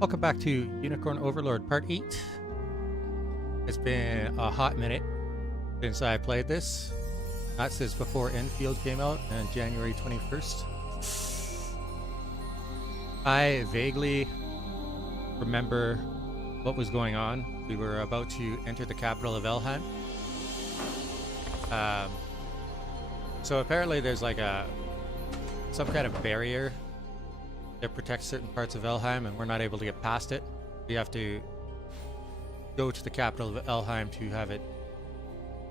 Welcome back to Unicorn Overlord Part 8. It's been a hot minute since I played this. Not since before Enfield came out on January 21st. I vaguely remember what was going on. We were about to enter the capital of Elheim. So apparently there's like some kind of barrier that protects certain parts of Elheim, and we're not able to get past it. We have to go to the capital of Elheim to have it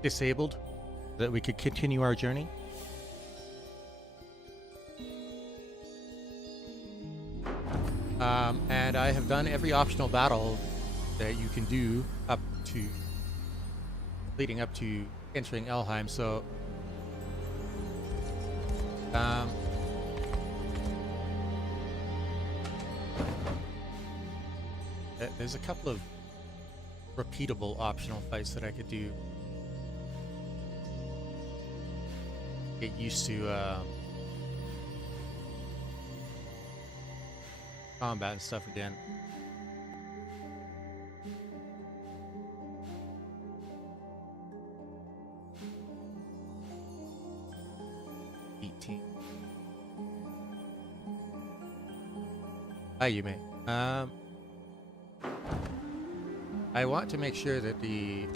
disabled so that we could continue our journey. And I have done every optional battle that you can do leading up to entering Elheim, so there's a couple of repeatable optional fights that I could do. Get used to combat and stuff again. Hi, Yume. I want to make sure that the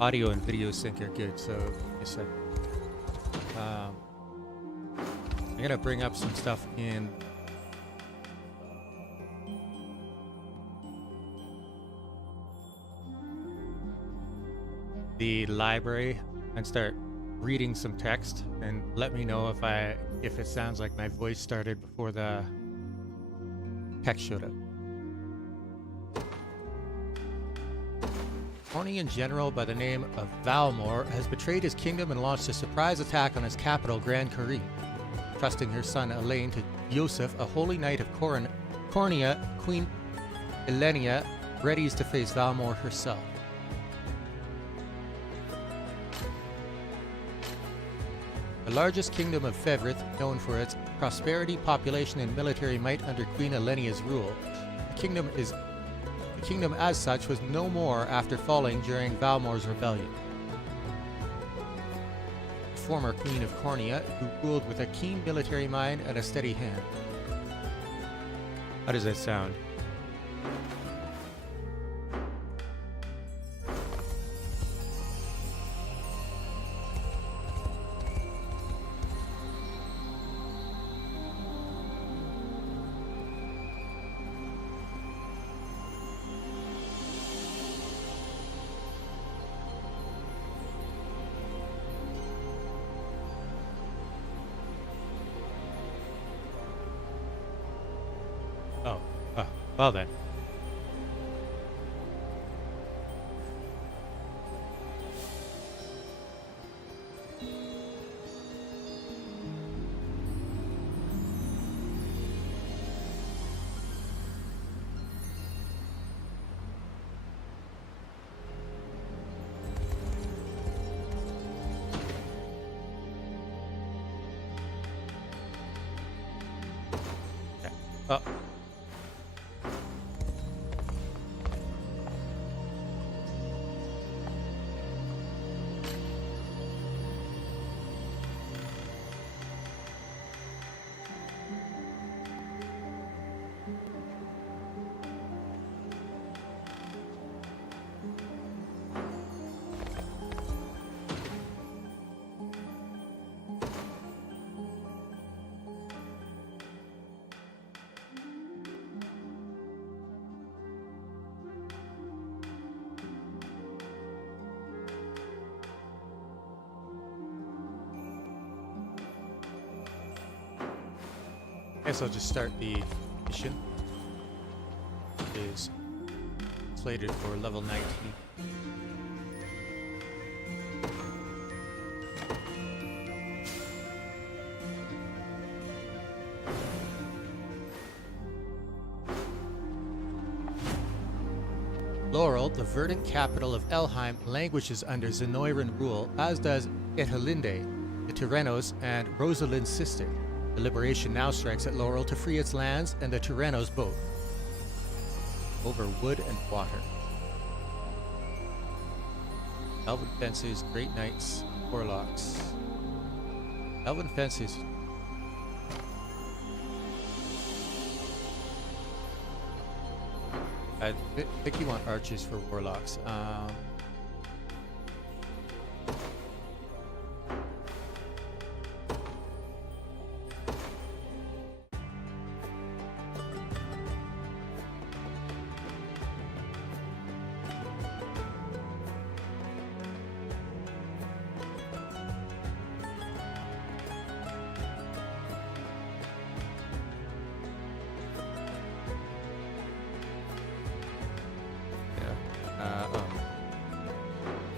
audio and video sync are good, so I said I'm gonna bring up some stuff in the library and start reading some text, and let me know if it sounds like my voice started before the text showed up. Cornian general by the name of Valmor has betrayed his kingdom and launched a surprise attack on his capital, Grand Kuri, trusting her son Elaine to Yosef, a holy knight of Cornia. Queen Elenia readies to face Valmor herself. The largest kingdom of Fevrith, known for its prosperity, population, and military might under Queen Elenia's rule. The kingdom as such was no more after falling during Valmor's rebellion. The former Queen of Cornia, who ruled with a keen military mind and a steady hand. How does that sound? Well then. Okay. Oh. I guess I'll just start the mission. It is slated for level 19. Laurel, the verdant capital of Elheim, languishes under Zenoiran rule, as does Etelinde, the Tyrannos, and Rosalind's sister. The liberation now strikes at Laurel to free its lands and the Tyrannos both. Over wood and water. Elven Fencers, Great Knights, Warlocks. Elven Fencers. I think you want archers for warlocks.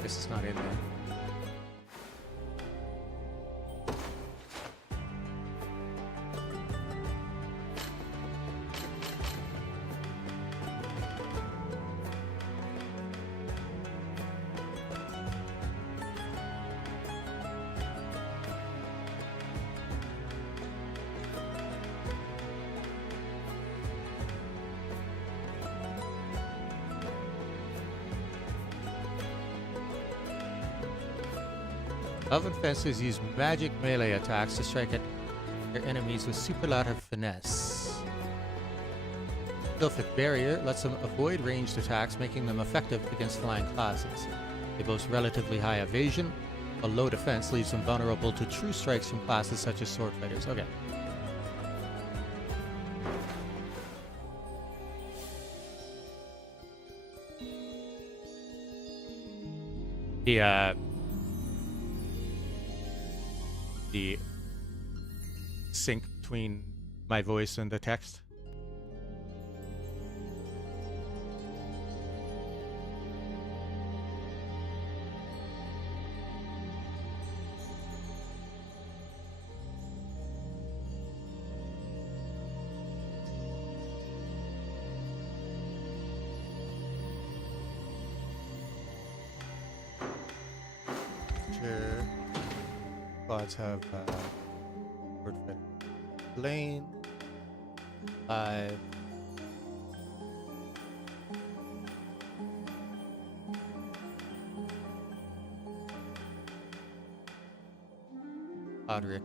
This is not in there. Elven Fencers use magic melee attacks to strike at their enemies with superlative finesse. Sylphic Barrier lets them avoid ranged attacks, making them effective against flying classes. They boast relatively high evasion, while low defense leaves them vulnerable to true strikes from classes such as sword fighters. Okay. The sync between my voice and the text. Sure. Gods have word fit lane 5 Podrick.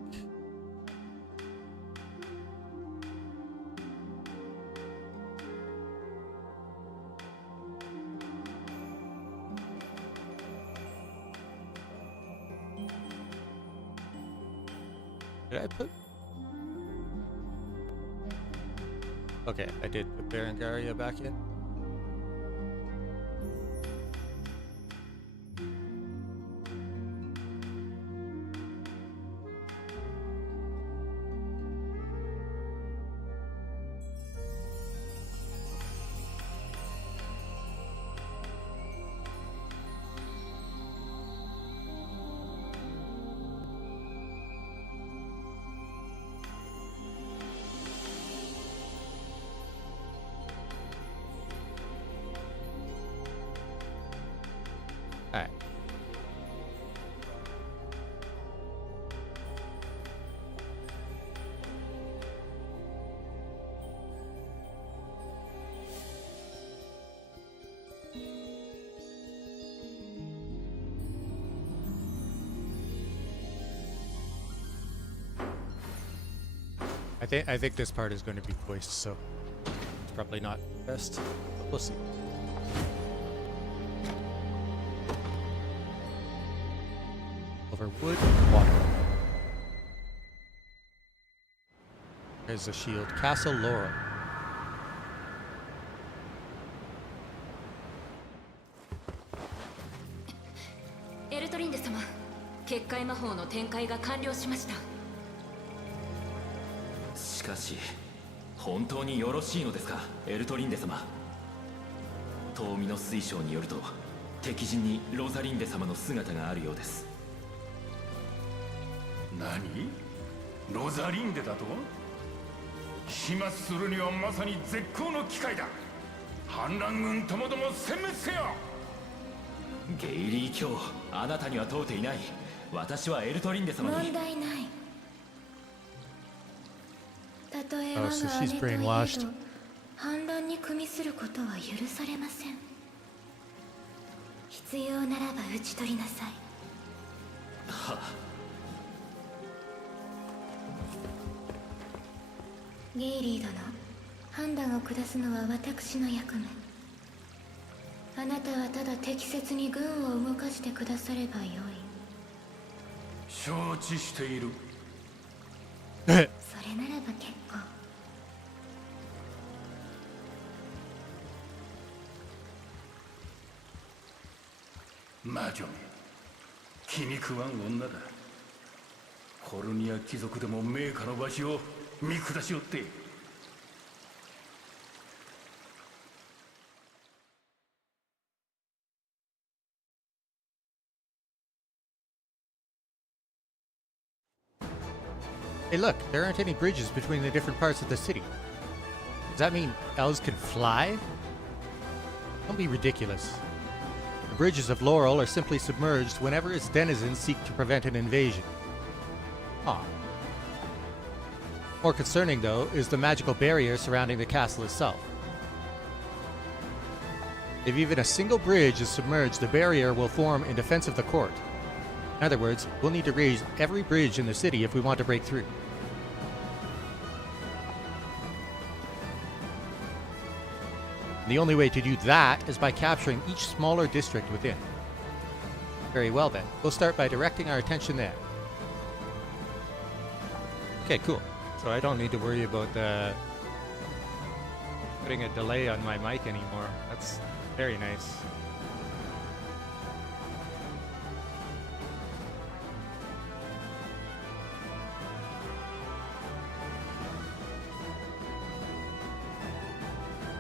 Did I put? Okay, I did put Berengaria back in. Alright. I think this part is going to be voiced, so it's probably not best, but we'll see. Over wood and water. There's a shield. Castle Laurel. Eltorinde様、結界魔法の展開が完了しました。しかし、本当によろしいのですか、エルトリンデ様。遠見の水晶によると、敵陣にロザリンデ様の姿があるようです。何？ロザリンデだと？始末するにはまさに絶好の機会だ。反乱軍ともども殲滅せよ。ゲイリー卿、あなたには問うていない。私はエルトリンデ様に。問題ない。たとえ Oh, 我 so が she's 姉といえど brainwashed. 反乱に組みすることは許されません。必要ならば討ち取りなさい。ゲイリー殿、判断を下すのは私の役目。あなたはただ適切に軍を動かしてくださればよい。承知している。それならば結構。魔女め、気に食わん女だ。コルニア貴族でも名家の場所を見下しおって。Hey, look, there aren't any bridges between the different parts of the city. Does that mean elves can fly? Don't be ridiculous. The bridges of Laurel are simply submerged whenever its denizens seek to prevent an invasion. Huh. More concerning, though, is the magical barrier surrounding the castle itself. If even a single bridge is submerged, the barrier will form in defense of the court. In other words, we'll need to raise every bridge in the city if we want to break through. The only way to do that is by capturing each smaller district within. Very well then, we'll start by directing our attention there. Okay, cool. So I don't need to worry about putting a delay on my mic anymore. That's very nice.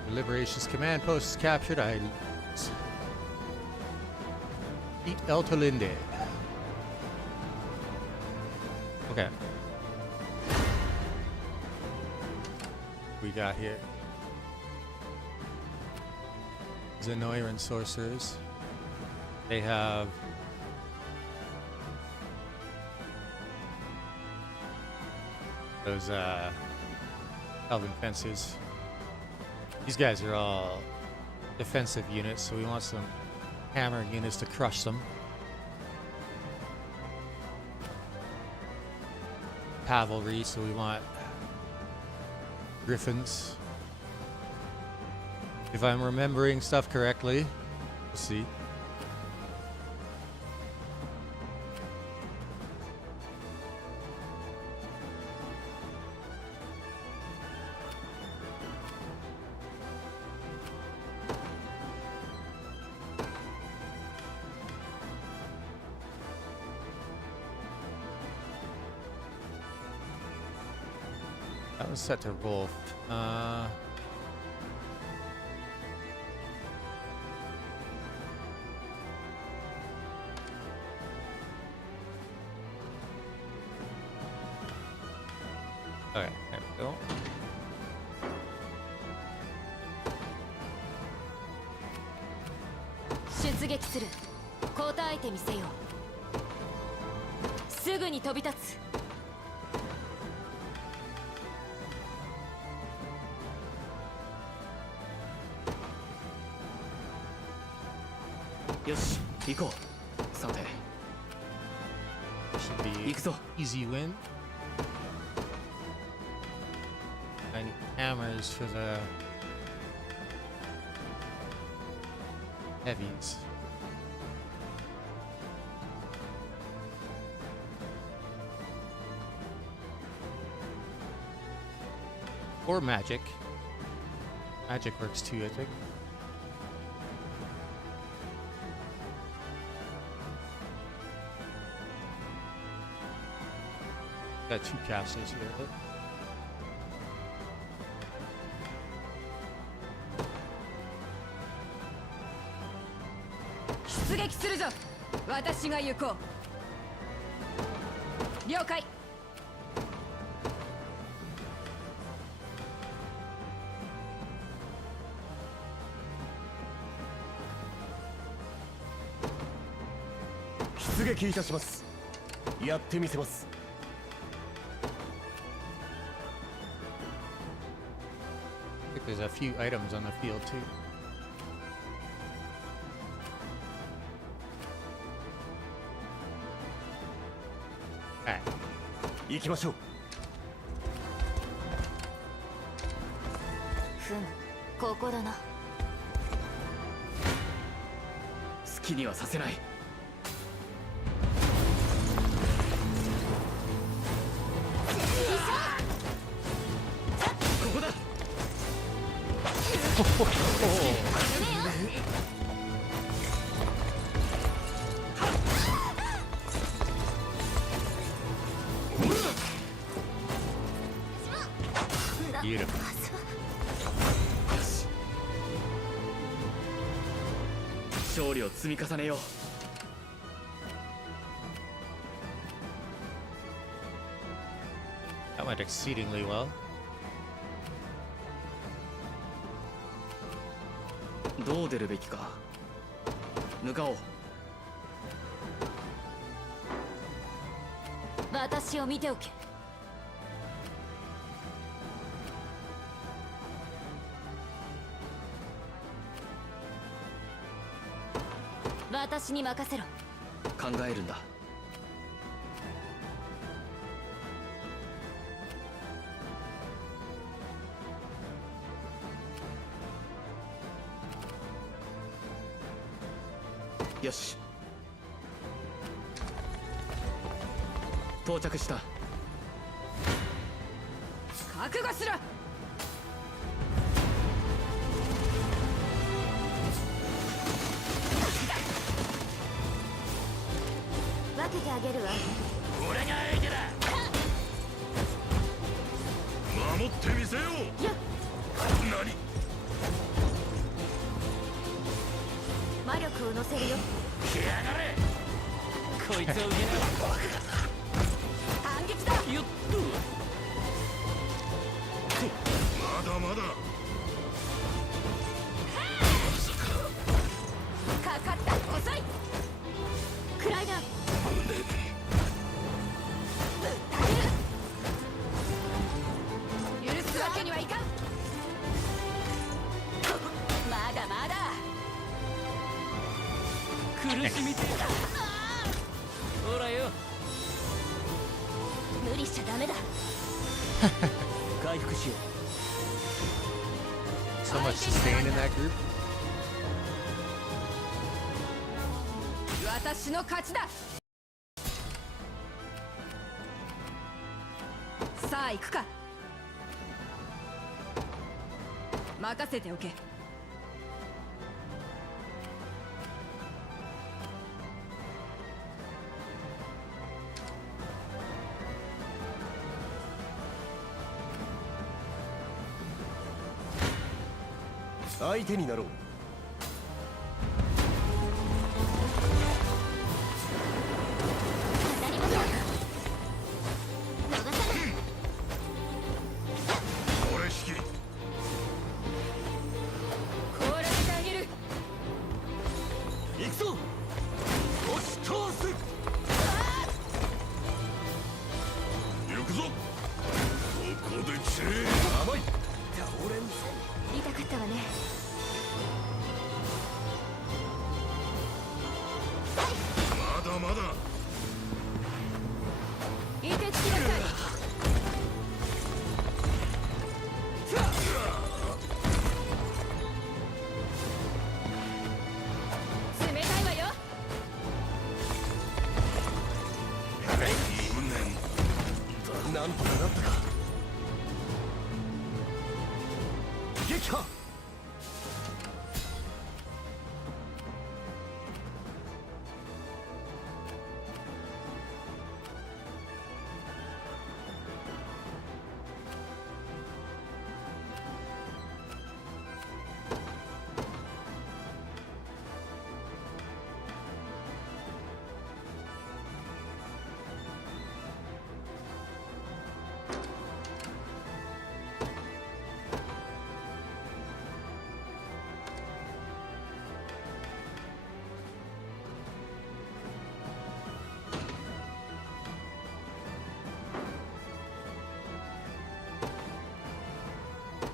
The Liberation's command post is captured. I beat El Tolinde. Okay. We got here Zenoiran sorcerers. They have those Elven fencers. These guys are all defensive units, so we want some hammering units to crush them. Cavalry, so we want griffins. If I'm remembering stuff correctly, we'll see. That was set to Wolf. Okay, there we go. Should be easy win. I need hammers for the heavies. Or magic. Magic works too, I think. Got two castles here. Look. think there's a few items on the field too. Alright. 行きましょう。ふん、ここだな。好きにはさせない。ここだ。Beautiful. 勝利を積み重ねよう。 That went exceedingly well. どう出るべきか。向かおう。私を見ておけ。私に任せろ。考えるんだ。よし。到着した。覚悟しろ。分けてあげるわ。俺が相手だ。守ってみせよう。やっ、何？魔力を乗せるよ。来やがれ。こいつを受けな。反撃だ。よっと。まだまだ。かかった。遅い。食らいな。ぶった切る。許すわけにはいかん。まだまだ。苦しみてほらよ。無理しちゃダメだ。回復しよ So much sustain in that group. 私の勝ちだ。さあ行くか。任せておけ。相手になろう。当たり前だ。逃さない。俺式。凍らせてあげる。行くぞ。押し通す。行くぞ。ここでチェーン。甘い。倒れんぞ。痛かったわね。まだまだ。いてつきなさい。冷たいわよ。無念。なんとかなったか。撃破。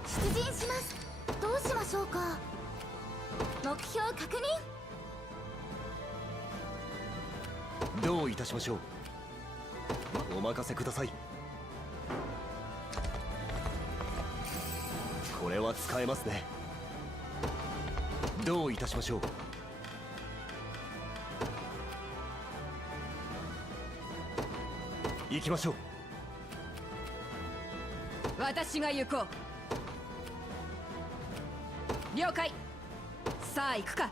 出陣します。しょうか。目標確認。どういたしましょう。お任せください。これは使えますね。どういたしましょう。行きましょう。私が行こう。了解。さあ行くか。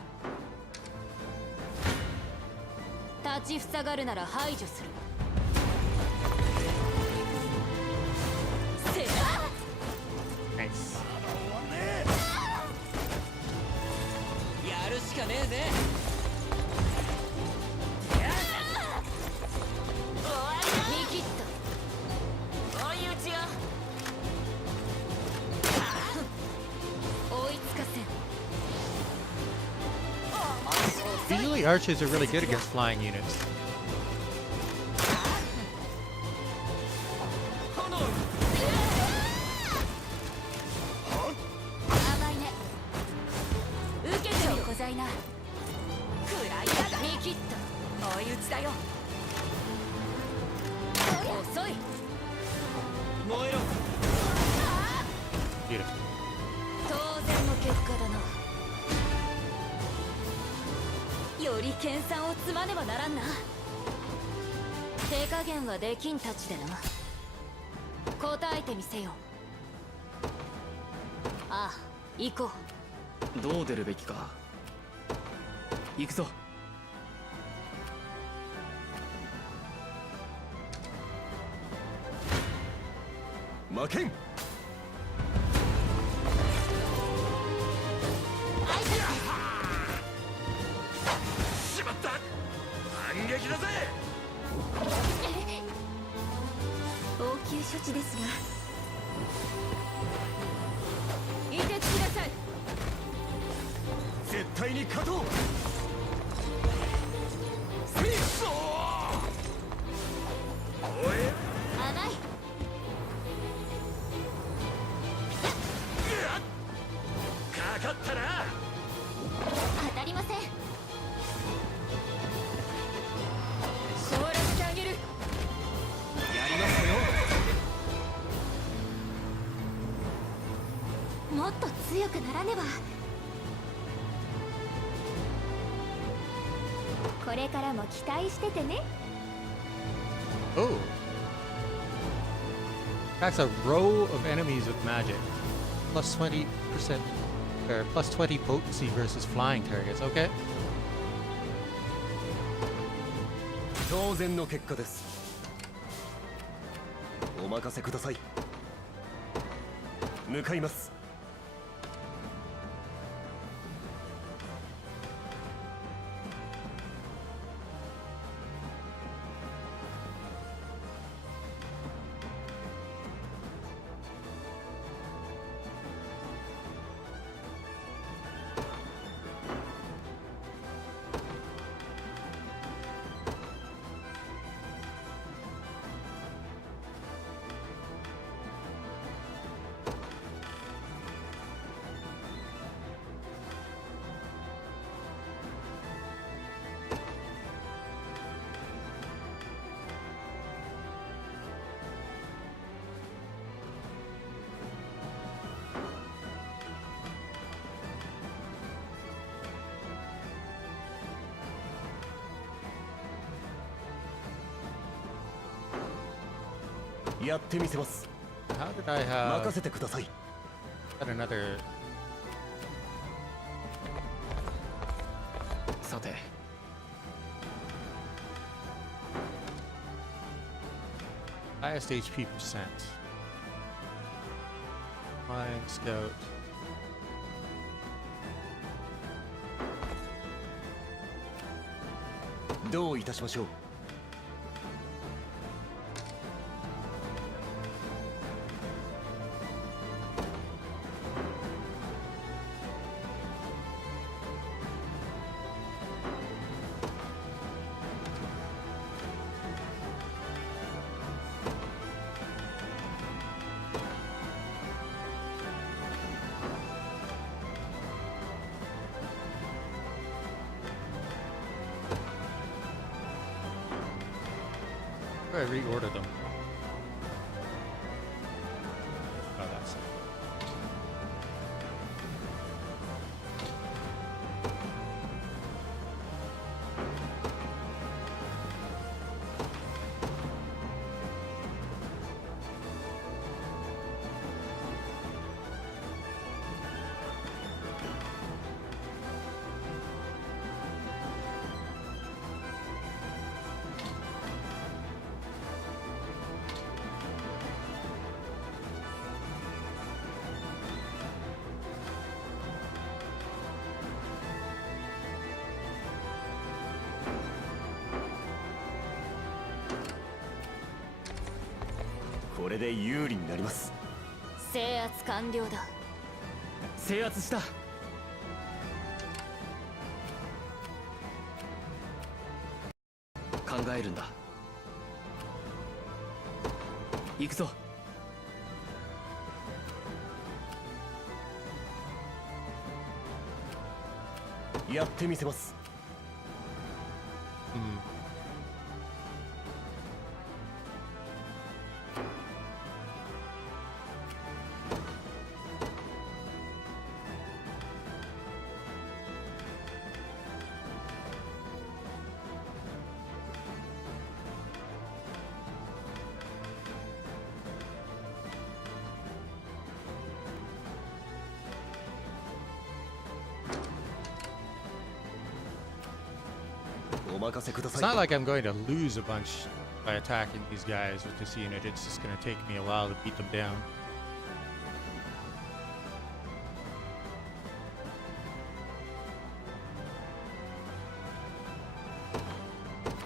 立ちふさがるなら排除する。せや。ナイス。やるしかねえぜ。見切った。追い打ちよ。追いつかせん。 Usually archers are really good against flying units. 甘いね。受けてみございな。食らいやが見切った。追い打ちだよ。遅い。燃えろ。Beautiful. 当然の結果だな。より研鑽を積まねばならんな。手加減はできんたちでな。答えてみせよ。ああ、行こう。どう出るべきか。行くぞ。負けん。しまった。反撃だぜ。応急処置ですが。いてつきなさい。絶対に勝とう。フィッショー。おい。甘い。かかったな。当たりません。凍らせてあげる。やりましたよ。もっと強くならねば。これからも期待しててね。 Oh. That's a row of enemies with magic. Plus 20%, or plus 20 potency versus flying targets. Okay. 当然の結果です。お任せください。向かいます。やってみせます。 How did I have 任せてください。 another? さて Highest HP percent. Flying scout. どういたしましょう。I reorder them? Oh, that's it.これで有利になります。制圧完了だ。制圧した。考えるんだ。行くぞ。やってみせます。お任せくだ It's さ not い。 like I'm going to lose a bunch by attacking these guys with this unit. It's just going to take me a while to beat them down.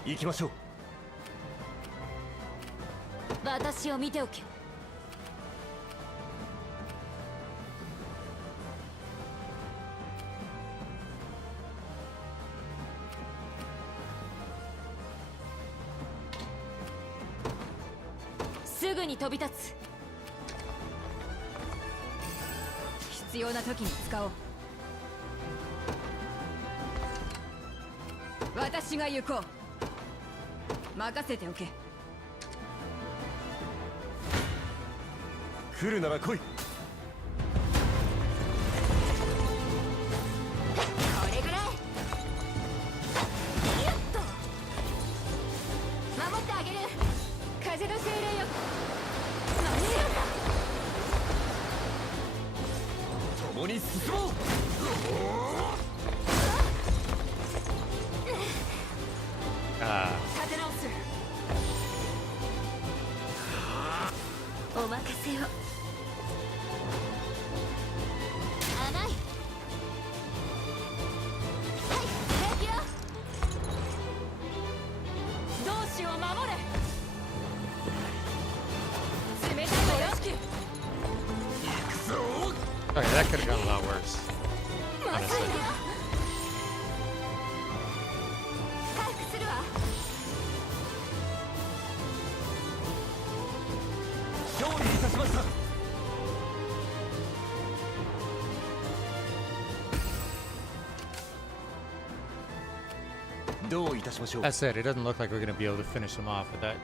行きましょう。私を見ておけ。すぐに飛び立つ。必要な時に使おう。私が行こう。任せておけ。来るなら来い。これぐらい。よっと守ってあげる。風の精霊よ。何や共に進もう。立て直す。お任せを。甘い。はい平気よ。同志を守れ。冷たいわよ。 Okay, that could have gone a lot worse. まずい Honestly. な。回復するわ。勝利いたしました。どういたしましょう。 That said, it doesn't look like we're going to be able to finish them off with that.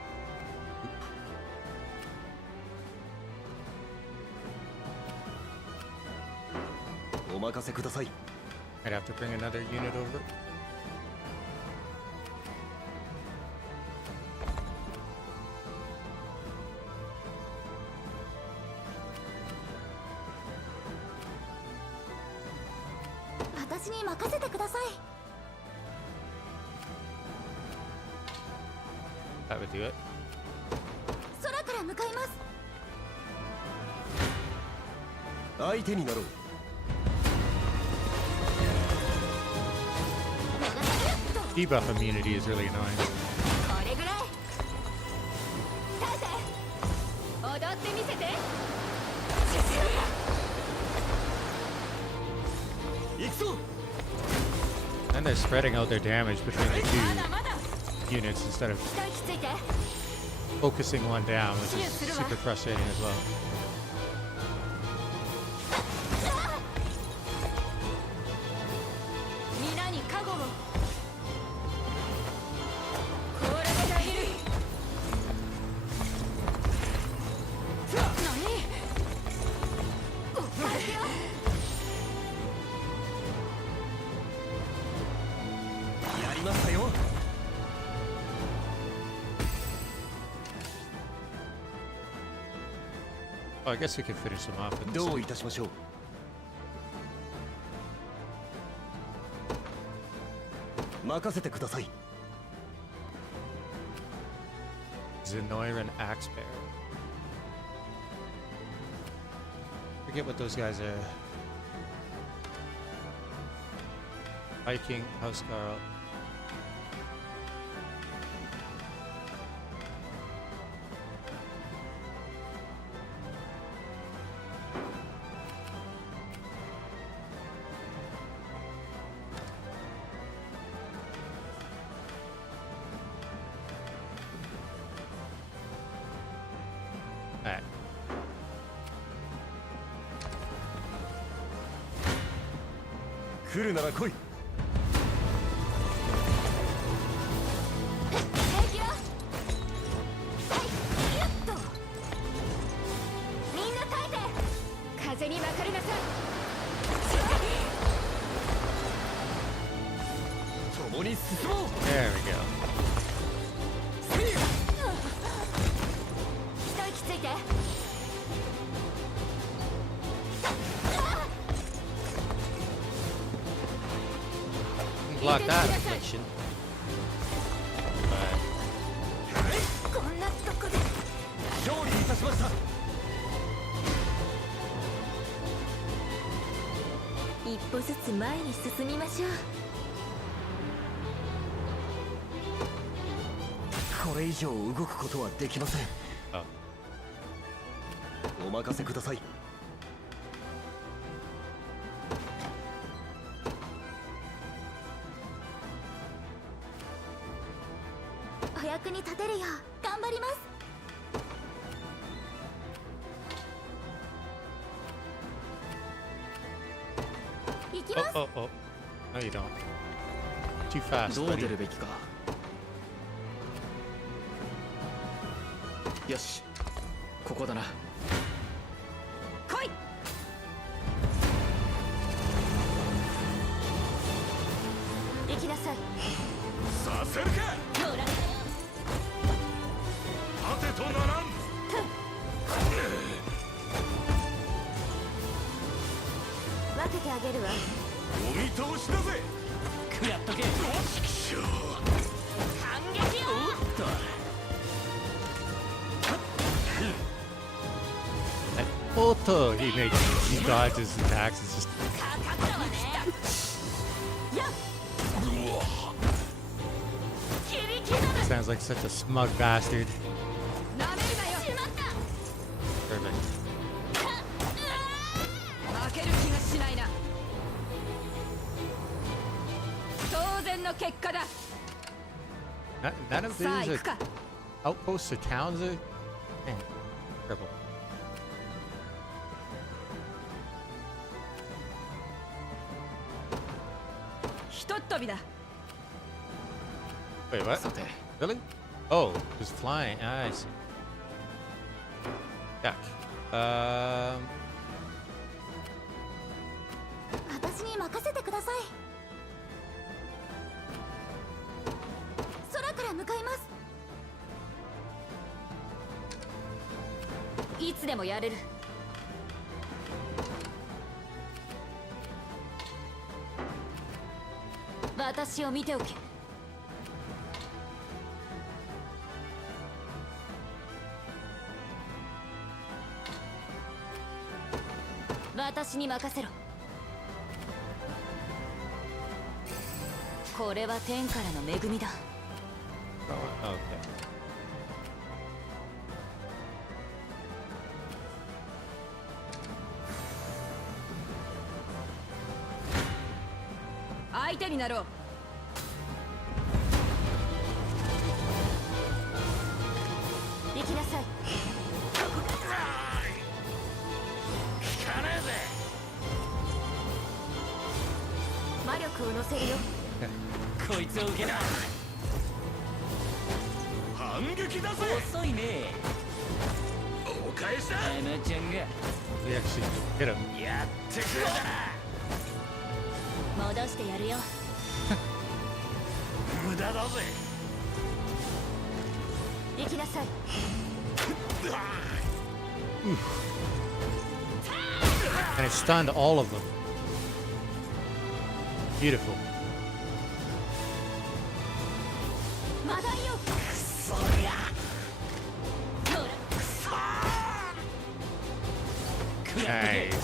お任せください。 I'd have to bring another unit over. 私に任せてください。 That would do it. 空から向かいます。相手になろう。 Debuff immunity is really annoying. これぐらい。立て。踊ってみせて。行くぞ。 And they're spreading out their damage between the まだ two まだ。 units instead of 一息ついて。 focusing one down, which is super frustrating as well. 皆に加護を。これがいる。Oh, I guess we can finish them off. In the どう city. いたしましょう。任せてください。 Zenoiran Axe Bear. Forget what those guys are. Viking, Housecarl. Alright. 来るなら来い。平気よ。はいやっと。みんな耐えて。風に巻かれなさい。共に進もう。 There we go. 一息ついて。 Block that affliction. But こんなとこで。勝利いたしました。一歩ずつ前に進みましょう。これ以上動くことはできません。 oh, お任せください。お役に立てるよう頑張ります。行きます。 oh, oh, oh. No, you don't. Too fast, どう buddy. 出るべきか。よし、ここだな。来い。行きなさい。させるか。ほら。盾とならん。分けてあげるわ。お見通しだぜ。食らっとけ。おちきしょう。反撃よ。 That auto he makes, he dodges attacks. It's just かかったわね。やっ。切り刻む。 sounds like such a smug bastard. なめるなよ。しまった。 Perfect. 負ける気がしないな。当然の結果だ。 None of さあ these 行 are くか。 outposts or towns are. Man, terrible. ひとっ飛びだ。 Wait, what? さて、 Really? Oh, just flying. I see. Jack. 私に任せてください。空から向かいます。いつでもやれる。私を見ておけ。私に任せろ。これは天からの恵みだ。 oh, okay. 相手になろう。行きなさい。聞かねえぜ。魔力を乗せるよ。こいつを受けな。反撃だぜ。遅いね。お返しだ。エナちゃんが We actually hit him. やってくれだな。戻してやるよ。無駄だぜ。行きなさい。And it stunned all of them. Beautiful. まだよ。そりゃ。ほら。Nice.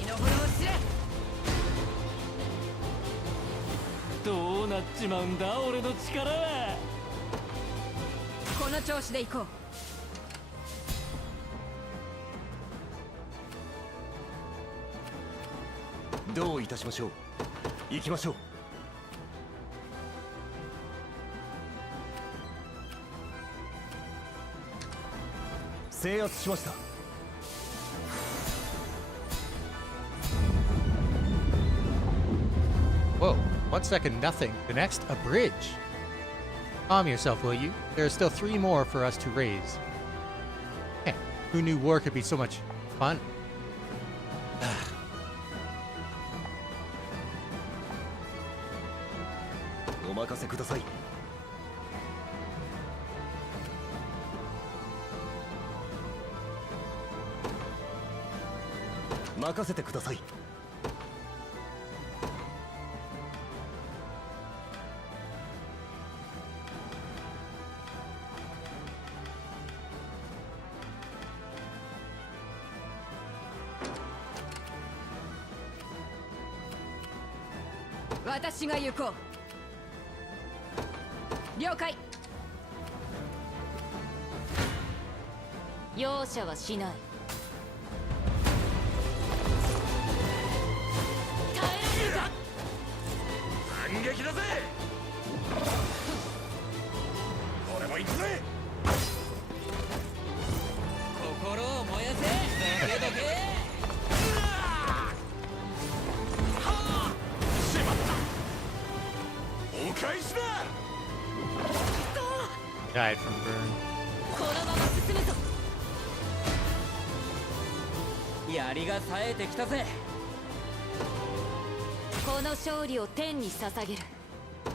身の程を知れ。どうなっちまうんだ俺の力は。この調子で行こう。どういたしましょう。行きましょう。制圧しました。Whoa, 1 second, nothing. The next, a bridge. Calm yourself, will you? There are still 3 more for us to raise. Heh, who knew war could be so much fun? お任せください。任せてください。私が行こう。了解。容赦はしない。耐えられるか。反撃だぜ。俺も行くぜ。心を燃やせ。どけどけ。お返しだ。 Died from burn. このまま進むぞ。槍が冴えてきたぜ。この勝利を天に捧げる。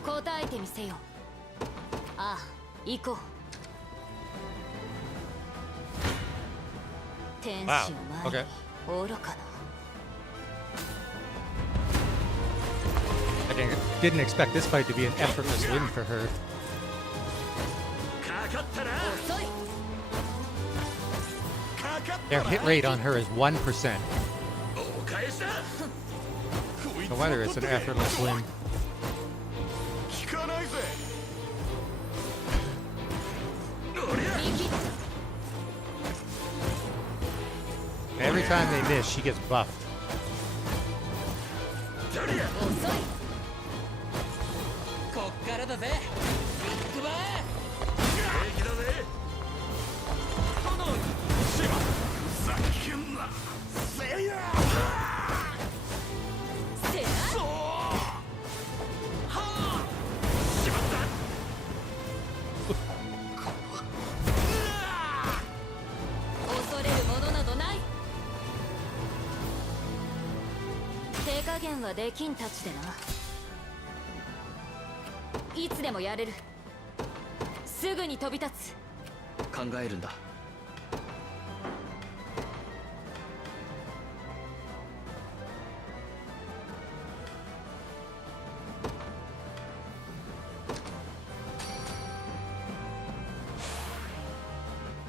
答えてみせよ。ああ、行こう。天使の Wow. 前 Okay. に愚かな。I didn't expect this fight to be an effortless win for her. かかったな。遅い。かかっ Their hit rate on her is 1%. お返しだ。 No wonder it's an effortless win. 効かないぜ。 Every time they miss, she gets buffed. 遅い。こっからだぜ。ビッグバ平気だぜ。しまふざけんな。せや。せや。そう。はあ。しまった。恐れるものなどない。手加減はできんたちでな。いつでもやれる。すぐに飛び立つ。考えるんだ。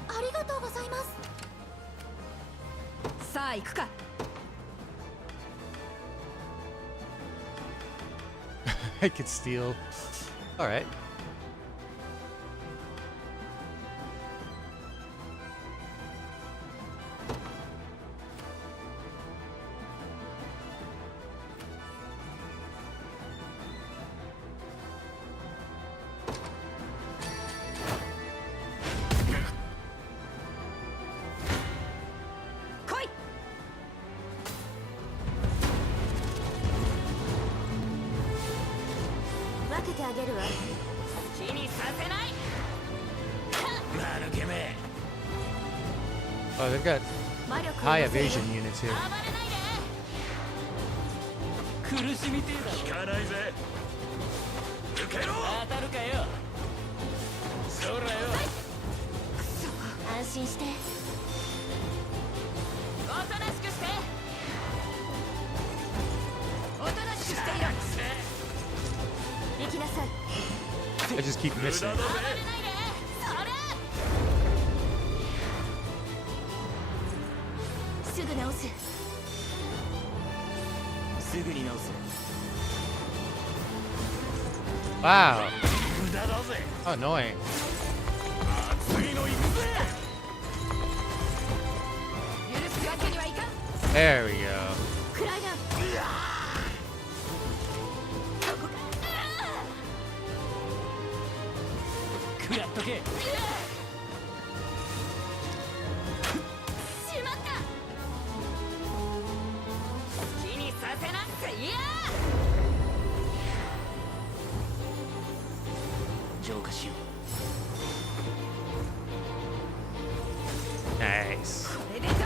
ありがとうございます。さあ行くか。I could steal. All right. Oh, they've got high evasion units here. 苦しみてえだ。効かないぜ。受けろ。当たるかよ。そらよ。安心して。押さなしておとなしくしていろ。行きなさい。 I just keep missing. 暴れないで。それすぐ直す。すぐに直す。 Wow. 無駄だぜ。 How annoying. 次の行くぜ。許すわけにはいかん。 There we go. クライナー。食らっとけ。しまった。好きにさせなっていや。浄化しよ Nice. これでどうだ。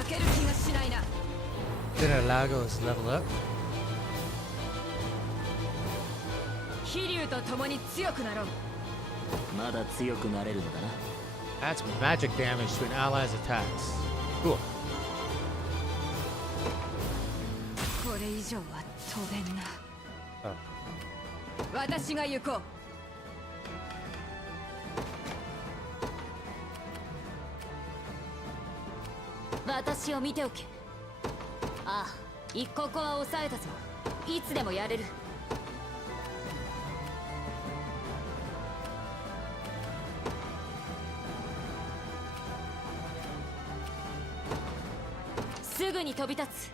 負ける気がしないな。 Did Lagos level up? 飛竜と共に強くなろう。う。まだ強くなれるのだな。 Adds magic damage to an ally's attacks. Cool. これ以上は飛べんな。 Oh. 私が行こう。私を見ておけ。ああ、一刻は抑えたぞ。いつでもやれる。すぐに飛び立つ。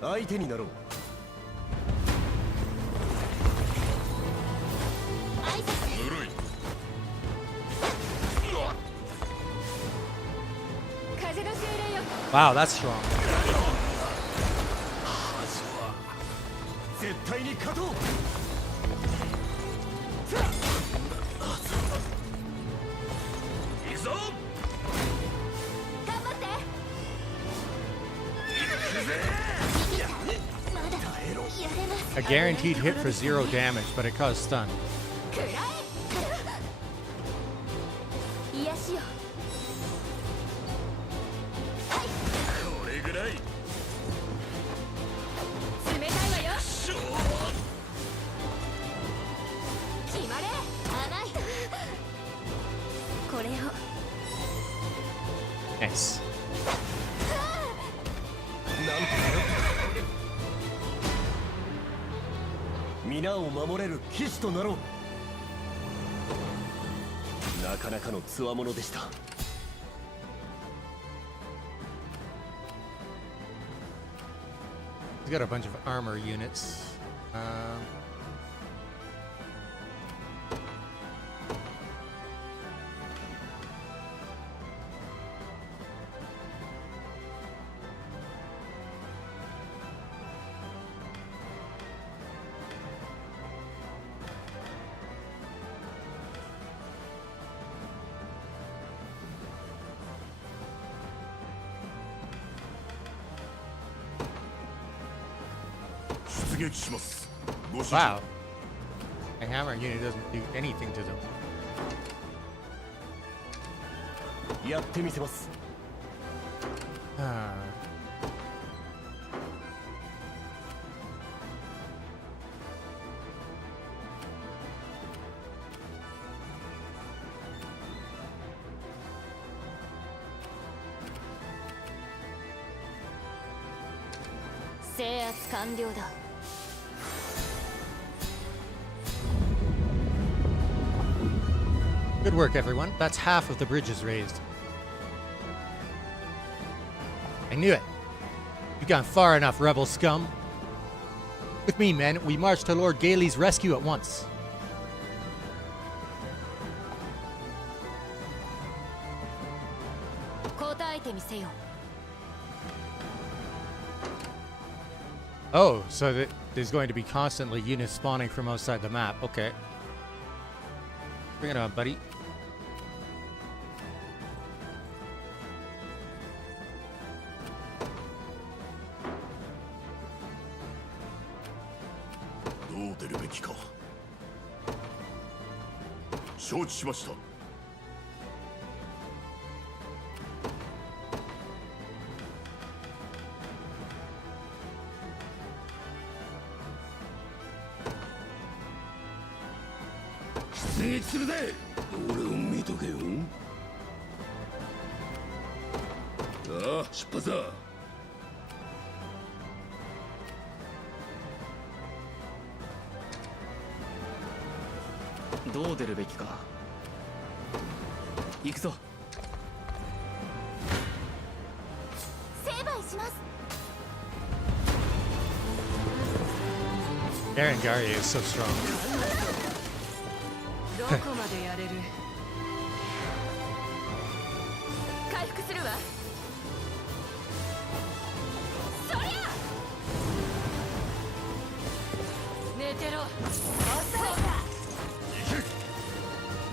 相手になろう。風の精霊よ。 Wow, that's strong. 絶対に勝とう。行くぞ。頑張って。 A guaranteed hit for 0 damage, but it caused stun. くらえ。癒しよ。これぐらい。冷たいわよ。決まれ。甘い。これを。 Nice. 皆を守れる騎士となろう。なかなかの強者でした。 He's got a bunch of armor units. Wow. A hammer unit doesn't do anything to them. やってみせます。 制圧完了だ。 Good work, everyone. That's half of the bridges raised. I knew it. You've gone far enough, rebel scum. With me, men, we march to Lord Gailey's rescue at once. Oh, so there's going to be constantly units spawning from outside the map. Okay. Bring it on, buddy. きか。承知しました。出撃するぜ。俺を見とけよ。ああ、出発だ。どう出るべきか。行くぞ。成敗します。 Aaron Gary is so strong. どこまでやれる？回復するわ。そりゃ寝てろ。遅いか。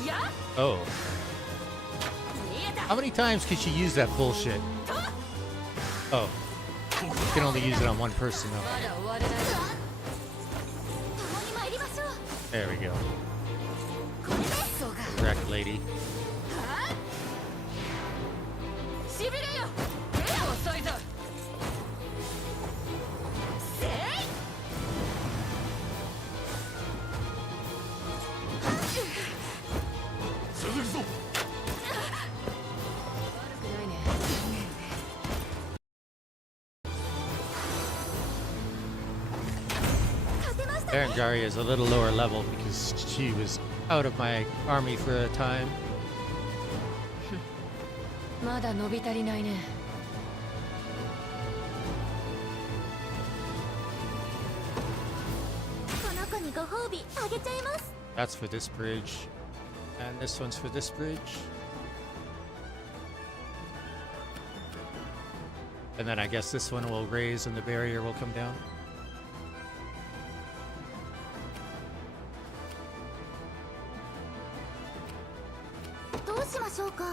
や Oh. 見えた。 How many times can she use that bullshit? Oh. You can only use it on one person though. まだ終われない。共に参りましょう。 There we go. これで そうか。 Correct, lady. しびれよ。遅いぞ。せい。続くぞ。悪くないね。 勝てました。 Aaron Gary is a little lower level because she was out of my army for a time. まだ伸び足りないね。この子にご褒美あげちゃいます。 That's for this bridge. And this one's for this bridge. And then I guess this one will raise and the barrier will come down. どうしましょうか。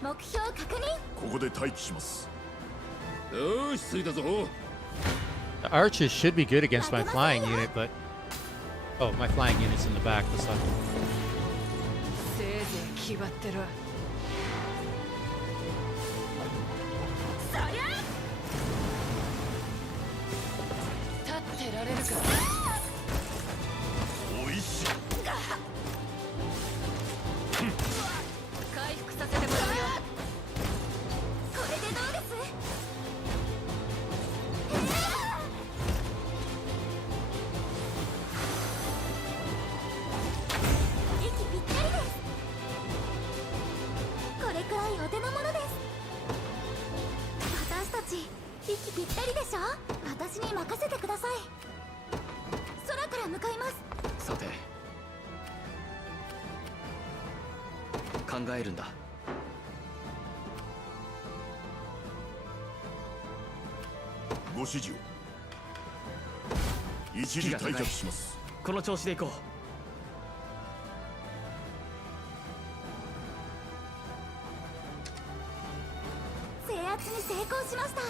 目標確認。ここで待機します。よし、着いたぞ。 The archers should be good against my flying unit, but... Oh, my flying unit's in the back this time. せいぜい気張ってろ。そりゃ立ってられるか。おいしい。回復させてもらうよ。これでどうです。息ぴったりです。これくらいお手の物です。私たち息ぴったりでしょ。私に任せてください。空から向かいます。さて、考えるんだ。ご指示を。一時退却します。この調子で行こ制圧に成功しました。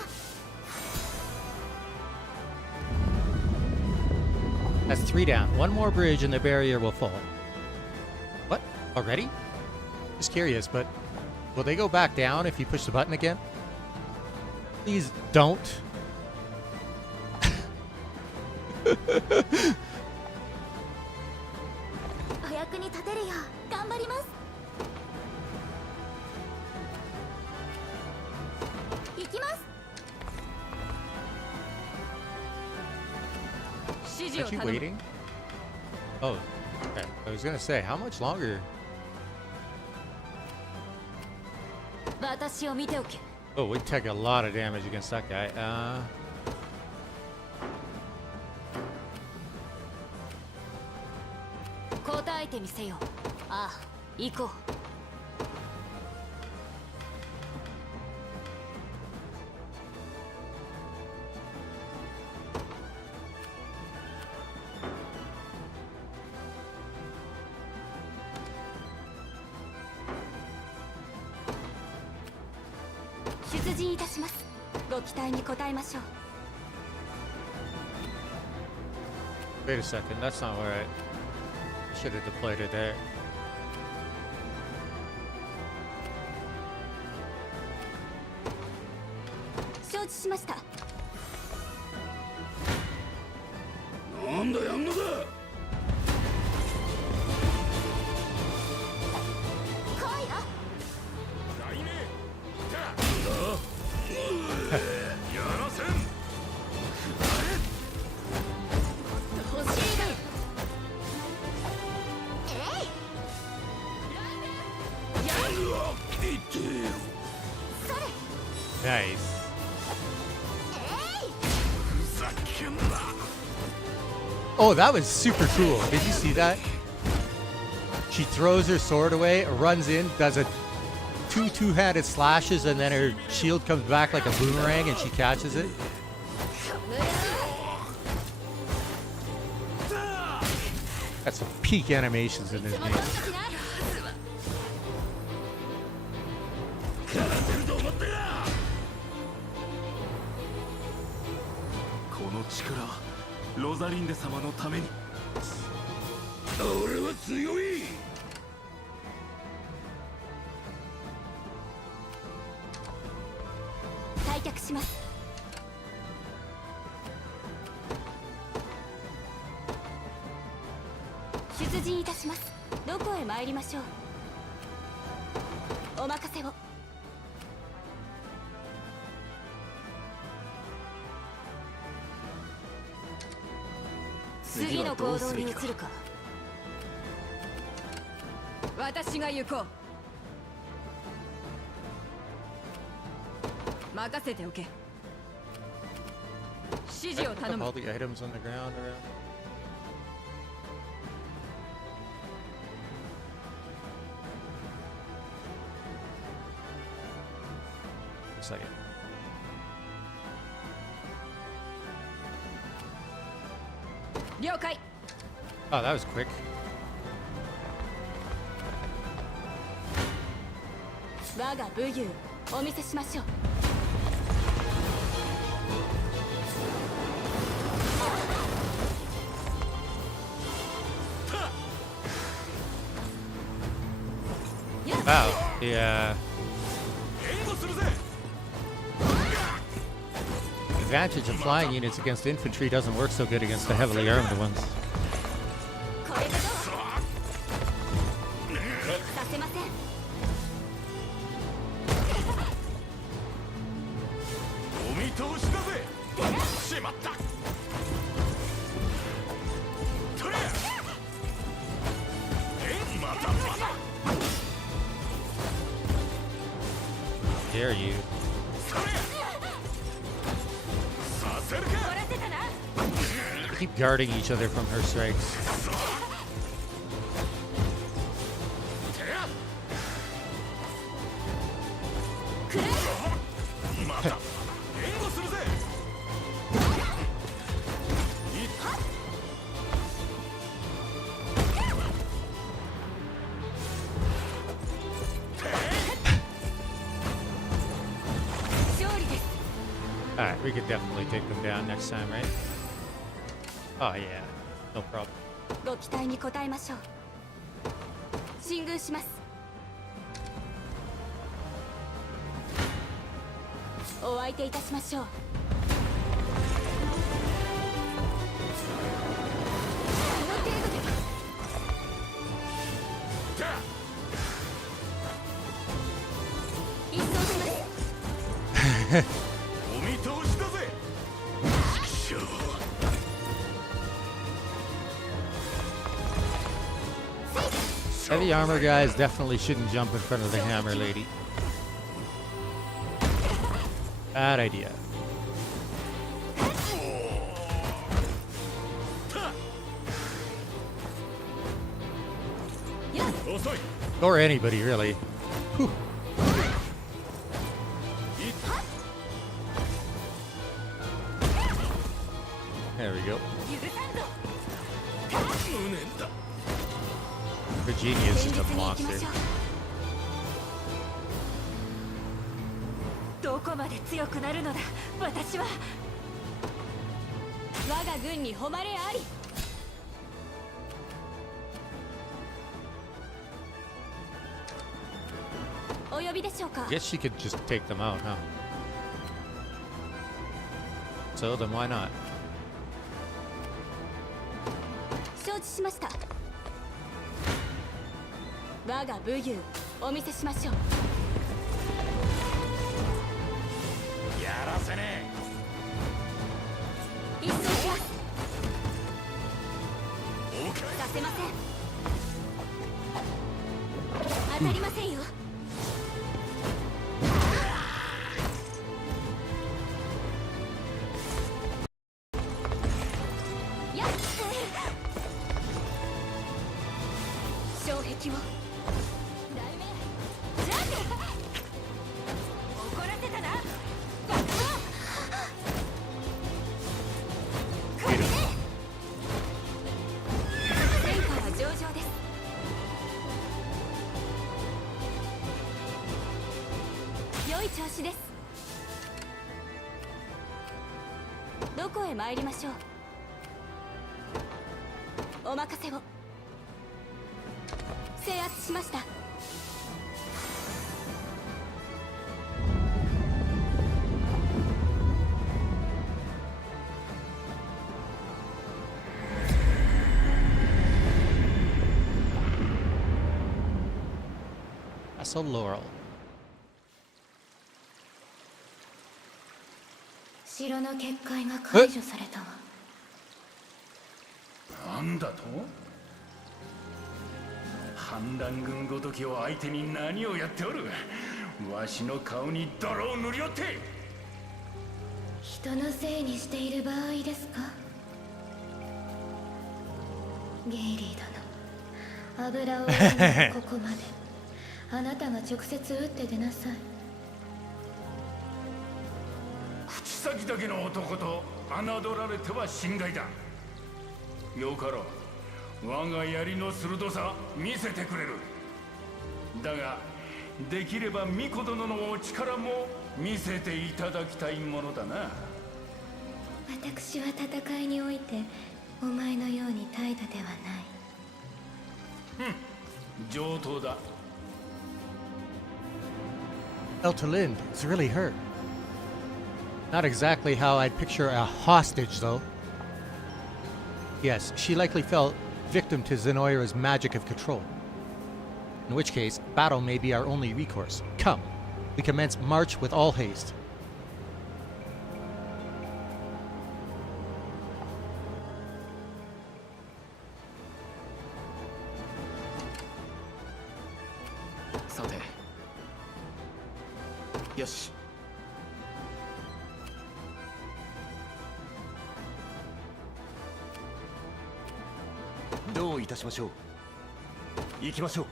That's 3 down. One more bridge and the barrier will fall. What? Already? Just curious, but will they go back down if you push the button again? Please don't. お役に立てるよう頑張ります。行きます。指示を Aren't you 頼む。 waiting? Oh, okay. I was gonna say, how much longer? 私を見ておけ。 Oh, we take a lot of damage against that guy. 答えてみせよ。ああ、行こう。出陣いたします。ご期待に応えましょう。Wait a second, that's not where I should have deployed it there. 承知しました。なんだやんのだ。来いよ。大名やらせん。欲しいが。えい。Nice. Oh, that was super cool. Did you see that? She throws her sword away, runs in, does a two-handed slashes, and then her shield comes back like a boomerang and she catches it. That's some peak animations in this game. この力、ロザリンデ様のために。俺は強い。退却します。出陣いたします。どこへ参りましょう。お任せを。次の行動に移るか。私が行こう。任せておけ。指示を Pick 頼 up む。 all the items on the ground around. A second. Oh, that was quick. 我が武勇お見せしましょう。Wow. The advantage of flying units against infantry doesn't work so good against the heavily armed ones. これでどう？させません。お見通しだぜ。しまった。とりゃ。またまた。Dare you? Keep guarding each other from her strikes. Alright, we could definitely take them down next time, right? Oh yeah, no problem. ご期待に応えましょう。進軍します。お相手いたしましょう。この程度で。一掃します。お見通しだぜ。 Heavy armor guys definitely shouldn't jump in front of the hammer lady. Bad idea. Or anybody, really. Whew. There we go. Virginia is just a monster. どこまで強くなるのだ、私は。我が軍に誉れあり。お呼びでしょうか。 I guess she could just take them out, huh? So then why not? 承知しました。我が武勇お見せしましょう。やらせね一掃します。させません。当たりませんよ。やっ障壁を題名ジャンプ怒らせたな。爆破これで戦果は上々です。良い調子です。どこへ参りましょう。お任せを。制圧しました。Castle Laurel. 城の結界が解除されたわ。なんだと。反乱軍ごときを相手に何をやっておる。わしの顔に泥を塗りおって。人のせいにしている場合ですか。ゲイリー殿、油を売るここまで。あなたが直接撃って出なさい。口先だけの男と侮られては心外だ。よかろう、我が槍の鋭さ見せてくれる。だができれば巫女殿のお力も見せていただきたいものだな。私は戦いにおいてお前のように怠惰ではない。上等だ。Elterlind is really hurt. Not exactly how I'd picture a hostage, though. Yes, she likely fell victim to Zenoira's magic of control. In which case, battle may be our only recourse. Come, we commence march with all haste. Sate. よし。どういたしましょう。行きましょう。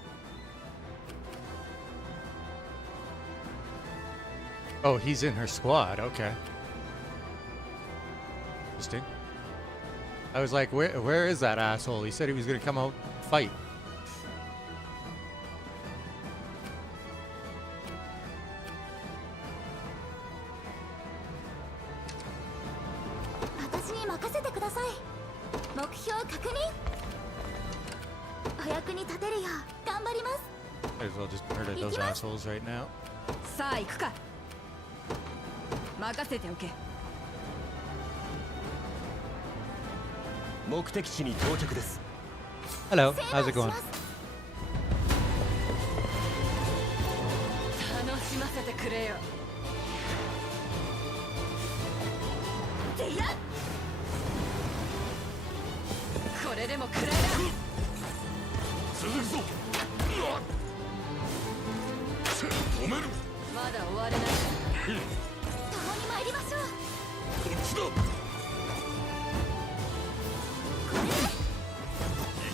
Oh, he's in her squad. Okay. Interesting. I was like, where is that asshole? He said he was going to come out and fight. 私に任せてください。目標確認。お役に立てるよう頑張ります。 Might as well just murder those assholes right now. さあ行くか。任せておけ。目的地に到着です。 Hello, how's it going? 楽しませてくれよ。これでも食らいだ。続くぞ。止める。まだ終われない。共に参りましょう。こっちだ。行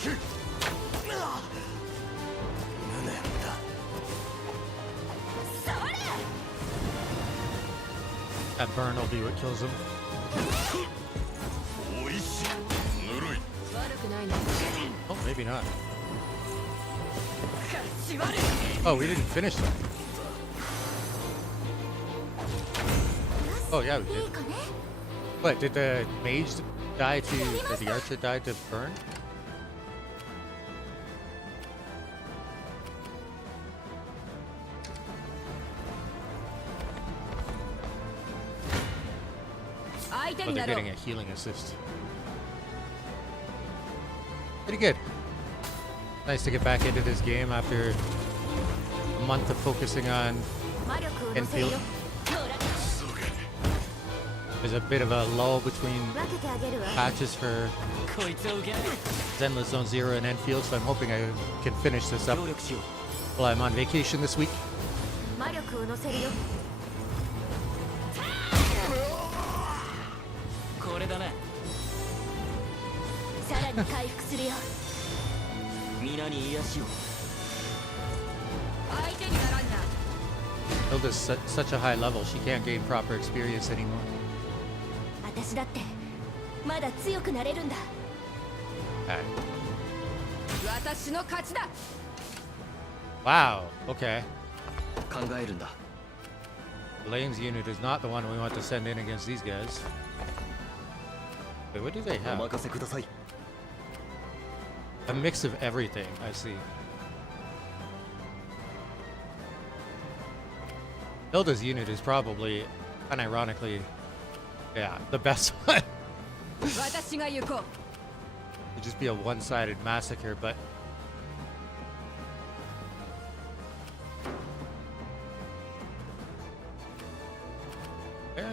け。無念だ。それ。 That burn will be what kills him. おいしい。ぬるい。悪くないね。 Oh, maybe not. 縛る。 Oh, we didn't finish that. Oh, yeah, we い did. いかね。 What, did the mage die to, or the archer die to burn? こ手 Oh, に they're なろう getting a healing assist. Pretty good. Nice to get back into this game after a month of focusing on 魔力を乗せるよ infield. There's a bit of a lull between 分けてあげるわ patches for こいつを受け Zenless Zone Zero and Enfield, so I'm hoping I can finish this up 協力しよう while I'm on vacation this week. 魔力を乗せるよこれだなさらに回復するよ皆に癒しを相手にならんな Hilda's such a high level, she can't gain proper experience anymore. 私だってまだ強くなれるんだ Alright. 私の勝ちだ Wow, okay. 考えるんだ Lane's unit is not the one we want to send in against these guys. Wait, what do they お have? 任せください A mix of everything, I see. Hilda's unit is probably, unironically, yeah, the best one. 私が行こう It'd just be a one-sided massacre, but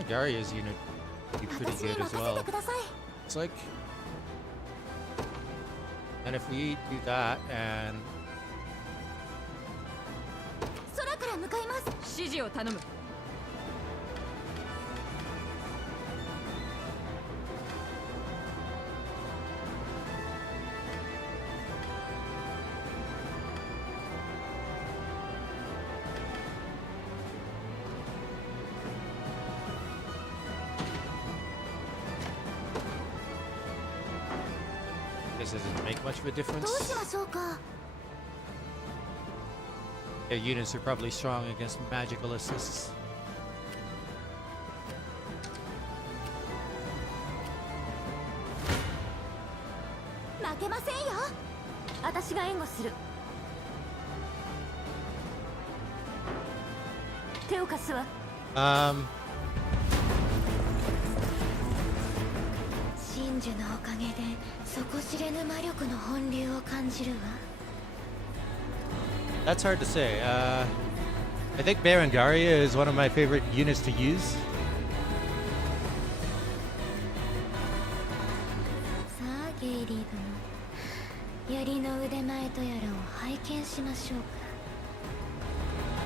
Garia's unit would be pretty 私に good as 任せ well. てください It's like, and if we do that and 空から向かいます指示を頼む this doesn't make much of a どうし difference. ましょうか Their units are probably strong against magical assists. 負けませんよ私が援護する手を貸すわ 真珠のおかげで底知れぬ魔力の本流を感じるわ That's hard to say. I think Berengaria is one of my favorite units to use. さあゲイリー殿槍の腕前とやらを拝見しましょうか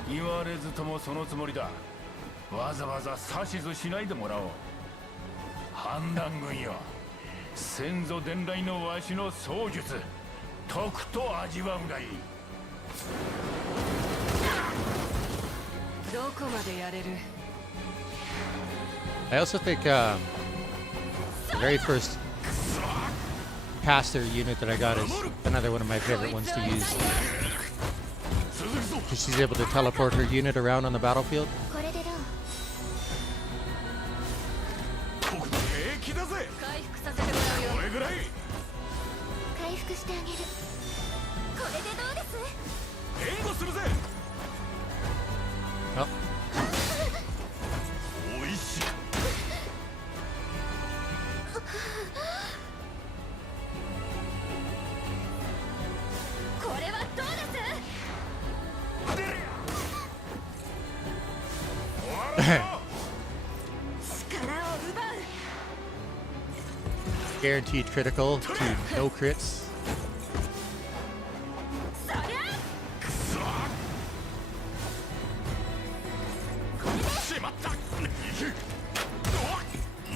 言われずともそのつもりだ。わざわざ指図しないでもらおう。反乱軍よ、先祖伝来のわしの槍術とくと味わうがいい。どこまでやれる I also think the very first caster unit that I got is another one of my favorite ones to use. Because she's able to teleport her unit around on the battlefield. これでどう平気だぜ。回復させてもらうよこれぐらい。回復してあげるこれでどうです援護するぜ。 Oh, おいしい。 これはどうです力を奪う guaranteed critical to no crits. そりゃしまった。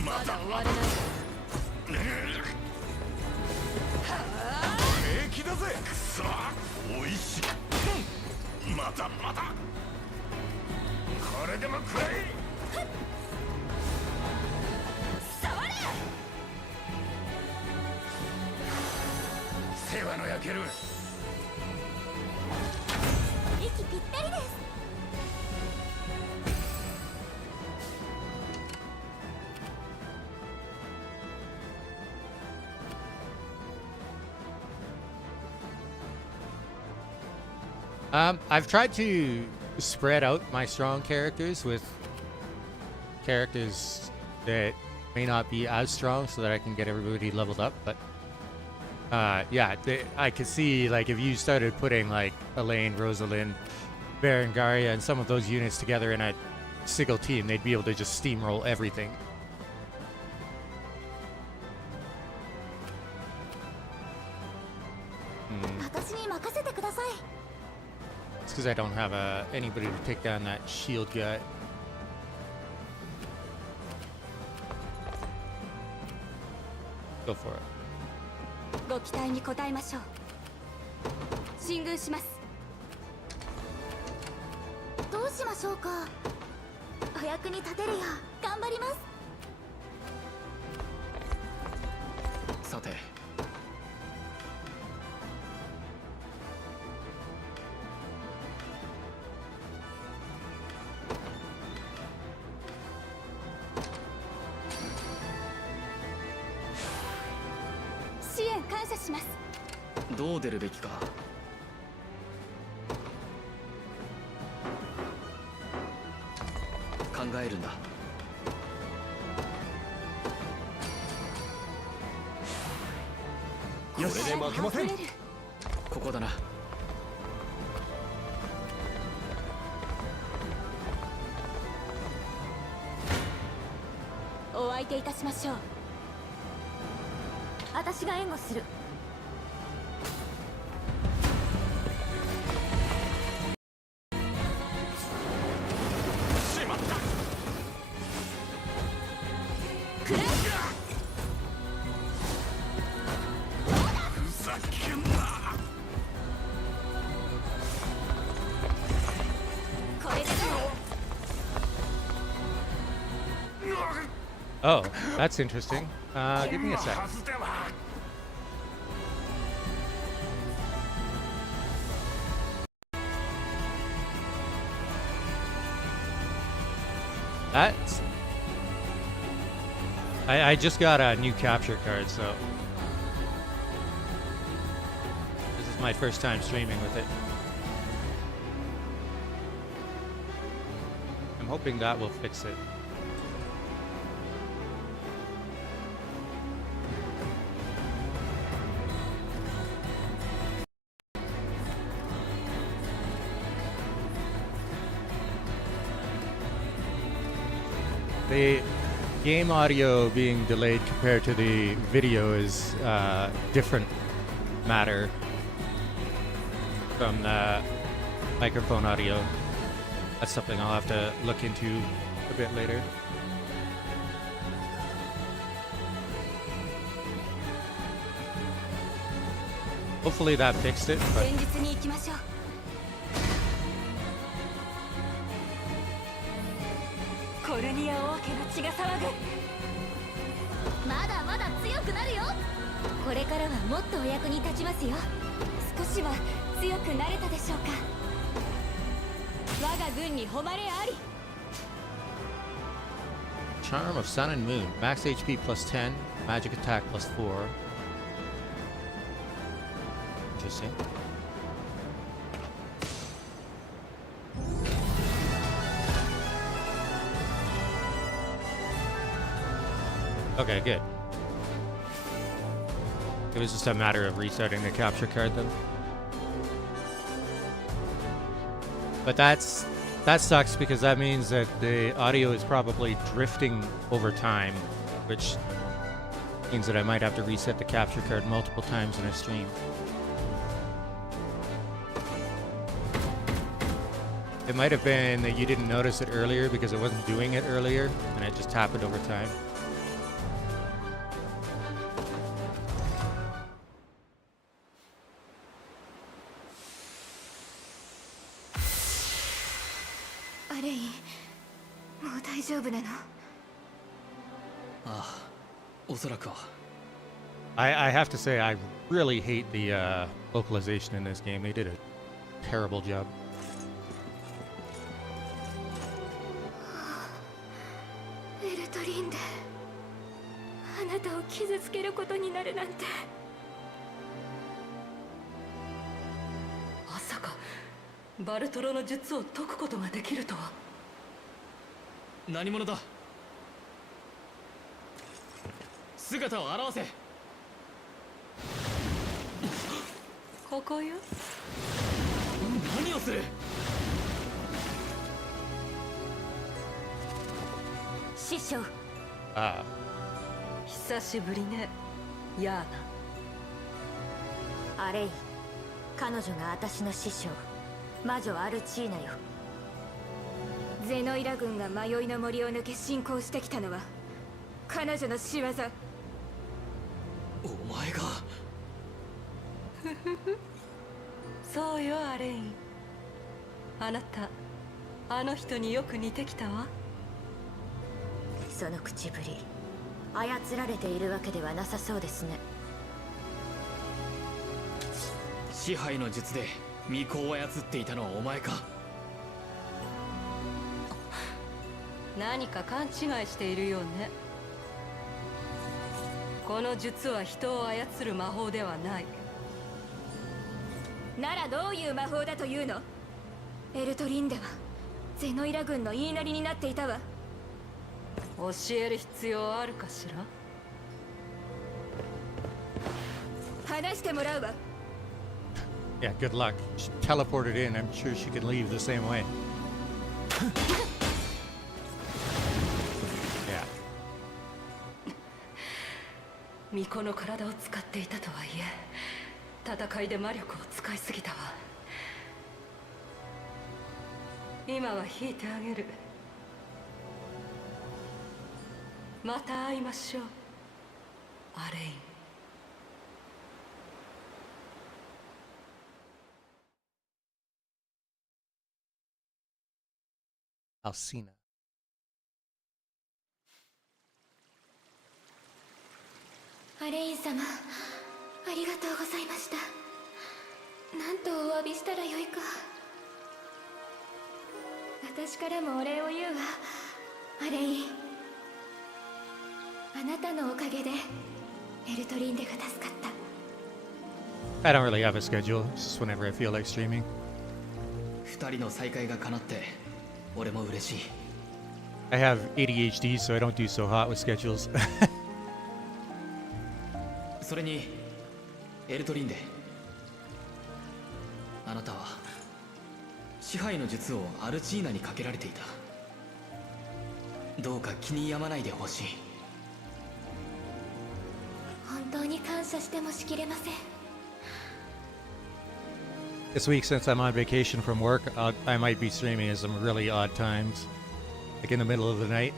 まだ終われない平気だぜ。くそ、おいしい。まだまだ。これでも食らえ。触れ世話の焼ける。息ぴったりです I've tried to spread out my strong characters with characters that may not be as strong so that I can get everybody leveled up, but yeah, I could see, like, if you started putting, like, Elaine, Rosalind, Berengaria, and some of those units together in a single team, they'd be able to just steamroll everything. It's because I don't have anybody to take down that shield guy. Go for it. ご期待に応えましょう。進軍します。どうしましょうか。お役に立てるよう頑張ります。さて、支援感謝します。どう出るべきか。考えるんだ。よし、これで負けません。ここだな。お相手いたしましょう。私が援護する。しまった。くらえ。ふざけんな。これでどう。 Oh, that's interesting. Give me a sec. はずでは That's... I just got a new capture card, so... This is my first time streaming with it. I'm hoping that will fix it. The game audio being delayed compared to the video is different matter from the microphone audio. That's something I'll have to look into a bit later. Hopefully that fixed it, but 前日に行きましょう。コルニア王家の血が騒ぐ。まだまだ強くなるよ。これからはもっとお役に立ちますよ。少しは強くなれたでしょうか。我が軍に誉れあり。 Charm of Sun and Moon. Max HP plus 10, magic attack plus 4. Interesting. Okay, good. It was just a matter of restarting the capture card then. But that sucks because that means that the audio is probably drifting over time, which means that I might have to reset the capture card multiple times in a stream. It might have been that you didn't notice it earlier because it wasn't doing it earlier, and it just happened over time. I have to say, I really hate the localization in this game. They did a terrible job. エルトリンであなたを傷つけることになるなんて。まさかバルトロの術を解くことができるとは。何者だ。姿を現せ。ここよ。何をする。師匠、 Ah. 久しぶりね、ヤーナ。アレイ、彼女が私の師匠、魔女アルチーナよ。ゼノイラ軍が迷いの森を抜け侵攻してきたのは彼女の仕業。お前が。そうよ、アレイン。あなた、あの人によく似てきたわ。その口ぶり、操られているわけではなさそうですね。支配の術で巫女を操っていたのはお前か。何か勘違いしているようね。この術は人を操る魔法ではない。ならどういう魔法だというの？エルトリンではゼノイラ軍の言いなりになっていたわ。教える必要あるかしら？話してもらうわ。 Yeah, good luck. She teleported in. I'm sure she can leave the same way. Yeah. 巫女の体を使っていたとはいえ、戦いで魔力を使いすぎたわ。今は引いてあげる。また会いましょう、アレイン。Alcina. アレイン様、ありがとうございました。なんとお詫びしたらよいか。私からもお礼を言うわ、アレイン。あなたのおかげでエルトリンデが助かった。 I don't really have a schedule. It's just whenever I feel like streaming. 二人の再会が叶って俺も嬉しい。 I have ADHD, so I don't do so hot with schedules. それにエルトリンデ、あなたは支配の術をアルチーナにかけられていた。どうか気に病まないでほしい。本当に感謝してもしきれません。 This week, since I'm on vacation from work, I might be streaming at some really odd times, like in the middle of the night.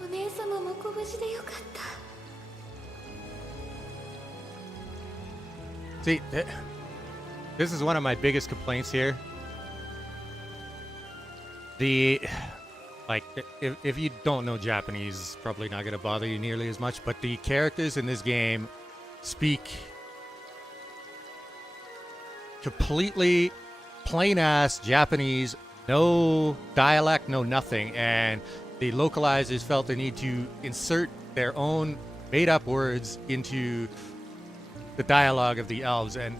お姉様もご無事でよかった。 See, this is one of my biggest complaints here. If you don't know Japanese, it's probably not going to bother you nearly as much, but the characters in this game speak completely plain-ass Japanese, no dialect, no nothing, and the localizers felt the need to insert their own made-up words into the dialogue of the elves, and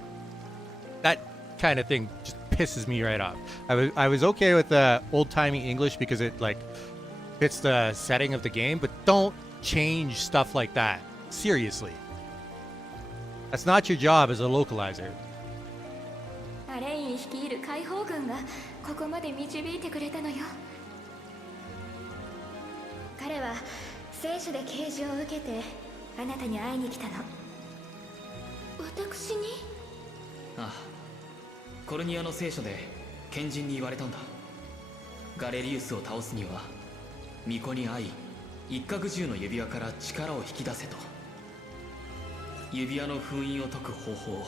that kind of thing just pisses me right off. I was okay with the old-timey English because it like fits the setting of the game, but don't change stuff like that. Seriously. That's not your job as a localizer. アレイン率いる解放軍がここまで導いてくれたのよ。彼は聖書で啓示を受けてあなたに会いに来たの。私に？ああ、コルニアの聖書で賢人に言われたんだ。ガレリウスを倒すには巫女に会い、一角獣の指輪から力を引き出せと。指輪の封印を解く方法を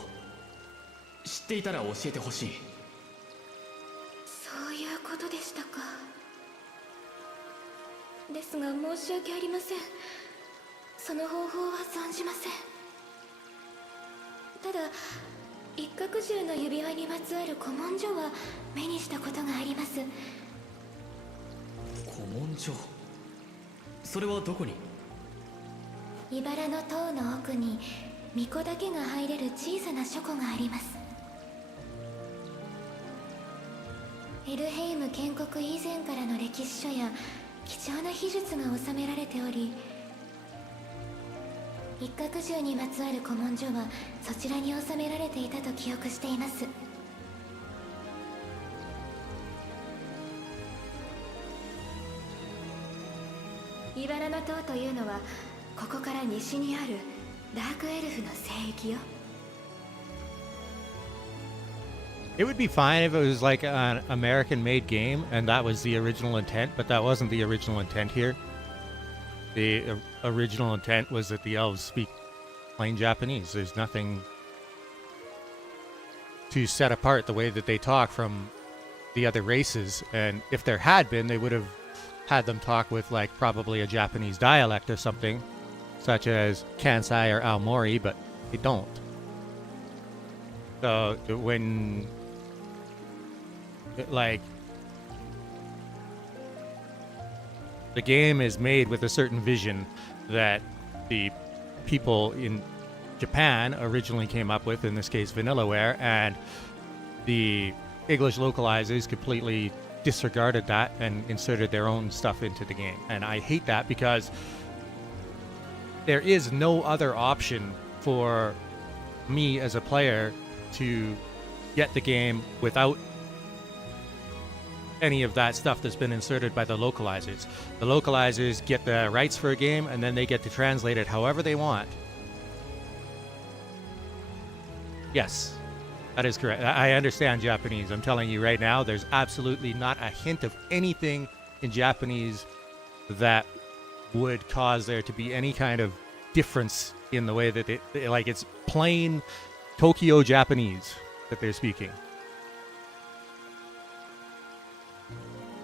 知っていたら教えてほしい。そういうことでしたか。ですが申し訳ありません。その方法は存じません。ただ一角獣の指輪にまつわる古文書は目にしたことがあります。古文書、それはどこに？茨の塔の奥に巫女だけが入れる小さな書庫があります。エルヘイム建国以前からの歴史書や貴重な秘術が収められており、一角獣にまつわる古文書はそちらに収められていたと記憶しています。茨の塔というのはここから西にあるダークエルフの聖域よ。 It would be fine if it was like an American-made game and that was the original intent, but that wasn't the original intent here. The original intent was that the elves speak plain Japanese. There's nothing to set apart the way that they talk from the other races, and if there had been, they would have had them talk with like probably a Japanese dialect or something, such as Kansai or Aomori, but they don't. So when like the game is made with a certain vision that the people in Japan originally came up with, in this case Vanillaware, and the English localizers completely disregarded that and inserted their own stuff into the game. And I hate that because there is no other option for me as a player to get the game without any of that stuff that's been inserted by the localizers. The localizers get the rights for a game and then they get to translate it however they want. Yes, that is correct. I understand Japanese. I'm telling you right now, there's absolutely not a hint of anything in Japanese that would cause there to be any kind of difference in the way that like it's plain Tokyo Japanese that they're speaking.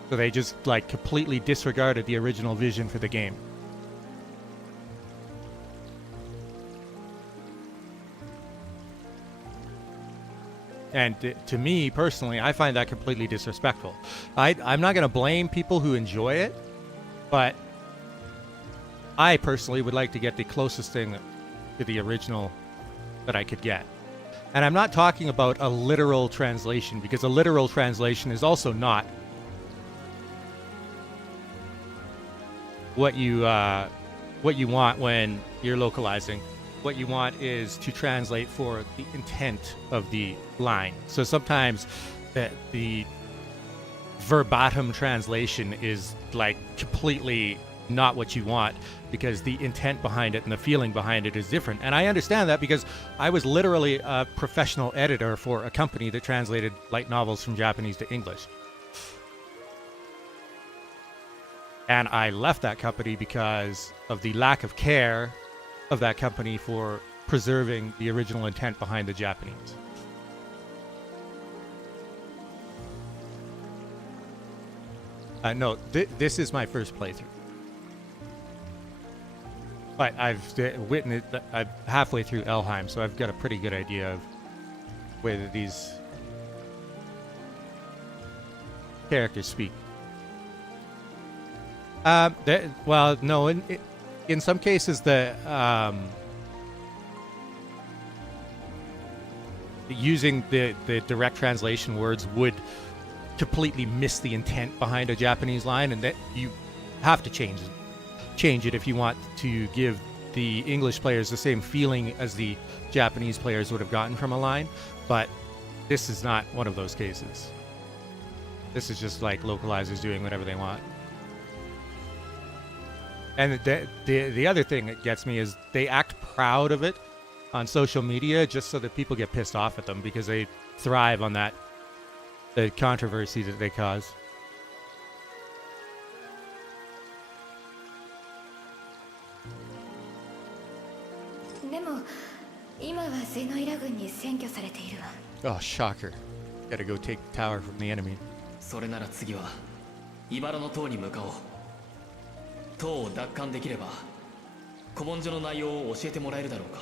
So they just like completely disregarded the original vision for the game. And to me personally, I find that completely disrespectful. I'm not going to blame people who enjoy it, but I personally would like to get the closest thing to the original that I could get. And I'm not talking about a literal translation, because a literal translation is also not what you want when you're localizing. What you want is to translate for the intent of the line. So sometimes the verbatim translation is like completely not what you want, because the intent behind it and the feeling behind it is different. And I understand that because I was literally a professional editor for a company that translated light novels from Japanese to English. And I left that company because of the lack of care of that company for preserving the original intent behind the Japanese. No, this is my first playthrough. But I've witnessed, I'm halfway through Elheim, so I've got a pretty good idea of whether these characters speak. Well, no, in some cases using the direct translation words would completely miss the intent behind a Japanese line, and that you have to change it if you want to give the English players the same feeling as the Japanese players would have gotten from a line. But this is not one of those cases. This is just like localizers doing whatever they want. And the other thing that gets me is they act proud of it on social media just so that people get pissed off at them, because they thrive on that, the controversy that they cause. Oh, shocker. Gotta go take the tower from the enemy. それなら次は茨の塔に向かおう。塔を奪還できれば古文書の内容を教えてもらえるだろうか。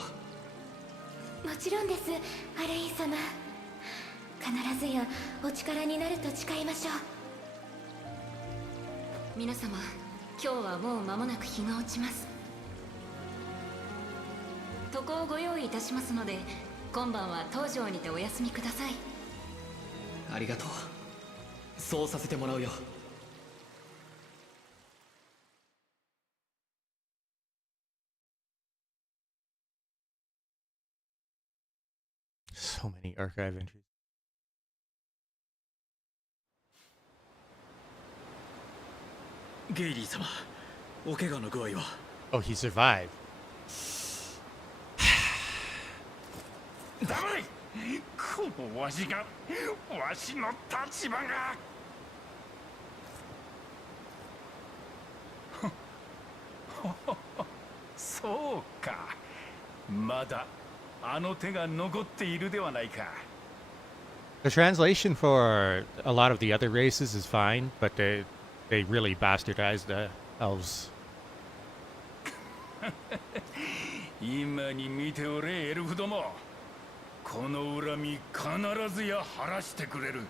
もちろんです、アレイン様。必ずやお力になると誓いましょう。皆様、今日はもう間もなく日が落ちます。床をご用意いたしますので、今晩は当城にてお休みください。ありがとう。そうさせてもらうよ。So many archive entries. ゲイリー様、お怪我の具合は。 Oh, he survived. 黙れ。このわしがわしの立場が。そうか。まだあの手が残っているではないか。 The translation for a lot of the other races is fine, but they really bastardized the elves. 今に見ておれエルフども。この恨み必ずや晴らしてくれる。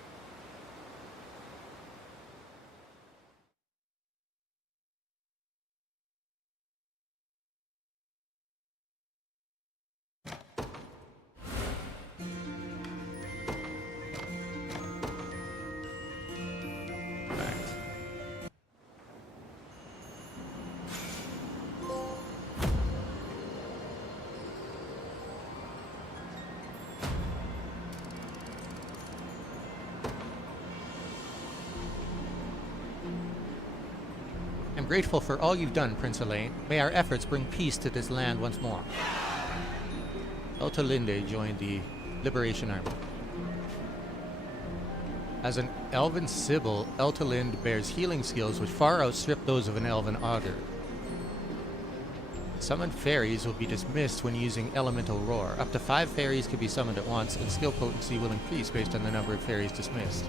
I'm grateful for all you've done, Prince Elhaim. May our efforts bring peace to this land once more. Eltalinde joined the Liberation Army. As an Elven Sibyl, Eltalinde bears healing skills which far outstrip those of an Elven Augur. Summoned fairies will be dismissed when using Elemental Roar. Up to 5 fairies can be summoned at once, and skill potency will increase based on the number of fairies dismissed.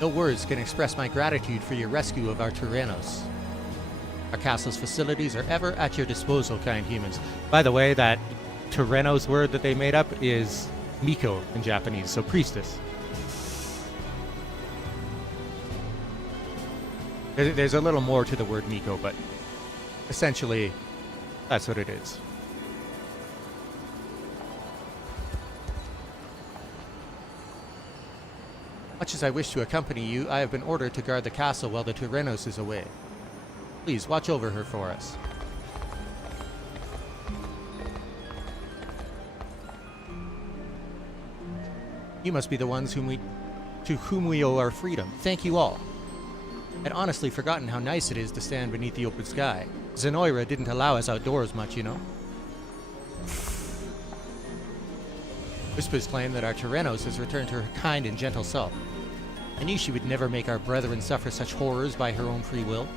No words can express my gratitude for your rescue of our Tyrannos. Our castle's facilities are ever at your disposal, kind humans. By the way, that Tyrannos word that they made up is Miko in Japanese, so priestess. There's a little more to the word Miko, but essentially, that's what it is. Much as I wish to accompany you, I have been ordered to guard the castle while the Tyrannos is away. Please watch over her for us. You must be the ones to whom we owe our freedom. Thank you all. I'd honestly forgotten how nice it is to stand beneath the open sky. Zenoira didn't allow us outdoors much, you know. Whispers claim that our Tyrannos has returned to her kind and gentle self. I knew she would never make our brethren suffer such horrors by her own free will.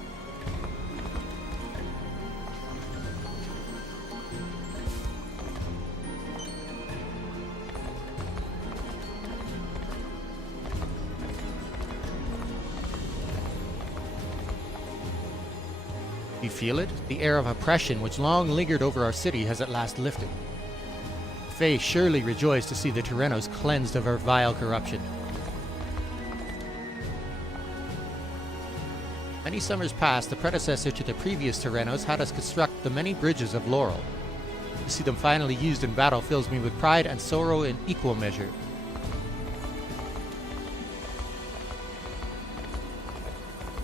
You feel it? The air of oppression which long lingered over our city has at last lifted. Faye surely rejoiced to see the Tyrannos cleansed of her vile corruption. Many summers past, the predecessor to the previous Tyrannos had us construct the many bridges of Laurel. To see them finally used in battle fills me with pride and sorrow in equal measure.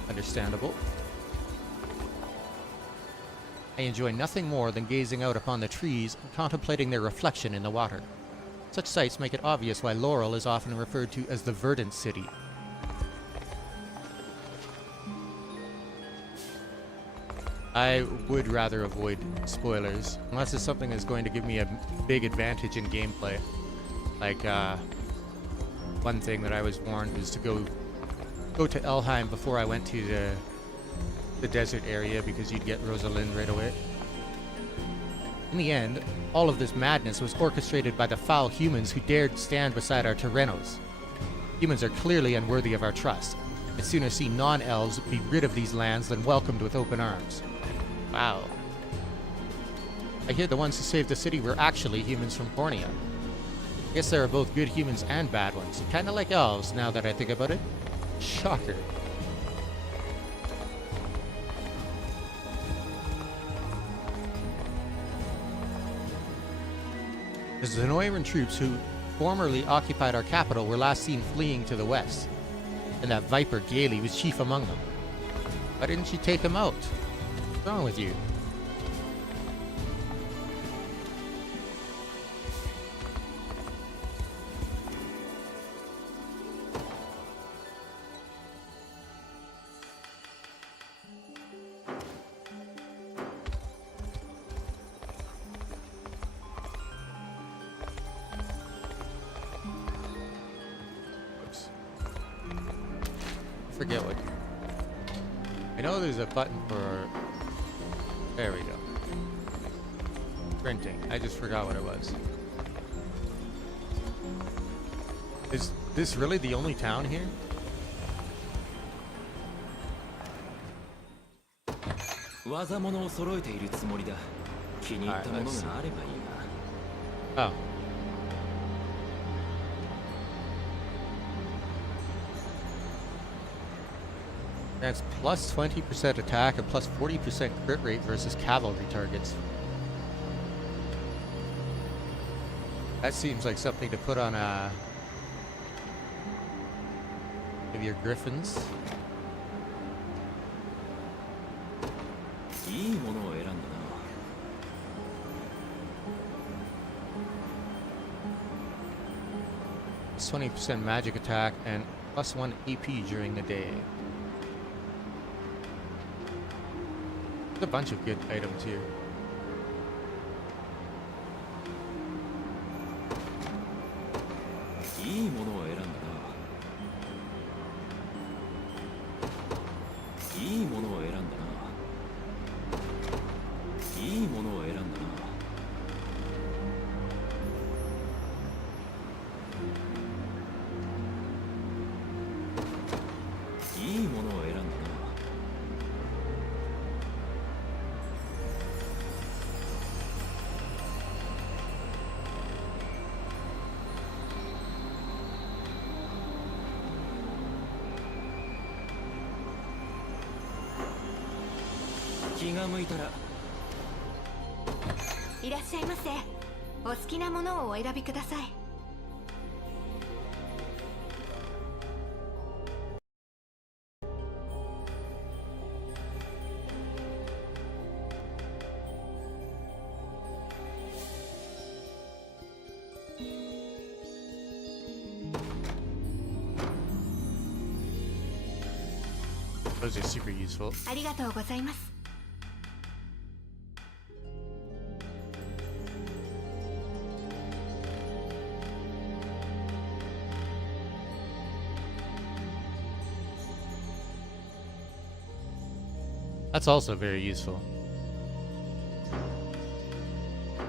Understandable. I enjoy nothing more than gazing out upon the trees and contemplating their reflection in the water. Such sights make it obvious why Laurel is often referred to as the Verdant City. I would rather avoid spoilers, unless it's something that's going to give me a big advantage in gameplay. Like, one thing that I was warned was to go to Elheim before I went to the desert area because you'd get Rosalind right away. In the end, all of this madness was orchestrated by the foul humans who dared stand beside our Tyrannos. Humans are clearly unworthy of our trust. I'd sooner see non-elves be rid of these lands than welcomed with open arms. Wow. I hear the ones who saved the city were actually humans from Cornea. I guess there are both good humans and bad ones. Kinda like elves, now that I think about it. Shocker. The Zenoiran troops who formerly occupied our capital were last seen fleeing to the west, and that viper Gaeli was chief among them. Why didn't you take him out? What's wrong with you? Forget what. I know there's a button for. There we go. Printing. I just forgot what it was. Is this really the only town here? 技物を揃えているつもりだ。気に入ったものがあればいいな。Oh. Grants plus 20% attack and plus 40% crit rate versus cavalry targets. That seems like something to put on maybe your griffins. いいものを選んだな。Plus 20% magic attack and plus 1 AP during the day. There's a bunch of good items here.気が向いたら。いらっしゃいませ。お好きなものをお選びください。Those are super useful. ありがとうございます。That's also very useful.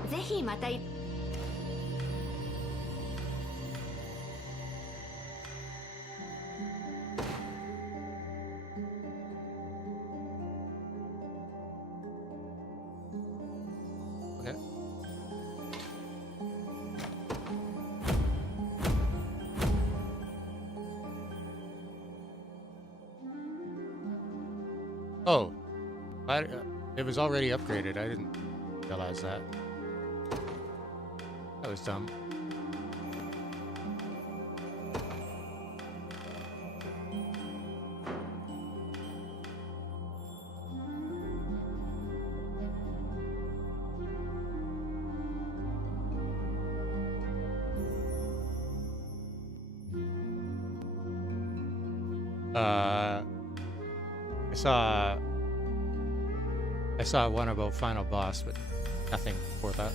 ぜひまた。Okay. Oh. It was already upgraded. I didn't realize that. That was dumb. I saw one about final boss, but nothing for that.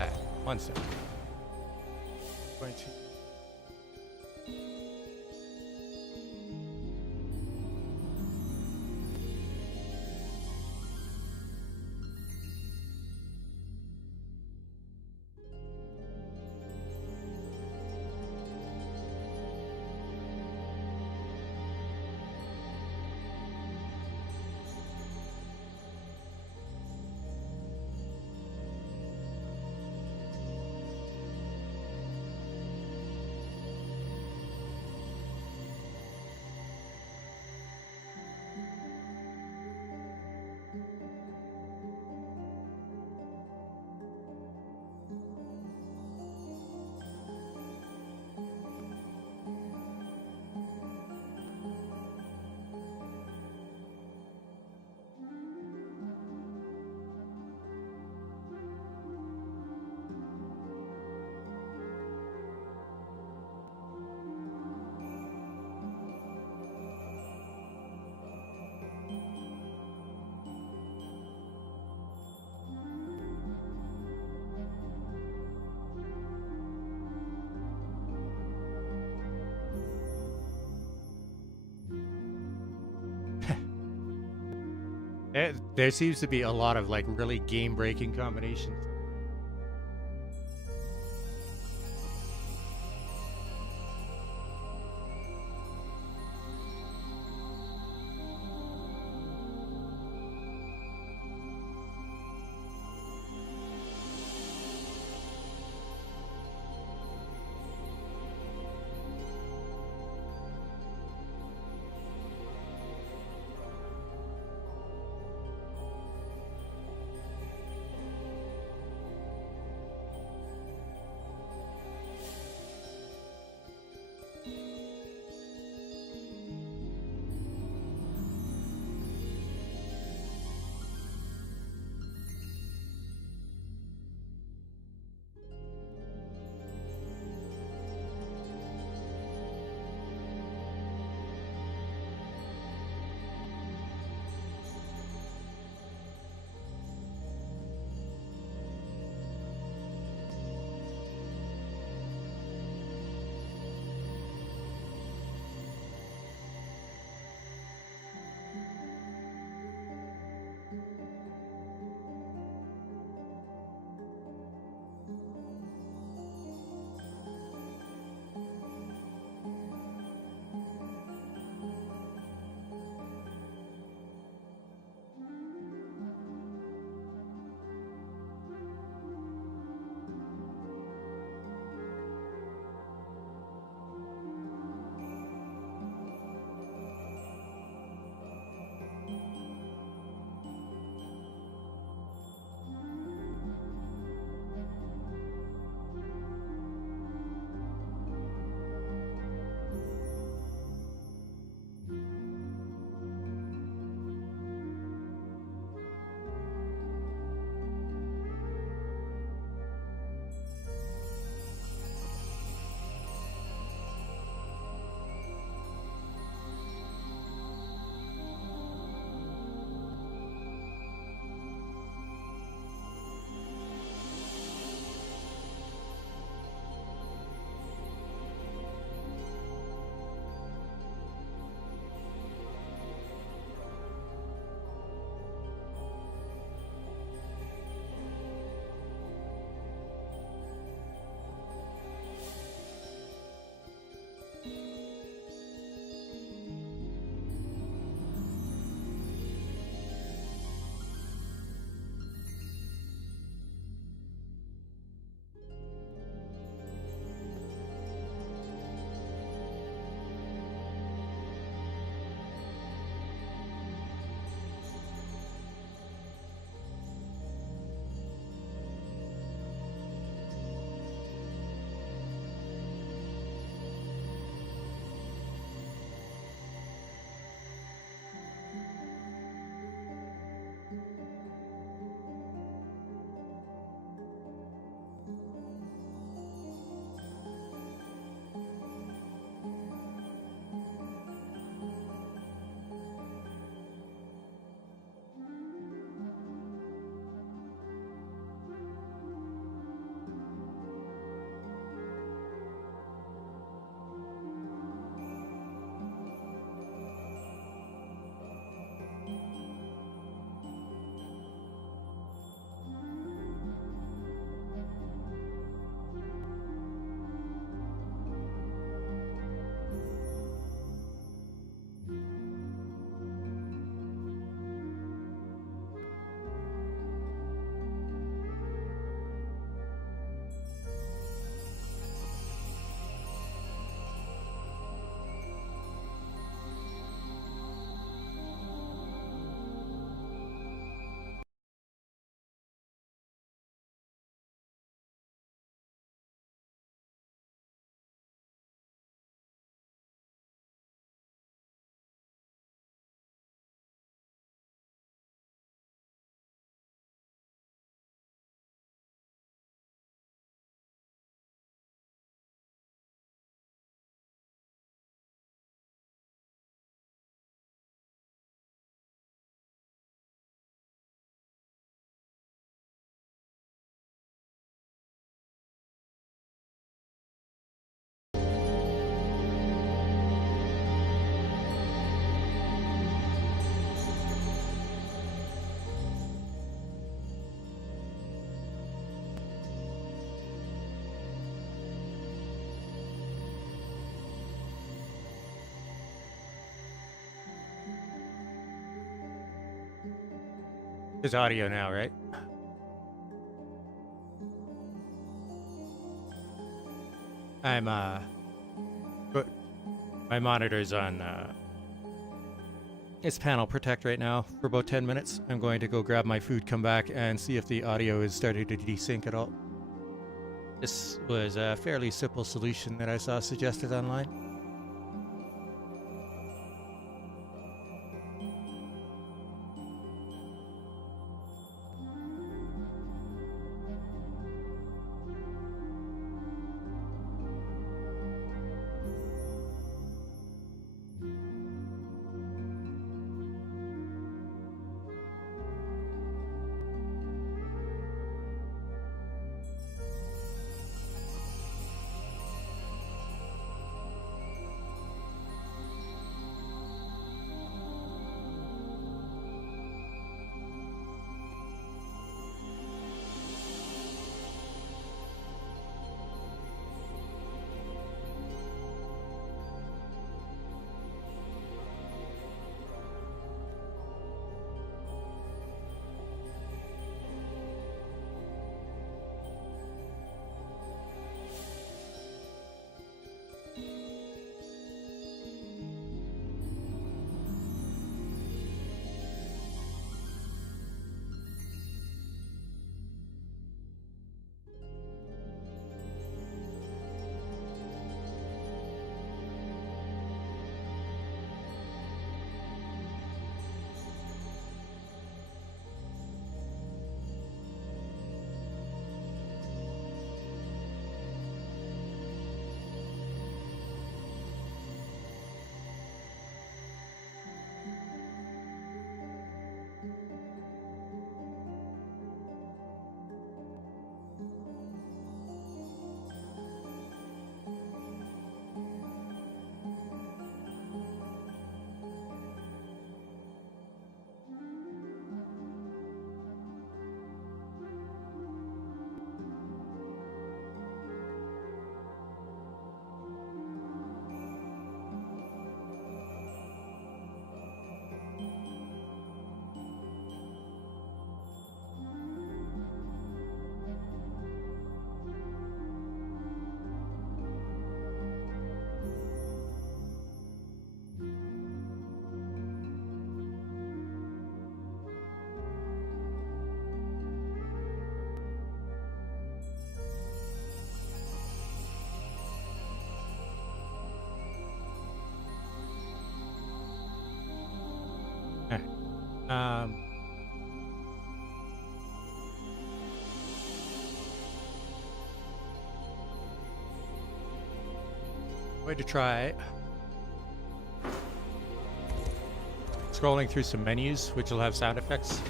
Alright, one second. Going to. There seems to be a lot of like really game-breaking combinations. There's audio now, right? I'm but my monitor's on it's panel protect right now for about 10 minutes. I'm going to go grab my food, come back, and see if the audio is starting to desync at all. This was a fairly simple solution that I saw suggested online. Um, Going to try scrolling through some menus, which will have sound effects.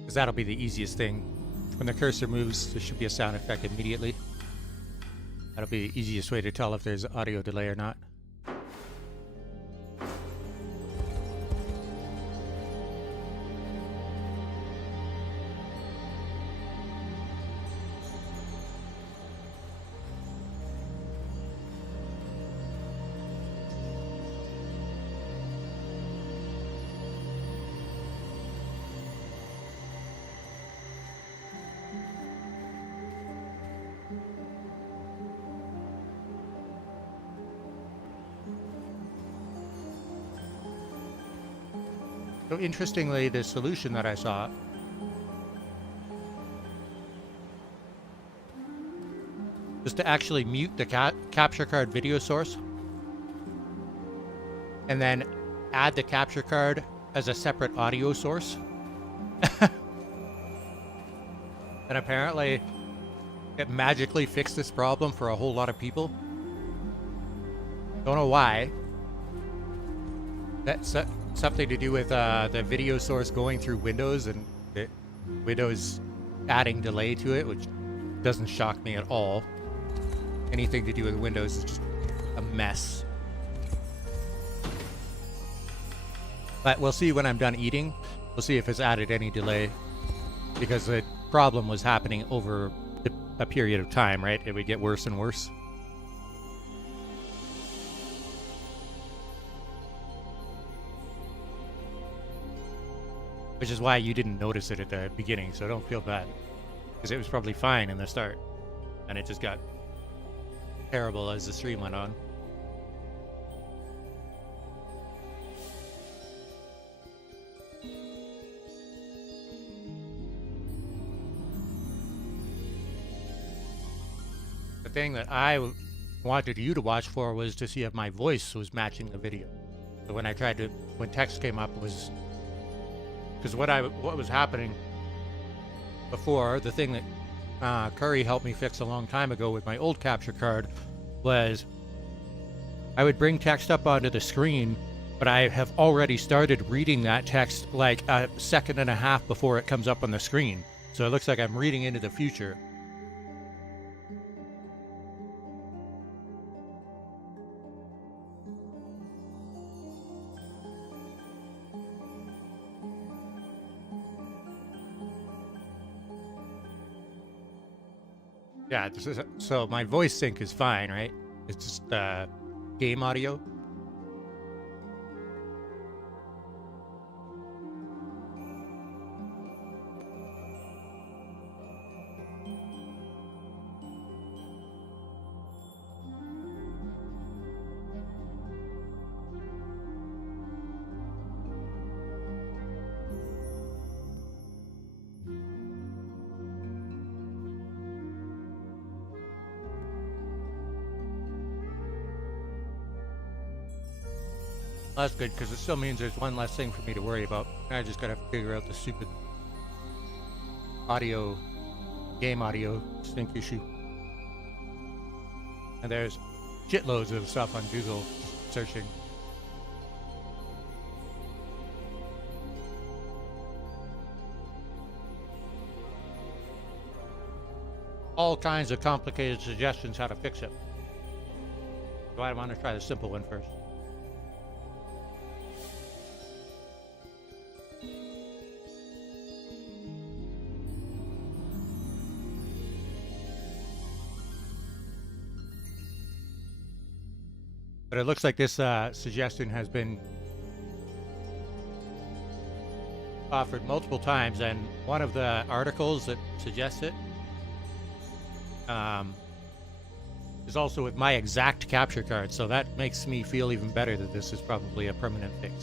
Because that'll be the easiest thing. When the cursor moves, there should be a sound effect immediately. That'll be the easiest way to tell if there's audio delay or not. So interestingly, the solution that I saw is to actually mute the capture card video source and then add the capture card as a separate audio source. And apparently it magically fixed this problem for a whole lot of people. Don't know why. That's something to do with the video source going through Windows and Windows adding delay to it, which doesn't shock me at all. Anything to do with Windows is just a mess. But we'll see when I'm done eating. We'll see if it's added any delay, because the problem was happening over the a period of time, right? It would get worse and worse. Which is why you didn't notice it at the beginning, so don't feel bad. Because it was probably fine in the start. And it just got terrible as the stream went on. The thing that I wanted you to watch for was to see if my voice was matching the video. So when I tried to, when text came up, was because what was happening before, the thing that Curry helped me fix a long time ago with my old capture card, was I would bring text up onto the screen, but I have already started reading that text like a second and a half before it comes up on the screen. So it looks like I'm reading into the future. Yeah, so my voice sync is fine, right? It's just game audio. That's good, because it still means there's one less thing for me to worry about. I just gotta figure out the stupid audio, game audio sync issue. And there's shitloads of stuff on Google searching. All kinds of complicated suggestions how to fix it. So I want to try the simple one first. But it looks like this suggestion has been offered multiple times, and one of the articles that suggests it is also with my exact capture card, so that makes me feel even better that this is probably a permanent fix.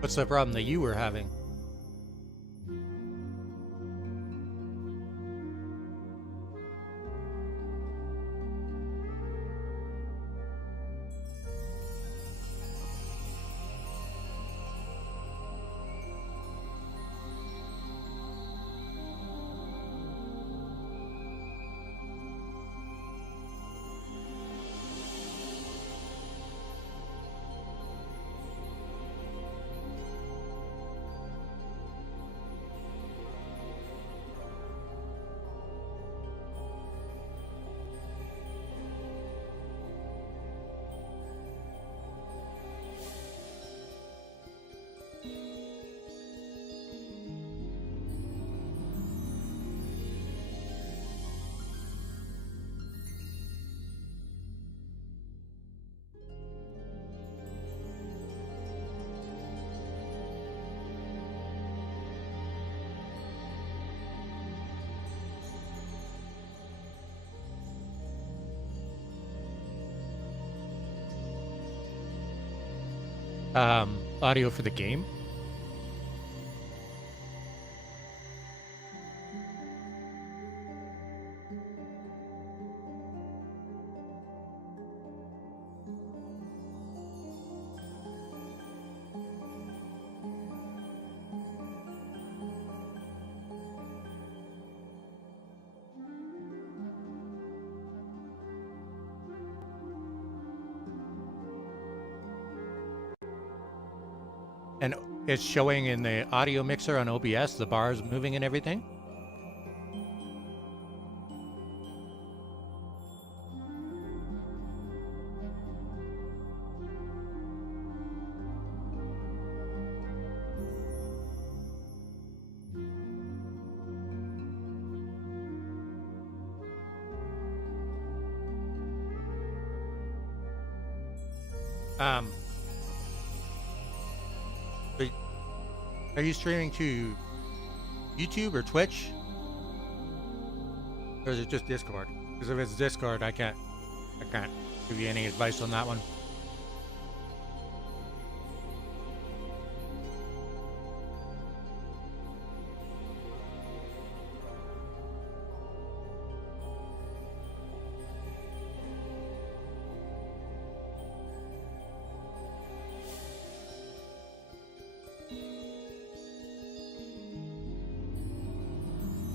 What's the problem that you were having? Audio for the game? and it's showing in the audio mixer on OBS, the bars moving and everything. But are you streaming to YouTube or Twitch? Or is it just Discord? Because if it's Discord, I can't give you any advice on that one.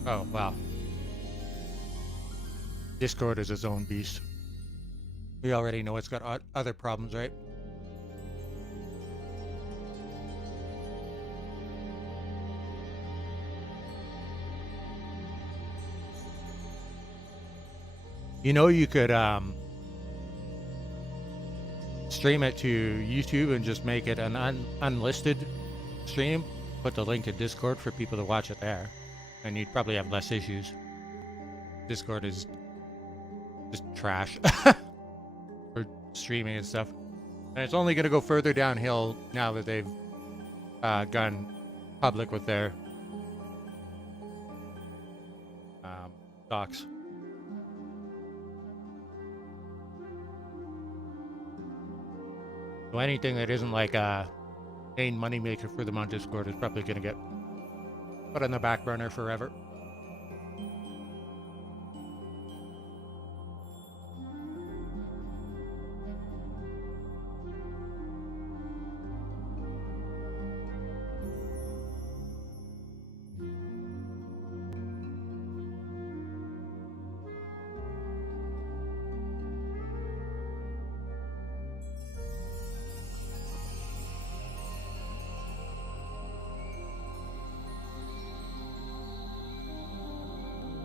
Oh, wow. Discord is its own beast. We already know it's got other problems, right? You know, you could stream it to YouTube and just make it an unlisted stream. Put the link in Discord for people to watch it there. And you'd probably have less issues. Discord is just trash for streaming and stuff. And it's only going to go further downhill now that they've gone public with their docs. So anything that isn't like a main moneymaker for them on Discord is probably going to get put on the back burner forever.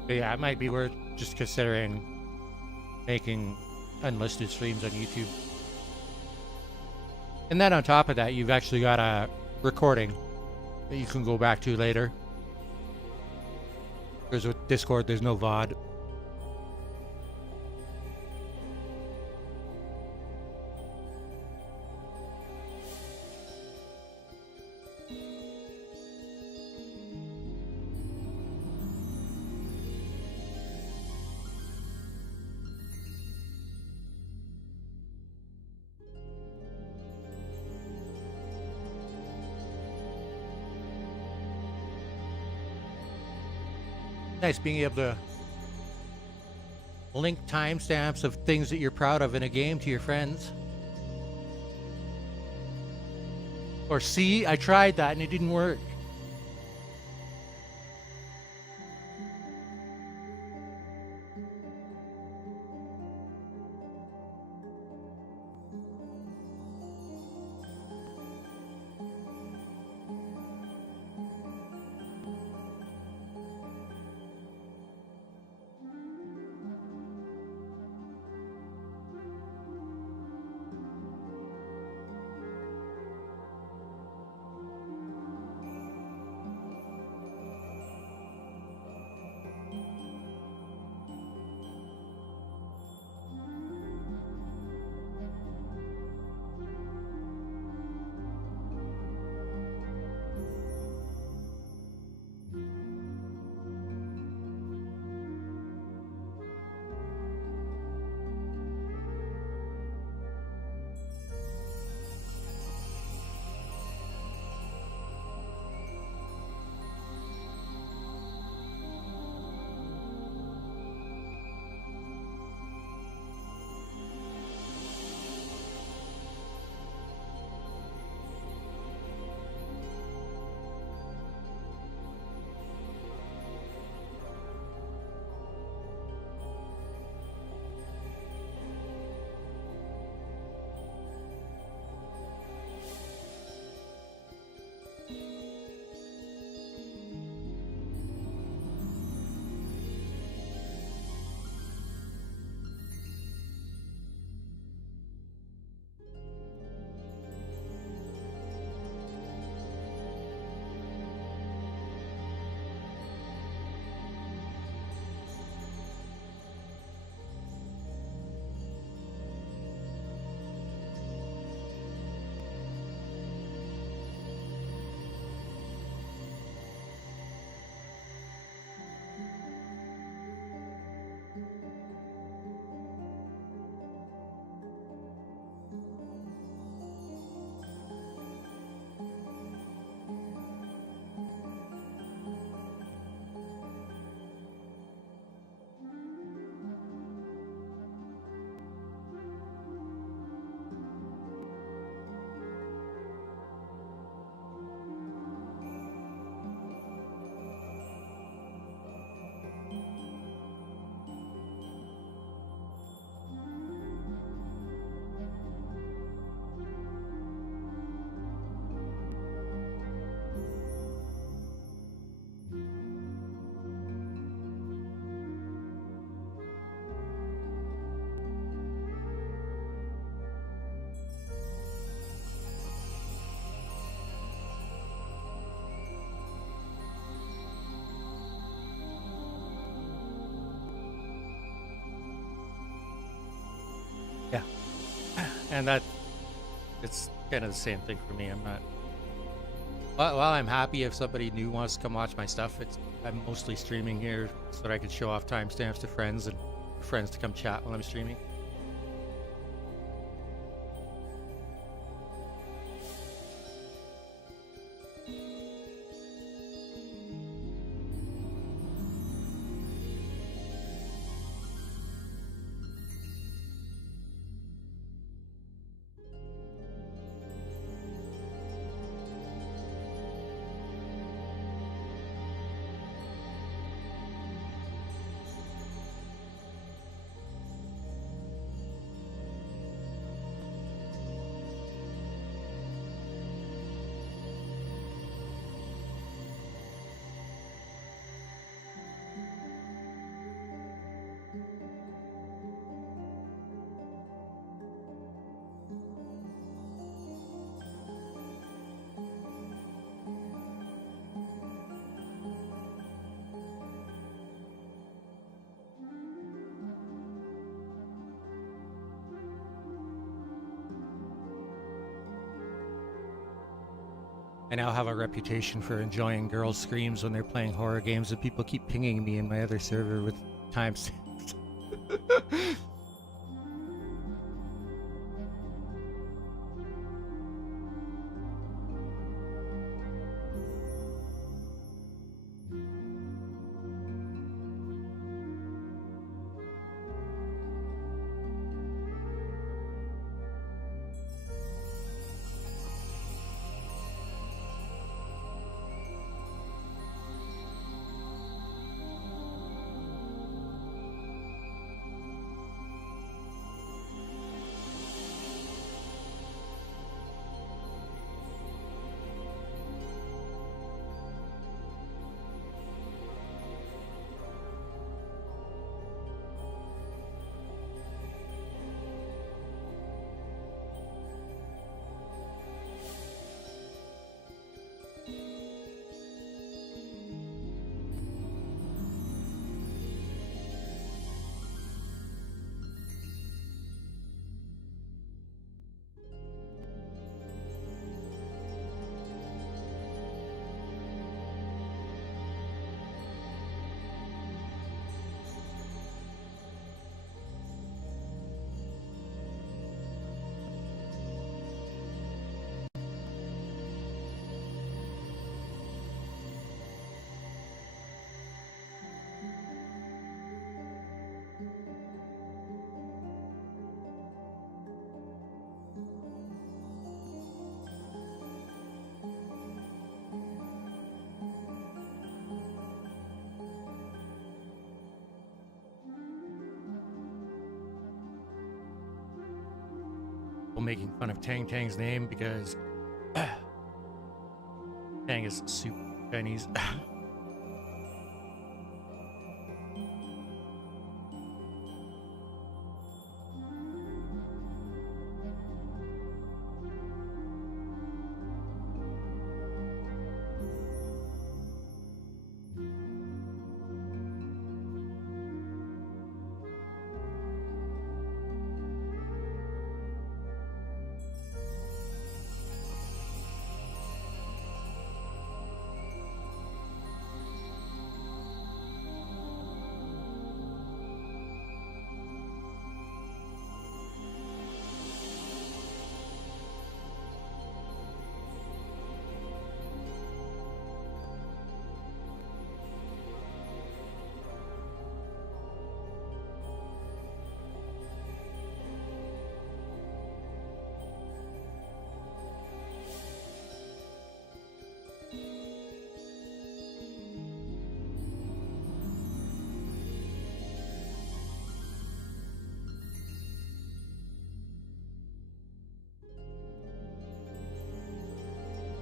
But yeah, it might be worth just considering making unlisted streams on YouTube. And then on top of that, you've actually got a recording that you can go back to later. Because with Discord, there's no VOD. Nice being able to link timestamps of things that you're proud of in a game to your friends. Or see, I tried that and it didn't work. And that it's kind of the same thing for me. I'm not. While I'm happy if somebody new wants to come watch my stuff, I'm mostly streaming here so that I can show off timestamps to friends and friends to come chat while I'm streaming. I now have a reputation for enjoying girls' screams when they're playing horror games, and people keep pinging me in my other server with timestamps. Making fun of Tang Tang's name because Tang is super Chinese.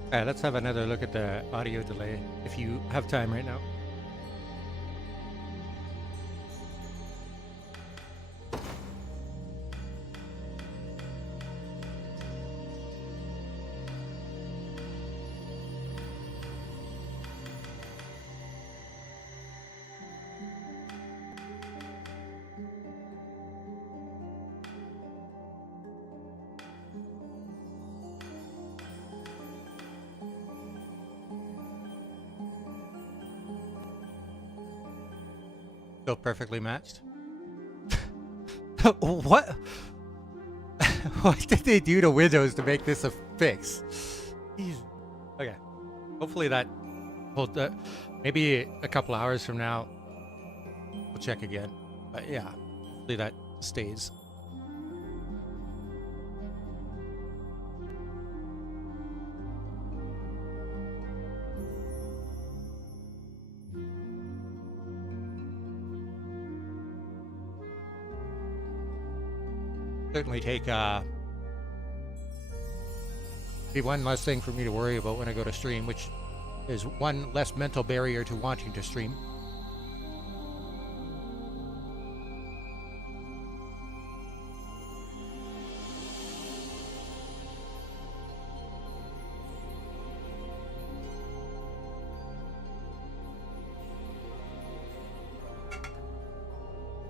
Alright, let's have another look at the audio delay if you have time right now. Still perfectly matched. What? What did they do to Windows to make this a fix? Jeez. Okay. Hopefully that hold. Maybe a couple hours from now, we'll check again. But yeah, hopefully that stays. Certainly take be one less thing for me to worry about when I go to stream, which is one less mental barrier to wanting to stream.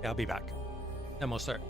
Yeah, I'll be back. Then we'll start.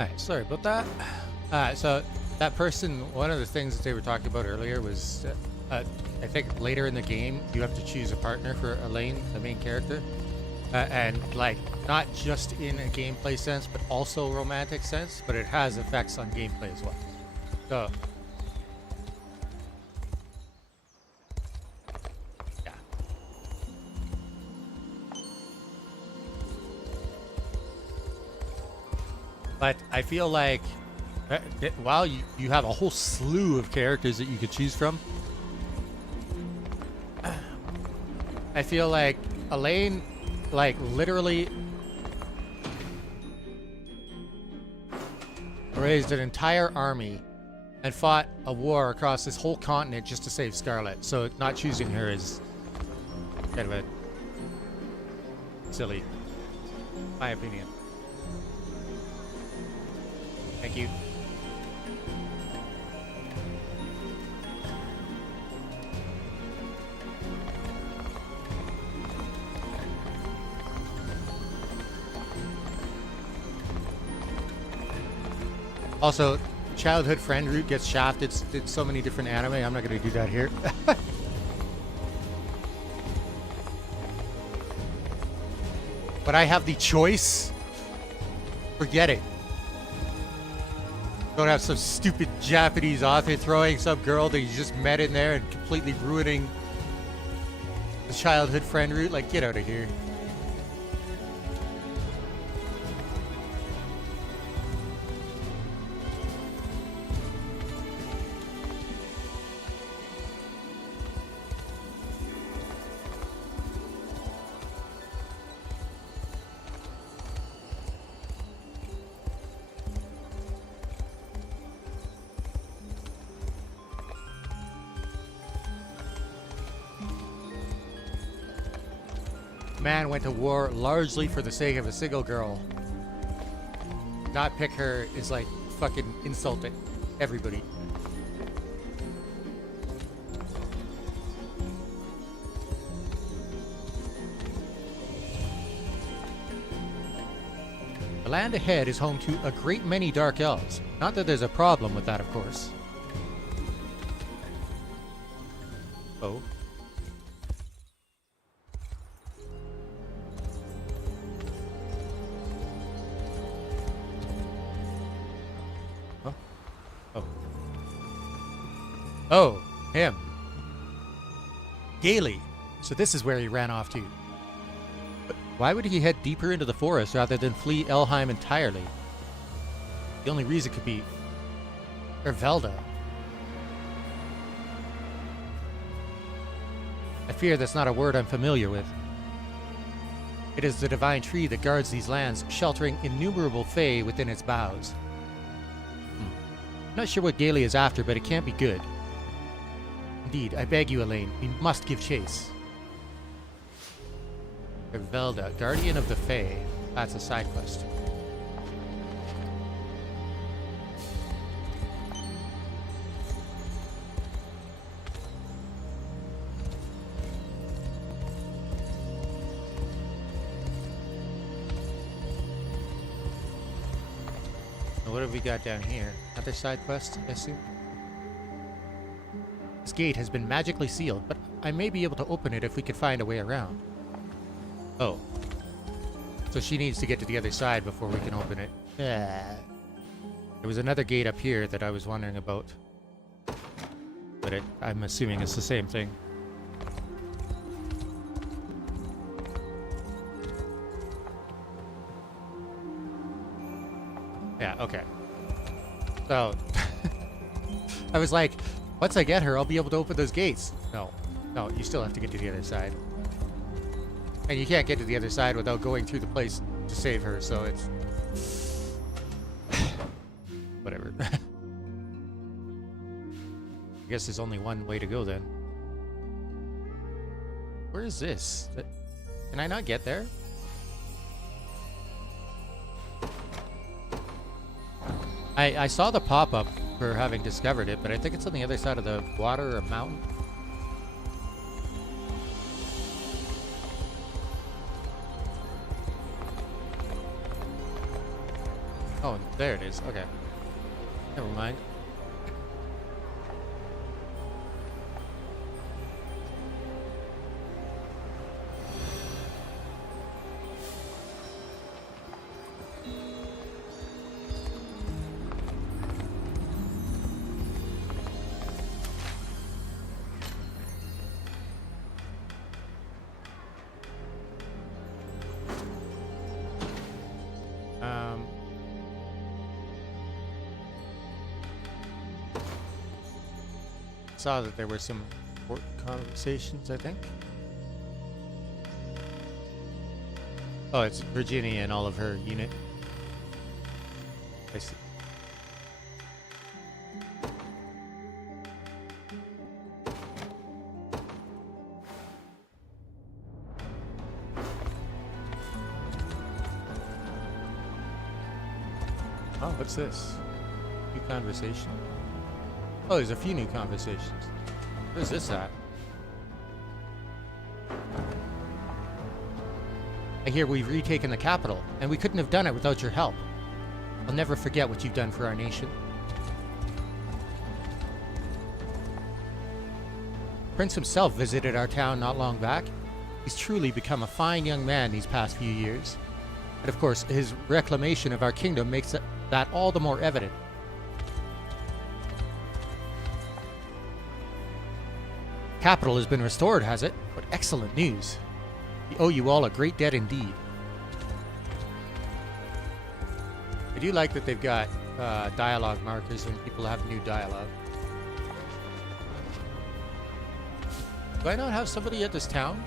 Alright, sorry about that. So that person, one of the things that they were talking about earlier was, I think later in the game, you have to choose a partner for Elaine, the main character. And like, not just in a gameplay sense, but also romantic sense, but it has effects on gameplay as well. So, yeah. But I feel like while you have a whole slew of characters that you could choose from, I feel like Elaine, like, literally raised an entire army and fought a war across this whole continent just to save Scarlet. So not choosing her is kind of a silly, my opinion. Thank you. Also, childhood friend route gets shafted in so many different anime. I'm not going to do that here. But I have the choice. Forget it. Don't have some stupid Japanese author throwing some girl that you just met in there and completely ruining the childhood friend route. Like, get out of here. Man went to war largely for the sake of a single girl. Not pick her is like fucking insulting everybody. The land ahead is home to a great many dark elves. Not that there's a problem with that, of course. Oh. Oh, him. Gaily. So this is where he ran off to. But why would he head deeper into the forest rather than flee Elheim entirely? The only reason could be Velda. I fear that's not a word I'm familiar with. It is the divine tree that guards these lands, sheltering innumerable fae within its boughs. Not sure what Gaily is after, but it can't be good. Indeed, I beg you, Elaine, we must give chase. Velda, Guardian of the Fae. That's a side quest. Now what have we got down here? Another side quest, I assume? This gate has been magically sealed, but I may be able to open it if we can find a way around. Oh. So she needs to get to the other side before we can open it. There was another gate up here that I was wondering about. But I'm assuming it's the same thing. Yeah, okay. So, I was like, once I get her, I'll be able to open those gates. No, you still have to get to the other side. And you can't get to the other side without going through the place to save her, so it's... whatever. I guess there's only one way to go then. Where is this? Can I not get there? I saw the pop-up for having discovered it, but I think it's on the other side of the water or mountain. Oh, there it is. Okay. Never mind. Saw that there were some important conversations, I think. Oh, it's Virginia and all of her unit. I see. Oh, what's this? New conversation? Oh, there's a few new conversations. Where's this at? I hear we've retaken the capital, and we couldn't have done it without your help. I'll never forget what you've done for our nation. Prince himself visited our town not long back. He's truly become a fine young man these past few years. And of course, his reclamation of our kingdom makes that all the more evident. Capital has been restored, has it? What excellent news. We owe you all a great debt indeed. I do like that they've got dialogue markers when people have new dialogue. Do I not have somebody at this town?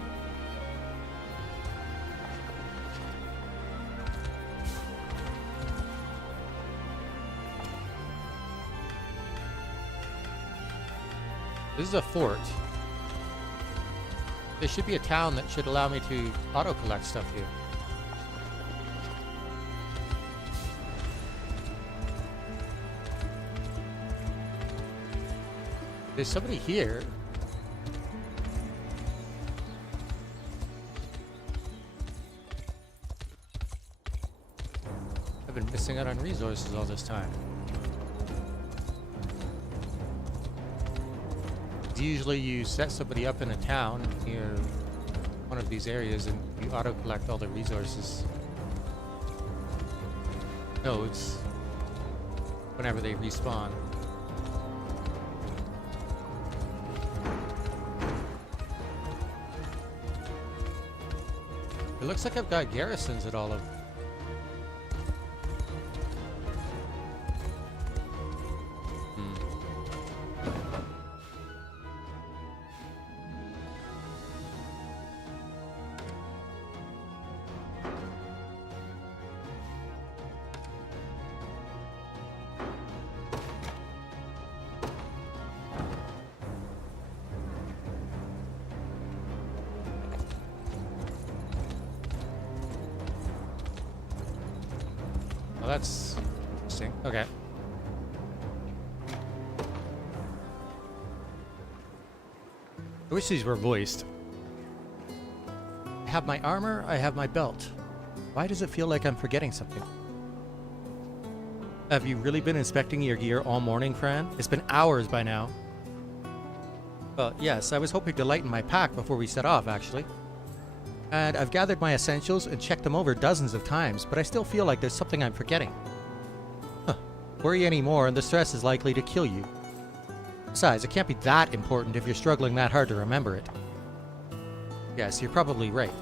This is a fort. There should be a town that should allow me to auto-collect stuff here. There's somebody here. I've been missing out on resources all this time. Usually you set somebody up in a town near one of these areas and you auto-collect all the resources. No, it's whenever they respawn. It looks like I've got garrisons at all of them. Well, that's interesting. Okay. I wish these were voiced. I have my armor, I have my belt. Why does it feel like I'm forgetting something? Have you really been inspecting your gear all morning, Fran? It's been hours by now. Well, yes, I was hoping to lighten my pack before we set off, actually. And I've gathered my essentials and checked them over dozens of times, but I still feel like there's something I'm forgetting. Huh. Worry anymore and the stress is likely to kill you. Besides, it can't be that important if you're struggling that hard to remember it. Yes, you're probably right.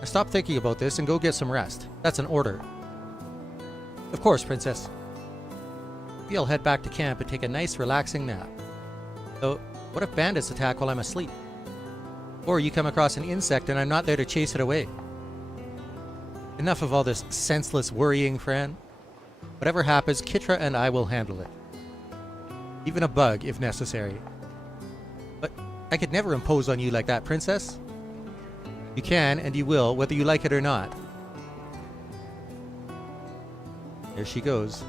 Now stop thinking about this and go get some rest. That's an order. Of course, Princess. Maybe I'll head back to camp and take a nice relaxing nap. Though, what if bandits attack while I'm asleep? Or you come across an insect and I'm not there to chase it away. Enough of all this senseless worrying, Fran. Whatever happens, Kitra and I will handle it. Even a bug, if necessary. But I could never impose on you like that, Princess. You can, and you will, whether you like it or not. There she goes.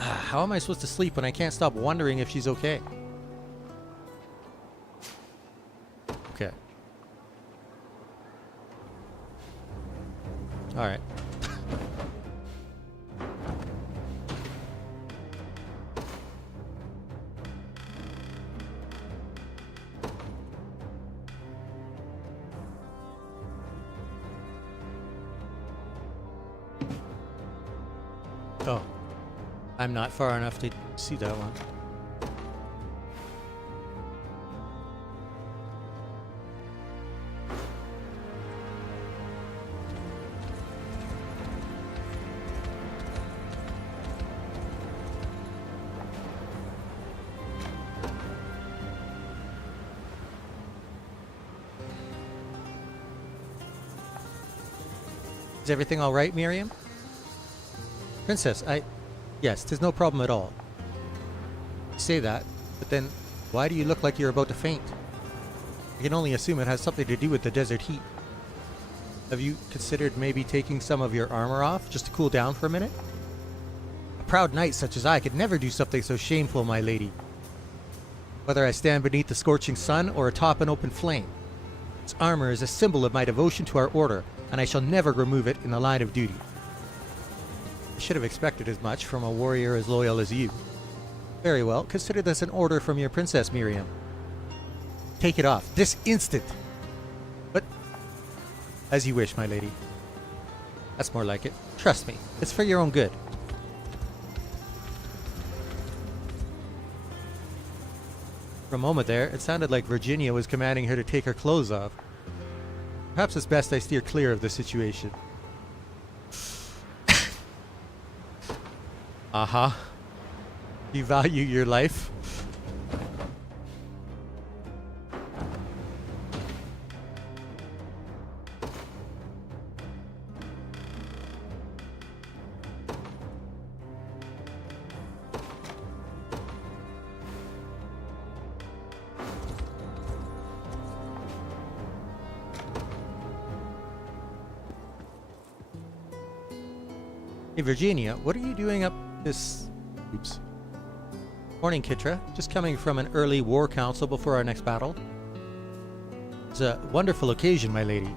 How am I supposed to sleep when I can't stop wondering if she's okay? Okay. Alright. I'm not far enough to see that one. Is everything all right, Miriam? Princess, yes, 'tis no problem at all. You say that, but then why do you look like you're about to faint? I can only assume it has something to do with the desert heat. Have you considered maybe taking some of your armor off, just to cool down for a minute? A proud knight such as I could never do something so shameful, my lady. Whether I stand beneath the scorching sun or atop an open flame. This armor is a symbol of my devotion to our order, and I shall never remove it in the line of duty. I should have expected as much from a warrior as loyal as you. Very well, consider this an order from your princess, Miriam. Take it off, this instant! But, as you wish, my lady. That's more like it. Trust me, it's for your own good. For a moment there, it sounded like Virginia was commanding her to take her clothes off. Perhaps it's best I steer clear of the situation. Uh-huh. You value your life? Hey Virginia, what are you doing up this... Oops. Morning, Kitra. Just coming from an early war council before our next battle. It's a wonderful occasion, my lady.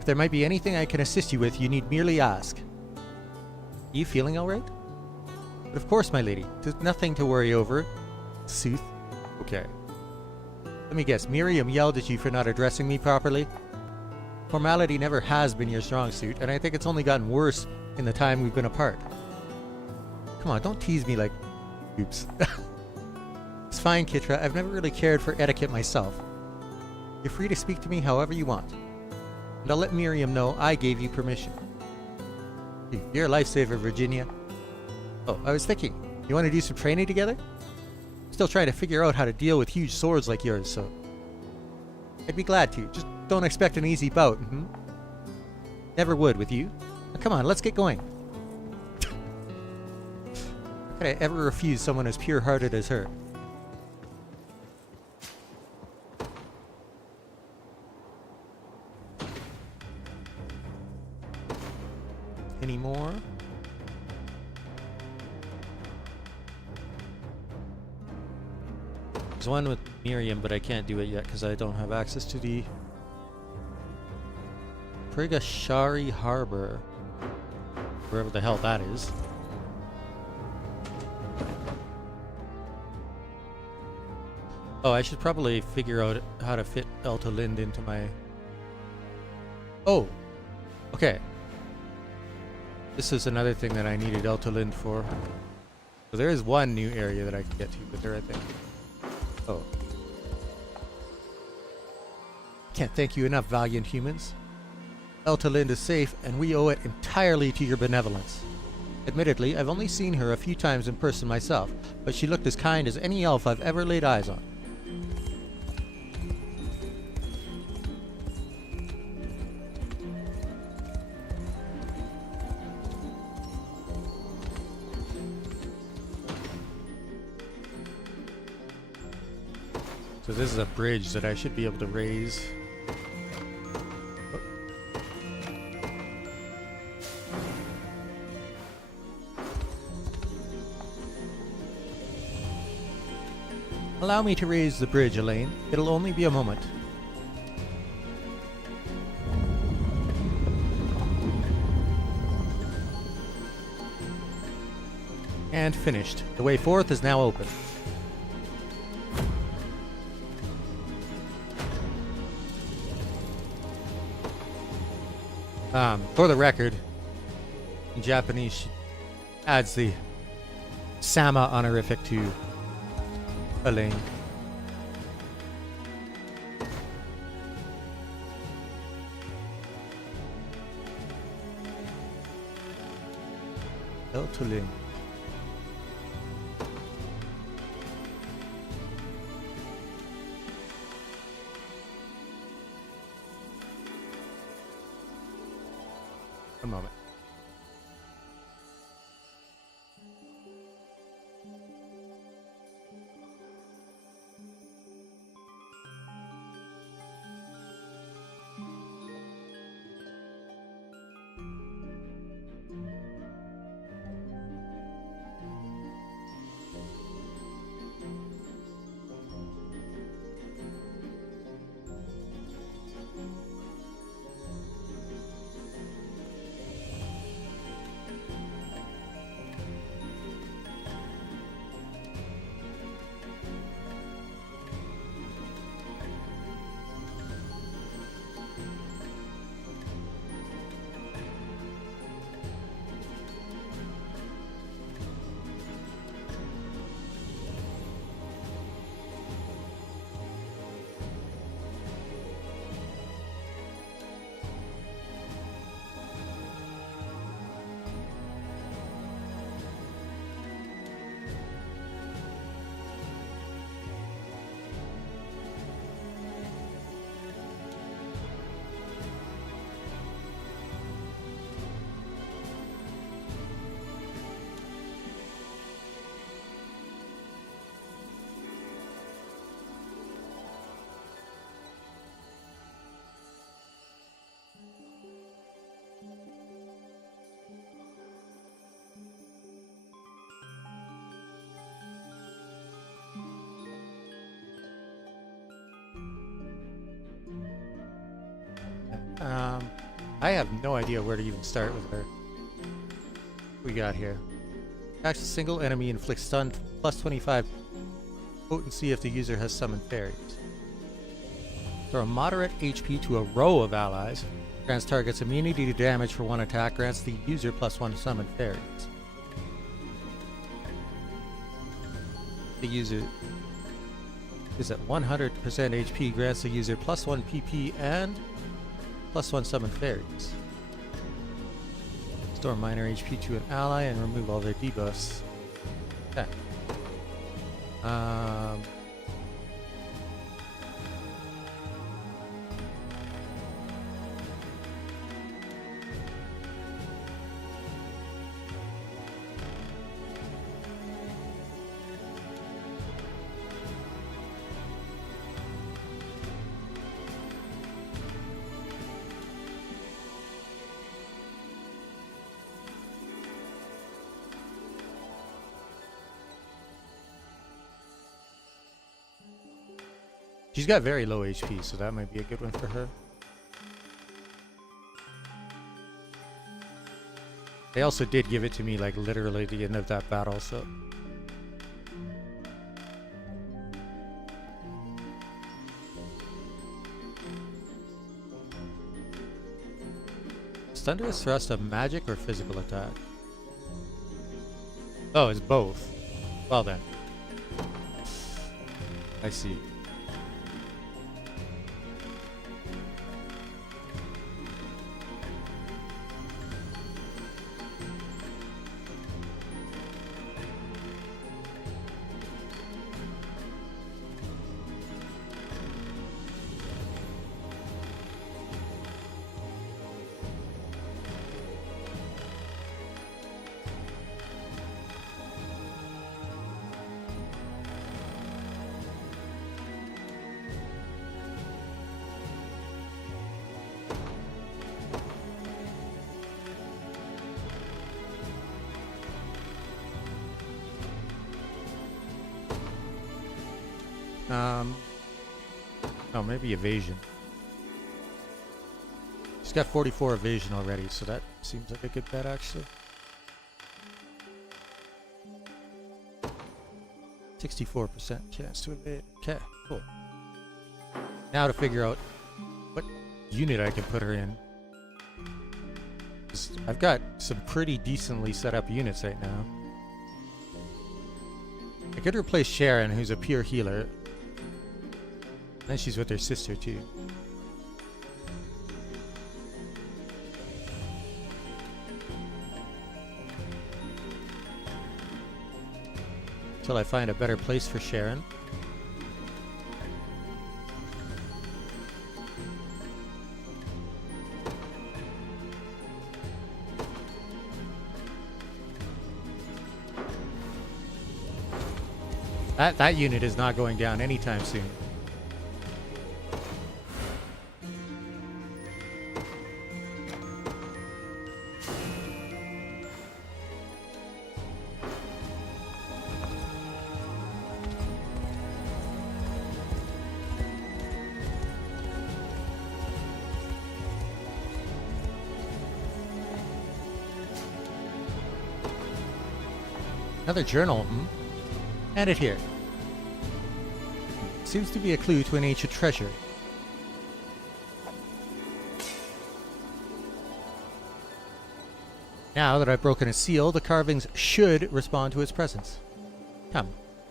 If there might be anything I can assist you with, you need merely ask. Are you feeling alright? But of course, my lady. There's nothing to worry over. Sooth. Okay. Let me guess, Miriam yelled at you for not addressing me properly? Formality never has been your strong suit, and I think it's only gotten worse in the time we've been apart. Come on, don't tease me like... Oops. It's fine, Kitra. I've never really cared for etiquette myself. You're free to speak to me however you want. And I'll let Miriam know I gave you permission. You're a lifesaver, Virginia. Oh, I was thinking, you want to do some training together? Still trying to figure out how to deal with huge swords like yours, so... I'd be glad to. Just don't expect an easy bout, Never would with you. Now, come on, let's get going. How could I ever refuse someone as pure-hearted as her? Any more? There's one with Miriam, but I can't do it yet because I don't have access to the Prigashari Harbor. Wherever the hell that is. Oh, I should probably figure out how to fit Elta Lind into my... Oh! Okay. This is another thing that I needed Elta Lind for. So there is one new area that I can get to, but there I think. Oh. Can't thank you enough, valiant humans. Elta Lind is safe, and we owe it entirely to your benevolence. Admittedly, I've only seen her a few times in person myself, but she looked as kind as any elf I've ever laid eyes on. So this is a bridge that I should be able to raise. Allow me to raise the bridge, Elaine. It'll only be a moment. And finished. The way forth is now open. For the record, in Japanese, adds the Sama honorific to Elaine. El Tulin. A moment. I have no idea where to even start with her. We got here. Attacks a single enemy, inflicts stun plus 25 potency if the user has summoned fairies. Throw a moderate HP to a row of allies. Grants targets immunity to damage for one attack. Grants the user plus 1 summoned fairies. The user is at 100% HP. Grants the user plus 1 PP and plus 1 summon fairies. Store minor HP to an ally and remove all their debuffs. Okay. She's got very low HP, so that might be a good one for her. They also did give it to me like literally at the end of that battle, so. Is Thunderous Thrust a magic or physical attack? Oh, it's both. Well then. I see. Oh, maybe evasion. She's got 44 evasion already, so that seems like a good bet, actually. 64% chance to evade. Okay, cool. Now to figure out what unit I can put her in. I've got some pretty decently set up units right now. I could replace Sharon, who's a pure healer. And she's with her sister too. Until I find a better place for Sharon. That unit is not going down anytime soon. Another journal, Add it here. Seems to be a clue to an ancient treasure. Now that I've broken its seal, the carvings should respond to its presence. Come,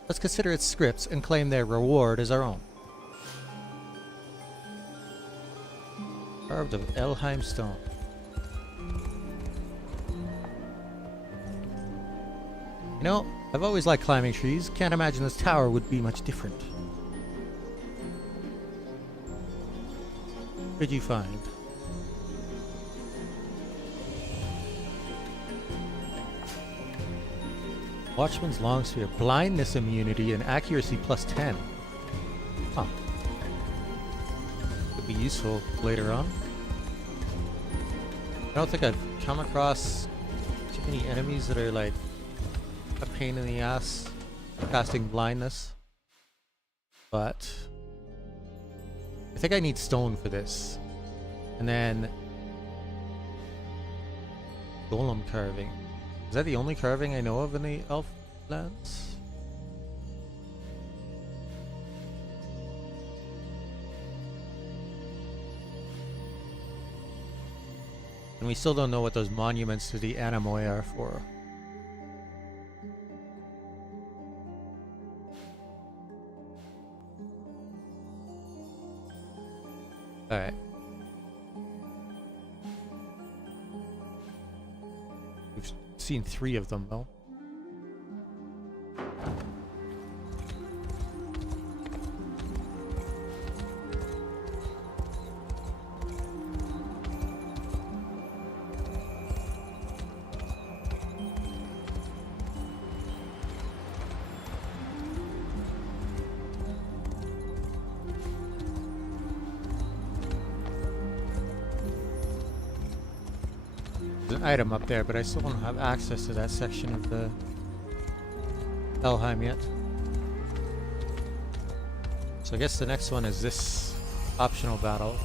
let's consider its scripts and claim their reward as our own. Carved of Elheim stone. You know, I've always liked climbing trees. Can't imagine this tower would be much different. What did you find? Watchman's long sphere, blindness immunity and accuracy +10. Huh. Could be useful later on. I don't think I've come across too many enemies that are like a pain in the ass casting blindness. But I think I need stone for this. And then golem carving. Is that the only carving I know of in the elf lands? And we still don't know what those monuments to the Anamoi are for. Alright. We've seen 3 of them though. Item up there, but I still don't have access to that section of the Elheim yet. So I guess the next one is this optional battle.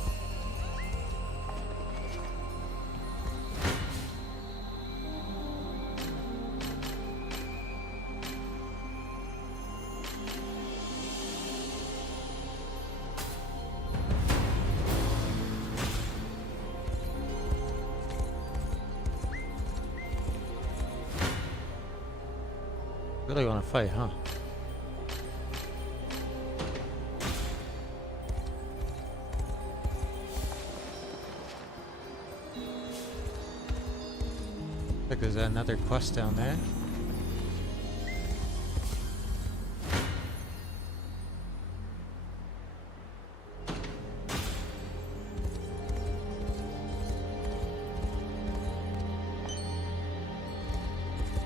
Really want to fight, huh? I think there's another quest down there.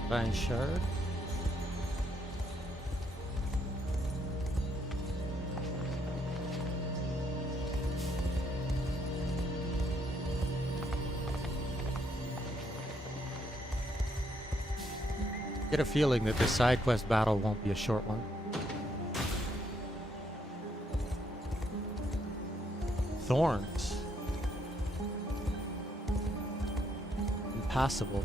Divine Shard. Get a feeling that this side quest battle won't be a short one. Thorns. Impassable.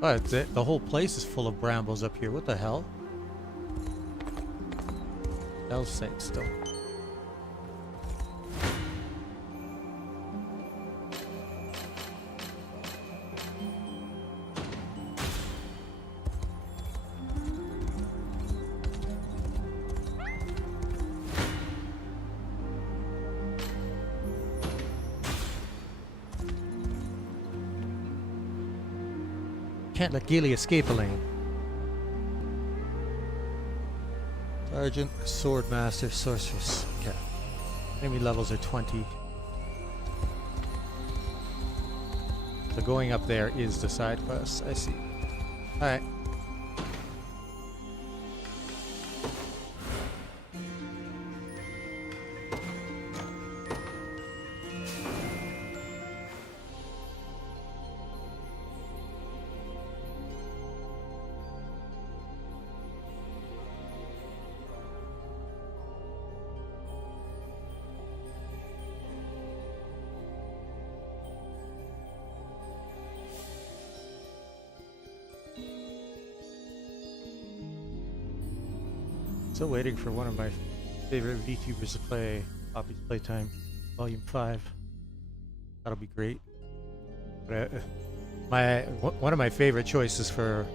But the whole place is full of brambles up here. What the hell? Hell's sake still. can't let Gailey escape, Elaine. Sergeant, Swordmaster, Sorceress. Okay. Enemy levels are 20. So going up there is the side quest. I see. Alright. Still waiting for one of my favorite VTubers to play Poppy's Playtime Volume 5. That'll be great. But, one of my favorite choices for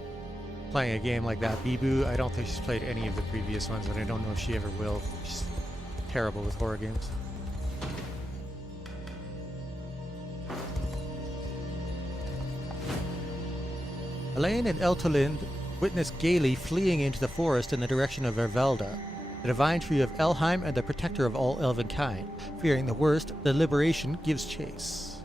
playing a game like that, Bibu, I don't think she's played any of the previous ones, and I don't know if she ever will. She's terrible with horror games. Elaine and Eltolind witness Gailey fleeing into the forest in the direction of Ervelda, the divine tree of Elheim and the protector of all elven kind. Fearing the worst, the liberation gives chase.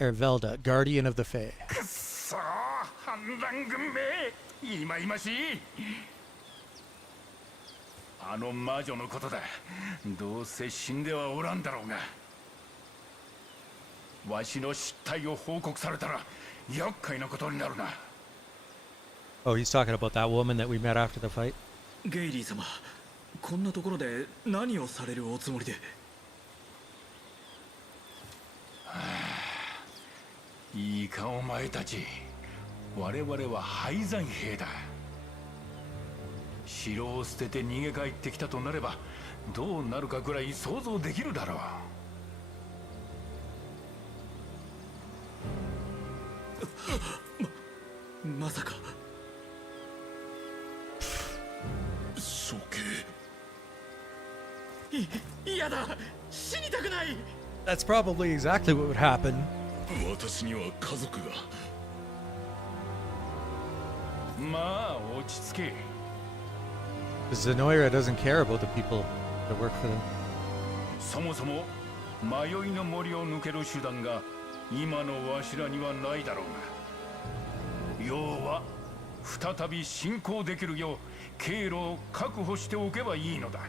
Ervelda, guardian of the Fae. くっそー、反乱軍め、いまいましい。あの魔女のことだ。どうせ死んではおらんだろうが。わしの失態を報告されたら厄介なことになるな。Oh, he's talking about that woman that we met after the fight? ゲイリー様、こんなところで何をされるおつもりで。いいかお前たち、我々は廃山兵だ。城を捨てて逃げ帰ってきたとなればどうなるかぐらい想像できるだろう。まさか処刑。嫌だ、死にたくない。 That's probably exactly what would happen. 私には家族が。まあ落ち着け。Zenoira doesn't care about the people that work for them. そもそも迷いの森を抜ける手段が今のわしらにはないだろうが、要は再び進行できるよう経路を確保しておけばいいのだ。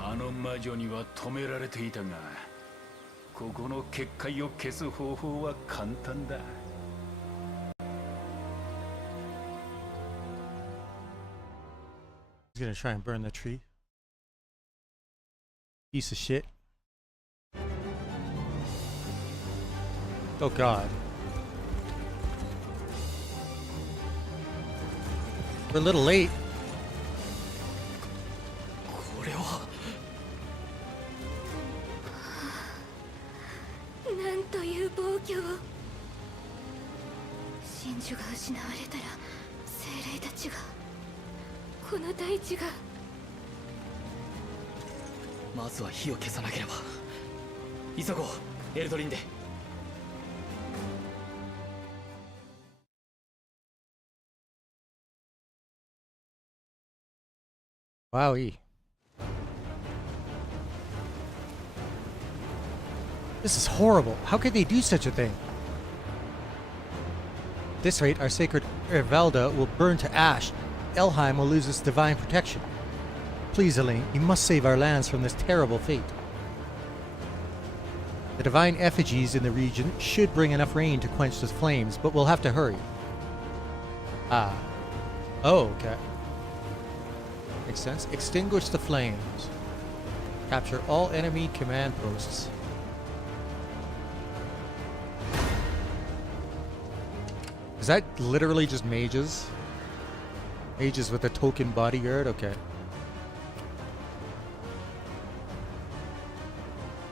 あの魔女には止められていたが、ここの結界を消す方法は簡単だ。He's gonna try and burn the tree. Piece of shit. Oh god. We're a little late. これはなんという暴挙を。真珠が失われたら精霊たちが、この大地が。まずは火を消さなければ。急ごう、エルドリンデ。Wowie. This is horrible. How could they do such a thing? At this rate, our sacred Ervelda will burn to ash. Elheim will lose its divine protection. Please, Elaine, you must save our lands from this terrible fate. The divine effigies in the region should bring enough rain to quench the flames, but we'll have to hurry. Ah. Oh, okay. Makes sense. Extinguish the flames. Capture all enemy command posts. Is that literally just mages? Mages with a token bodyguard? Okay.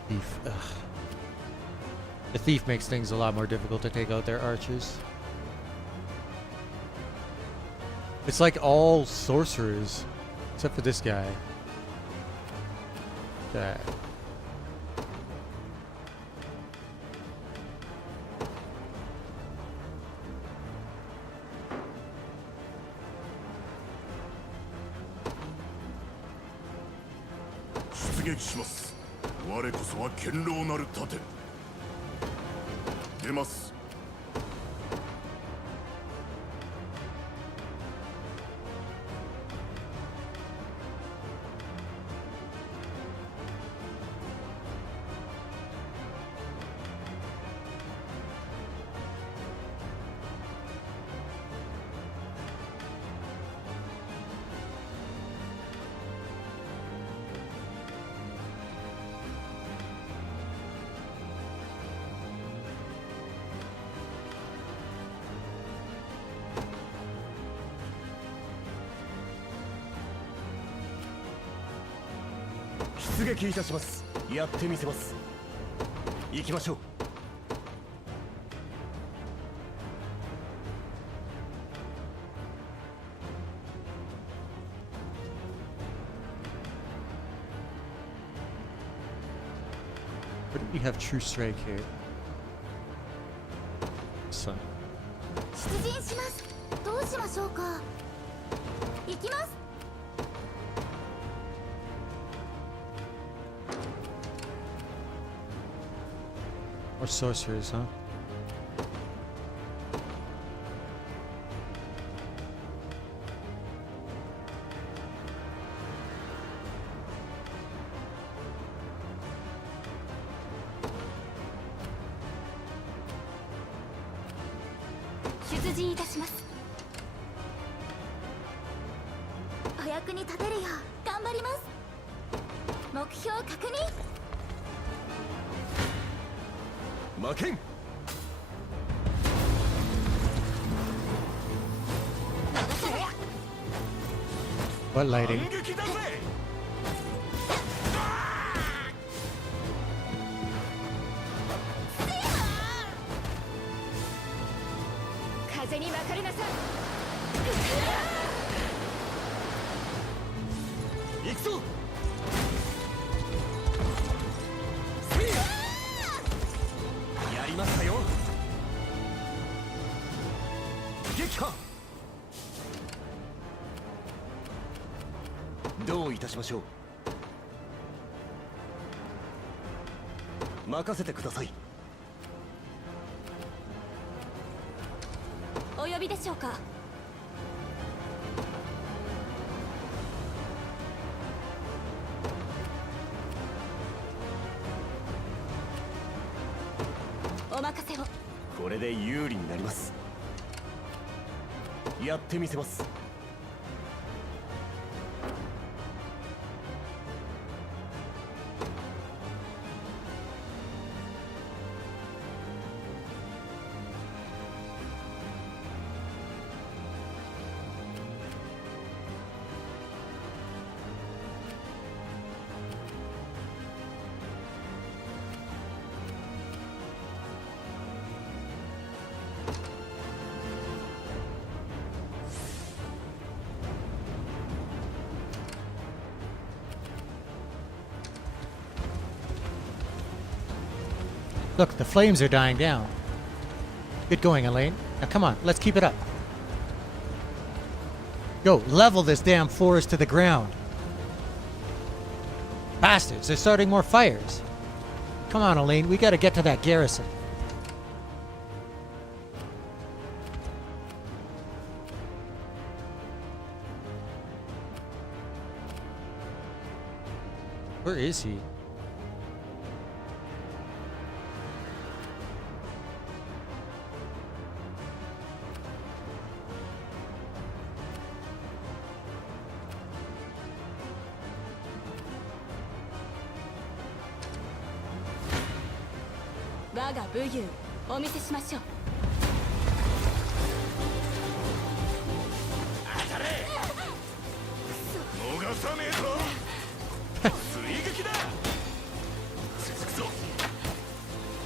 Thief. Ugh. The thief makes things a lot more difficult to take out their archers. It's like all sorcerers, except for this guy. Okay. What do we have true strike here? Son. 出陣します。どうしましょうか。行きます。 Or sorcerers, huh? What lighting? Look, the flames are dying down. Good going, Elaine. Now come on, let's keep it up. Go, level this damn forest to the ground. Bastards, they're starting more fires. Come on, Elaine, we gotta get to that garrison. Where is he?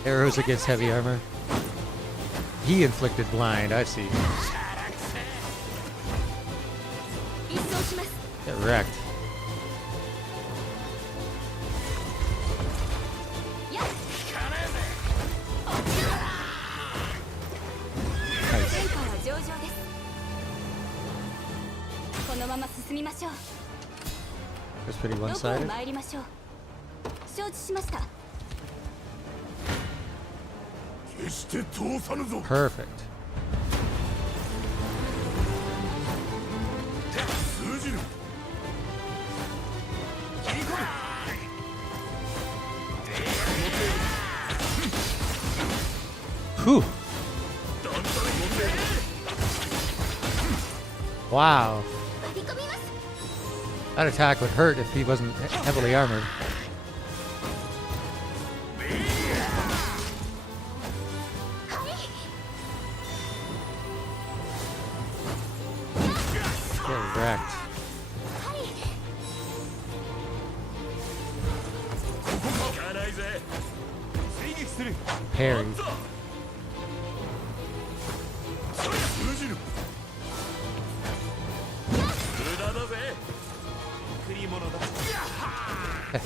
Arrows against heavy armor. He inflicted blind, I see. 一掃します。 Get wrecked. やっ Nice. 前回は上々です。このまま進みましょう。 That's pretty どこへ one-sided. 参りましょう。承知しました。 決して通さぬぞ。 Perfect. 通じる。 Whew. Wow. 割り込みます。 That attack would hurt if he wasn't heavily armored. はい。 Get wrecked. はい。 行かないぜ。追撃する。 Parry. 通じる。無駄だぜ。贈り物だ。い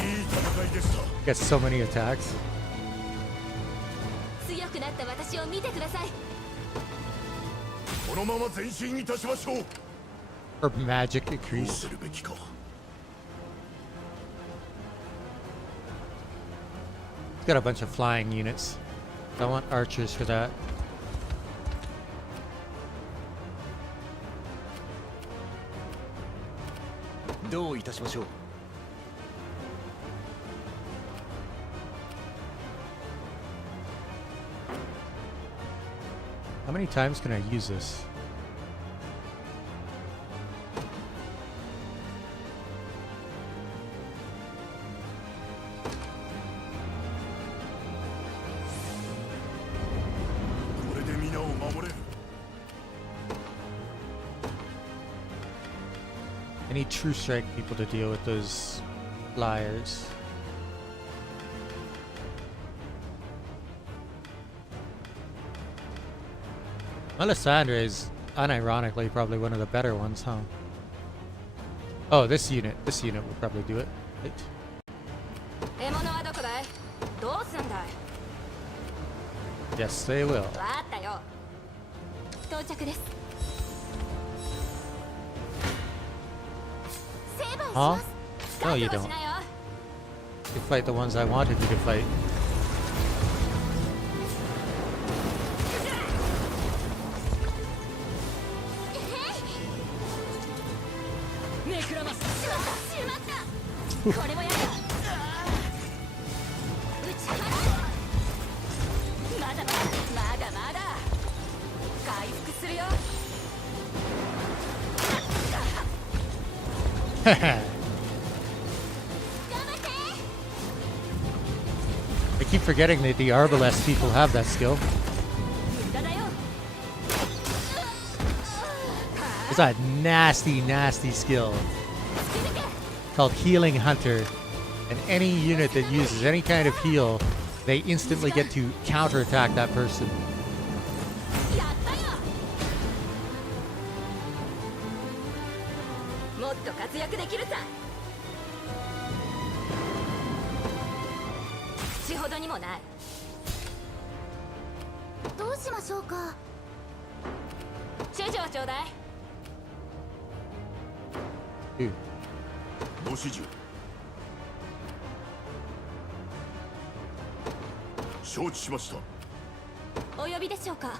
い戦いでした。 Gets so many attacks. 強くなった私を見てください。 このまま前進いたしましょう。 Or magic どう increase. するべきか。 He's got a bunch of flying units. I want archers for that. どういたしましょう。 How many times can I use this? I need true strike people to deal with those flyers. Alessandra is unironically probably one of the better ones, huh? Oh, this unit will probably do it. Right. 獲物はどこだい？どうすんだい？ Yes, they will. わかったよ。到着です。成敗し Huh? ます。 No, you 覚悟 don't. しなよ。 You fight the ones I wanted you to fight. めくらます。しまった。しまった。これもやだ。打ち払う。まだまだまだまだ。回復するよ。 I keep forgetting that the Arbalest people have that skill. 無駄だよ。 It's a nasty, nasty skill called Healing Hunter. And any unit that uses any kind of heal, they instantly get to counterattack that person. やったよ。もっと活躍できるさ。口ほどにもない。どうしましょうか。主女ちょうだい。 Dude, ご指示を。承知しました。お呼びでしょうか。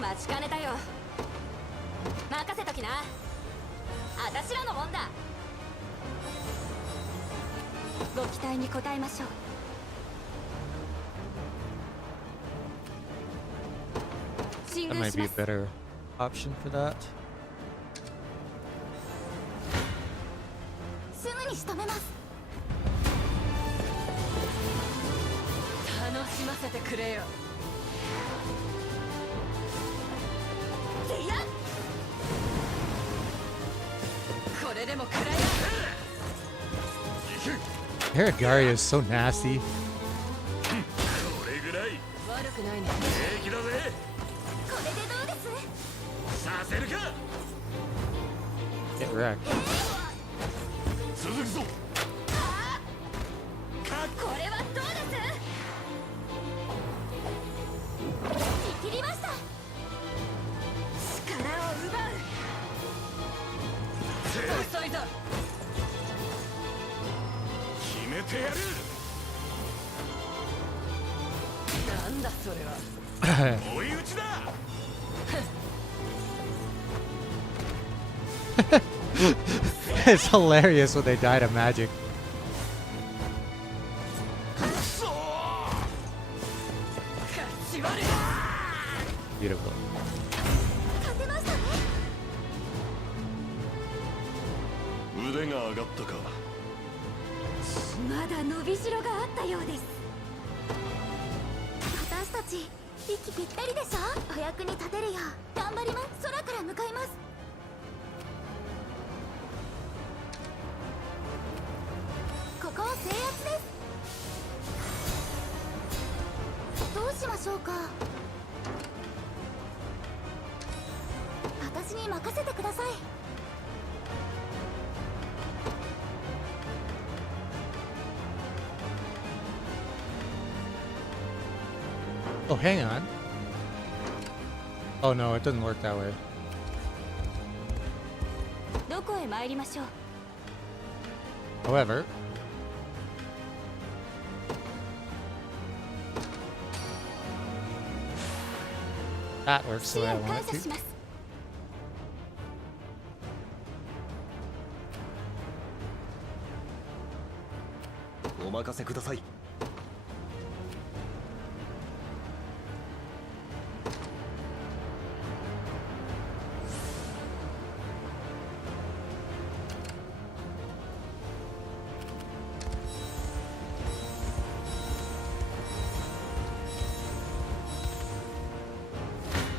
待ちかねたよ。任せときな。あたしらのもんだ。ご期待に応えましょう。 進 that 軍 might し be ま a す。 better option for that. すぐに仕留めます。てくれよ。いや、これでもくらえ。 Harigari is so nasty. これぐらい悪くないね。平気だぜ。これでどうです？させるか。 Get wrecked. 続くぞ。これはどうです？見切りました。力を奪う。遅いぞ。決めてやる。なんだそれは。追い打ちだ。It's hilarious when they die to magic. そう。勝ち割る。 Beautiful. 勝てましたね。腕が上がったか。まだ伸びしろがあったようです。私たち息ぴったりでしょ。お役に立てるよう頑張ります。空から向かいます。ここを制圧です。どうしましょうか。私に任せてください。Oh, hang on. Oh no, it doesn't work that way. どこへ参りましょう。 However, that works 支 the way I 援 want 感 it 謝し to. ます。 お任せください。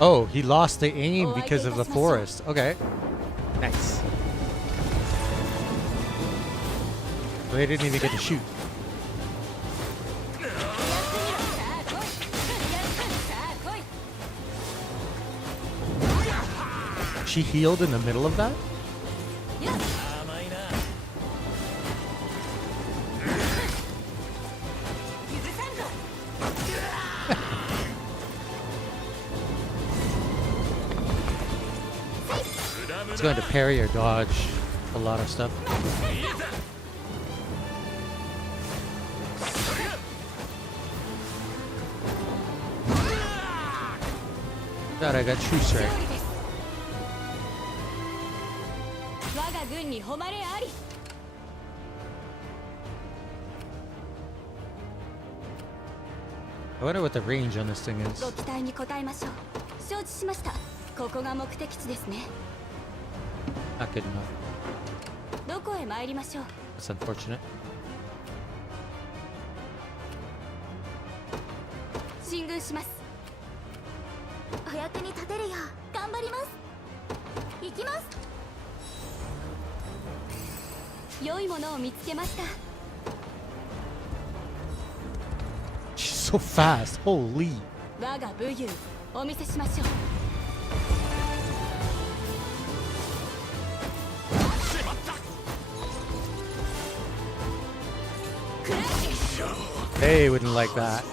Oh, he lost the aim Oh, I because think of the that's my forest. Okay. Nice. So they didn't even get to shoot. She healed in the middle of that? It's going to parry or dodge a lot of stuff. God, I got true strike. 我が軍に誉れあり。 I wonder what the range on this thing ご is. 期待に応えましょう。承知しました。ここが目的地ですね。 Not good enough. どこへ参りましょう。 That's unfortunate. 進軍します。お役に立てるよう頑張ります。行きます。良いものを見つけました。 She's so fast. Holy. 我が武勇お見せしましょう。 They wouldn't like that.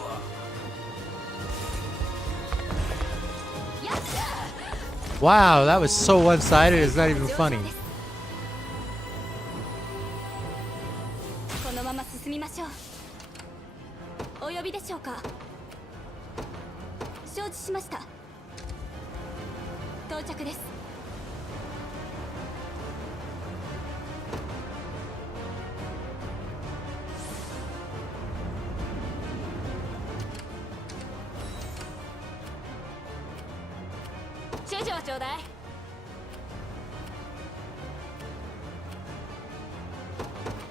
やった Wow, that was so one-sided. It's not even funny. このまま進みましょう。お呼びでしょうか。承知しました。到着です。少女ちょうだい。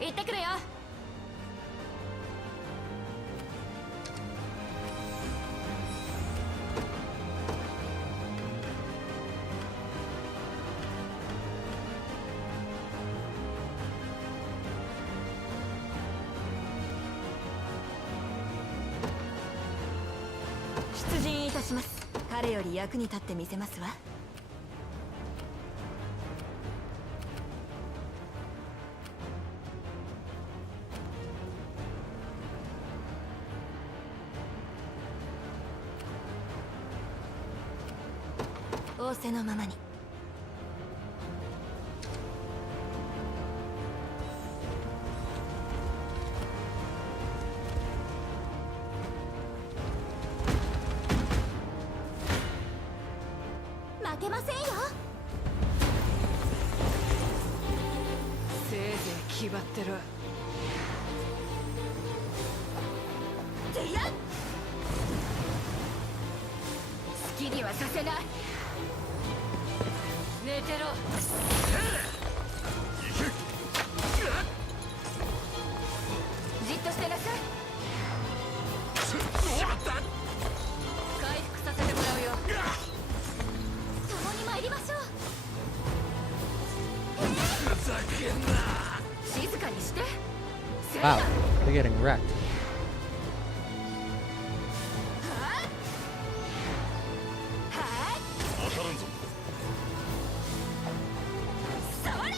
行ってくるよ。出陣いたします。彼より役に立ってみせますわ。仰せのままに。負けませんよ。せいぜい気張ってろ。てやっ、好きにはさせない。寝てろ。じっとしてなさい。回復させてもらうよ。共に参りましょう。静かにして。 Wow, they're getting wrecked. 触れ。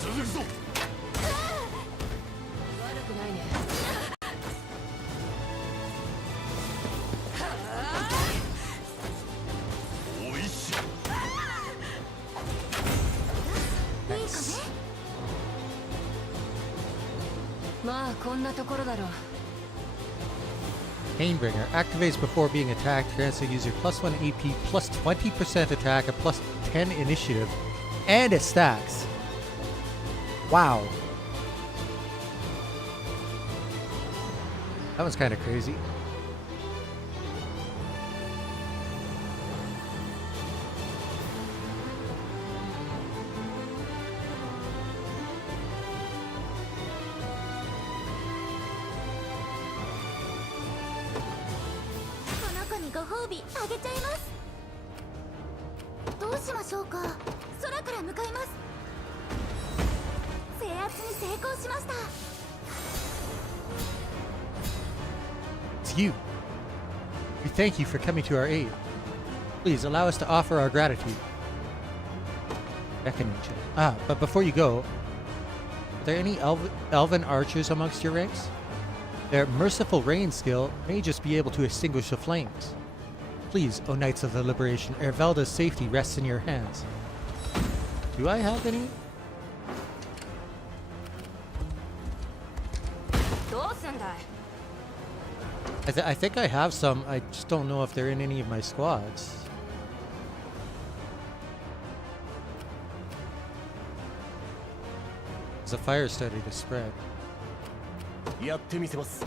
続くぞ。悪くないね。おいしい。いいかね。まあこんなところだろう。 Painbringer activates before being attacked, grants the user +1 AP, +20% attack, and +10 initiative, and it stacks. Wow. That was kind of crazy. It's you. We thank you for coming to our aid. Please allow us to offer our gratitude. Beckoning check. Ah, but before you go, are there any Elven archers amongst your ranks? Their merciful rain skill may just be able to extinguish the flames. Please, O Knights of the Liberation, Ervelda's safety rests in your hands. Do I have any? I think I have some. I just don't know if they're in any of my squads. The fire started to spread. やってみせます。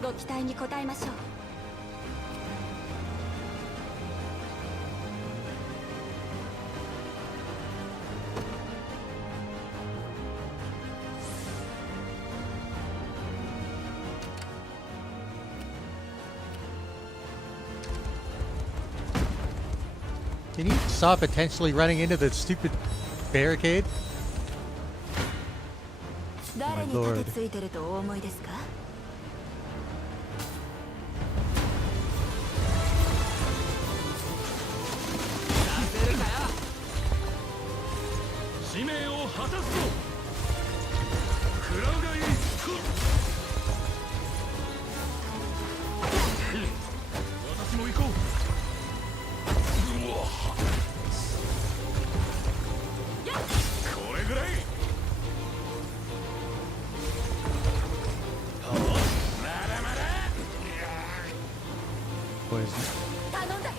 ご期待に応えましょう。Can you stop potentially running into the stupid barricade? 誰に立てついてるとお思いですか？使命を果たすぞ。食らうがいい。私も行こう。これぐらい。まだまだ。Poison. 頼んだよ。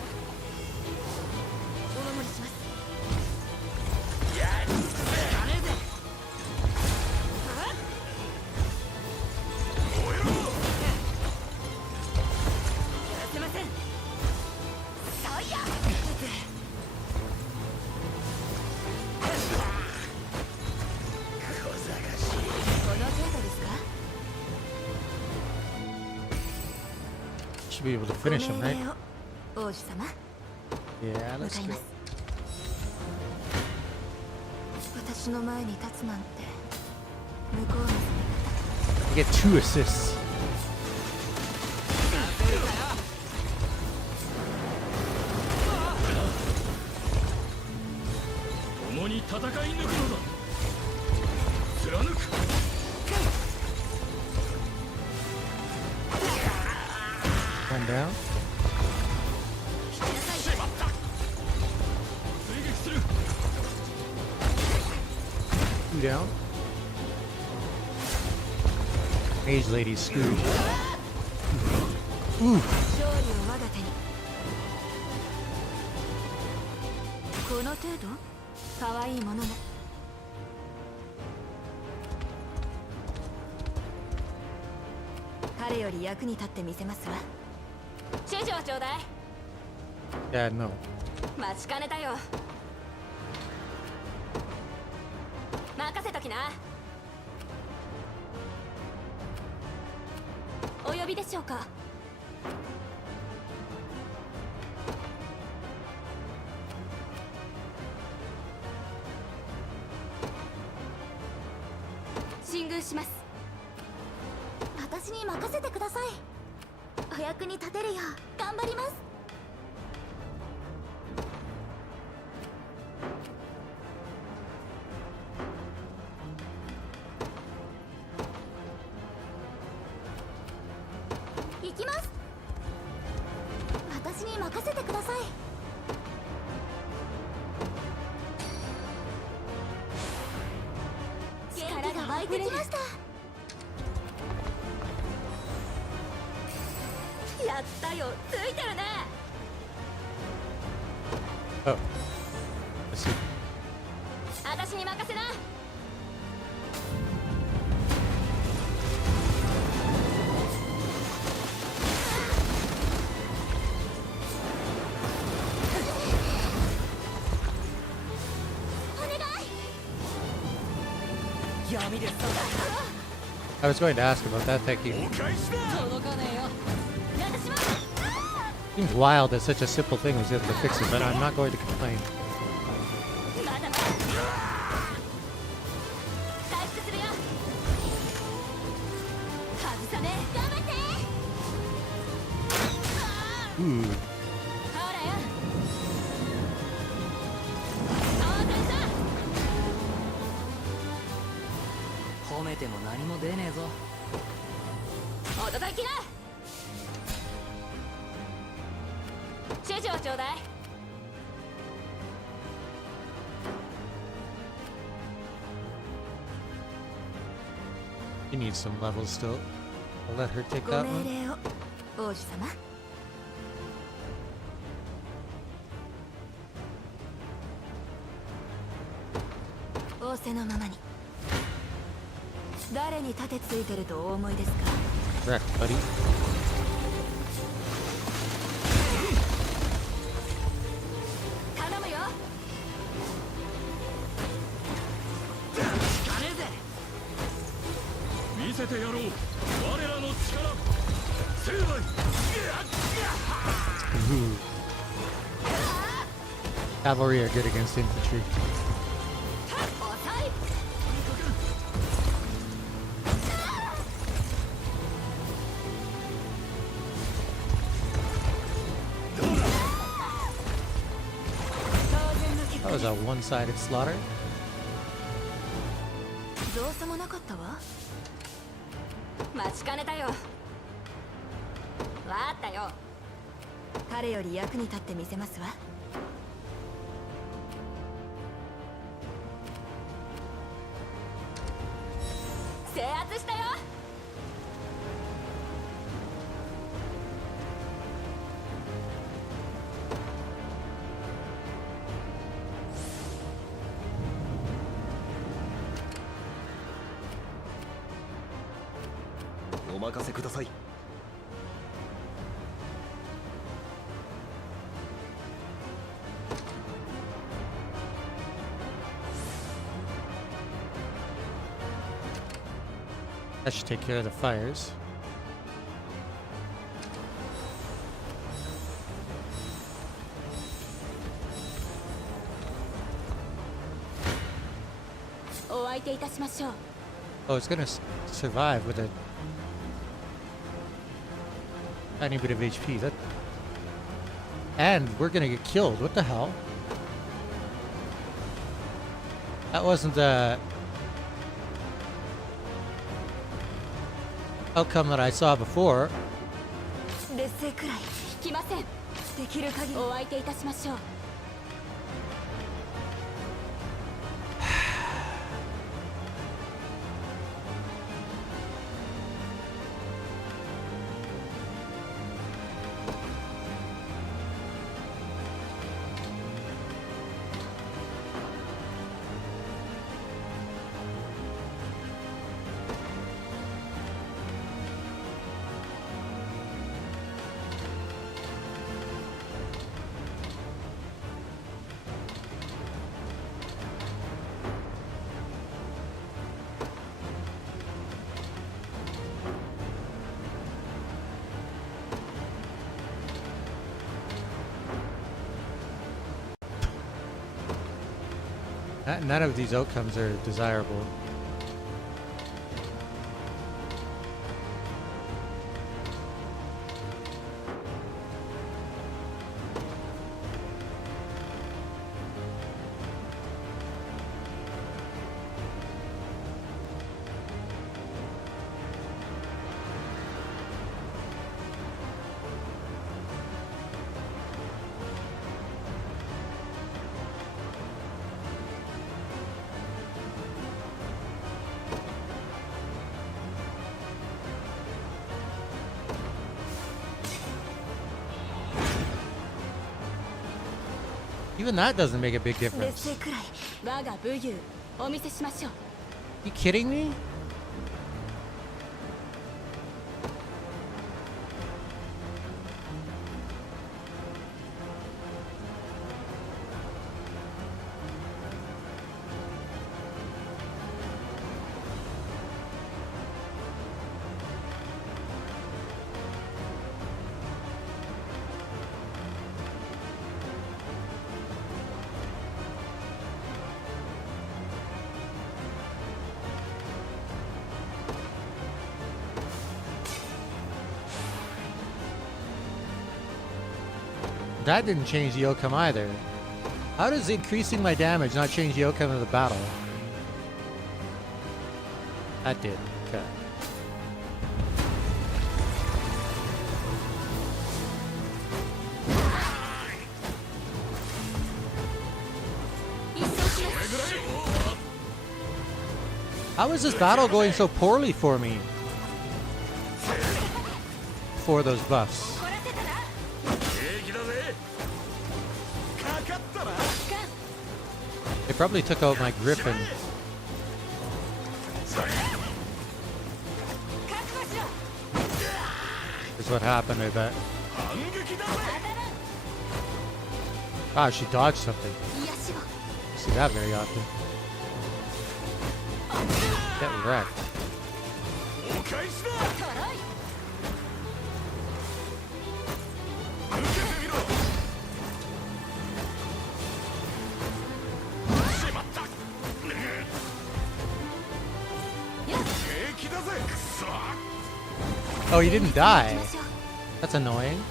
お守りします。should be able to finish him, right? 王子様 Yeah, 向 let's かいま go. す私の前に立つなんて向こうの I get 2 assists. 共に戦い抜くのだ。貫く。 One down. しまった。追撃する。 2 down. Mage lady's screwed. 勝利を我が手にこの程度可愛いものね彼より役に立ってみせますわ師匠ちょうだい Yeah, no. 待ちかねたよ任せときなお呼びでしょうか進軍します私に任せてくださいお役に立てるよう頑張ります行きます私に任せてください力が湧いてきましたやったよついてるね Oh. Let's see. 私に任せなお願い I was going to ask about that, thank you. 届かねえよ私も Seems wild that such a simple thing was able to fix it, but I'm not going to complain. まだまだ回復するよ外さね頑張って Ooh. ほらよ当然さ褒めても何も出ねえぞ。お叩きな師匠ちょうだい She needs some levels still. I'll let her take ご that 命 one. 令を王子様仰せのままに誰に盾ついてるとお思いですか Correct, buddy. 頼むよ見せてやろう。我らの力。成敗。 Cavalry are good against infantry. 遅い That was a one-sided slaughter. 造作もなかったわ待ちかねたよわかったよ彼より役に立ってみせますわ制圧したよお任せください。 That should take care of the fires. 手いたしましょう。 Oh, it's gonna survive with a tiny bit of HP. That, and we're gonna get killed. What the hell? That wasn't the outcome that I saw before. 劣勢くらい引きません。できる限りお相手いたしましょう。 None of these outcomes are desirable. Even that doesn't make a big 劣 difference. 勢くらい我が武勇お見せしましょう。 You kidding me? That didn't change the outcome either. How does increasing my damage not change the outcome of the battle? That did. Okay. How is this battle going so poorly for me? For those buffs. They probably took out my griffin. Is what happened, I bet. Ah, she dodged something. See that very often. Get wrecked. Oh, he didn't die. That's annoying.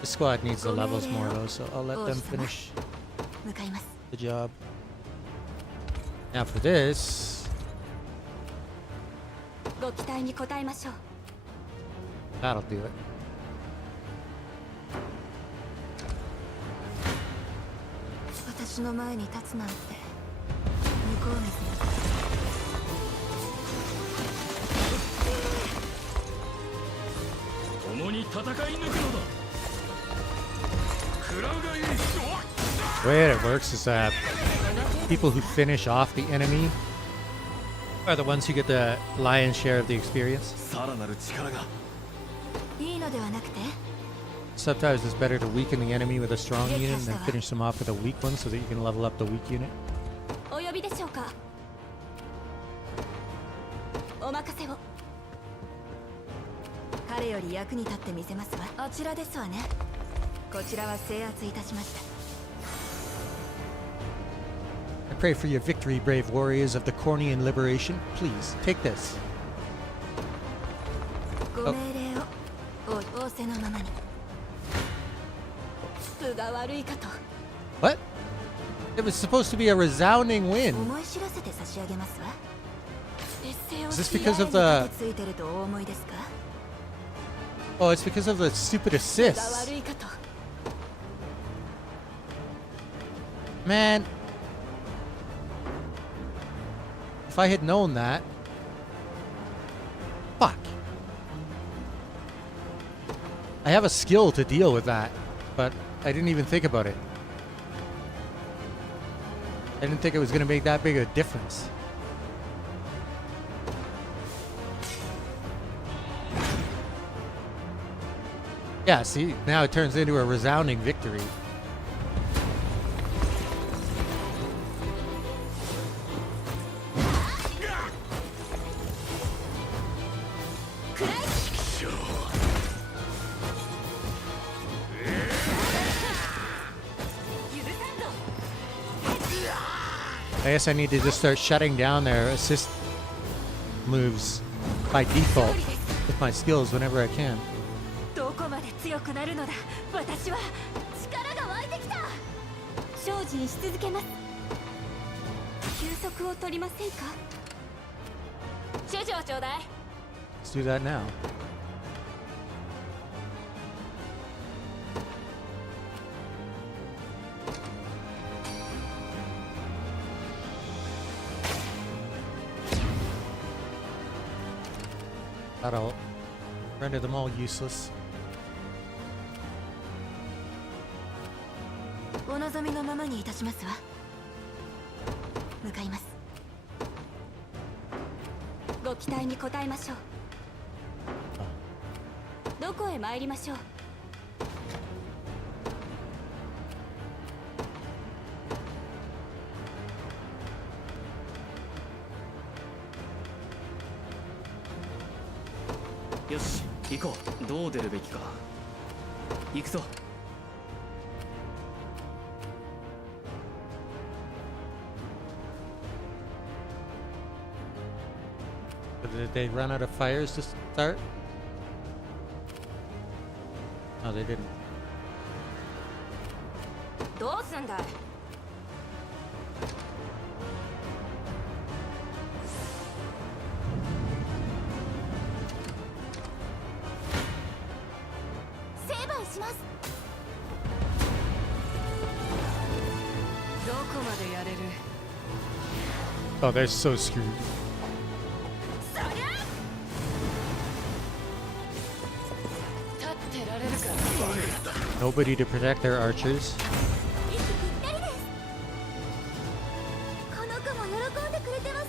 The squad needs the levels more though, so I'll let them finish the job. Now for this, that'll do it. The way it works is that people who finish off the enemy are the ones who get the lion's share of the experience. Sometimes it's better to weaken the enemy with a strong unit and then finish them off with a weak one so that you can level up the weak unit. お呼びでしょうか。お任せを。彼より役に立ってみせますわ。あちらですわね。こちらは制圧いたしました。 I pray for your victory, brave warriors of the Cornian liberation. Please, take this. ご命令を仰せのままに。分が悪いかと What? It was supposed to be a resounding win. 思い知らせて差し上げますわ。劣勢を Is this 強い because of the- に立てついてるとお思いですか？ Oh, it's because of the stupid 分が assists. 悪いかと Man. If I had known that. Fuck. I have a skill to deal with that, but I didn't even think about it. I didn't think it was going to make that big a difference. Yeah, see, now it turns into a resounding victory. I guess I need to just start shutting down their assist moves by default with my skills whenever I can. どこまで強くなるのだ。私は力が湧いてきた。精進し続けます。休息を取りませんか？主女ちょうだい。 Let's do that now. That'll render them all useless. お望みのままにいたしますわ。向かいます。ご期待に応えましょう。どこへ参りましょう。 よし行こう。どう出るべきか。行くぞ。 Did they run out of fires to start? No, they didn't. どうすんだい。成敗します。どこまでやれる？ Oh, they're so screwed. そりゃ。立ってられるか？ Nobody to protect their archers. 息ぴったりです。この子も喜んでくれてます。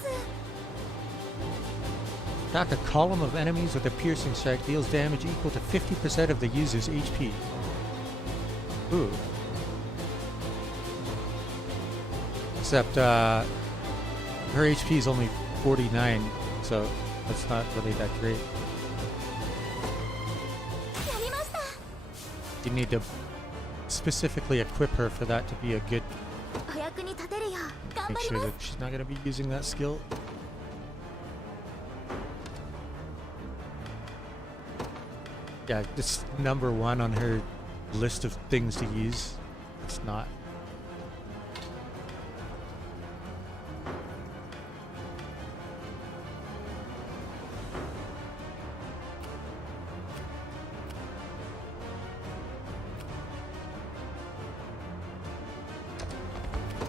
Attack a column of enemies with a piercing strike deals damage equal to 50% of the user's HP. Ooh. Except, her HP is only 49, so that's not really that great. やりました。 You need to specifically equip her for that to be a good. お役に立てるよう頑 Make 張り sure ます that。she's not going to be using that skill. Yeah, this number one on her list of things to use. It's not.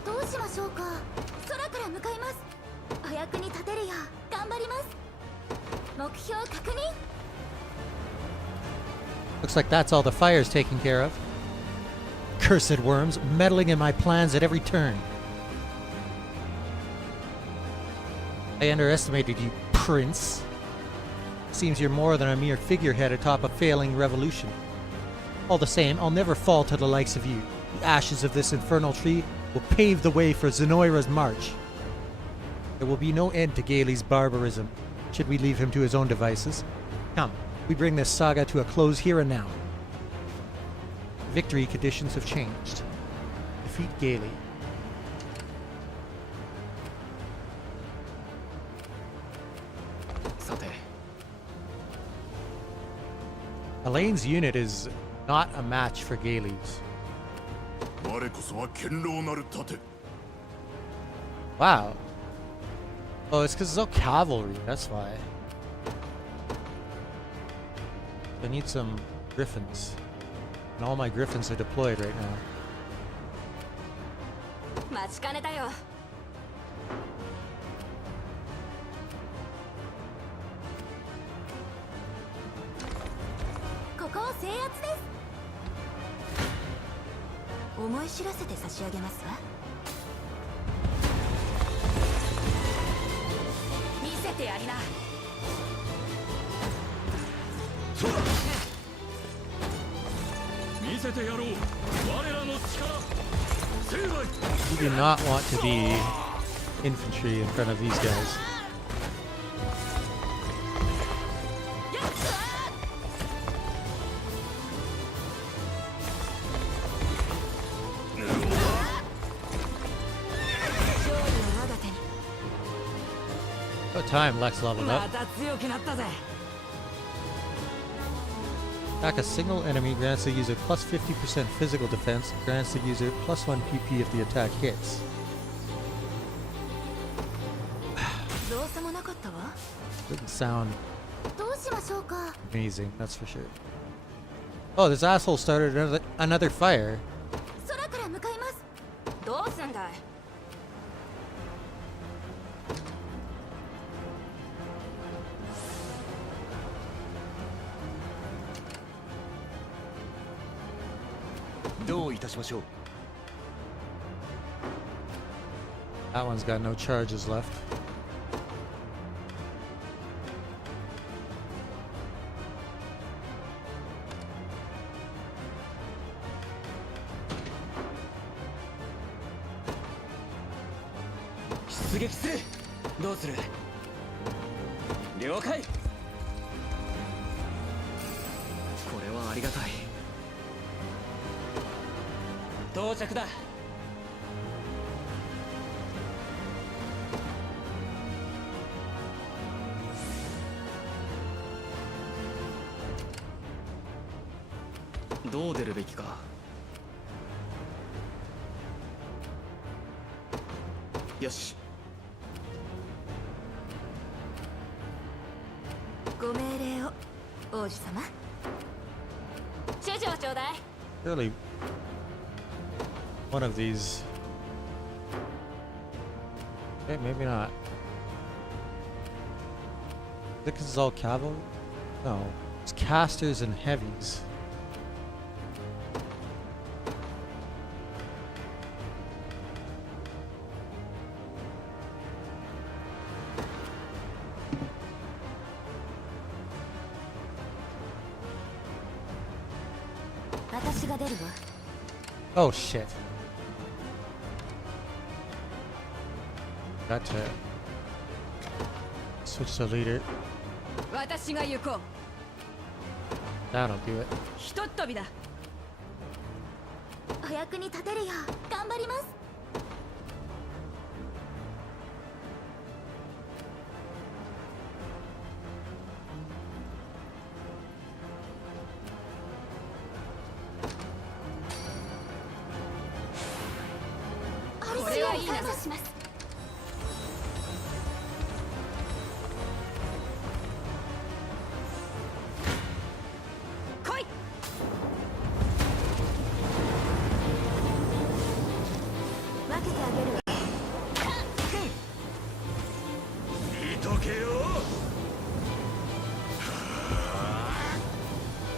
どうしましょうか。空から向かいます。お役に立てるよう頑張ります。目標確認。 Looks like that's all the fire's taken care of. Cursed worms, meddling in my plans at every turn. I underestimated you, Prince. Seems you're more than a mere figurehead atop a failing revolution. All the same, I'll never fall to the likes of you. The ashes of this infernal tree will pave the way for Zenoira's march. There will be no end to Gailey's barbarism, should we leave him to his own devices. Come, we bring this saga to a close here and now. victory conditions have changed. Defeat Gailey. Elaine's unit is not a match for Gailey's. Wow. Oh, it's because it's all cavalry, that's why. I need some griffins. And all my griffins are deployed right now. 待ちかねたよ。ここを制圧です。思い知らせて差し上げますわ。見せてやりな。見せてやろう。我らの力。 You do not want to be infantry in front of these guys. About time Lex leveled up. Attack a single enemy grants the user plus 50% physical defense, grants the user plus 1 PP if the attack hits. Doesn't sound amazing, that's for sure. Oh, this asshole started another fire. 空から向かいます。どうすんだい。どういたしましょう。 That one's got no charges left.よし。ご命令を、王子様。主女ちょうだい。 Surely one of these. Okay, maybe not. This is all cavalry? No. It's casters and heavies. Oh shit. Got to switch to leader. That'll do it. ひとっ飛びだ。お役に立てるよう頑張ります。これはいいな。感謝します。来い。分けてあげる。見とけよ。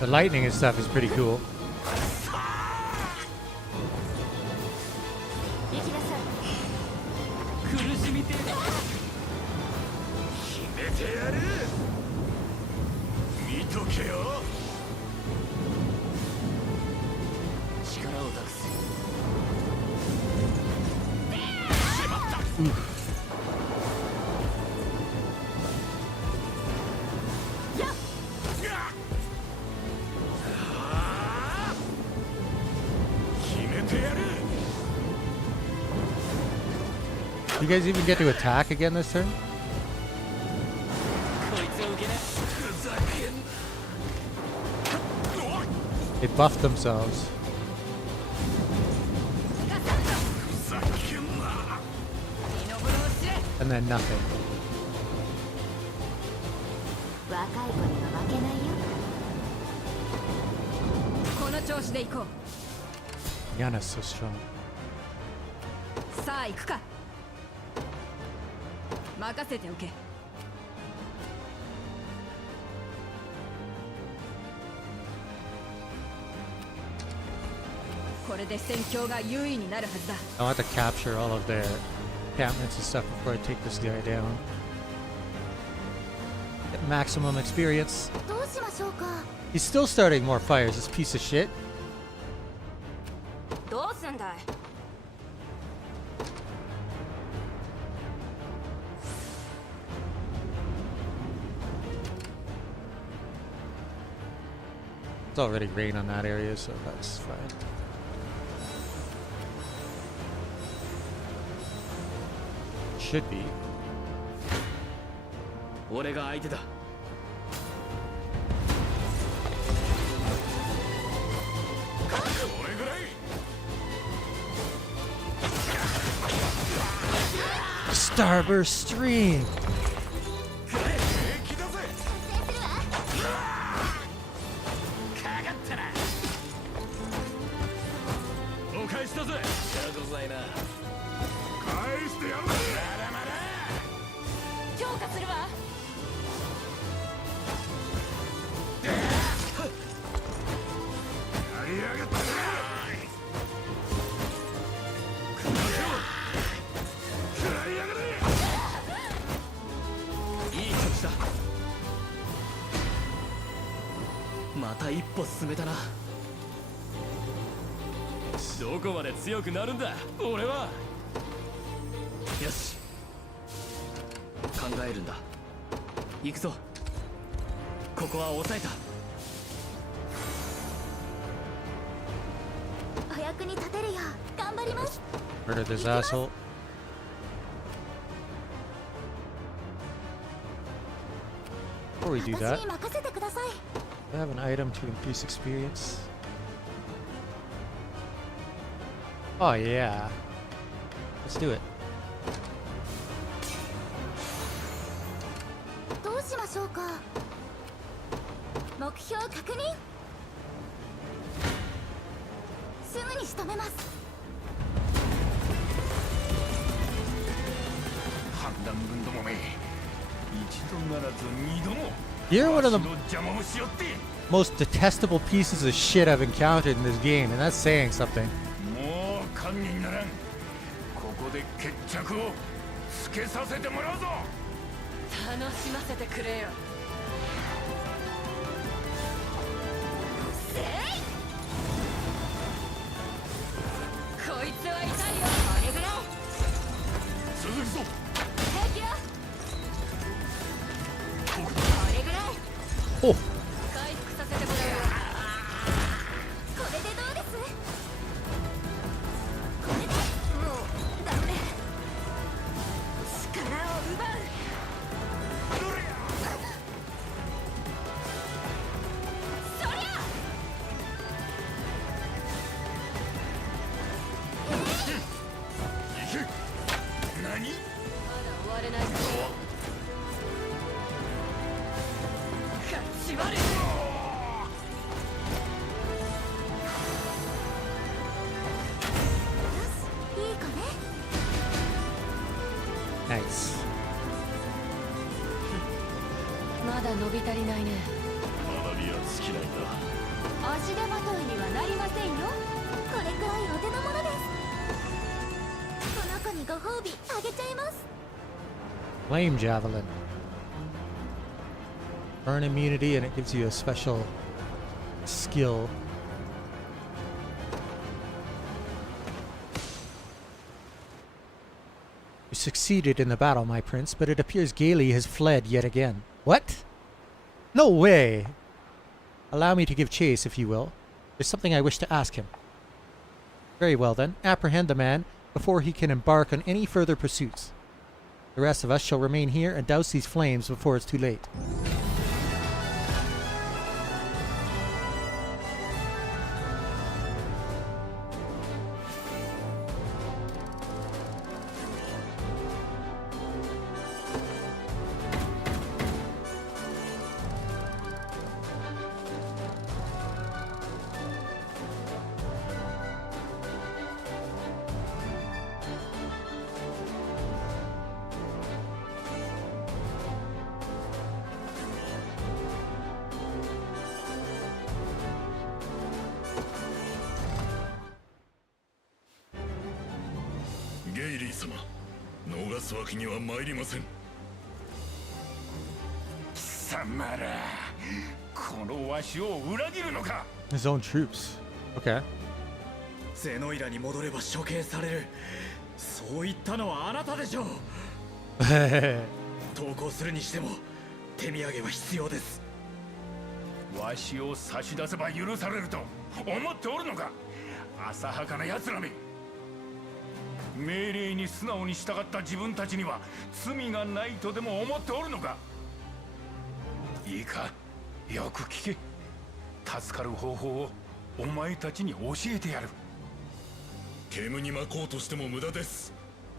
The lightning and stuff is pretty cool. 行きなさい。苦しみてえだ。決めてやる。見とけよ。力を託す。しまった。You guys even get to attack again this turn? They buffed themselves. And then nothing. 若い子には負けないよ。この調子で行こ Yana's so strong. う。さあ行くか。任せておけ。これで戦況が優位になるはずだ。 I want to capture all of their encampments and stuff before I take this guy down. Get maximum experience. どうしましょうか。 He's still starting more fires, this piece of shit. どうすんだい。 It's already rain on that area, so that's fine. Should be. 俺が相手だ。 Starburst stream. お返しだぜ。返してやるぜ。強化するわ。やりやがったな。食らいやがれ。いい調子だ。また一歩進めたな。どこまで強くなるんだ俺は。よし、考えるんだ。行くぞ。ここは抑えた。お役に立てるよ。頑張ります。 Murder this asshole. Before we do 私 that, に任せてください。 I have an item to increase experience. Oh yeah. Let's do it. どうしましょうか。目標確認。すぐに仕留めます。反乱軍どもめ。一度ならず二度も。 You're one of the わしの邪魔をしよって。 most detestable pieces of shit I've encountered in this game, and that's saying something. もう堪忍ならん。ここで決着をつけさせてもらうぞ。楽しませてくれよ。こいつは痛いよ。これぐらい。続くぞ。平気よ。これぐらい。 Oh, 回復させてもらうよ。これでどうです。これでもうダメ。力を奪う。そりゃ。何？まだ終われないぞ。勝ち割る。いいかね。 nice. まだ伸び足りないね。学びは尽きないんだ。足手まといにはなりませんよ。これくらいお手の物です。この子にご褒美あげちゃいます。 Flame javelin. Burn immunity, and it gives you a special skill. You succeeded in the battle, my prince, but it appears Gailey has fled yet again. What? No way! Allow me to give chase, if you will. There's something I wish to ask him. Very well then, apprehend the man, before he can embark on any further pursuits. The rest of us shall remain here and douse these flames before it's too late.ゲイリー様、逃すわけには参りません。貴様ら、このわしを裏切るのか。 His own troops. Okay. ゼノイラに戻れば処刑される。そう言ったのはあなたでしょう。投降するにしても手土産は必要です。わしを差し出せば許されると思っておるのか、浅はかな奴らめ。命令に素直に従った自分たちには罪がないとでも思っておるのか。いいか、よく聞け。助かる方法をお前たちに教えてやる。煙に巻こうとしても無駄です。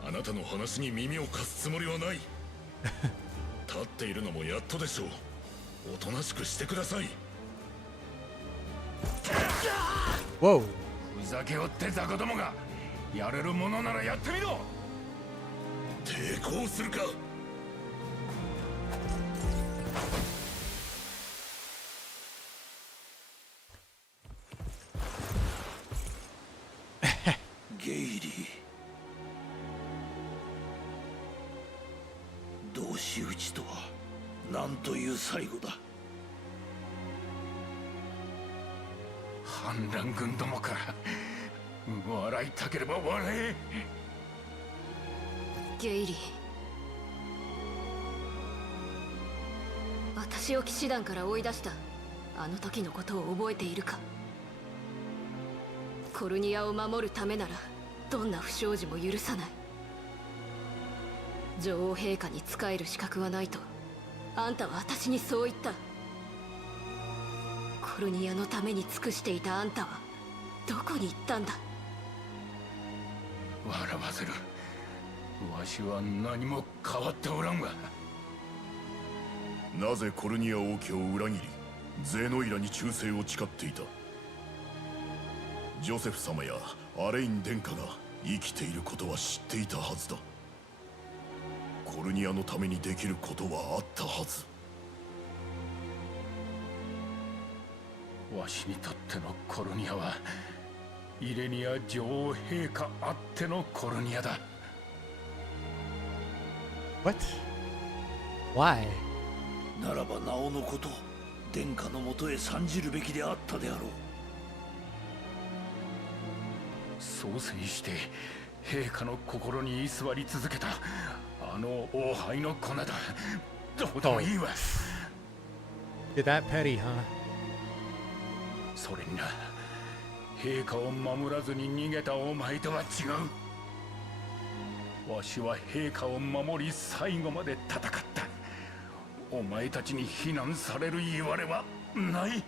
あなたの話に耳を貸すつもりはない。立っているのもやっとでしょう。おとなしくしてください。 Whoa. ふざけおって雑魚どもが。やれるものならやってみろ。抵抗するか。ゲイリー、同士討ちとは何という最後だ。反乱軍どもか。笑いたければ笑え。ゲイリー、私を騎士団から追い出したあの時のことを覚えているか。コルニアを守るためならどんな不祥事も許さない。女王陛下に仕える資格はないとあんたは私にそう言った。コルニアのために尽くしていたあんたはどこに行ったんだ。笑わせる。わしは何も変わっておらんわ。なぜコルニア王家を裏切りゼノイラに忠誠を誓っていた。ジョセフ様やアレイン殿下が生きていることは知っていたはずだ。コルニアのためにできることはあったはず。わしにとってのコルニアはイレニア女王陛下あってのコルニアだ。 What? Why? ならばなおのこと殿下のもとへ参じるべきであったであろう。創生して陛下の心に居座り続けたあの王杯の粉だ。どうでもいいわ。 You're that petty, huh? それにな、陛下を守らずに逃げたお前とは違う。わしは陛下を守り最後まで戦った。お前たちに非難される言われはない。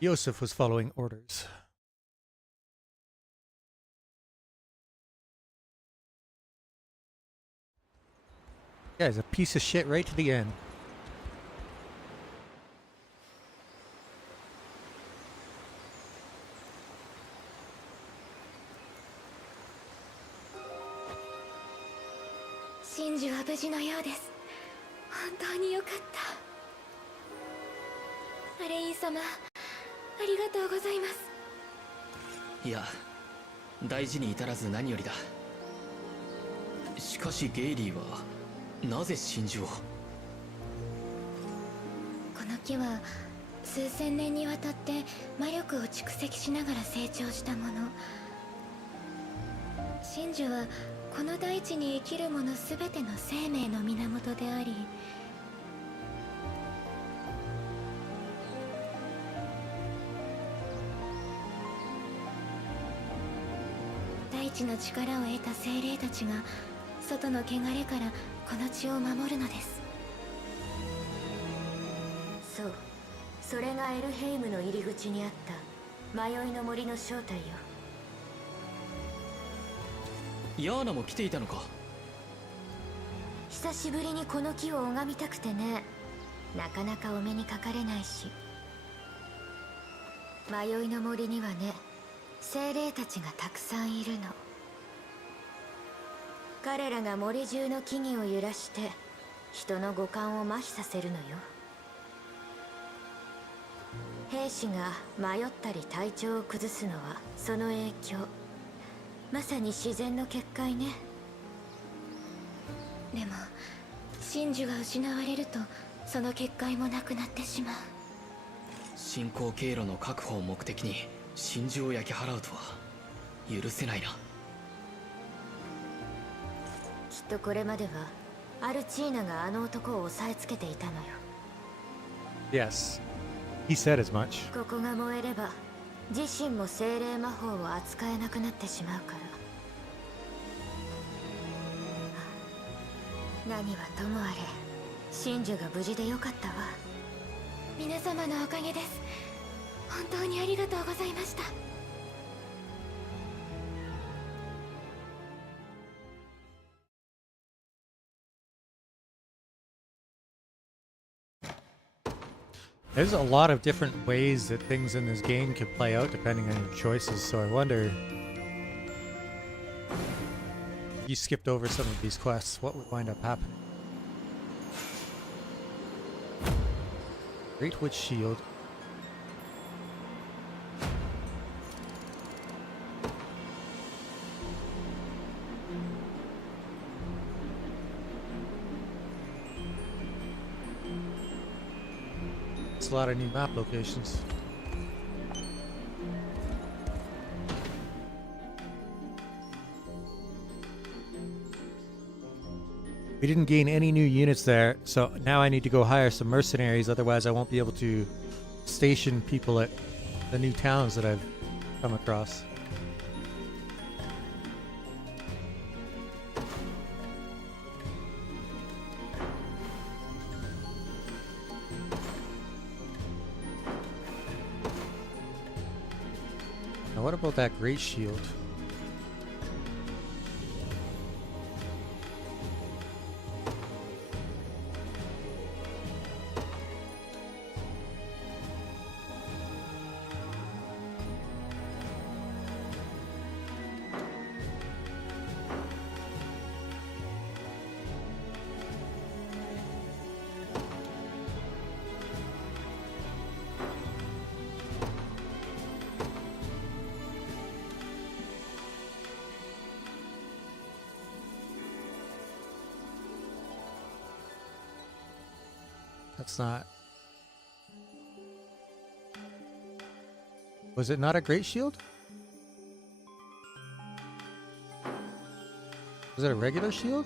Yosef was following orders. Guy's a piece of shit right to the end. Shinju は無事のようです。本当によかった。アレイン様、ありがとうございます。いや、大事に至らず何よりだ。しかしゲイリーはなぜ真珠を。この木は数千年にわたって魔力を蓄積しながら成長したもの。真珠はこの大地に生きるものすべての生命の源であり、一の力を得た精霊たちが外の汚れからこの地を守るのです。そう、それがエルヘイムの入り口にあった迷いの森の正体よ。ヤーナも来ていたのか。久しぶりにこの木を拝みたくてね。なかなかお目にかかれないし。迷いの森にはね、精霊たちがたくさんいるの。彼らが森中の木々を揺らして人の五感を麻痺させるのよ。兵士が迷ったり体調を崩すのはその影響。まさに自然の結界ね。でも真珠が失われるとその結界もなくなってしまう。進行経路の確保を目的に真珠を焼き払うとは許せないな。きっとこれまではアルチーナがあの男を押さえつけていたのよ。 Yes. He said as much. ここが燃えれば自身も精霊魔法を扱えなくなってしまうから。何はともあれ真珠が無事でよかったわ。皆様のおかげです。本当にありがとうございました。There's a lot of different ways that things in this game could play out depending on your choices, so I wonder if you skipped over some of these quests, what would wind up happening? Great Witch Shield. It's a lot of new map locations. We didn't gain any new units there, so now I need to go hire some mercenaries, otherwise I won't be able to station people at the new towns that I've come across. Now what about that great shield? That's not... Was it not a great shield? Was it a regular shield?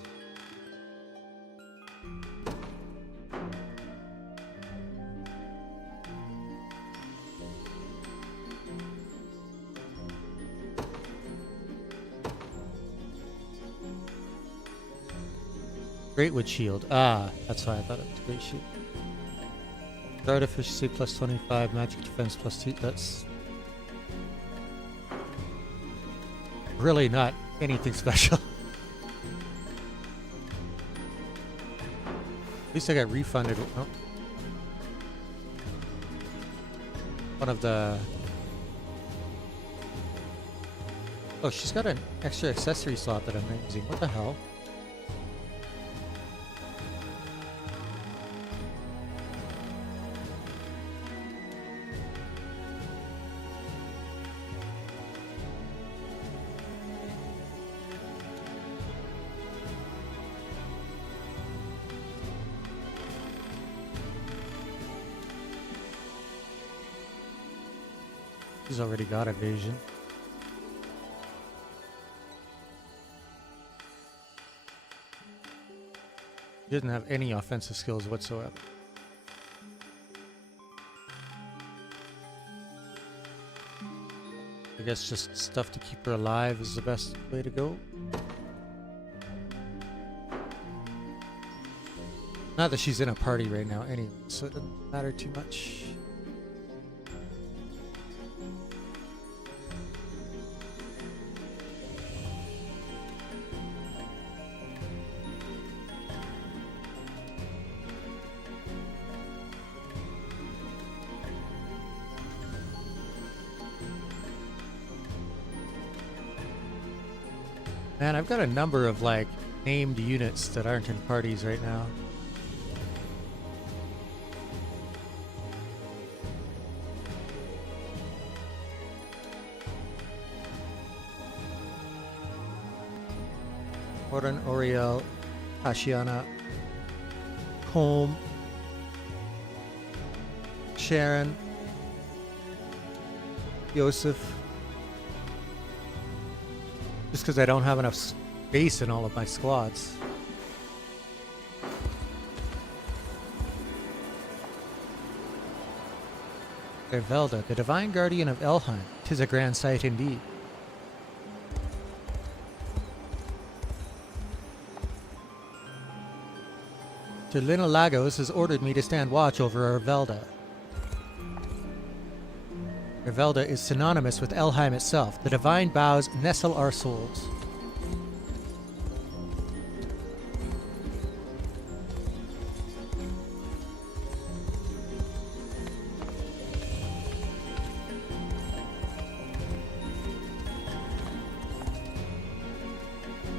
Great Wood Shield. Ah, that's why I thought it was Great Shield. Guard efficiency plus 25, magic defense plus 2. That's really not anything special. At least I got refunded. Oh. One of the... Oh, she's got an extra accessory slot that I'm not using. What the hell? He's already got evasion. He doesn't have any offensive skills whatsoever. I guess just stuff to keep her alive is the best way to go. Not that she's in a party right now anyway, so it doesn't matter too much. Man, I've got a number of like named units that aren't in parties right now. Oren, Oriel, Ashiana, Colm, Sharon, Yosef. Just because I don't have enough space in all of my squads. Velda, the divine guardian of Elheim. 'Tis a grand sight indeed. Terlina Lagos has ordered me to stand watch over Ervelda. Ervelda is synonymous with Elheim itself. The divine boughs nestle our souls.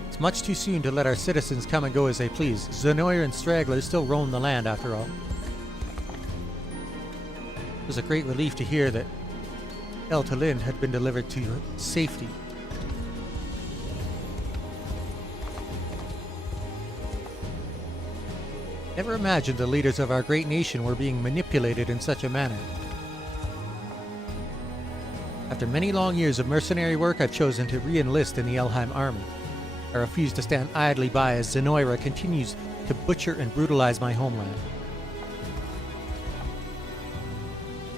It's much too soon to let our citizens come and go as they please. Zenoir and stragglers still roam the land after all. It was a great relief to hear that El Talin had been delivered to safety. Never imagined the leaders of our great nation were being manipulated in such a manner. After many long years of mercenary work, I've chosen to re-enlist in the Elheim army. I refuse to stand idly by as Zenoira continues to butcher and brutalize my homeland.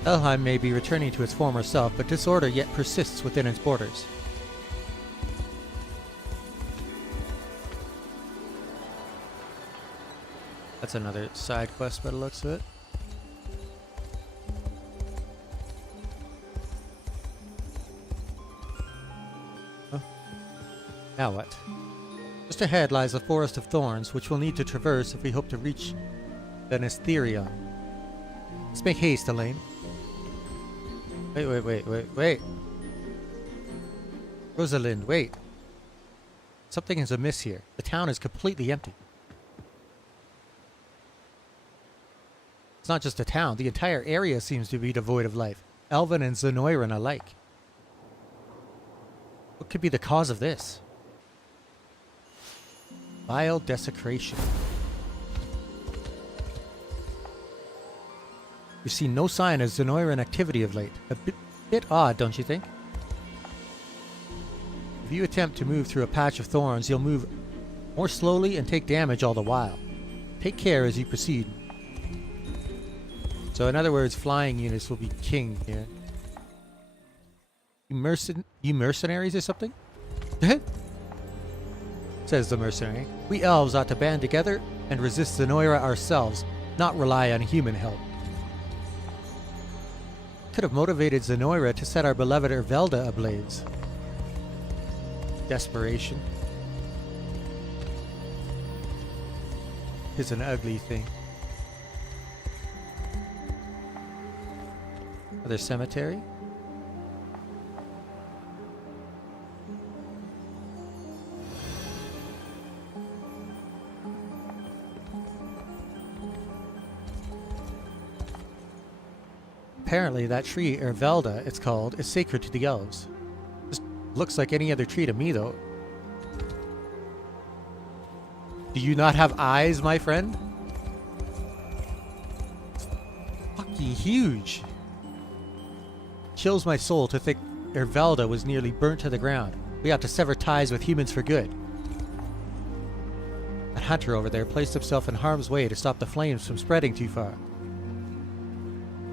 Elheim may be returning to its former self, but disorder yet persists within its borders. That's another side quest by the looks of it. Huh? Now what? Just ahead lies the Forest of Thorns, which we'll need to traverse if we hope to reach the Nestherion. Let's make haste, Elaine. Wait. Rosalind, wait. Something is amiss here. The town is completely empty. It's not just a town. The entire area seems to be devoid of life. Elven and Zenoiran alike. What could be the cause of this? Vile desecration. We've seen no sign of Zenoiran activity of late. A bit odd, don't you think? If you attempt to move through a patch of thorns, you'll move more slowly and take damage all the while. Take care as you proceed. So in other words, flying units will be king here. You mercenaries or something? Says the mercenary. We elves ought to band together and resist Zenoira ourselves, not rely on human help. Could have motivated Zenoira to set our beloved Ervelda ablaze. Desperation. Is an ugly thing. Another cemetery? Apparently that tree, Ervelda, it's called, is sacred to the elves. Just looks like any other tree to me, though. Do you not have eyes, my friend? It's fucking huge. Chills my soul to think Ervelda was nearly burnt to the ground. We ought to sever ties with humans for good. That hunter over there placed himself in harm's way to stop the flames from spreading too far.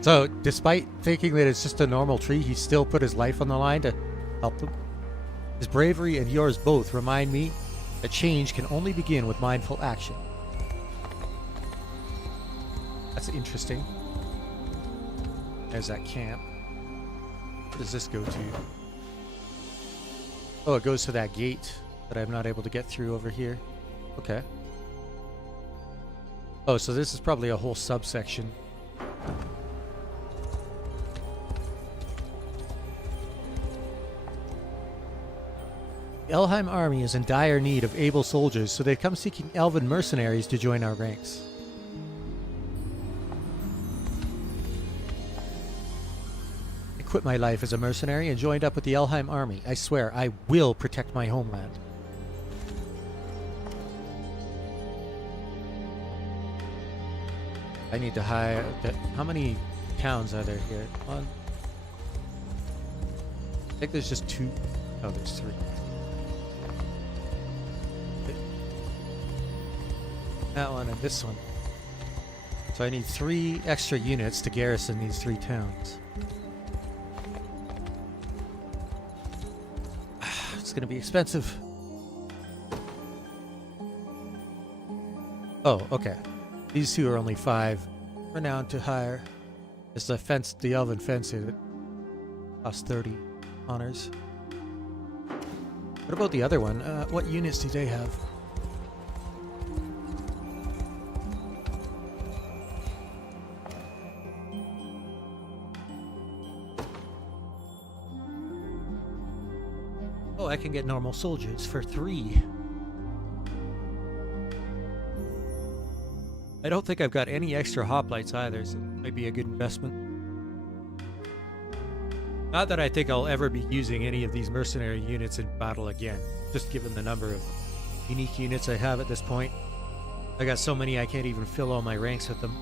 So, despite thinking that it's just a normal tree, he still put his life on the line to help them. His bravery and yours both remind me that change can only begin with mindful action. That's interesting. There's that camp. Where does this go to? Oh, it goes to that gate that I'm not able to get through over here. Okay. Oh, so this is probably a whole subsection. The Elheim army is in dire need of able soldiers, so they come seeking Elven mercenaries to join our ranks. I quit my life as a mercenary and joined up with the Elheim army. I swear, I will protect my homeland. I need to hire... How many towns are there here? One. I think there's just 2. Oh, there's 3. That one and this one. So I need 3 extra units to garrison these 3 towns. It's gonna be expensive. Oh, okay. These 2 are only 5. Renowned to hire. It's the fence, the Elven fence here that costs 30 honors. What about the other one? What units do they have? Oh, I can get normal soldiers for 3. I don't think I've got any extra hoplites either, so it might be a good investment. Not that I think I'll ever be using any of these mercenary units in battle again, just given the number of unique units I have at this point. I got so many I can't even fill all my ranks with them.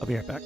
I'll be right back.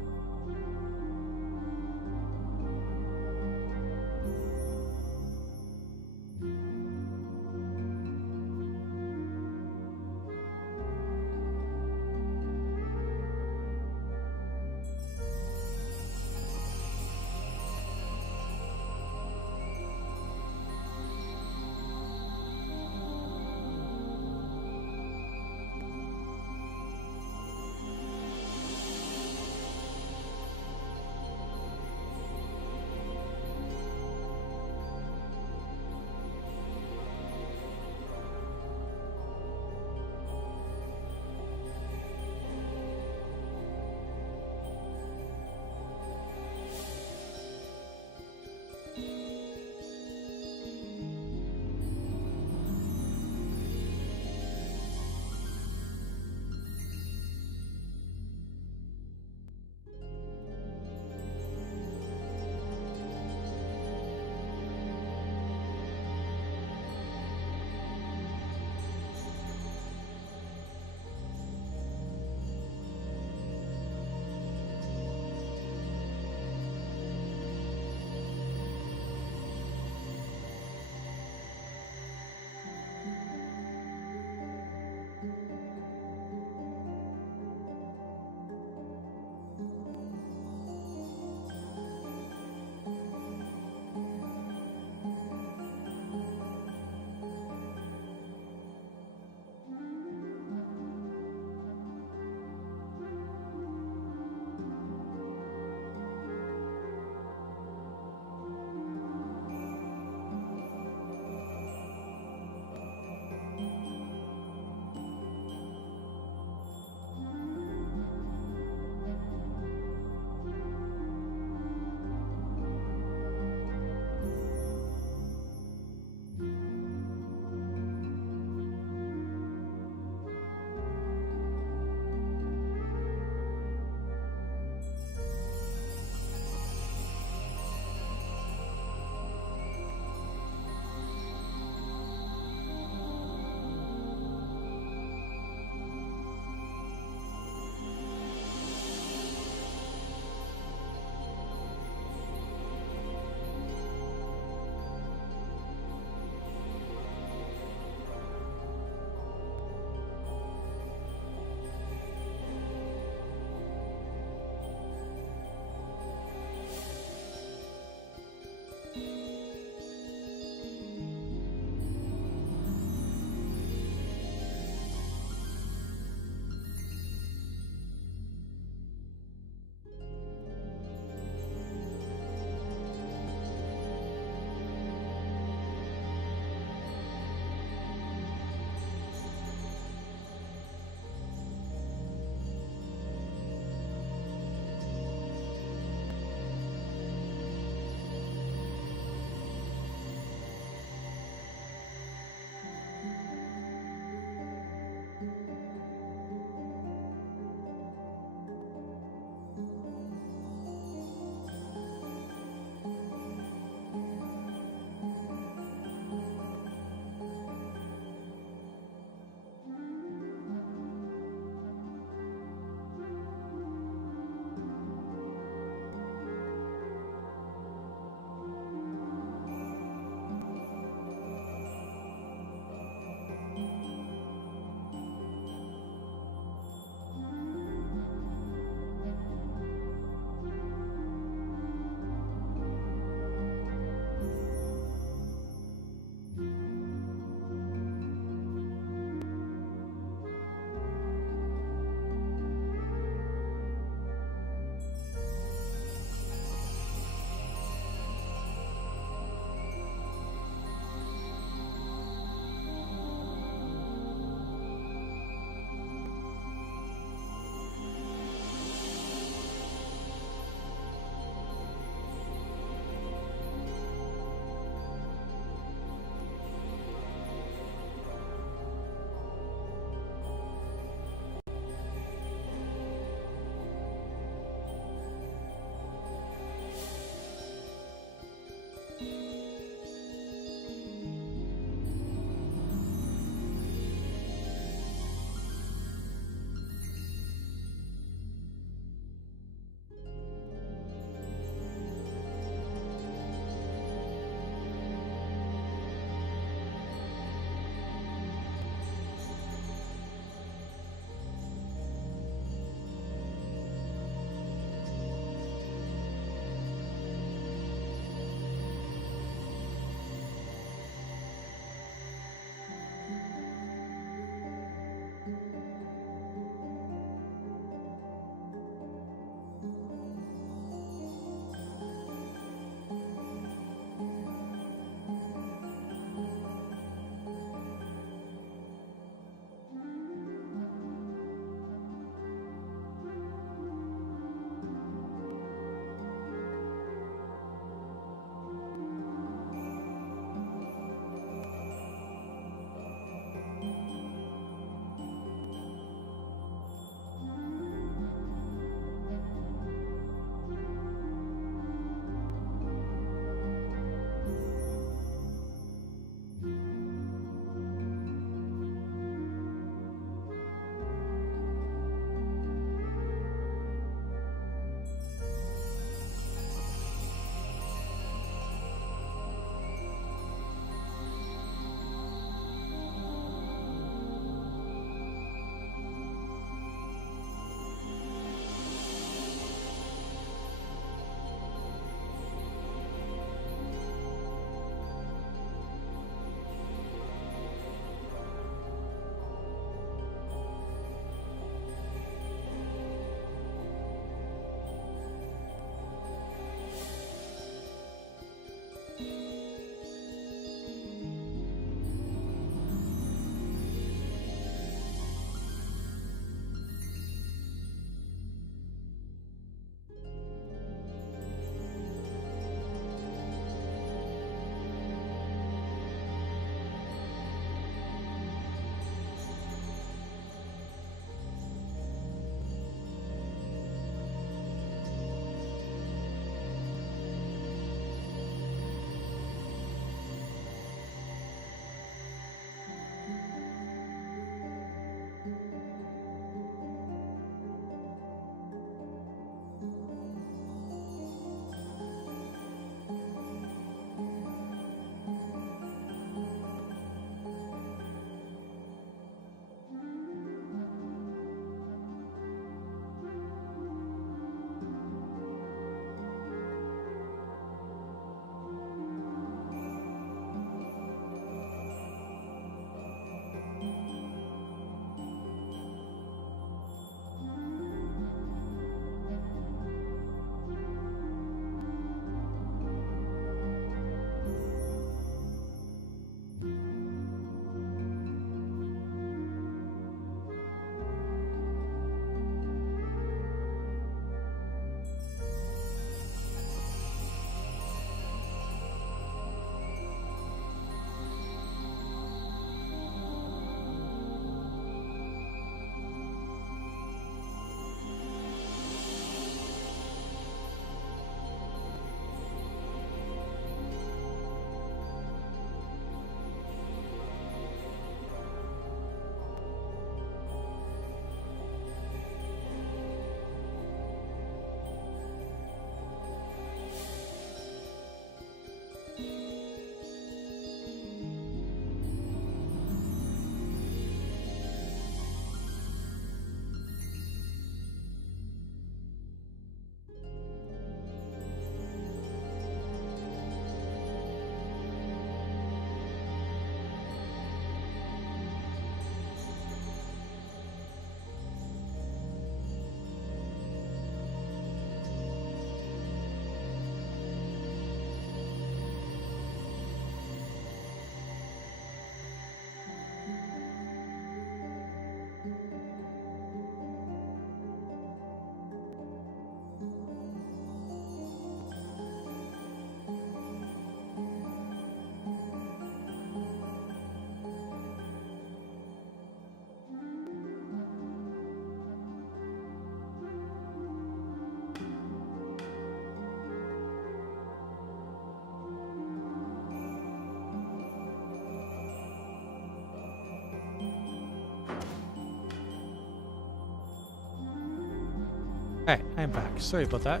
Hey, I'm back. Sorry about that.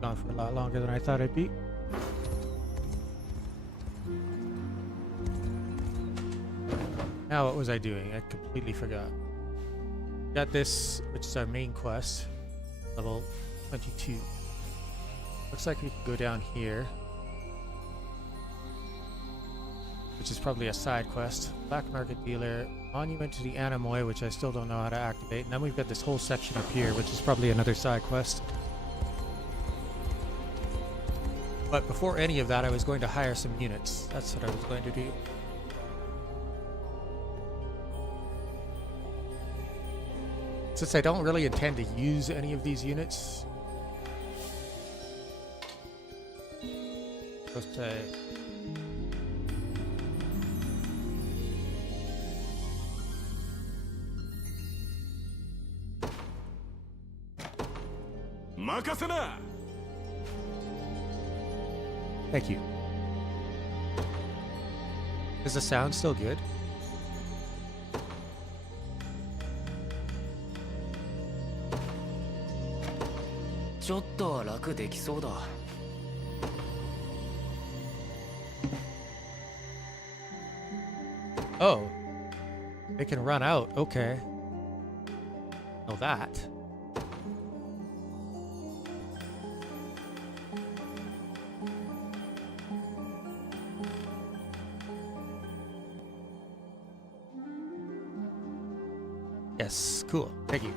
Gone for a lot longer than I thought I'd be. Now what was I doing? I completely forgot. Got this, which is our main quest. Level 22. Looks like we can go down here. Which is probably a side quest. Black Market Dealer. Monument to the Anemoy, which I still don't know how to activate. And then we've got this whole section up here, which is probably another side quest. But before any of that, I was going to hire some units. That's what I was going to do. Since I don't really intend to use any of these units, just say thank you. Is the sound still good? Oh, they can run out. Okay. Know that. Yes, cool. Thank you.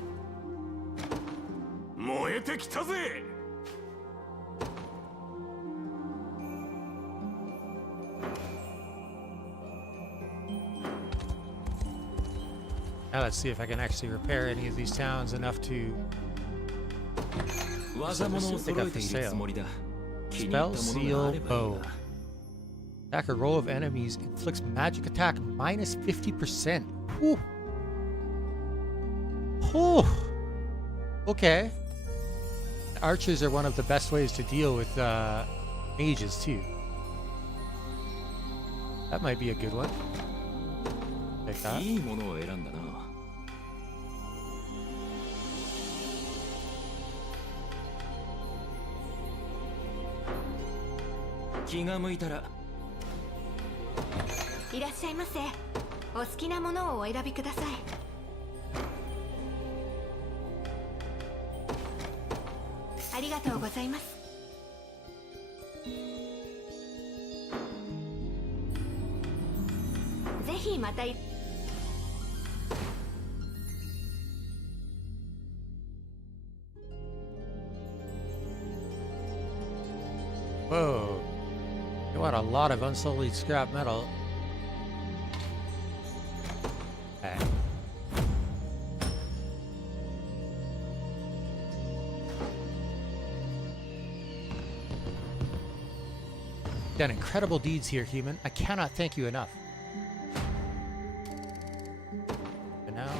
Now let's see if I can actually repair any of these towns enough to pick up for sale. Spell Seal Bow. Attack a row of enemies, inflicts magic attack minus 50%. Whew. Oh, okay. Archers are one of the best ways to deal with mages too. That might be a good one. Take that.いらっしゃいませ。お好きなものをお選びください。ありがとうございます。ぜひまた。Whoa. You want a lot of unsullied scrap metal. Okay. Done incredible deeds here, human. I cannot thank you enough. And now...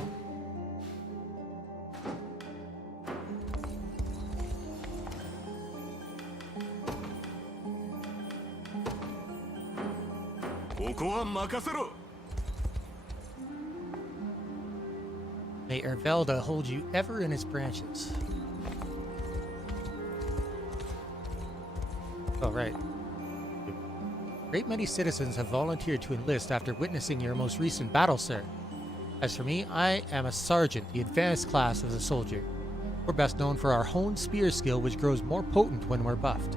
May Ervelda hold you ever in its branches. Oh, right. A great many citizens have volunteered to enlist after witnessing your most recent battle, sir. As for me, I am a sergeant, the advanced class of the soldier. We're best known for our honed spear skill, which grows more potent when we're buffed.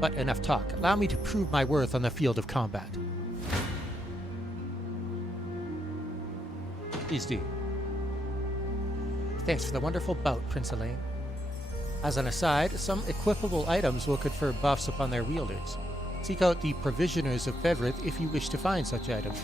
But enough talk. Allow me to prove my worth on the field of combat. Please do. Thanks for the wonderful bout, Prince Elheim. As an aside, some equipable items will confer buffs upon their wielders. Seek out the Provisioners of Fevrith if you wish to find such items.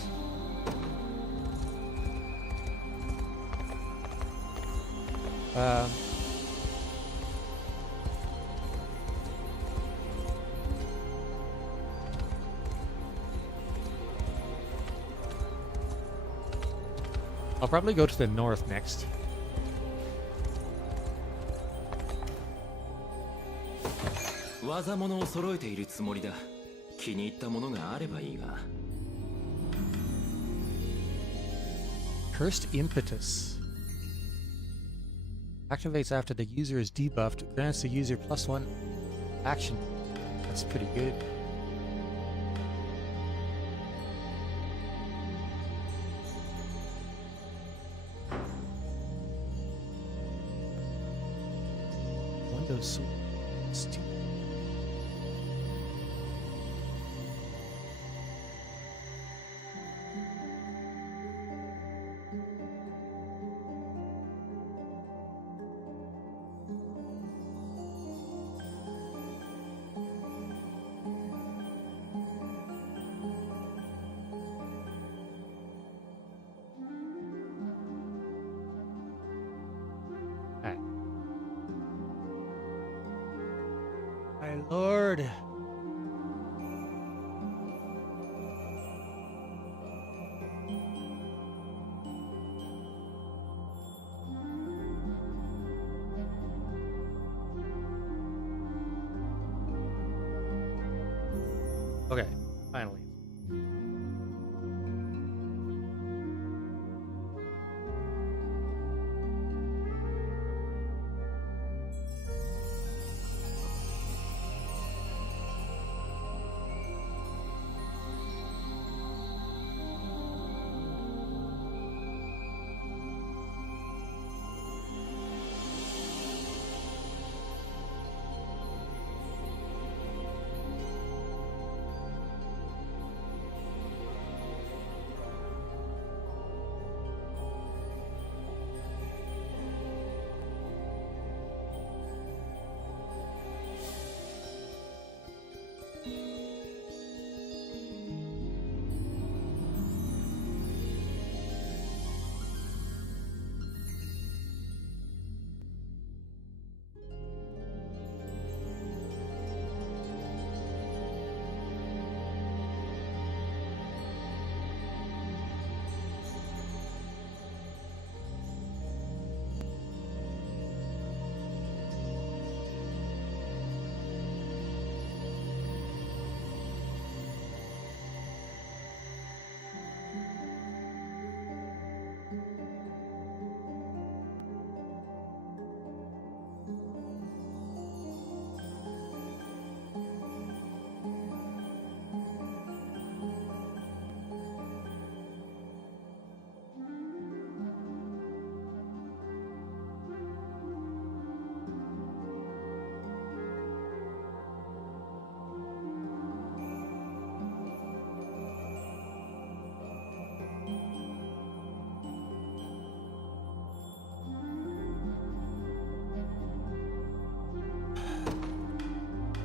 I'll probably go to the north next. Cursed Impetus. Activates after the user is debuffed. Grants the user +1 action. That's pretty good. Windows Suite. My lord. Okay, finally.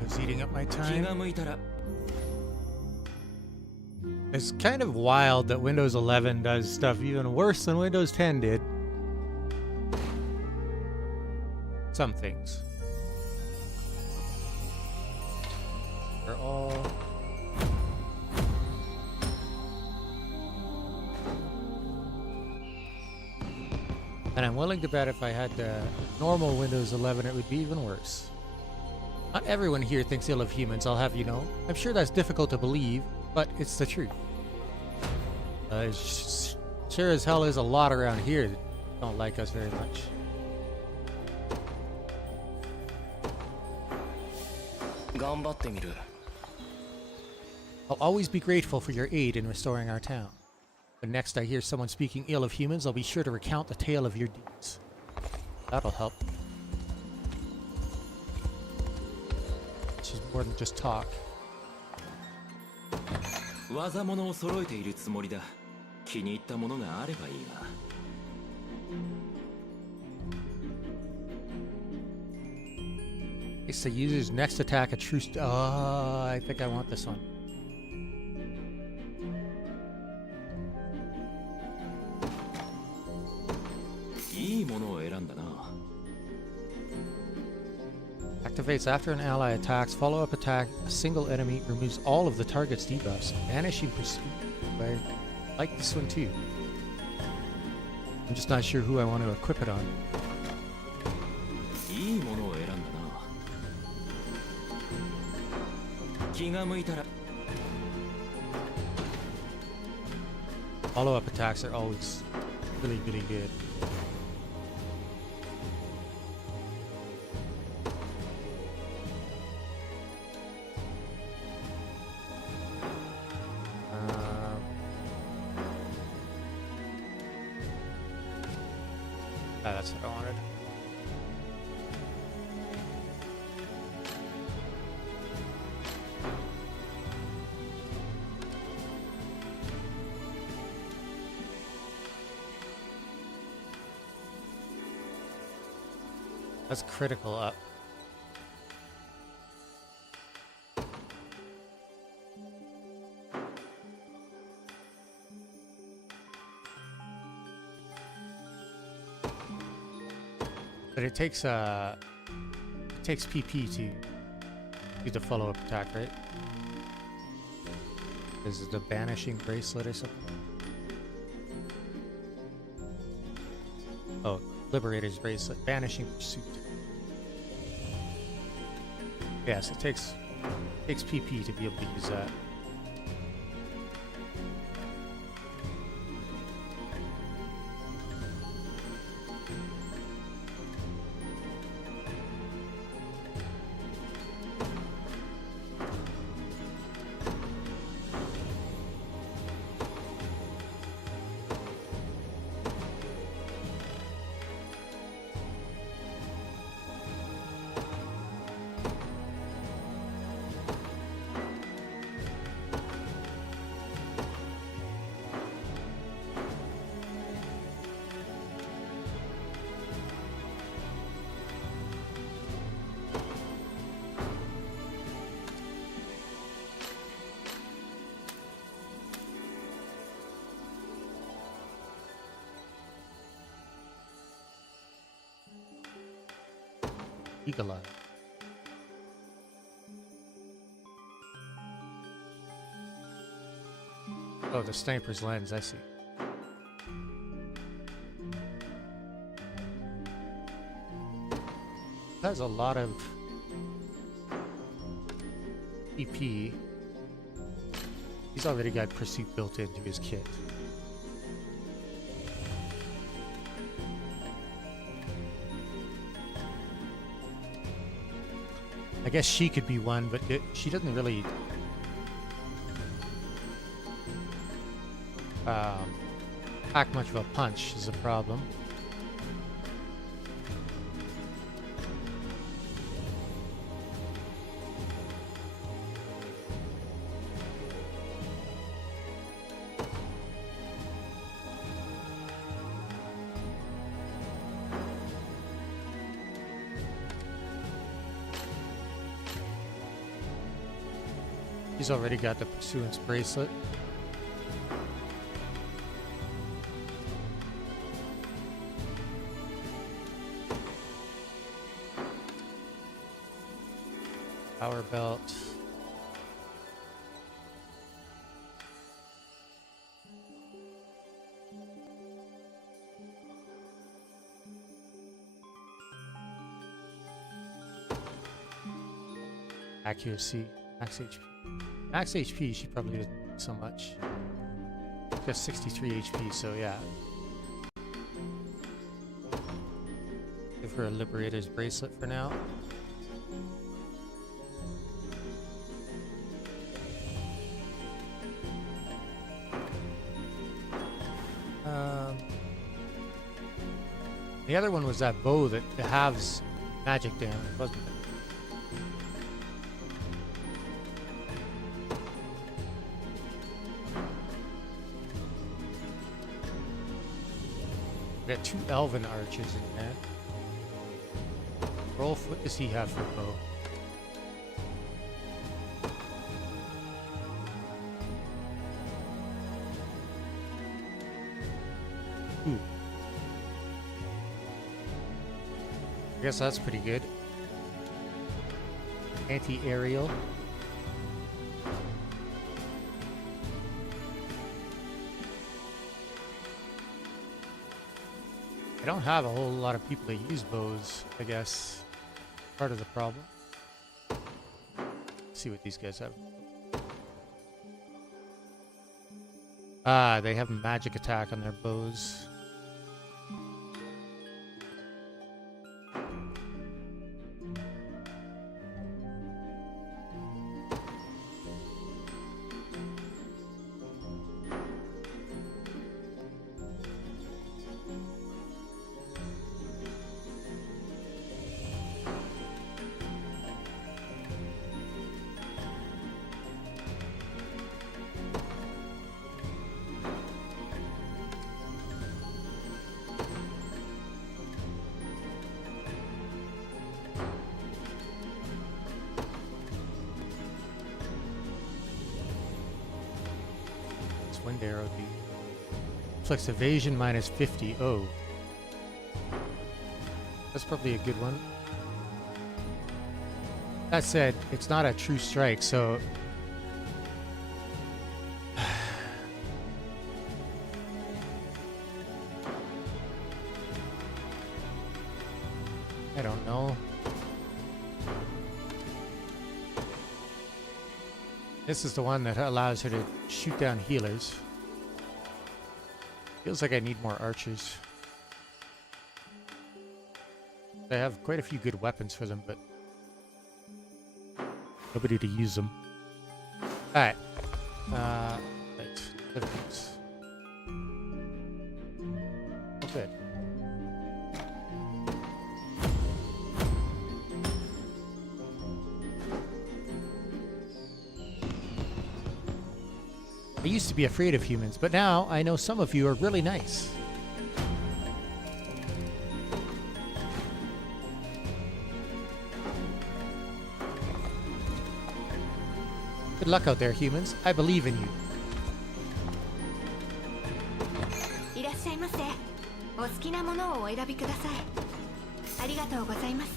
It's eating up my 気 time. が向いたら It's kind of wild that Windows 11 does stuff even worse than Windows 10 did. Some things. They're all... And I'm willing to bet if I had normal Windows 11, it would be even worse. Not everyone here thinks ill of humans, I'll have you know. I'm sure that's difficult to believe, but it's the truth. Sure as hell is a lot around here that don't like us very much. I'll always be grateful for your aid in restoring our town. When next I hear someone speaking ill of humans, I'll be sure to recount the tale of your deeds. That'll help. She's more than just talk. 技物を揃えているつもりだ。気に入ったものがあればいいが。It's the user's next attack a true oh, I think I want this one. Activates after an ally attacks. Follow-up attack. A single enemy removes all of the target's debuffs. Vanishing pursuit. I like this one too. I'm just not sure who I want to equip it on. Follow-up attacks are always really, really good. Ah, that's what I wanted. That's critical up. But it takes PP to do the follow-up attack, right? Is it the banishing bracelet or something? Oh, Liberator's bracelet, banishing pursuit. Yes, it takes PP to be able to use that. Eagle Eye. Oh, the sniper's lens, I see. Has a lot of PP. He's already got pursuit built into his kit. I guess she could be one, but she doesn't really pack much of a punch is a problem. He's already got the Pursuance Bracelet. Power Belt. Accuracy. Max HP. Max HP, she probably doesn't need so much. Just 63 HP, so yeah. Give her a Liberator's Bracelet for now. The other one was that bow that halves magic damage, wasn't it? We got 2 Elven archers in there. Rolf, what does he have for bow? Ooh. I guess that's pretty good. Anti-aerial. I don't have a whole lot of people that use bows, I guess. Part of the problem. Let's see what these guys have. Ah, they have magic attack on their bows. Wind arrow do? Flex evasion minus 50. Oh. That's probably a good one. That said, it's not a true strike, so... I don't know. This is the one that allows her to shoot down healers. Feels like I need more archers. I have quite a few good weapons for them, but nobody to use them. Alright. Right. Evidence. Oh, good. I used to be afraid of humans, but now I know some of you are really nice. Good luck out there, humans. I believe in you. いらっしゃいませ。お好きなものをお選びください。ありがとうございます。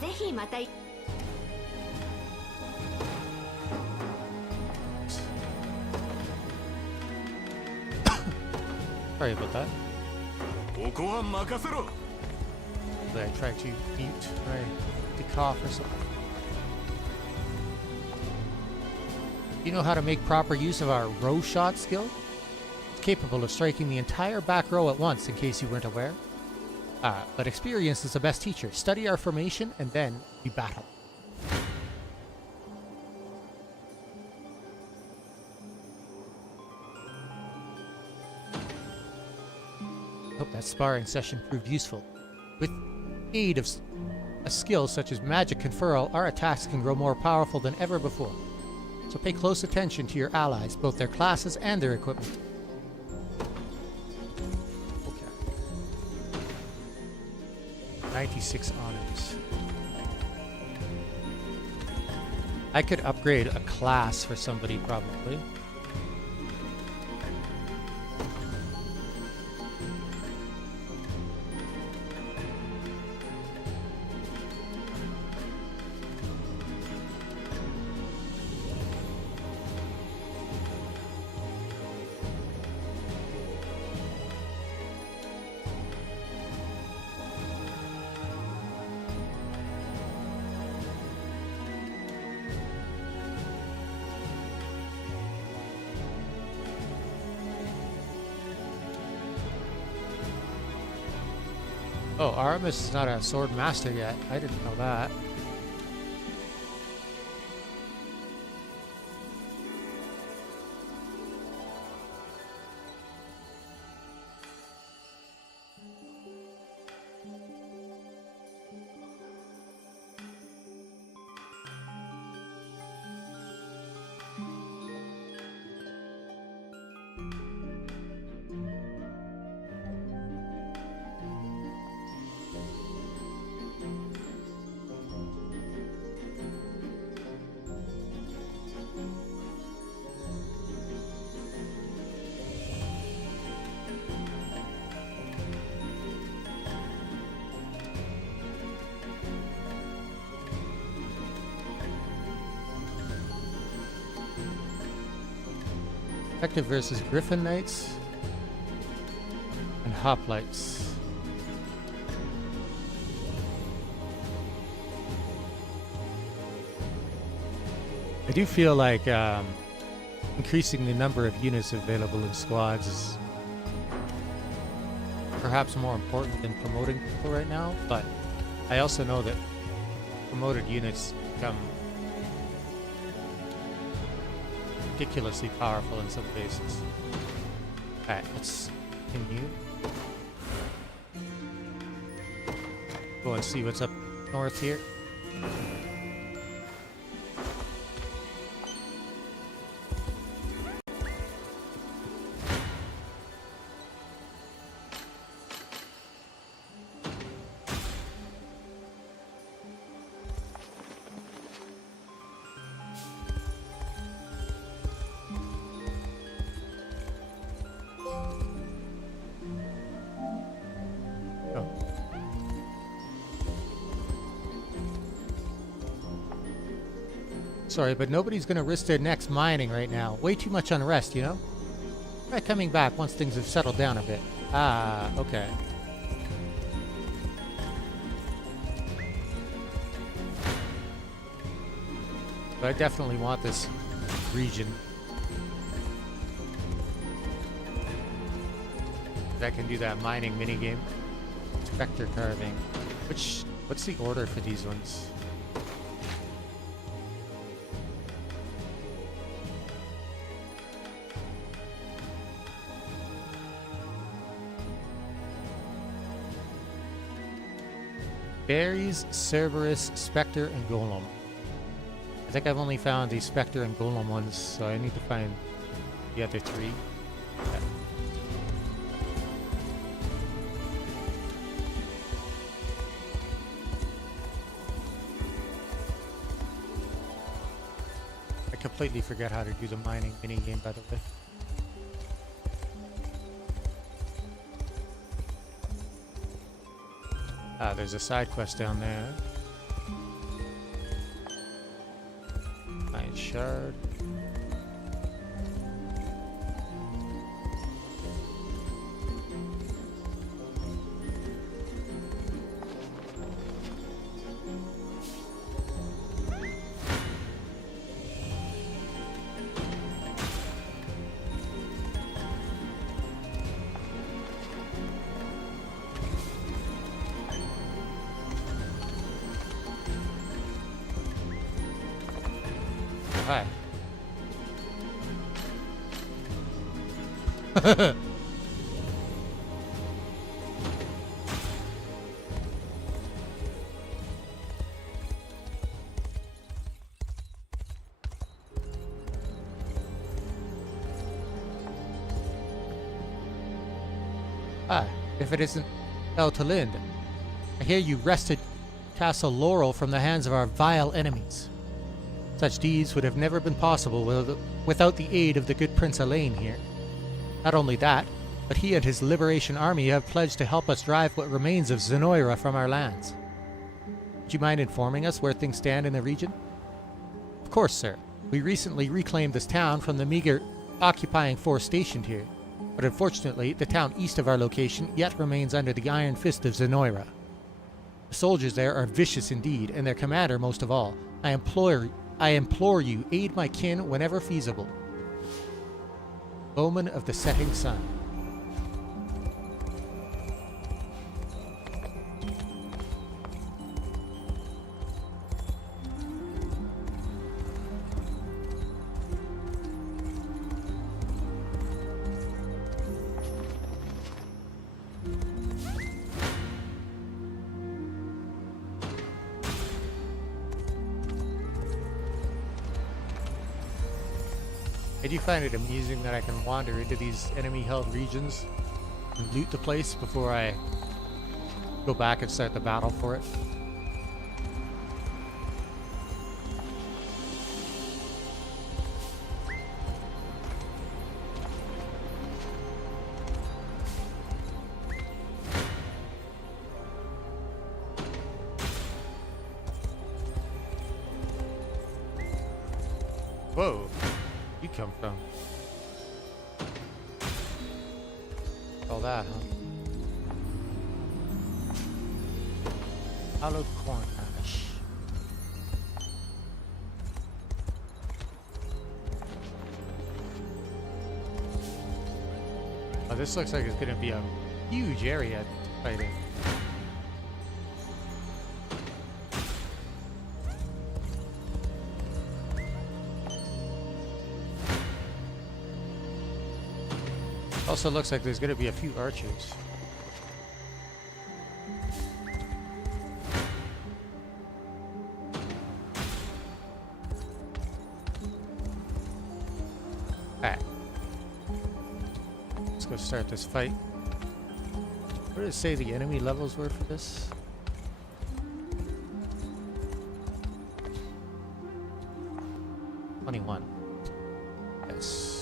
ぜひまた。 Sorry about that. ここは任せろ。 Did I try to mute to cough or something? You know how to make proper use of our row shot skill? It's capable of striking the entire back row at once, in case you weren't aware. But experience is the best teacher. Study our formation and then we battle. Hope that sparring session proved useful. With aid of a skill such as magic conferral, our attacks can grow more powerful than ever before. So pay close attention to your allies, both their classes and their equipment. Okay. 96 honors. I could upgrade a class for somebody probably. Oh, Aramis is not a sword master yet. I didn't know that. Detective versus Griffin Knights and Hoplites. I do feel like increasing the number of units available in squads is perhaps more important than promoting people right now, but I also know that promoted units become ridiculously powerful in some cases. Alright, let's continue. Go and see what's up north here. Sorry, but nobody's gonna risk their necks mining right now. Way too much unrest, you know? Try coming back once things have settled down a bit. Ah, okay. But I definitely want this region. That can do that mining minigame. Spectre carving. What's the order for these ones? Berries, Cerberus, Spectre, and Golem. I think I've only found the Spectre and Golem ones, so I need to find the other three. Yeah. I completely forget how to do the mining minigame, by the way. Ah, there's a side quest down there. Iron shard. Hi. If it isn't El Talind, I hear you wrested Castle Laurel from the hands of our vile enemies. Such deeds would have never been possible without the aid of the good Prince Elheim here. Not only that, but he and his liberation army have pledged to help us drive what remains of Zenoira from our lands. Would you mind informing us where things stand in the region? Of course, sir. We recently reclaimed this town from the meager occupying force stationed here, but unfortunately, the town east of our location yet remains under the iron fist of Zenoira. The soldiers there are vicious indeed, and their commander most of all. I implore you, aid my kin whenever feasible. Omen of the setting sun. I do find it amusing that I can wander into these enemy-held regions and loot the place before I go back and start the battle for it. Whoa. You come from? All that, huh? Hallowed corn ash. Oh, this looks like it's gonna be a huge area to fight in. Also looks like there's going to be a few archers. Alright. Let's go start this fight. What did it say the enemy levels were for this? $21. Yes.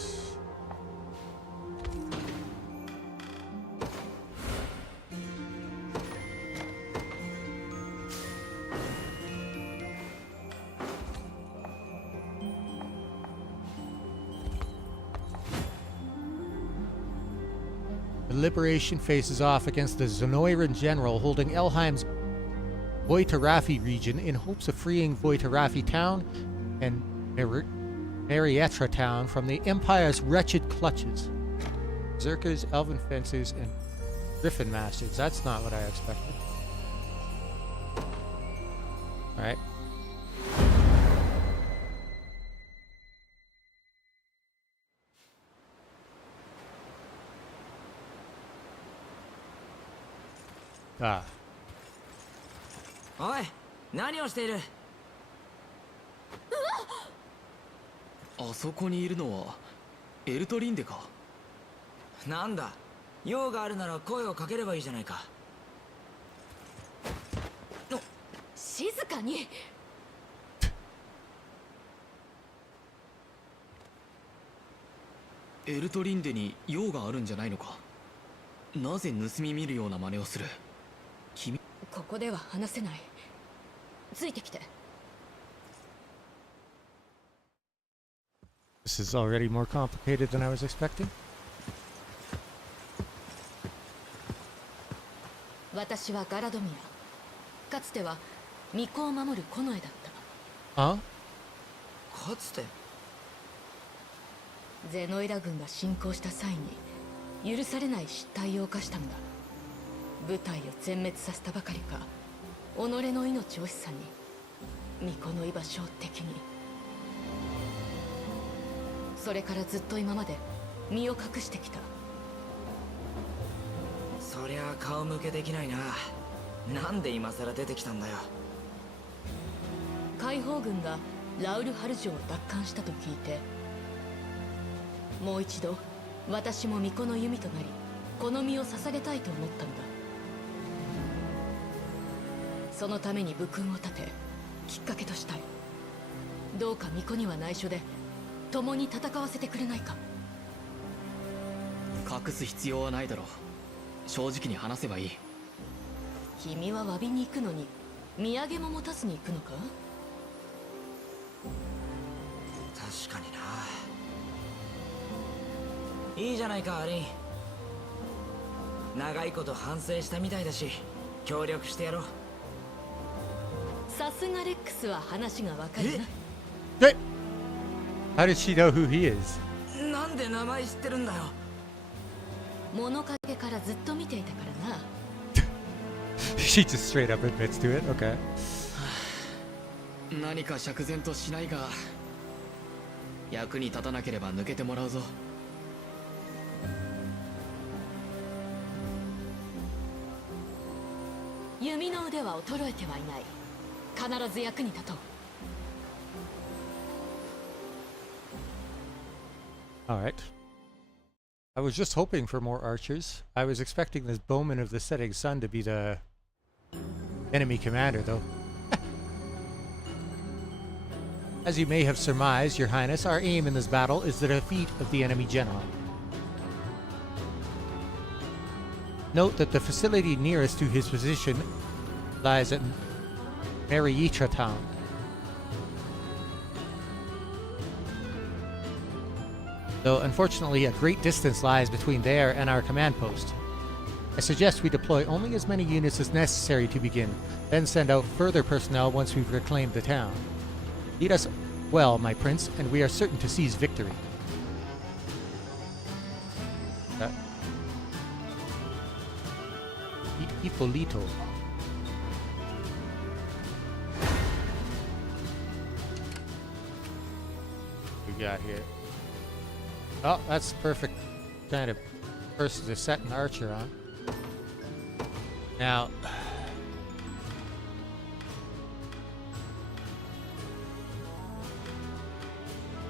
Liberation faces off against the Zenoiran general holding Elheim's Voitarafi region in hopes of freeing Voitarafi town and Marietra town from the Empire's wretched clutches. Berserkers, Elven fencers, and Griffin masters. That's not what I expected. Alright. Ah. おい、何をしている？あそこにいるのはエルトリンデか。なんだ、用があるなら声をかければいいじゃないか。静かに。エルトリンデに用があるんじゃないのか。なぜ盗み見るような真似をする？君。ここでは話せない。ついてきて。 This is already more complicated than I was expecting. 私はガラドミア。かつては巫女を守る近衛だった。Huh? かつて？ゼノイラ軍が侵攻した際に許されない失態を犯したのだ。部隊を全滅させたばかりか、己の命惜しさに巫女の居場所を敵に。それからずっと今まで身を隠してきた。そりゃ顔向けできないな。なんで今さら出てきたんだよ。解放軍がラウルハル城を奪還したと聞いて、もう一度私も巫女の弓となりこの身を捧げたいと思ったのだ。そのために武勲を立てきっかけとしたい。どうか巫女には内緒で共に戦わせてくれないか。隠す必要はないだろう。正直に話せばいい。君は詫びに行くのに土産も持たずに行くのか。確かにな。いいじゃないかアリン。長いこと反省したみたいだし協力してやろう。さすがレックスは話がわかるな。Hey! How did she know who he is? なんで名前知ってるんだよ。物陰からずっと見ていたからな。She just straight up admits to it. Okay. 何か釈然としないが、役に立たなければ抜けてもらうぞ。弓の腕は衰えてはいない。必ず役に立とう。Alright. I was just hoping for more archers. I was expecting this bowman of the setting sun to be the enemy commander, though. As you may have surmised, Your Highness, our aim in this battle is the defeat of the enemy general. Note that the facility nearest to his position lies at Marietra town. Though unfortunately a great distance lies between there and our command post. I suggest we deploy only as many units as necessary to begin, then send out further personnel once we've reclaimed the town. Lead us well, my prince, and we are certain to seize victory. Ippolito. We got here. Oh, that's perfect kind of person to set an archer on. Now,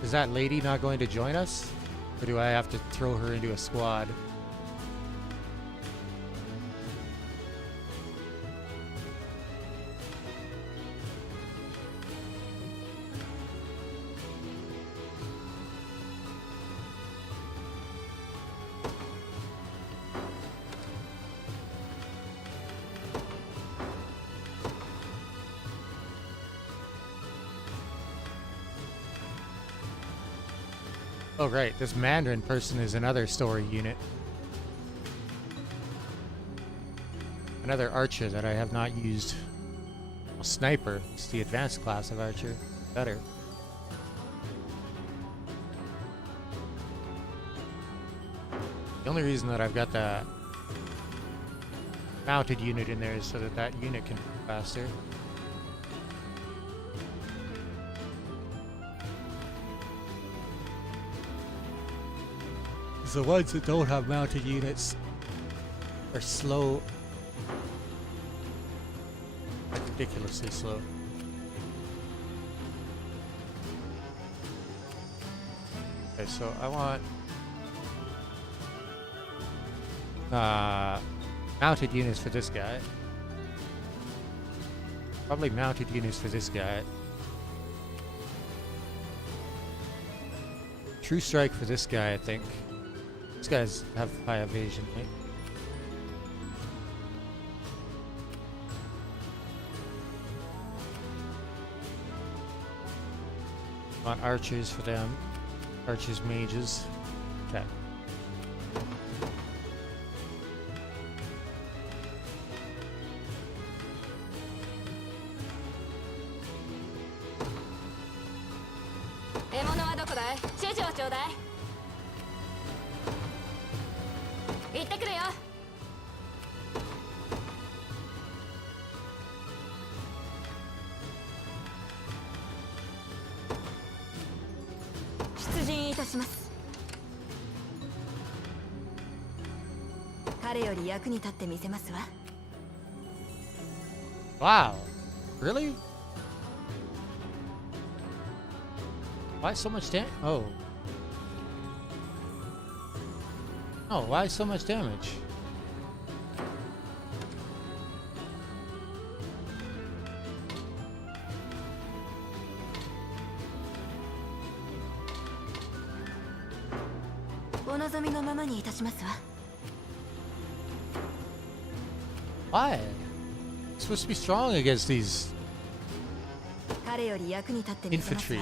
is that lady not going to join us? Or do I have to throw her into a squad? Oh right, this Mandarin person is another story unit. Another archer that I have not used. A sniper. It's the advanced class of archer. Better. The only reason that I've got the mounted unit in there is so that that unit can move faster. The ones that don't have mounted units are slow. Like ridiculously slow. Okay, so I want mounted units for this guy. Probably mounted units for this guy. True strike for this guy, I think. These guys have high evasion, right? Want archers for them. Archers, mages. Okay. Wow. Really? Why so much damage? Oh. Oh, why so much damage? Why? It's supposed to be strong against these infantry.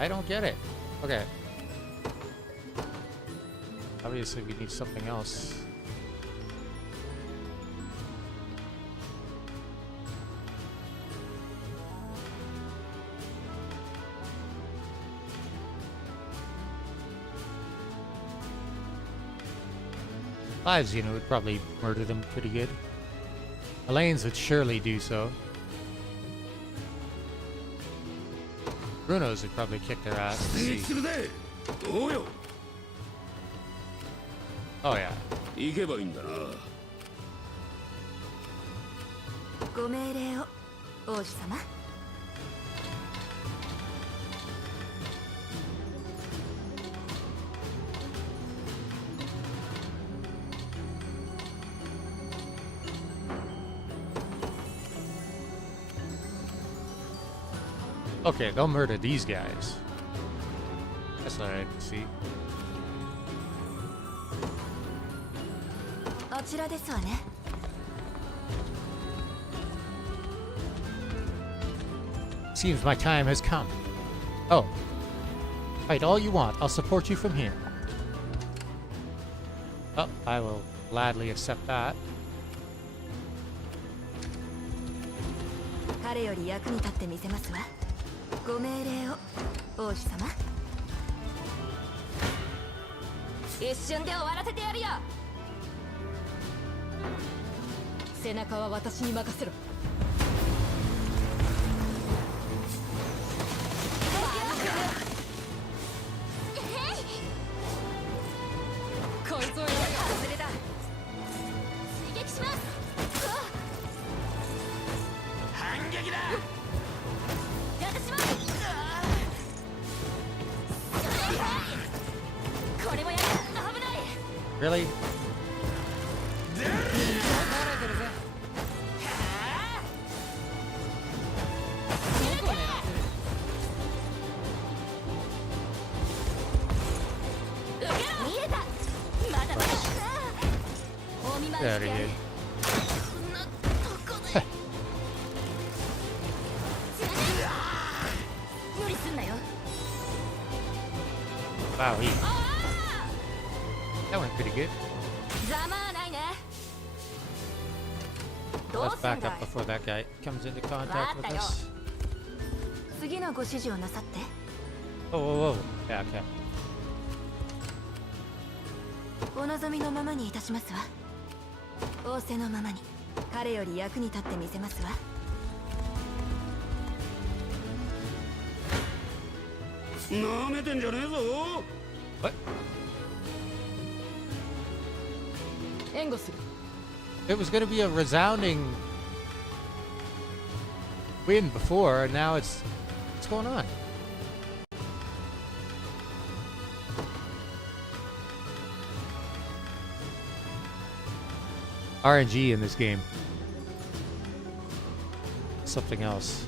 I don't get it. Okay. Obviously we need something else. Lives, you know, would probably murder them pretty good. Elaine's would surely do so. Bruno's would probably kick their ass. Let's see. Oh yeah. Okay, they'll murder these guys. That's what I like to see. Seems my time has come. Oh. Fight all you want. I'll support you from here. Oh, I will gladly accept that. Really? Get out of here. Wow, that went pretty good. ざまあないね。 Let's back up before that guy comes into contact with us. 次のご指示をなさって。 Whoa, whoa, whoa. Yeah, okay. お望みのままにいたしますわ。仰せのままに彼より役に立ってみせますわ。なめてんじゃねえぞ。 What? 援護する。 It was going to be a resounding win before, and now it's... What's going on? RNG in this game. Something else.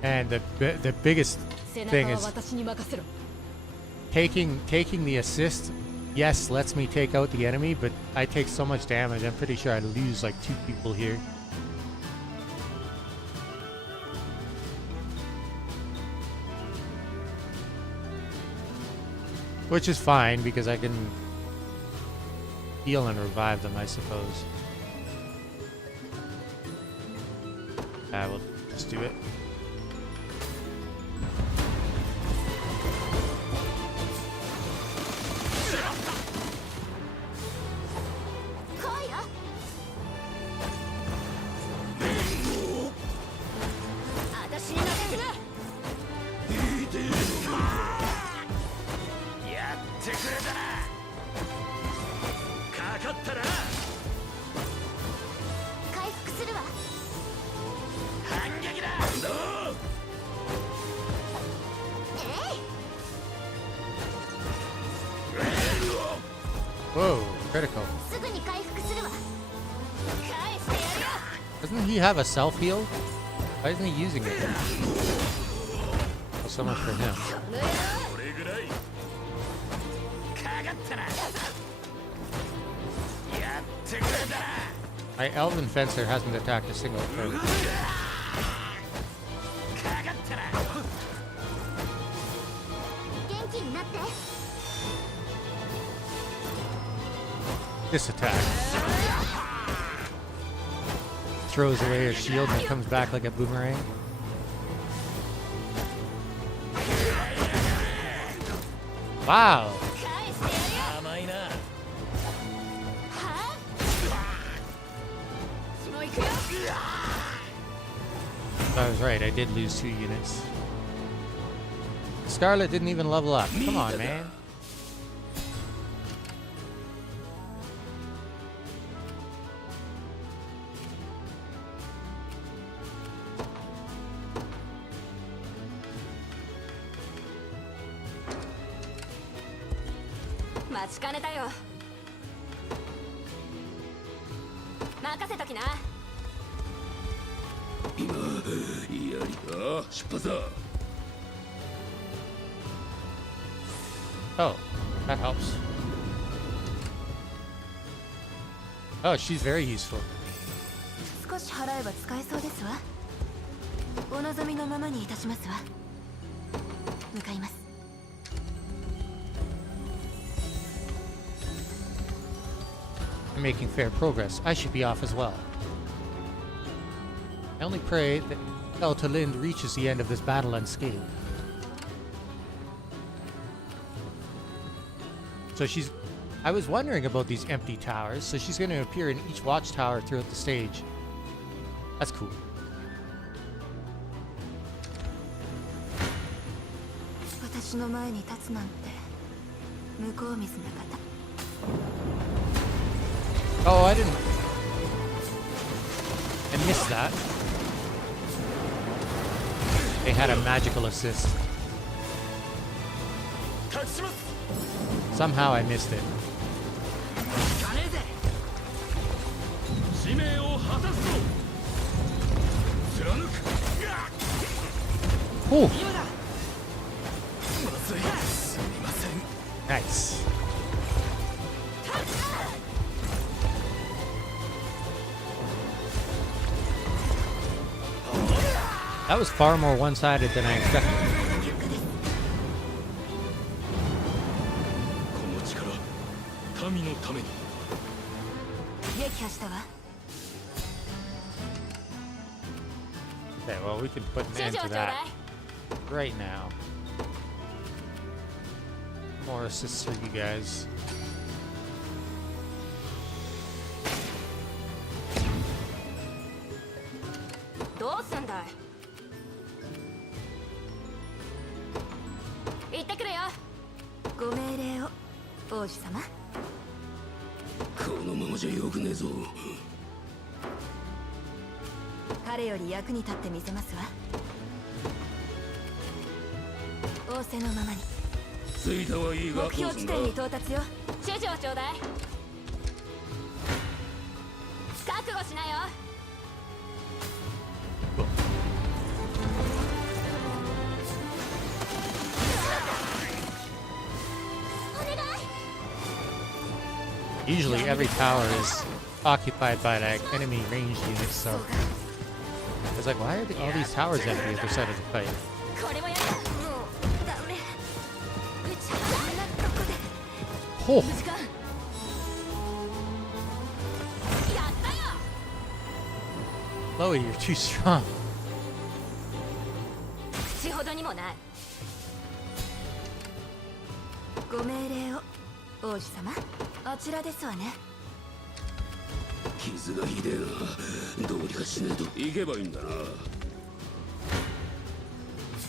And the biggest thing is taking the assist. Yes, lets me take out the enemy, but I take so much damage. I'm pretty sure I lose like 2 people here. Which is fine because I can heal and revive them, I suppose. I will just do it. Whoa, critical. Doesn't he have a self-heal? Why isn't he using it? Well, so much for him. My Elven Fencer hasn't attacked a single foe. This attack throws away her shield and it comes back like a boomerang. Wow! I was right, I did lose 2 units. Scarlet didn't even level up. Come on, man. Oh, that helps. Oh, she's very useful. 少し払えば使えそうですわ。お望みのままにいたしますわ。向かいます。I'm making fair progress. I should be off as well. I only pray that Eltalind reaches the end of this battle unscathed. So I was wondering about these empty towers, so she's going to appear in each watchtower throughout the stage. That's cool. Oh, I didn't. I missed that. They had a magical assist. Somehow I missed it. かねえぜ。使命を果たすぞ。貫く。 Oh, 今だ。まずい、すみません。 nice. That was far more one-sided than I expected. この力、民のために。撃破したわ。 Okay, well, we can put an end to that right now. More assists for you guys. どうすんだい。行ってくるよ。ご命令を、王子様。このままじゃよくねえぞ。彼より役に立ってみせますわ。仰せのままに。着いたはいいが、目標地点に到達よ。指示をちょうだい。覚悟しなよ。Usually every tower is occupied by like enemy ranged units, so it's like, why are all these towers empty at the start of the fight? これもやる。もうダメ。うちこんなとこで。 Oh, 時間。やったよ。 Chloe, you're too strong. 口ほどにもない。ご命令を、王子様。あちらですわね。傷がひでえな。どうにかしねえと。行けばいいんだな。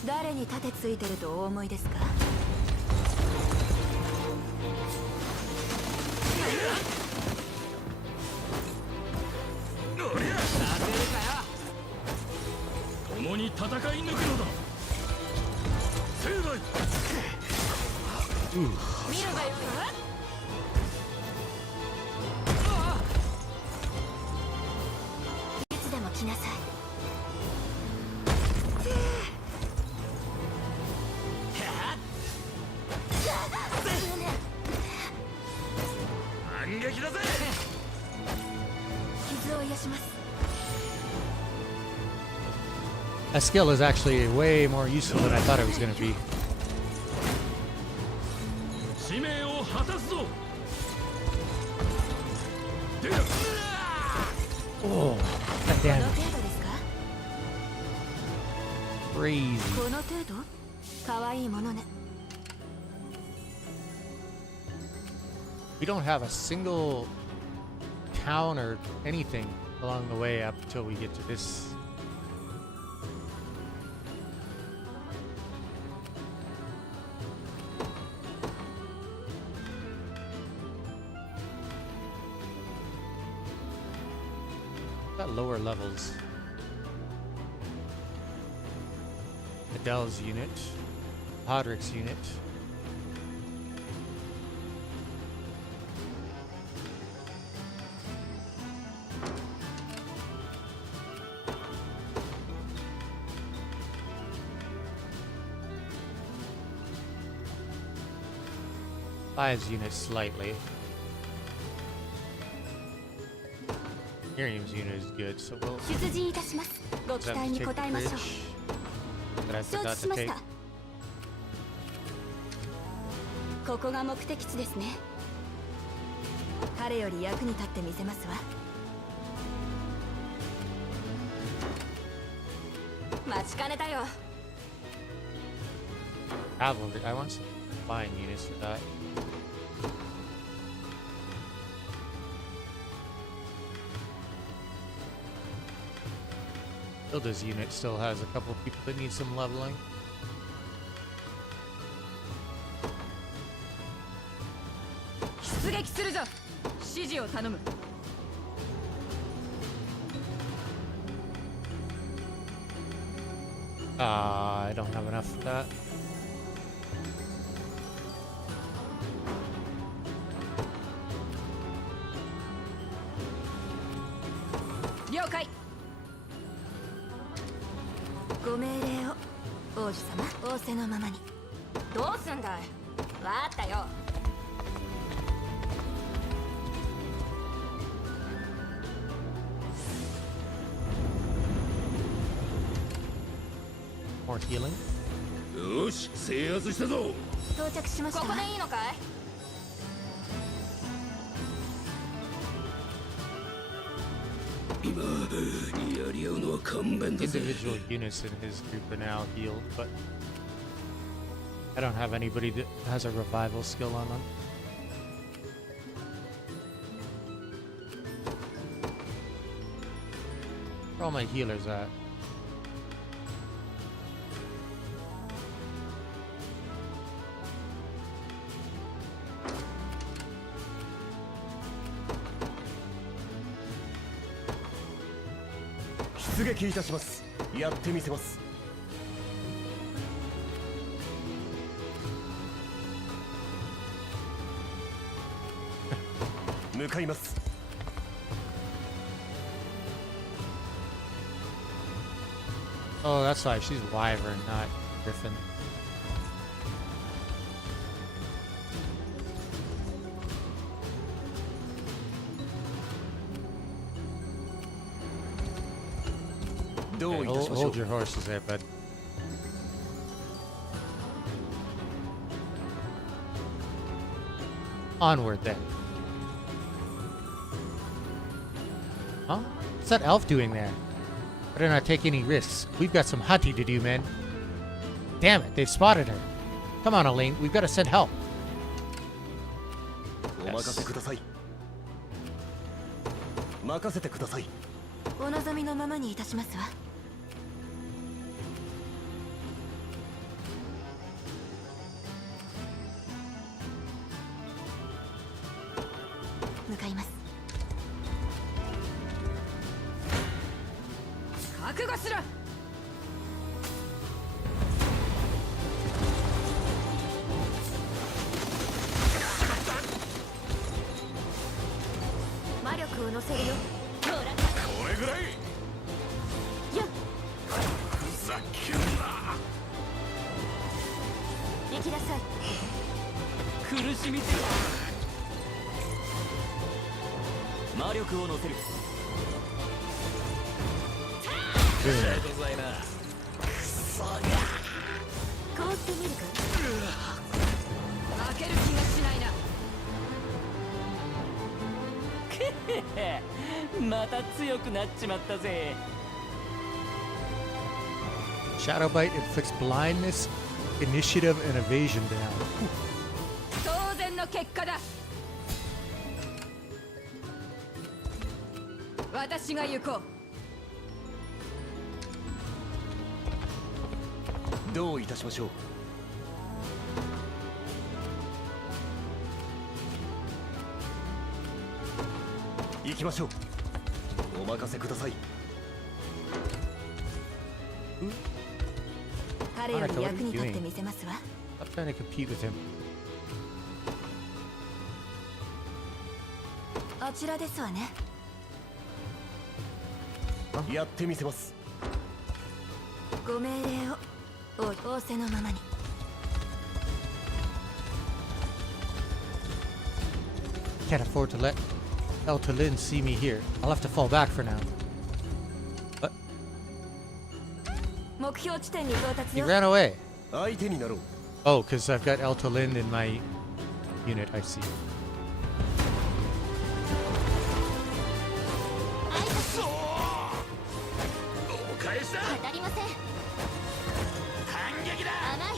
誰に盾ついてるとお思いですか。共に戦い抜くのだ。成敗。見るがよい。いつでも来なさい。反撃だぜ。傷を癒します。 That skill is actually way more useful than I thought it was going to be. 使命を果たすぞ。 Oh, that この damage. 程度ですか。 Crazy. この程度。可愛いものね。 We don't have a single town or anything along the way up until we get to this. Got lower levels. Adele's unit, Podrick's unit. Five's unit slightly. Miriam's unit is good, so we'll 出陣いたします。ご期 have 待 to に take 応 the えましょう。 bridge that I 承 forgot 知し to まし take. た。ここが目的地ですね。彼より役に立ってみせますわ。待ちかねたよ。 Cavalry. I want some flying units for that. Hilda's unit still has a couple of people that need some leveling. I don't have enough for that. 了解。ご命令を王子様、仰せのままに。どうすんだい。わかったよ。More healing. よし、制圧したぞ。到着しました。ここでいいのかい。今やり合うのは勘弁だぜ。 Individual units in his group are now healed, but I don't have anybody that has a revival skill on them. Where are all my healers at? Oh, that's why she's Wyvern, not Griffin. Okay, hold your horses there, bud. Onward then. Huh? What's that elf doing there? Better not take any risks. We've got some hunting to do, man. Damn it, they've spotted her. Come on, Elaine, we've got to send help. Yes. お望みのままにいたしますわ。向かいます。覚悟しろ。魔力を乗せるよ。ほら。これぐらい。やっ。ふざけんな。行きなさい。苦しみて。魔力を乗せる。こうしてみるか。負ける気がしないな。また強くなっちまったぜ。 Shadow Bite inflicts blindness, initiative, and evasion down. 当然の結果だ。私が行こう。どういたしましょう。行きましょう。お任せください。彼より役に立ってみせますわ。I'm trying to compete with him. あちらですわね。やってみせます。ご命令を。仰せのままに。Can't afford to let Eltalin see me here. I'll have to fall back for now. What? 目標地点に到達 He よ。 ran away. 相手になろう。 Oh, because I've got Eltalin in my unit, I see. 当たりません。反撃だ。甘い。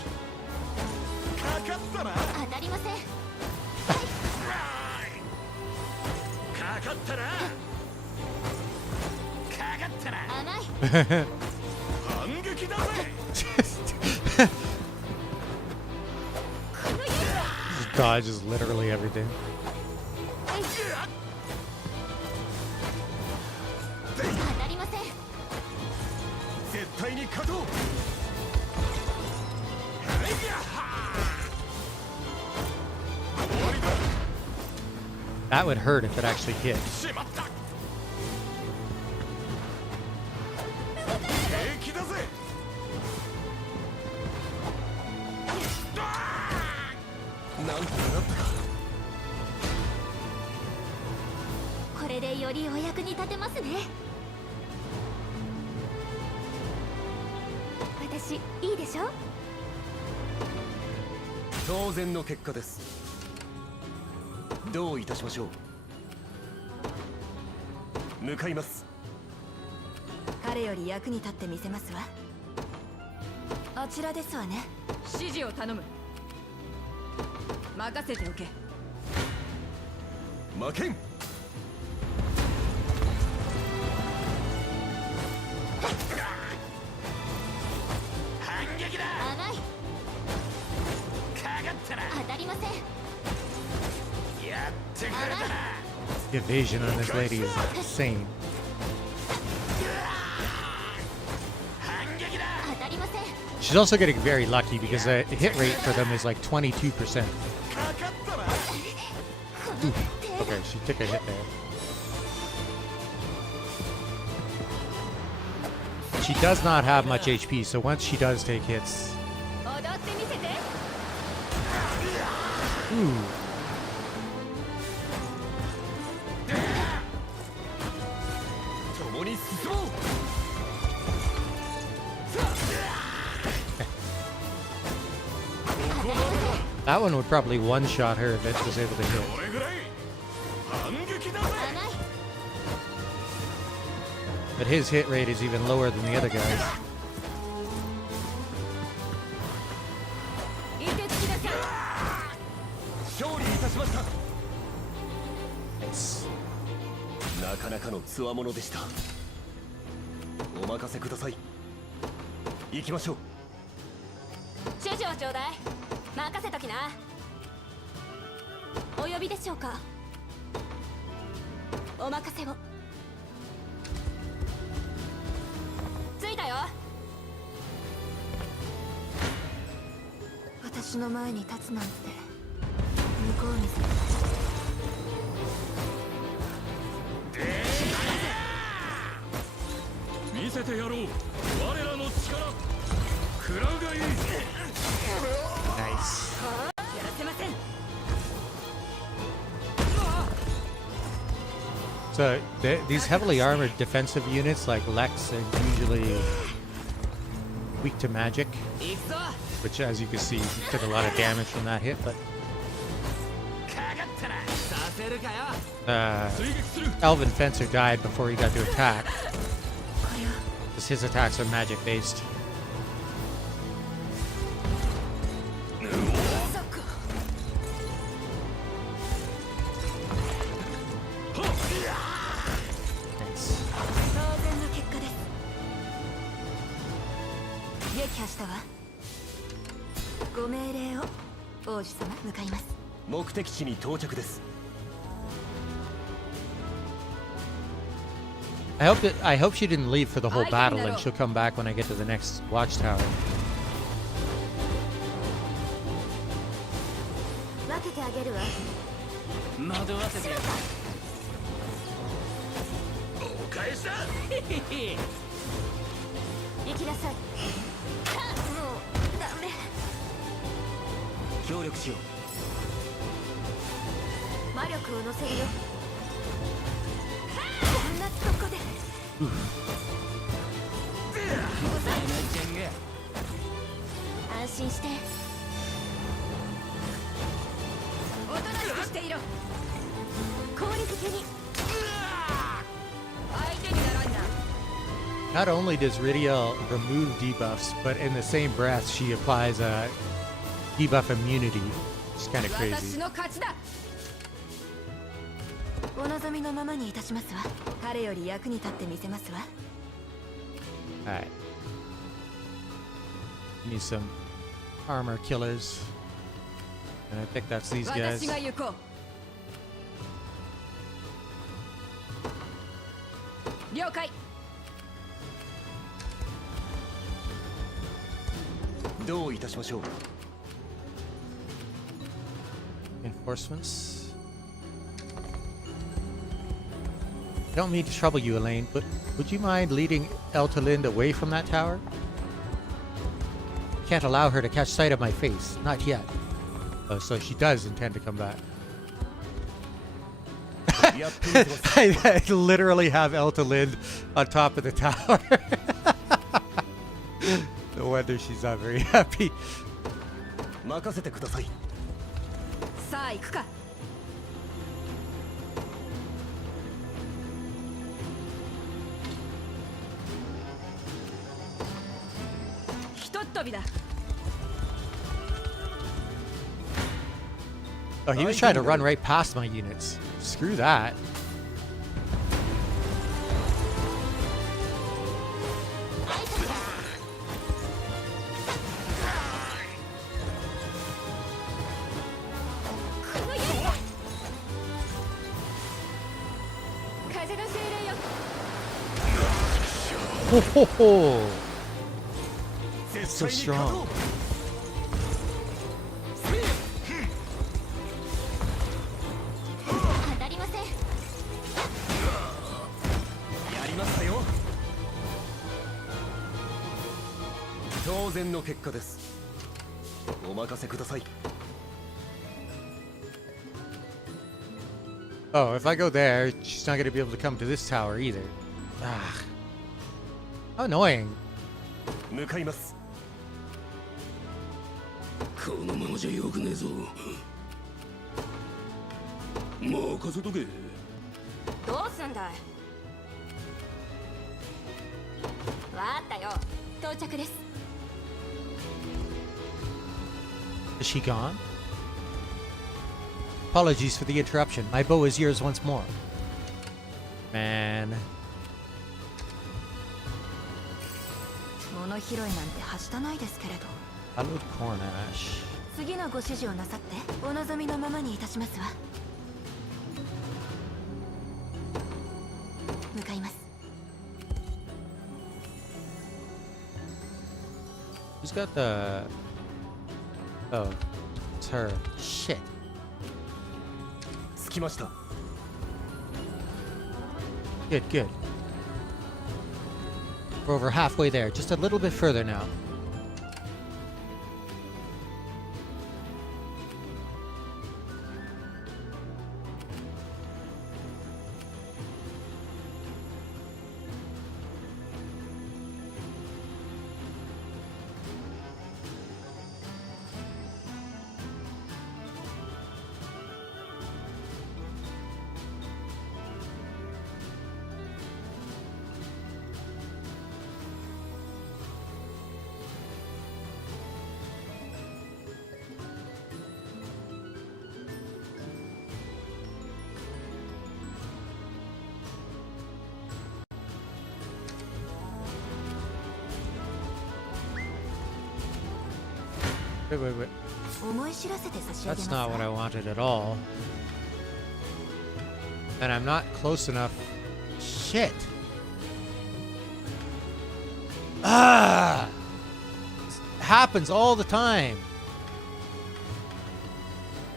かかったな。当たりません。かかったな。かかったな。甘い。反撃だぜ。Just dodges literally everything. 当たりません。絶対に勝とう。 That would hurt if it actually hit. よりお役に立てますね。私いいでしょ。当然の結果です。どういたしましょう。向かいます。彼より役に立ってみせますわ。あちらですわね。指示を頼む。任せておけ。負けん。反撃だ。甘い。かかったな。当たりません。やってくれたな。 The evasion on this lady is insane. 反撃だ。当たりません。 She's also getting very lucky because the hit rate for them is like 22%. かかったな。 Okay, she took a hit there. She does not have much HP, so once she does take hits. 踊ってみせて。 Ooh. 共に進もう。 That one would probably one-shot her if it was able to hit. これぐらい。反撃だぜ。 甘い。 But his hit rate is even lower than the other guys. いてつきなさい。勝利いたしました。 Nice. なかなかの強者でした。お任せください。行きましょう。指示をちょうだい。任せときな。お呼びでしょうか。お任せを。着いたよ。私の前に立つなんて向こうにさ。見せてやろう。我らの力。食らうがいい。 Nice. やらせません。 So these heavily armored defensive units like Lex are usually weak to magic, 行くぞ。 which as you can see took a lot of damage from that hit, but かかったな。させるかよ。 Elven Fencer died before he got to attack. Because his attacks are magic based. Nice. 当然の結果です。撃破したわ。ご命令を王子様向かいます。目的地に到着です。 I hope she didn't leave for the whole battle and she'll come back when I get to the next watchtower. 分けてあげるわ。惑わせてやる。お返しだ。行きなさい。もうダメ。協力しよ魔力を乗せるよ。こんなとこで。う。安心して。おとなしくしていろ。氷漬けに。相手にならんな。 Not only does Ridiel remove debuffs, but in the same breath she applies a debuff immunity. It's kind of 私 crazy. の勝ちだ。お望みのままにいたしますわ。彼より役に立ってみせますわ。 Alright. Need some armor killers. And I think that's these guys. 私が行こう。了解。どういたしましょう。 Reinforcements. I don't mean to trouble you, Elaine, but would you mind leading Eltalind away from that tower? Can't allow her to catch sight of my face. Not yet. Oh, so she does intend to come back. I literally have Elta on top of the tower. No wonder she's not very happy. 任せてください。さあ行くか。ひとっ飛びだ。 Oh, he was trying to run right past my units. Screw that. Ho ho ho! It's so strong. 当たりません。やりましたよ。当然の結果です。お任せください。 Oh, if I go there, she's not going to be able to come to this tower either. Ah. How annoying. 向かいます。このままじゃよくねえぞ。任せとけ。どうすんだい。わかったよ。到着です。 Is she gone? Apologies for the interruption. My bow is yours once more. Man. 物拾いなんてはしたないですけれど。 Hallowed Cornash. 次のご指示をなさってお望みのままにいたしますわ。向かいます。 Who's got the... Oh, it's her. Shit. 着きました。 Good, good. We're over halfway there. Just a little bit further now. Wait. 思い知らせて差し上げます That's not what I wanted at all. And I'm not close enough. Shit. Ah! This happens all the time.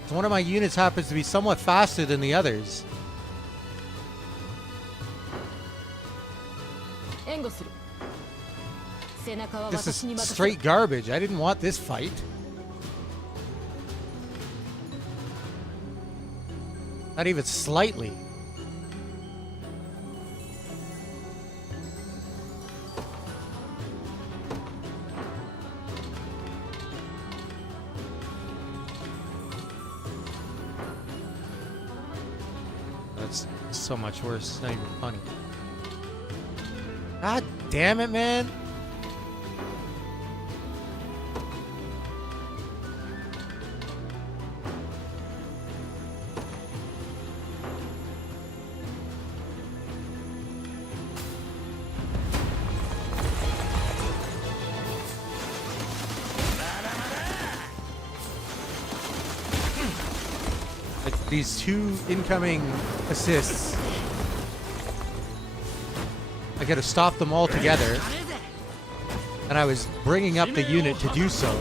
So one of my units happens to be somewhat faster than the others. 援護する。背中は This 私に is 任せろ。 straight garbage. I didn't want this fight. Not even slightly. That's so much worse. It's not even funny. God damn it, man. Like these two incoming assists. I gotta stop them all together. And I was bringing up the unit to do so.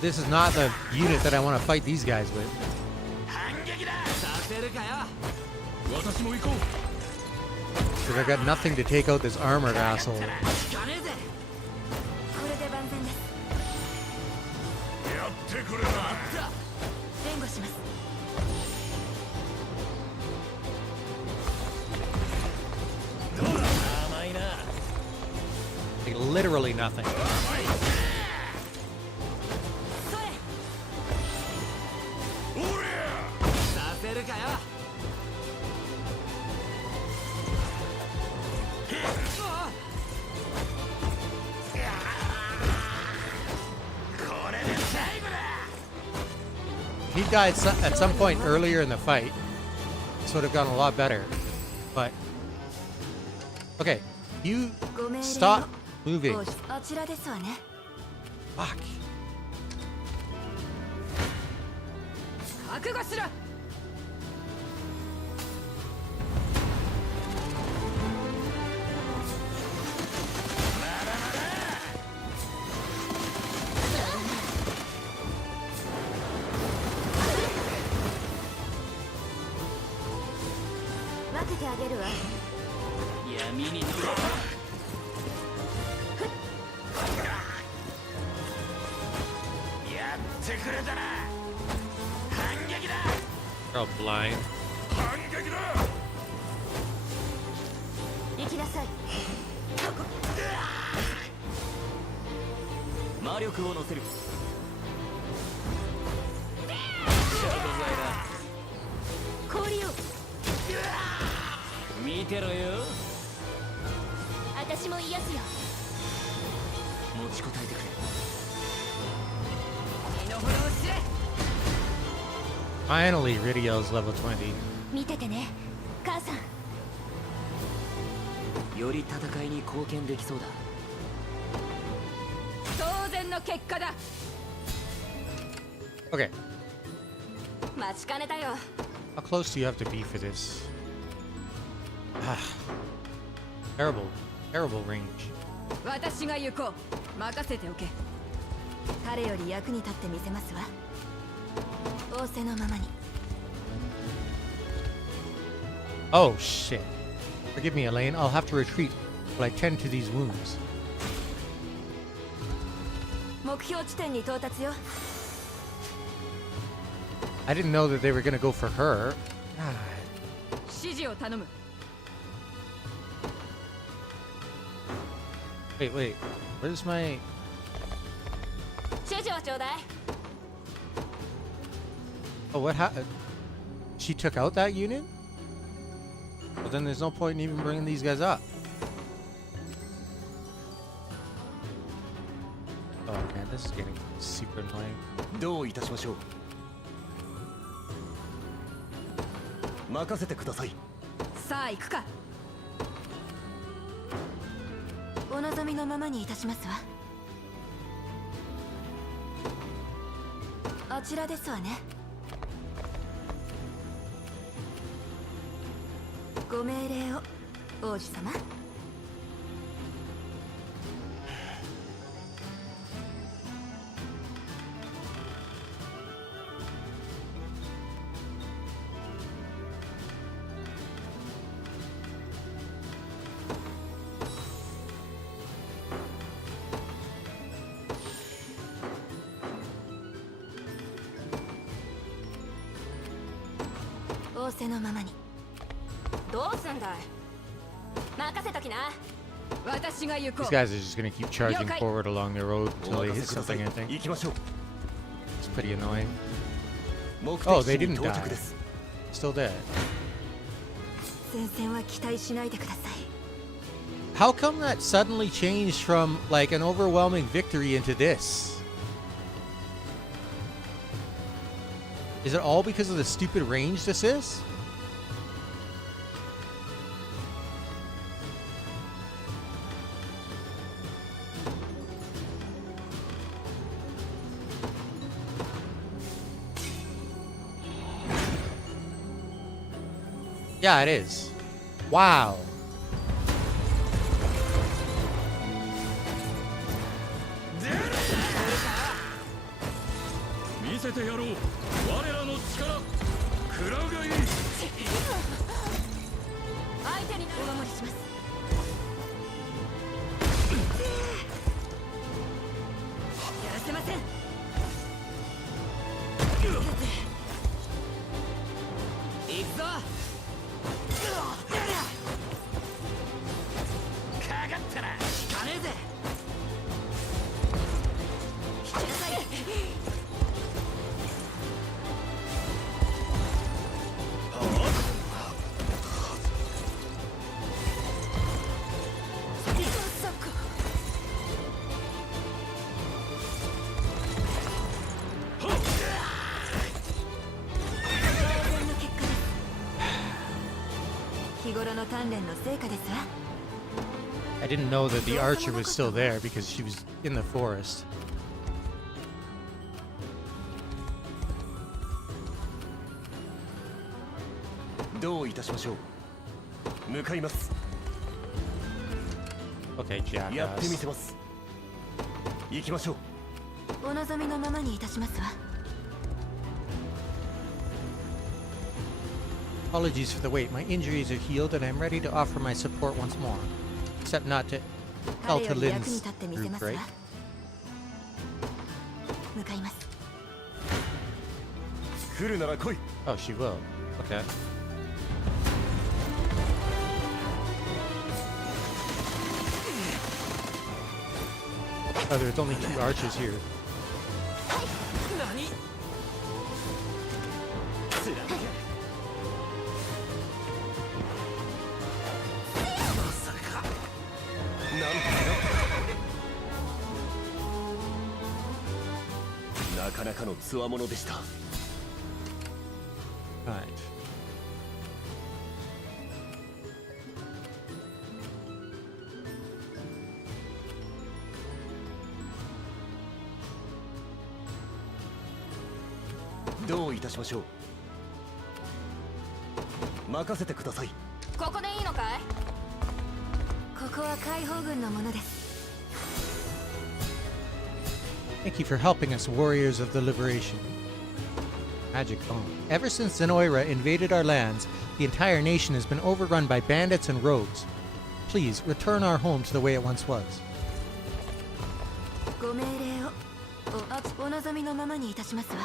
This is not the unit that I want to fight these guys with. させるかよ。私も行こう。 Because I got nothing to take out this armored asshole. これで万全です。やっってくれな。援護します。 Like literally nothing. させるかよ。 He died at some point earlier in the fight. This would have gone a lot better. But okay, you stop moving. あちらですわね。 Fuck. 覚悟しろ。 分けてあげるわ。闇に They're all blind. 行きなさい。魔力を乗せる。氷を。 見てろよ。私も癒すよ。 持ちこたえてくれ。 身の程を知れ。 Finally, Ridio's level 20. 見ててね、母さん。 より戦いに貢献できそうだ。 当然の結果だ。 Okay, 待ちかねたよ。 how close do you have to be for this? Ah, terrible, terrible range. 私が行こう。任せておけ。彼より役に立ってみせますわ。仰せのままに。 Oh shit. Forgive me, Elaine. I'll have to retreat while I tend to these wounds. 目標地点に到達よ。 I didn't know that they were gonna go for her. God. 指示を頼む。 Wait. Where's my... 指示をちょうだい。 Oh, what happened? She took out that unit? Well, then there's no point in even bringing these guys up. Oh man, this is getting super annoying. どういたしましょう。任せてください。さあ行くか。お望みのままにいたしますわ。あちらですわね。ご命令を、王子様。仰せのままに。どうすんだい。任せときな。私が行こ These う。 guys are just gonna keep charging forward along the road until they hit ください。 something, I think. 行きましょう。 It's pretty annoying. 目 Oh, 的 they 地に didn't 到 die. 着です。 Still dead. 戦線は期待しないでください。 How come that suddenly changed from like an overwhelming victory into this? Is it all because of the stupid range this is? Yeah, it is. Wow. 見せてやろう。我らの力。食らうがいい。相手にお守りします。やらせません。行くぞ。かかったら引かねえぜ。引きなさい。日頃の鍛錬の成果ですわ。 I didn't know that the archer was still there because she was in the forest. どういたしましょう。向かいます。 Okay, やってみ jackass. せます。行きましょう。お望みのままにいたしますわ。 Apologies for the wait. My injuries are healed and I'm ready to offer my support once more. Except not to 彼より役に Eltalin's 立ってみせ group, ますわ。 right? 向かいます。 来るなら来い。 Oh, she will. Okay. Oh, there's only 2 archers here. 何？つられ。まさか。なんとなかなかの強者でした。 Alright. どういたしましょう。任せてください。ここでいいのかい？ここは解放軍のものです。 Thank you for helping us, warriors of the liberation. Magic bomb. Ever since Zenoira invaded our lands, the entire nation has been overrun by bandits and rogues. Please, return our home to the way it once was. ご命令をお望みのままにいたしますわ。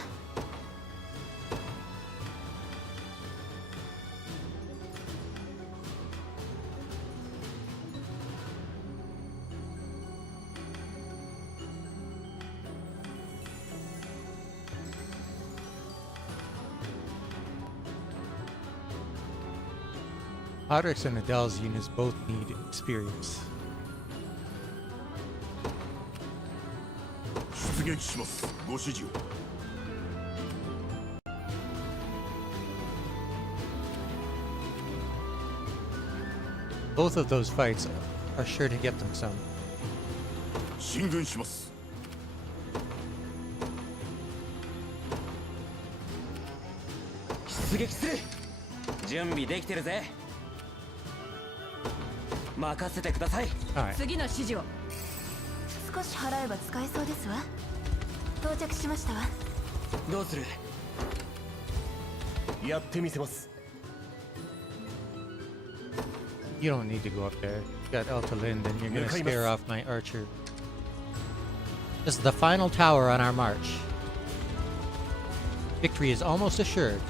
Podrick's and Adele's units both need experience. 出撃します。ご指示を。 Both of those fights are sure to get them some. 進軍します。 出撃する。準備できてるぜ。任せてください。 Alright. 次の指示を。少し払えば使えそうですわ。到着しましたわ。どうする？やってみせます。 You don't need to go up there. You got Eltalin, then you're gonna scare off my archer. This is the final tower on our march. Victory is almost assured.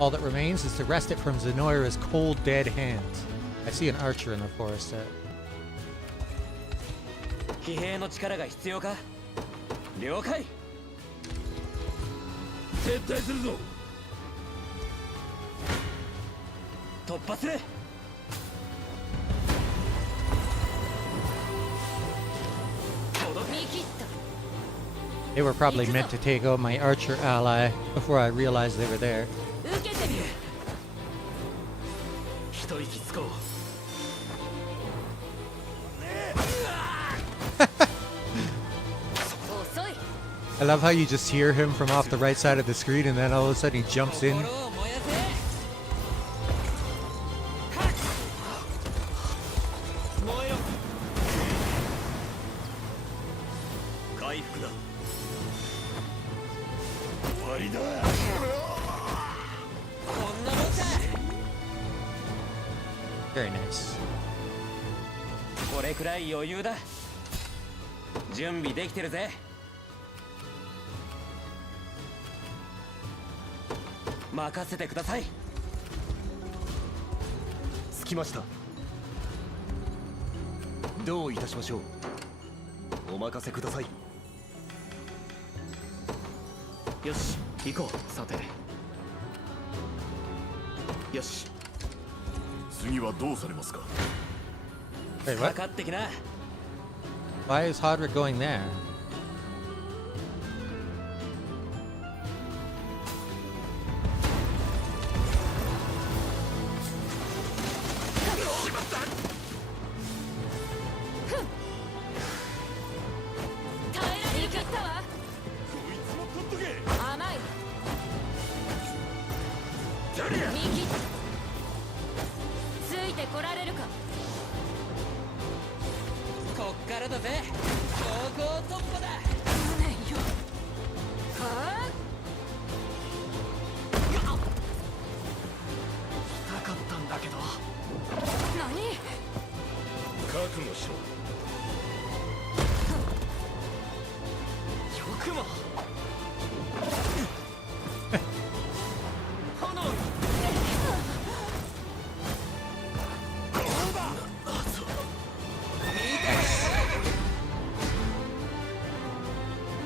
All that remains is to wrest it from Zenoira's cold, dead hands. I see an archer in the forest there. 騎兵の力が必要か？了解。撤退するぞ。突破する。 They were probably meant to take out my archer ally before I realized they were there. 受けてみる。一息つこう。 I love how you just hear him from off the right side of the screen and then all of a sudden he jumps in. 回復だ。終わりだ。 Very nice. これくらい余裕だ。準備できてるぜ。任せてください。着きました。どういたしましょう。お任せください。よし行こう。さてよし。次はどうされますか。 Wait, か what? かってきな。 Why is Hodrick going there?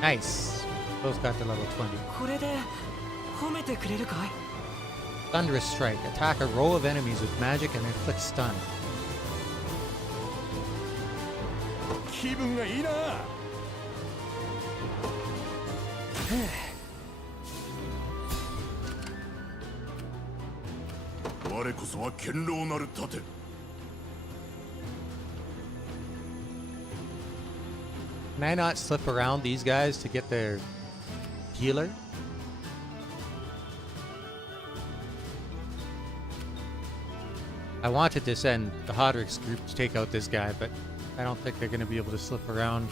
Nice. Both got to level 20. これで褒めてくれるかい？ Thunderous Strike. Attack a row of enemies with magic and inflict stun. 気分がいいな。我こそは堅牢なる盾。Can I not slip around these guys to get their healer? I wanted to send the Hodrick's group to take out this guy, but I don't think they're going to be able to slip around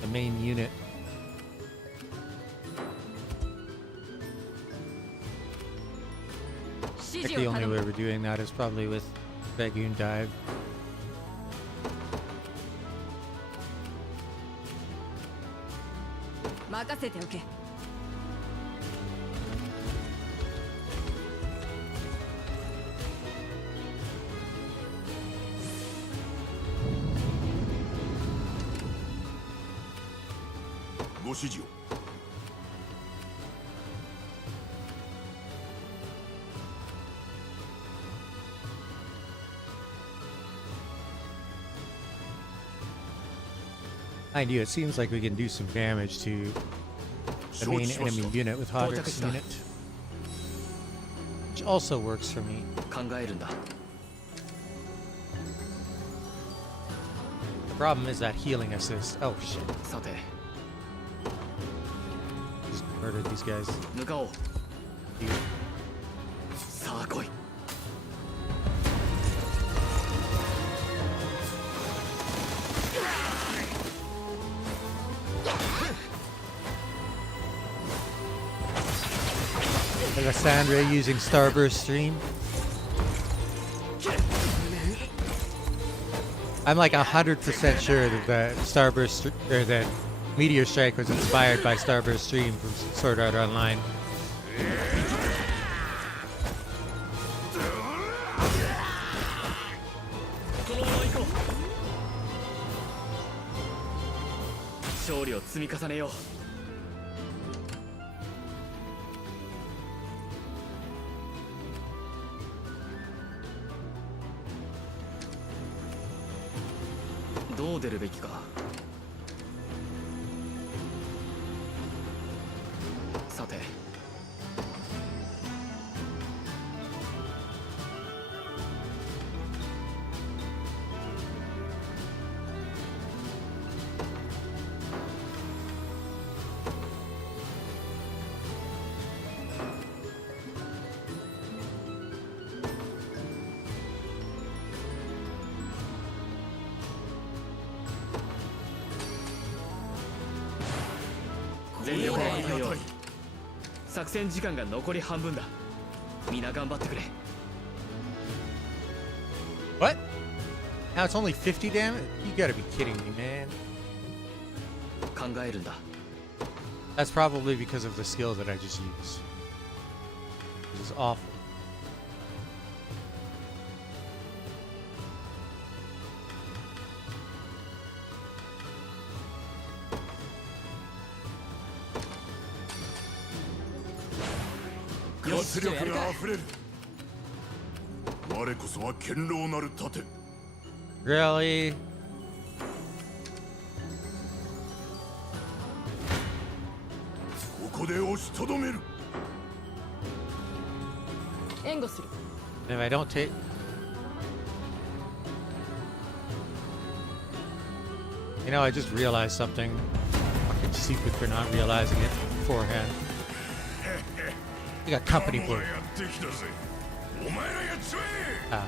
the main unit. I think the only way we're doing that is probably with Dragoon Dive. 任せておけ。ご指示を。Mind you, it seems like we can do some damage to the main enemy unit with Hodrick's unit. Which also works for me. 考えるんだ。 The problem is that healing assist. Oh shit. さて Just murdered these guys. 向かおう。 Dude. さあ来い。 Alessandra using Starburst Stream. I'm like 100% sure that the Starburst or the Meteor Strike was inspired by Starburst Stream from Sword Art Online. 勝利を積み重ねよう。 どう出るべきか。さて全力を挙げよう。作戦時間が残り半分だ。皆頑張ってくれ。 What? Now it's only 50 damage? You gotta be kidding me, man. 考えるんだ。 That's probably because of the skill that I just used. This is awful. Really? ここで押しとどめる。援護する。 And if I don't take... You know, I just realized something. Fucking stupid for not realizing it beforehand. You got company blue. Ah.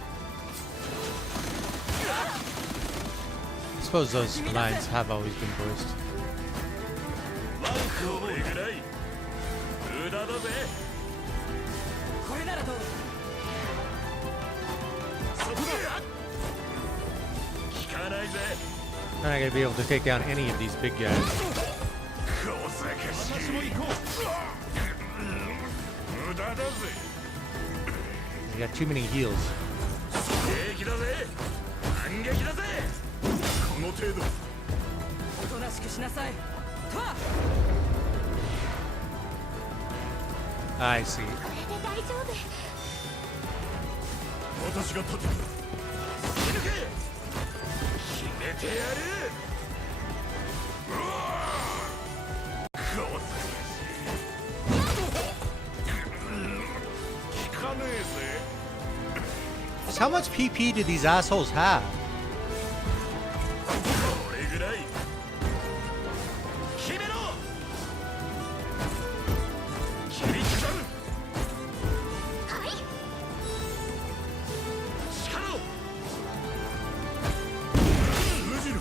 I suppose those lines have always been voiced. これぐらい無駄だぜ。これならどう？そこだ。効かないぜ。 I'm not gonna be able to take down any of these big guys. 小賢しい。無駄だぜ。 You got too many heals. 平気だぜ。反撃だぜ。この程度。おとなしくしなさい。とわ。 I see. これで大丈夫。私が立てる。死ぬけ。決めてやる。うわ。小賢しい。効かねえぜ。 How much PP do these assholes have? これぐらい。決めろ。切り刻む。はい。力を。封じる。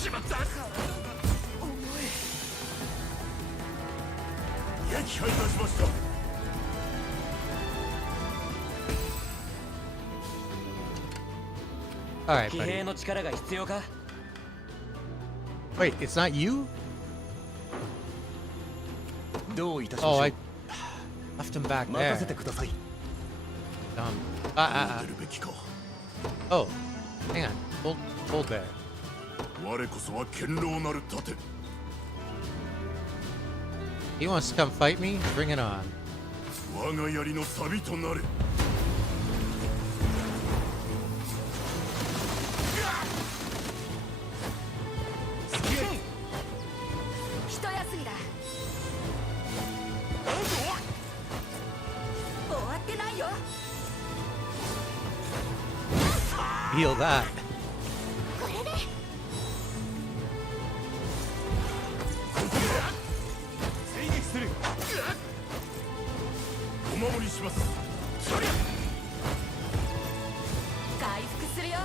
しまった。撃破いたしました。 All right, 騎 buddy. 兵の力が必要か？ Wait, it's not you? どういたしまし Oh, ょう I left him back 任 there. せてください。 Ah. 出るべきか。 Oh, hang on. Hold there. 我こそは堅牢なる盾。 He wants to come fight me? Bring it on. 我が槍の錆となれ。 一休みだ。終わってないよ。 Feel that. これで。追撃する。お守りします。そりゃ。回復するよ。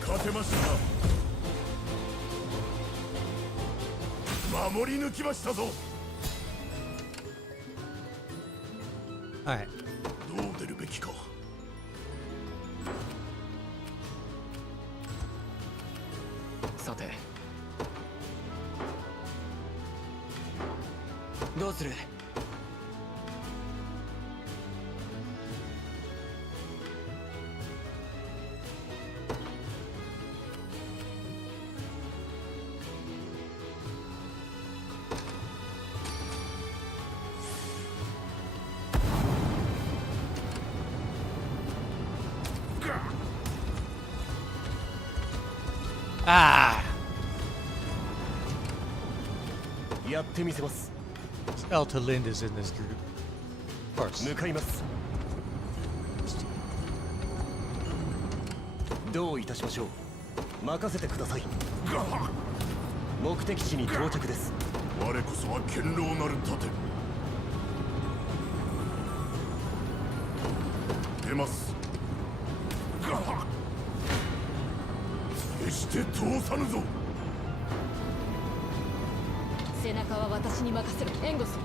勝てました。守り抜きましたぞ。 All right. どう出るべきか。さて。どうする？ Ah! やってみせます。 Elta Lind is in this group. Of course. 向かいます。どういたしましょう。任せてください。目的地に到着です。我こそは堅牢なる盾。出ます。決して通さぬぞ。背中は私に任せる。援護する。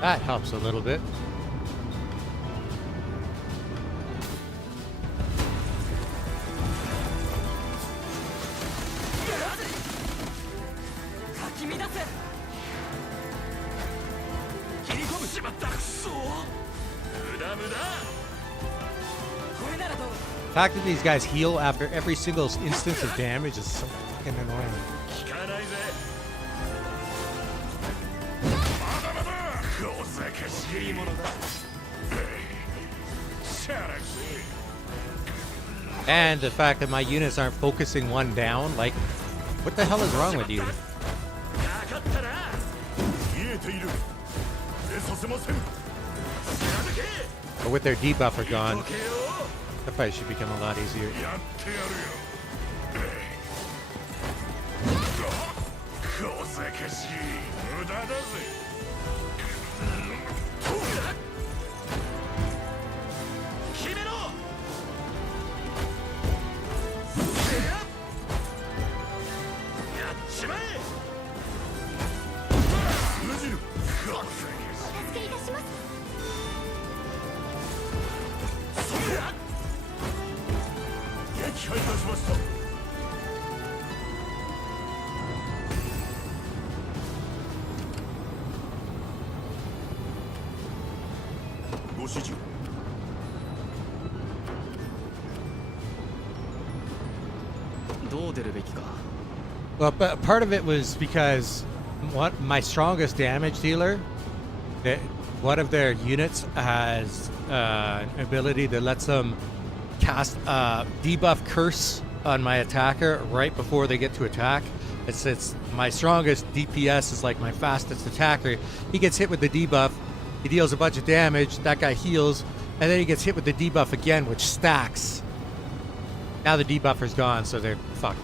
That helps a little bit. The fact that these guys heal after every single instance of damage is so fucking annoying. And the fact that my units aren't focusing one down, like, what the hell is wrong with you? But with their debuffer gone, the fight should become a lot easier. Well, but part of it was because my strongest damage dealer, that one of their units has an ability that lets them cast a debuff curse on my attacker right before they get to attack. It's my strongest DPS is like my fastest attacker. He gets hit with the debuff, he deals a bunch of damage, that guy heals, and then he gets hit with the debuff again, which stacks. Now the debuffer's gone, so they're fucked.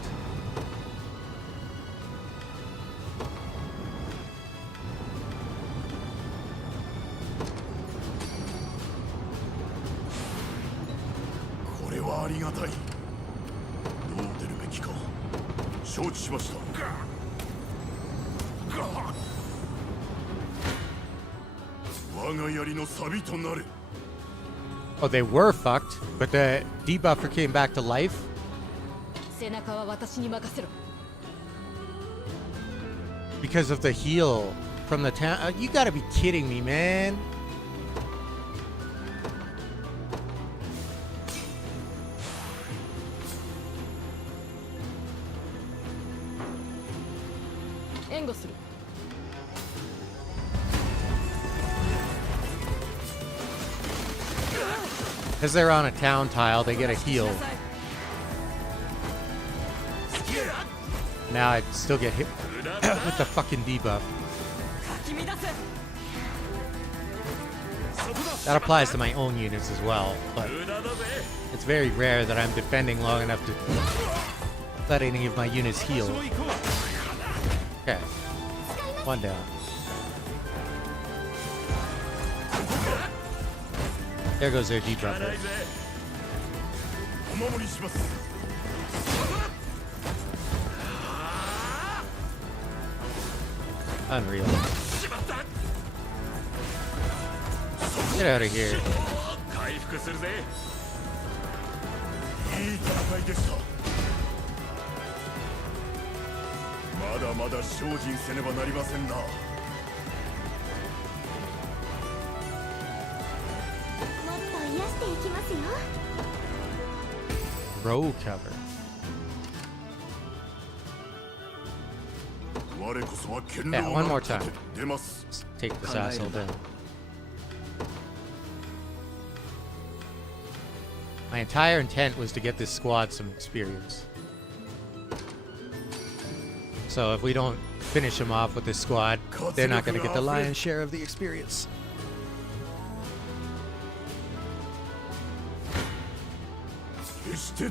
Oh, they were fucked, but the debuffer came back to life. Because of the heal from the town. You gotta be kidding me, man. Because they're on a town tile, they get a heal. Now I still get hit with the fucking debuff. That applies to my own units as well, but it's very rare that I'm defending long enough to let any of my units heal. Okay, one down. There goes their debuffer. Unreal. Get out of here. Row cover. Yeah, one more time. Let's take this asshole down. My entire intent was to get this squad some experience. So if we don't finish them off with this squad, they're not going to get the lion's share of the experience. There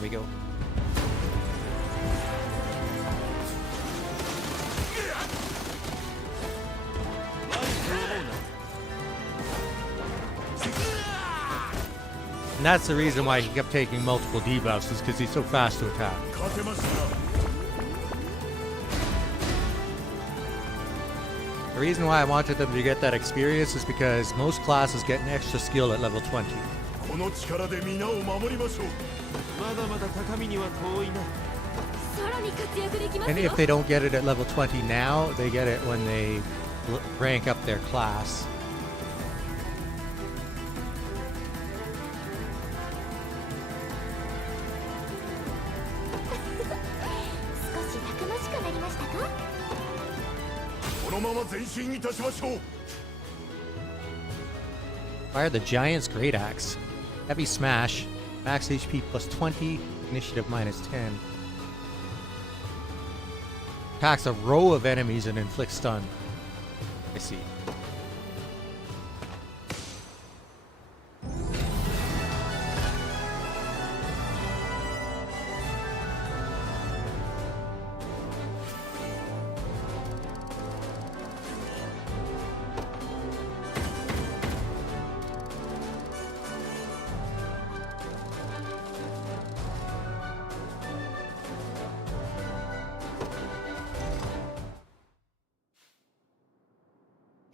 we go. And that's the reason why he kept taking multiple debuffs, is because he's so fast to attack. The reason why I wanted them to get that experience is because most classes get an extra skill at level 20. この力で皆を守りましょう。まだまだ高みには遠いな。さらに活躍できます And よ if they don't get it at level 20 now, they get it when they rank up their class. 少したくましくなりましたか？このまま前進いたしましょう。 Fire the Giant's Great Axe. Heavy Smash. Max HP plus 20. Initiative minus 10. Attacks a row of enemies and inflicts stun. I see.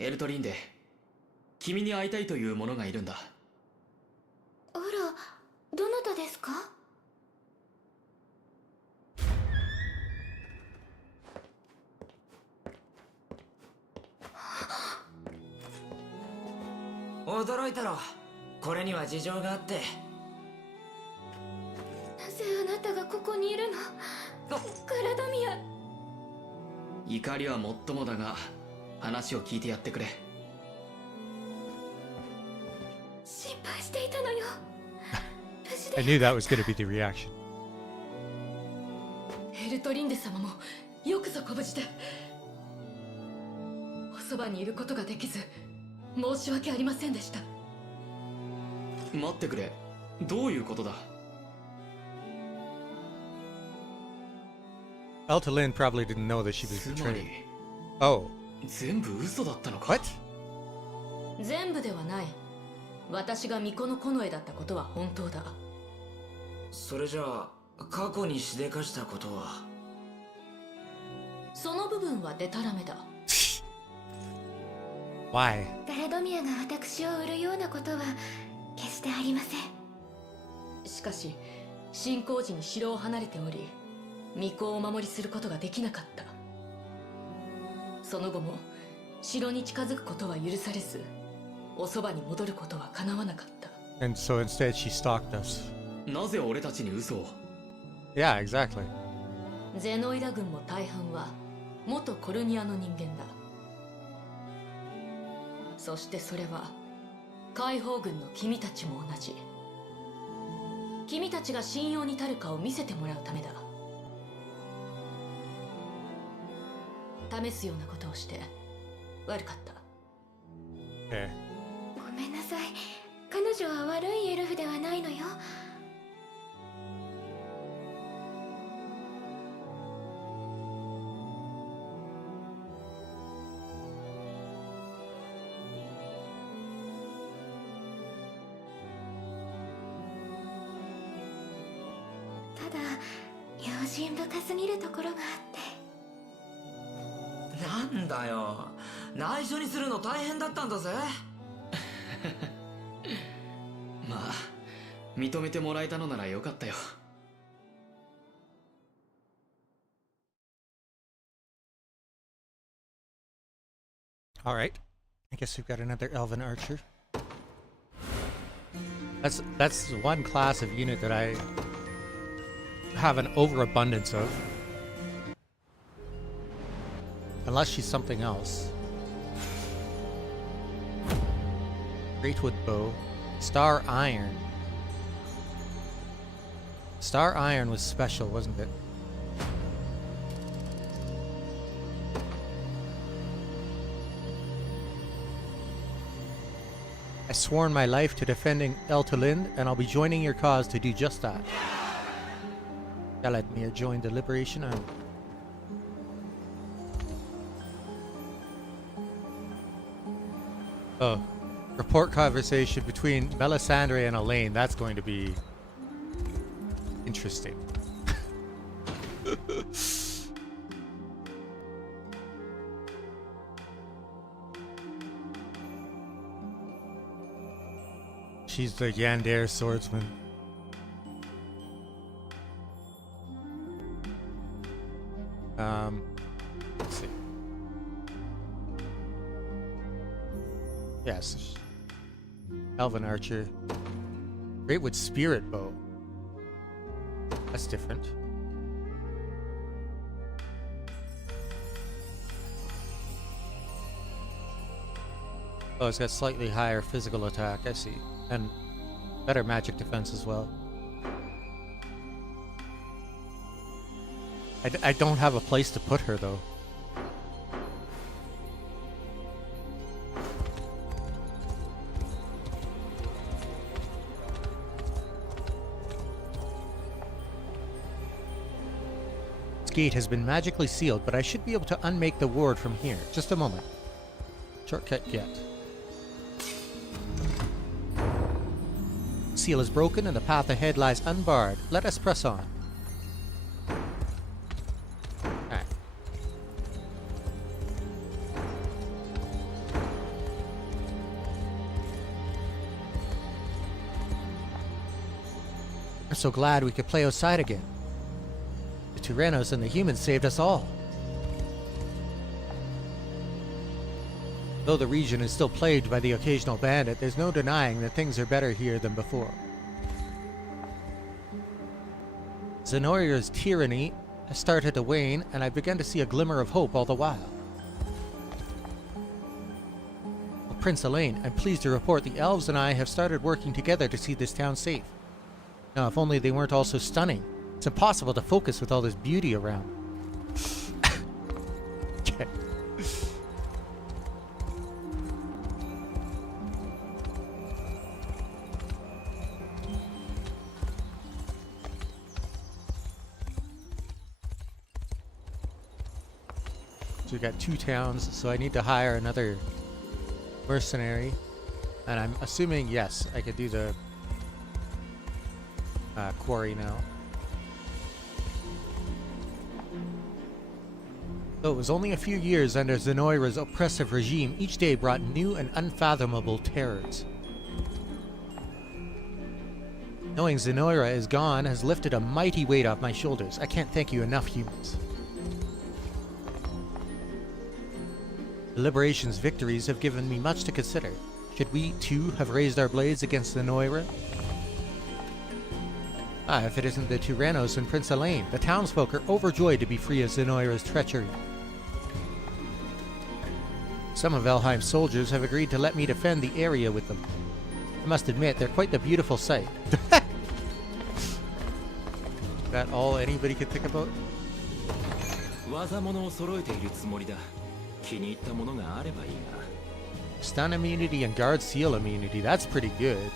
エルトリンデ、君に会いたいという者がいるんだ。あら、どなたですか？驚いたろ。これには事情があって。なぜあなたがここにいるの？ガラドミア。怒りはもっともだが、話を聞いてやってくれ。心配していたのよ。無事 I で。 knew that was going to be the reaction. エルトリンデ様もよくぞご無事で。おそばにいることができず申し訳ありませんでした。待ってくれ。どういうことだ？ Eltalyn probably didn't know that she was つまり betrayed. Oh, 全部嘘だったのか？ what? 全部ではない。私が巫女の近衛だったことは本当だ。それじゃあ過去にしでかしたことは。その部分はデタラメだ。 Why? ガラドミアが私を売るようなことは決してありません。しかし侵攻時に城を離れており、巫女をお守りすることができなかった。その後も城に近づくことは許されず、おそばに戻ることは叶わなかった。 And so instead she stalked us. なぜ俺たちに嘘を？ Yeah, exactly. ゼノイダ軍も大半は元コルニアの人間だ。そしてそれは解放軍の君たちも同じ。君たちが信用に足るかを見せてもらうためだ。試すようなことをして悪かった。 Okay. ごめんなさい。彼女は悪いエルフではないのよ。ただ用心深すぎるところがあって。なんだよ、内緒にするの大変だったんだぜ。まあ、認めてもらえたのならよかったよ。All right. I guess we've got another Elven archer. That's one class of unit that I have an overabundance of. Unless she's something else. Greatwood bow. Star iron. Star iron was special, wasn't it? I sworn my life to defending Eltalyn, and I'll be joining your cause to do just that. Galadmir joined the Liberation Army. Oh, report conversation between Melisandre and Elaine. That's going to be interesting. She's the Yandere swordsman. Let's see. Yes. Elven archer. Great with spirit bow. That's different. Oh, it's got slightly higher physical attack, I see. And better magic defense as well. I don't have a place to put her, though. This gate has been magically sealed, but I should be able to unmake the ward from here. Just a moment. Shortcut get. Seal is broken and the path ahead lies unbarred. Let us press on. Alright. I'm so glad we could play outside again. The Tyrannos and the humans saved us all. Though the region is still plagued by the occasional bandit, there's no denying that things are better here than before. Zenoira's tyranny has started to wane, and I've begun to see a glimmer of hope all the while. Well, Prince Elhaim, I'm pleased to report the elves and I have started working together to see this town safe. Now, if only they weren't all so stunning. It's impossible to focus with all this beauty around. Okay. So we got 2 towns, so I need to hire another mercenary. And I'm assuming, yes, I could do the quarry now. Though it was only a few years under Zenoira's oppressive regime, each day brought new and unfathomable terrors. Knowing Zenoira is gone has lifted a mighty weight off my shoulders. I can't thank you enough, humans. The Liberation's victories have given me much to consider. Should we, too, have raised our blades against Zenoira? If it isn't the Tyrannos and Prince Elhaim, the townsfolk are overjoyed to be free of Zenoira's treachery. Some of Elheim's soldiers have agreed to let me defend the area with them. I must admit, they're quite the beautiful sight. That all anybody could think about? Stun immunity and guard seal immunity, that's pretty good.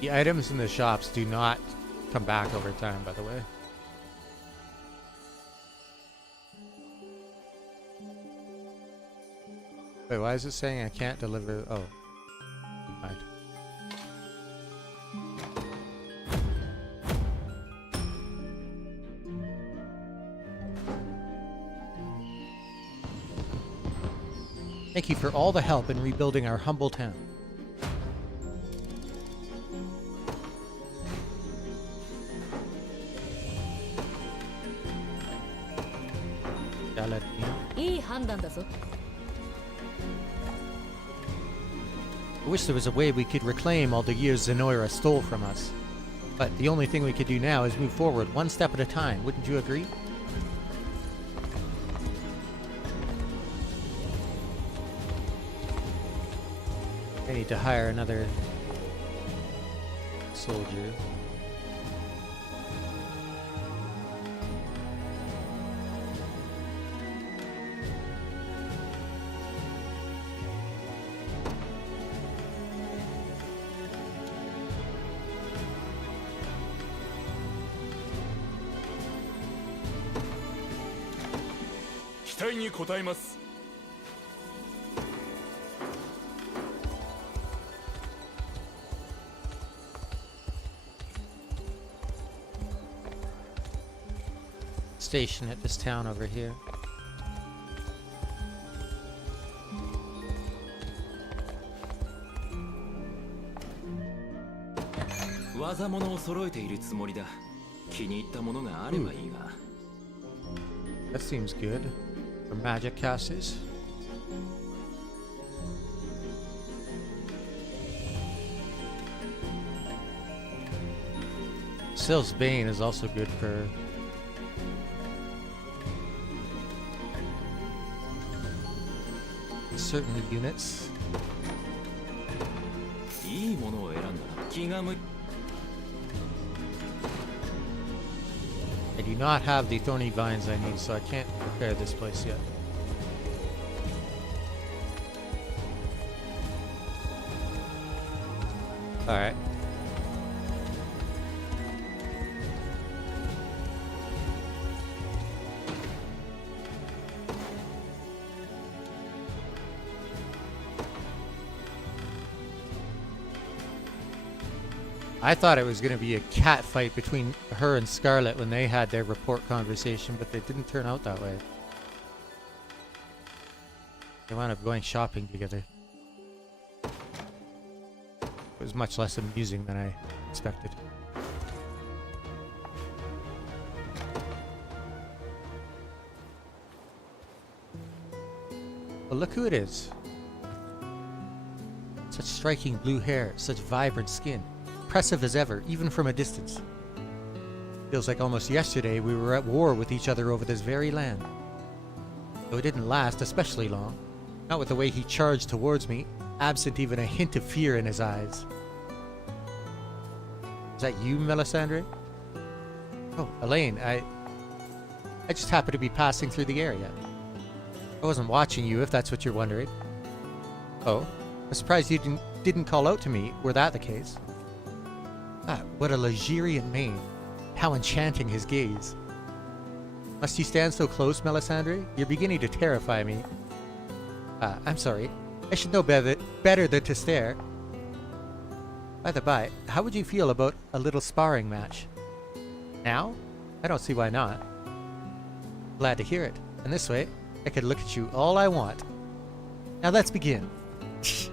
The items in the shops do not come back over time, by the way. Wait, why is it saying I can't deliver? Oh. Right. Thank you for all the help in rebuilding our humble town. I wish there was a way we could reclaim all the years Zenoira stole from us. But the only thing we could do now is move forward one step at a time, wouldn't you agree? I need to hire another soldier. 期待に応えます。 Station at this town over here. That seems good for magic casters. Syl's Bane is also good for certain units. I do not have the thorny vines I need, so I can't prepare this place yet. Alright. I thought it was going to be a cat fight between her and Scarlet when they had their report conversation, but it didn't turn out that way. They wound up going shopping together. It was much less amusing than I expected. But look who it is. Such striking blue hair, such vibrant skin. Impressive as ever, even from a distance. Feels like almost yesterday we were at war with each other over this very land. Though it didn't last especially long. Not with the way he charged towards me, absent even a hint of fear in his eyes. Is that you, Melisandre? Oh, Elaine, I just happened to be passing through the area. I wasn't watching you, if that's what you're wondering. Oh, I'm surprised you didn't call out to me, were that the case. Ah, what a luxuriant mane. How enchanting his gaze. Must you stand so close, Melisandre? You're beginning to terrify me. Ah, I'm sorry. I should know better than to stare. By the by, how would you feel about a little sparring match? Now? I don't see why not. Glad to hear it. And this way, I can look at you all I want. Now let's begin. You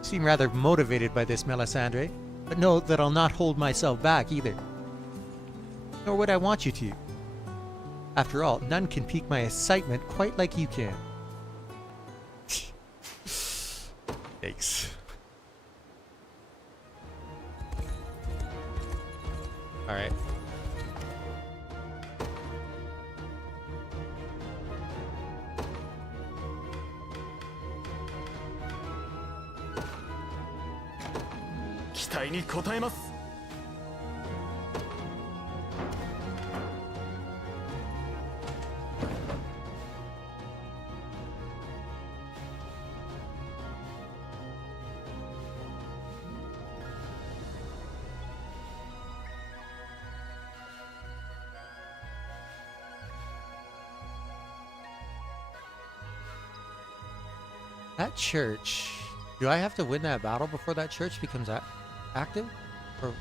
seem rather motivated by this, Melisandre. But know that I'll not hold myself back either. Nor would I want you to. After all, none can pique my excitement quite like you can. Yikes. Alright. That church. Do I have to win that battle before that church becomes active? Or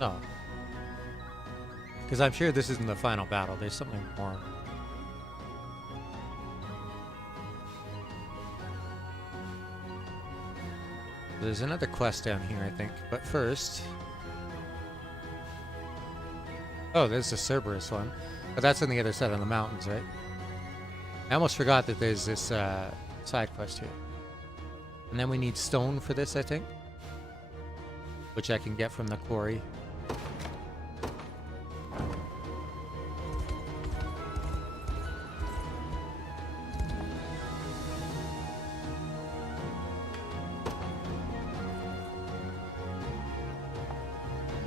no? Because I'm sure this isn't the final battle. There's something more. There's another quest down here, I think. But first... Oh, there's the Cerberus one. But that's on the other side of the mountains, right? I almost forgot that there's this side quest here. And then we need stone for this, I think. Which I can get from the quarry.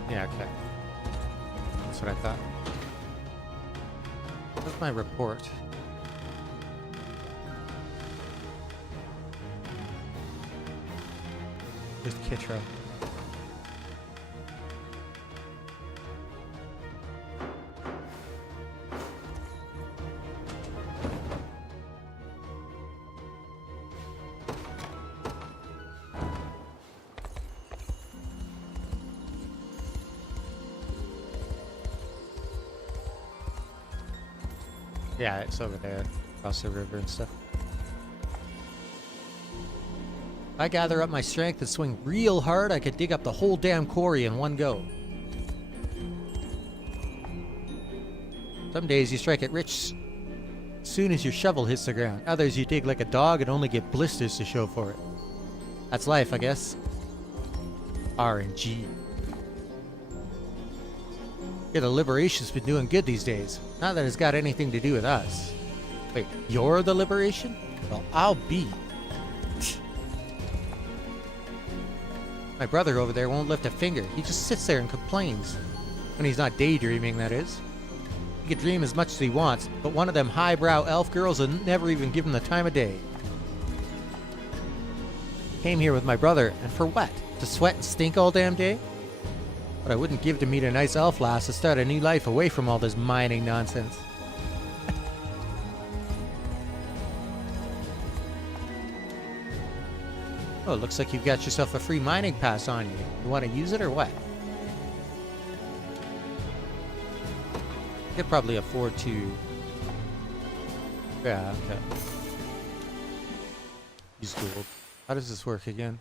Yeah, okay. That's what I thought. What's my report? Just Kitra. Yeah, it's over there, across the river and stuff. If I gather up my strength and swing real hard, I could dig up the whole damn quarry in one go. Some days you strike it rich soon as your shovel hits the ground. Others you dig like a dog and only get blisters to show for it. That's life, I guess. RNG. Yeah, the Liberation's been doing good these days. Not that it's got anything to do with us. Wait, you're the Liberation? Well, I'll be. My brother over there won't lift a finger. He just sits there and complains. When he's not daydreaming, that is. He can dream as much as he wants, but one of them highbrow elf girls will never even give him the time of day. Came here with my brother, and for what? To sweat and stink all damn day? But I wouldn't give to meet a nice elf lass to start a new life away from all this mining nonsense. Oh, it looks like you've got yourself a free mining pass on you. You want to use it or what? You could probably afford to... Yeah, okay. Use gold. How does this work again?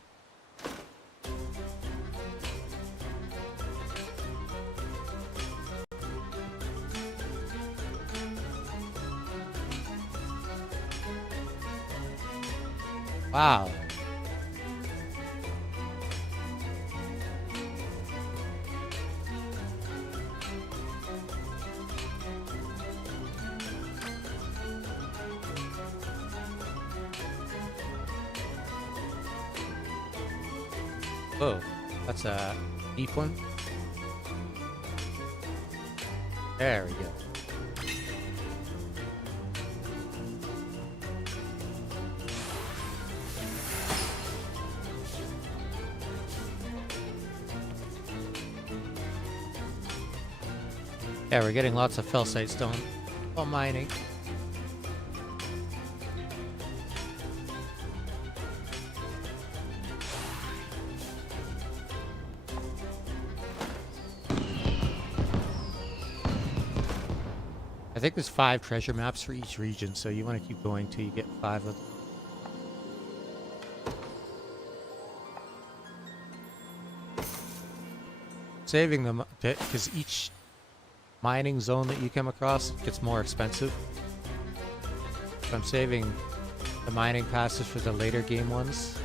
Wow. Oh, that's a deep one. There we go. Yeah, we're getting lots of felsite stone while mining. I think there's 5 treasure maps for each region, so you want to keep going till you get 5 of them. Saving them because each mining zone that you come across gets more expensive. So I'm saving the mining passes for the later game ones.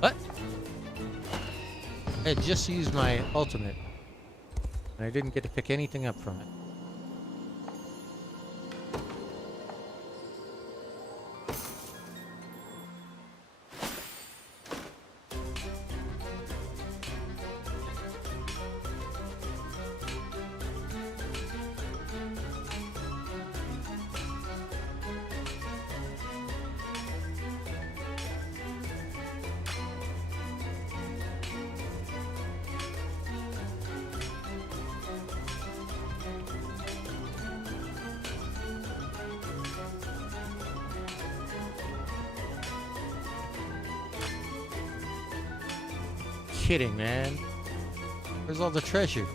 What? I just used my ultimate, and I didn't get to pick anything up from it. Kidding, man. Where's all the treasure?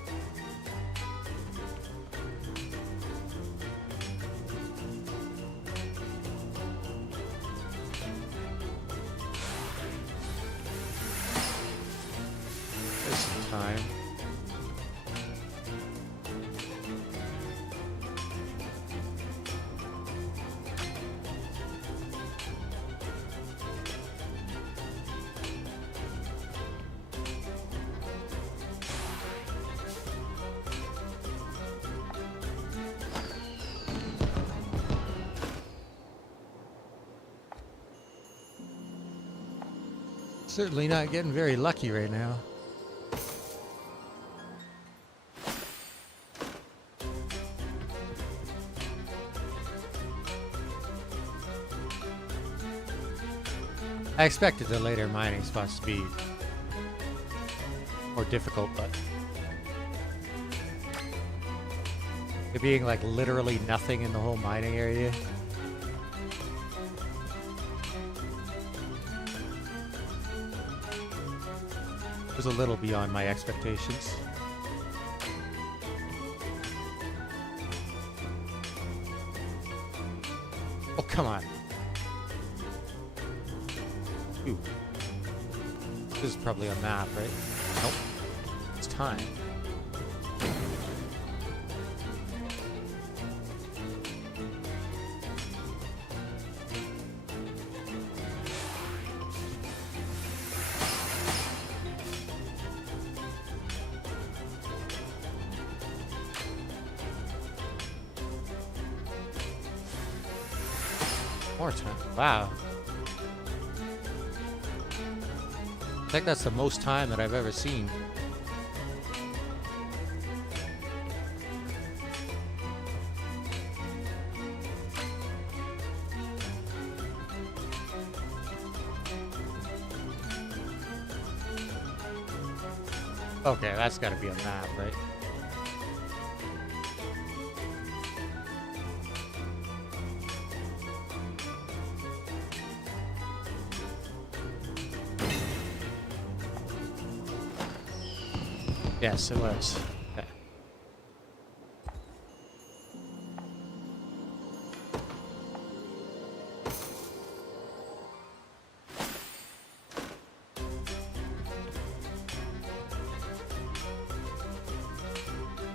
There's some time. Certainly not getting very lucky right now. I expected the later mining spots to be more difficult, but it being like literally nothing in the whole mining area. Was a little beyond my expectations. Oh, come on. Ooh. This is probably a map, right? Nope. It's time. More time. Wow. I think that's the most time that I've ever seen. Okay, that's gotta be a map, right? Yes, it was. Okay.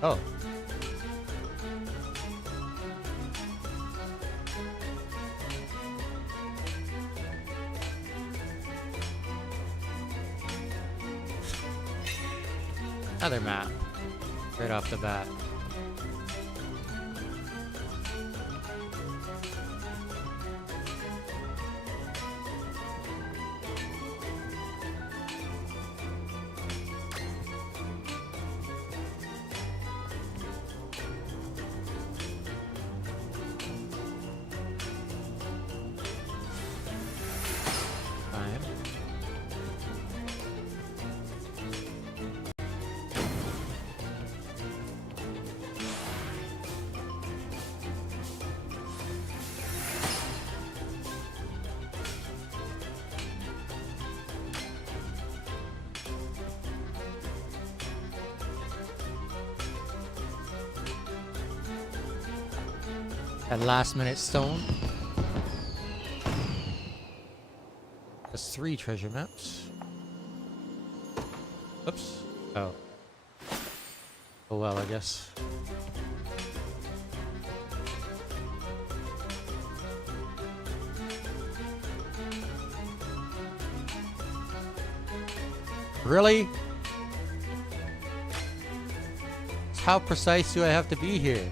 Oh. Another map. Right off the bat. That last minute stone. That's 3 treasure maps. Oops. Oh. Oh well, I guess. Really? How precise do I have to be here?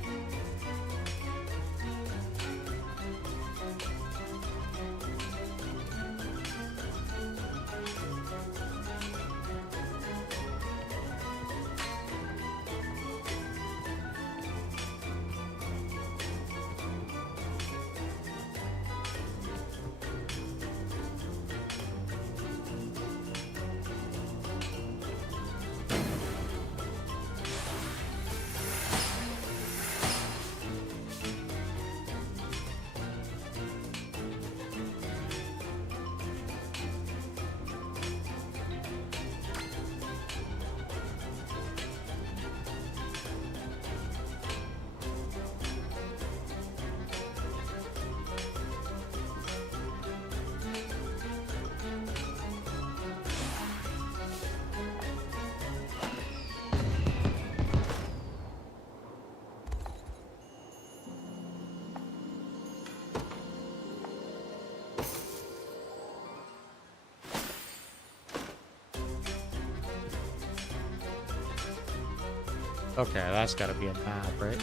Okay, that's gotta be a map, right?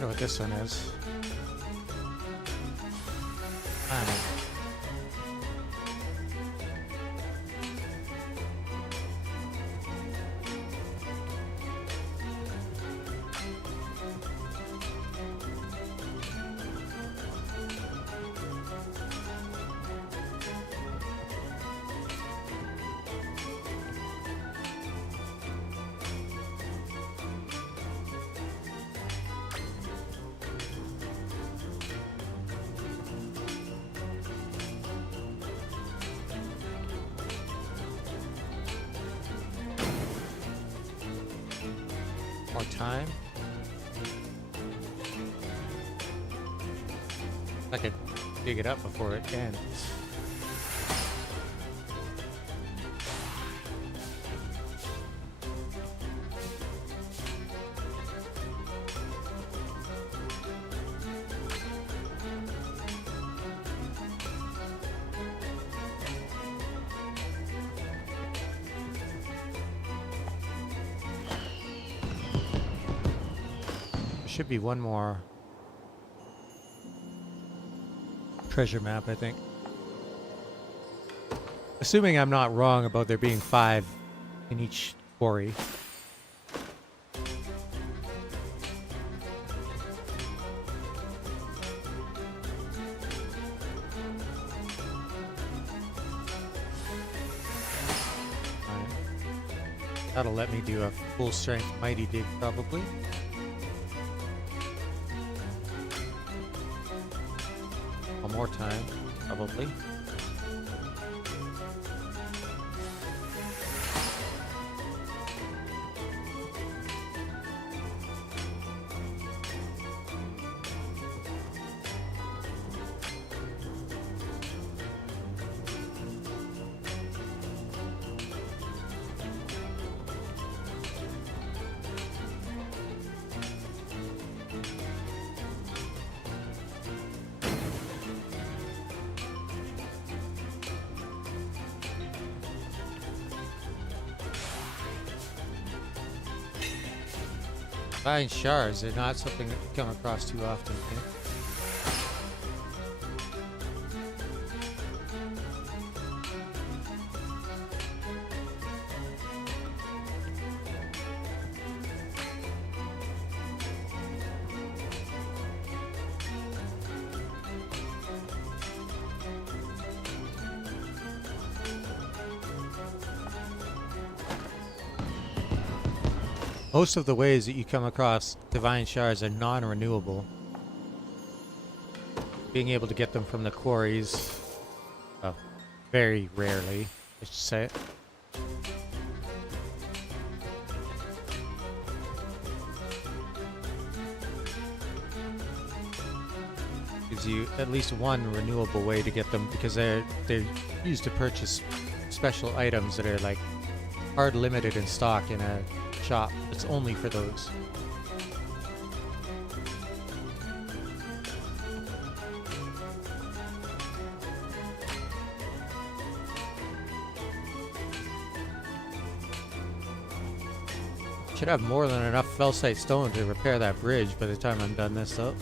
know what this one is. More time. I could dig it up before it ends. Should be one more treasure map, I think. Assuming I'm not wrong about there being 5 in each quarry. That'll let me do a full strength mighty dig probably. One more time, probably. Divine shards are not something that you come across too often, okay? Most of the ways that you come across divine shards are non-renewable. Being able to get them from the quarries, very rarely, I should say it. Gives you at least one renewable way to get them because they're used to purchase special items that are like hard limited in stock in a shop. It's only for those. Should have more than enough felsite stone to repair that bridge by the time I'm done this though.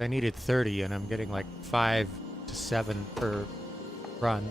I needed 30 and I'm getting like 5 to 7 per run.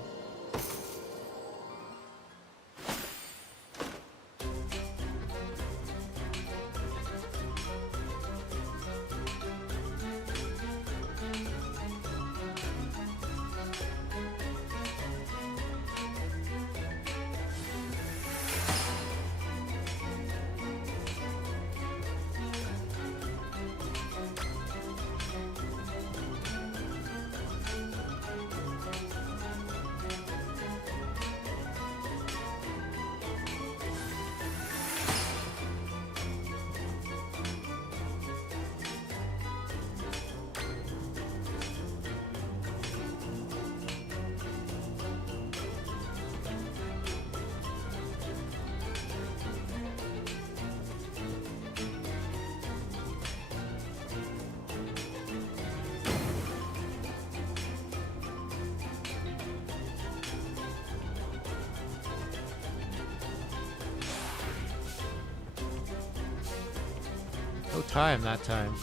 No time that time.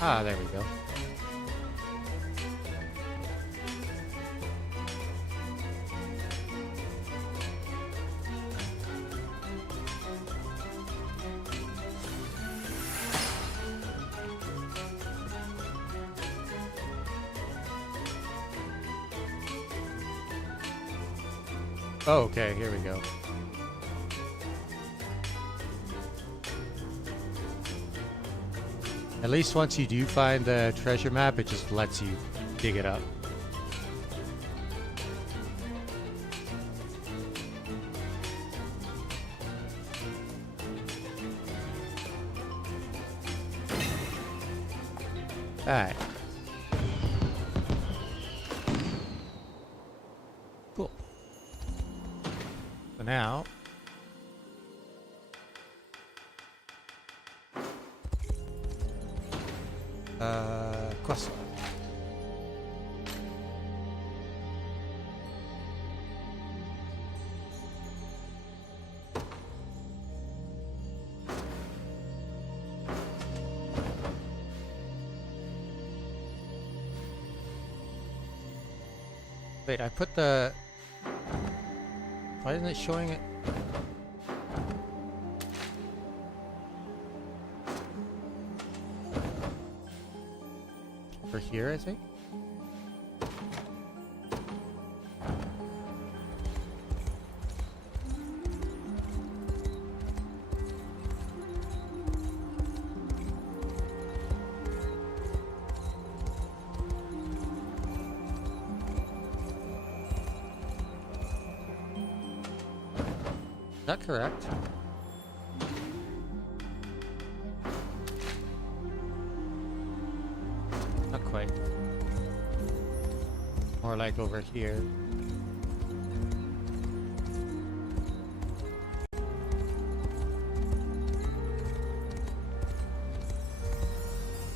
Ah, there we go. Oh, okay, here we go. At least once you do find the treasure map, it just lets you dig it up. Alright. Cool. So now... quest line. Wait, I put the... Why isn't it showing it? For here, I think? Is that correct? Not quite. More like over here.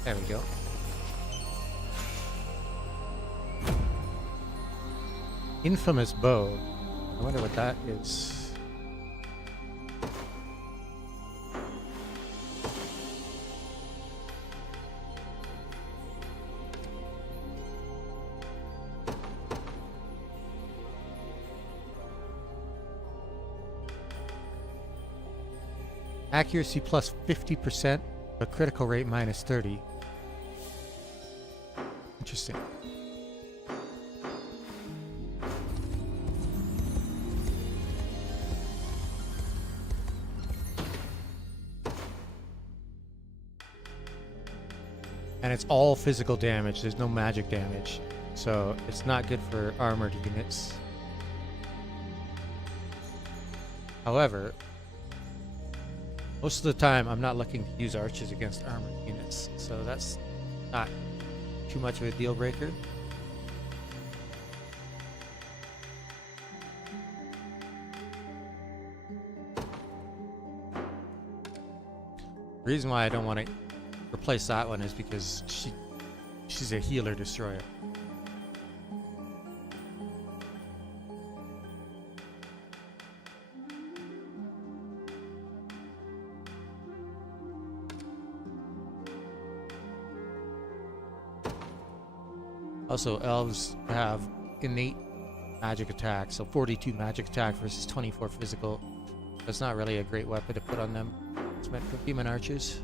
There we go. Infamous bow. I wonder what that is. Accuracy plus 50%, but critical rate minus 30. Interesting. And it's all physical damage, there's no magic damage. So it's not good for armored units. However, most of the time, I'm not looking to use archers against armored units, so that's not too much of a deal breaker. The reason why I don't want to replace that one is because she's a healer destroyer. Also, elves have innate magic attack, so 42 magic attack versus 24 physical. That's not really a great weapon to put on them. It's meant for demon archers.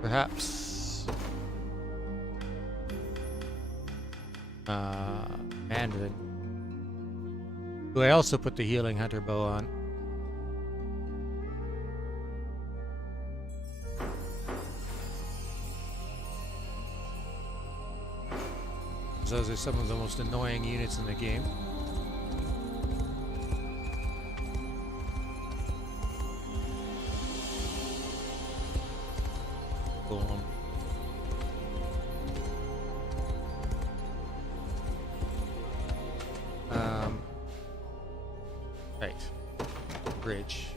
Perhaps Mandarin, who I also put the healing hunter bow on. Those are some of the most annoying units in the game. Boom. Right. Bridge.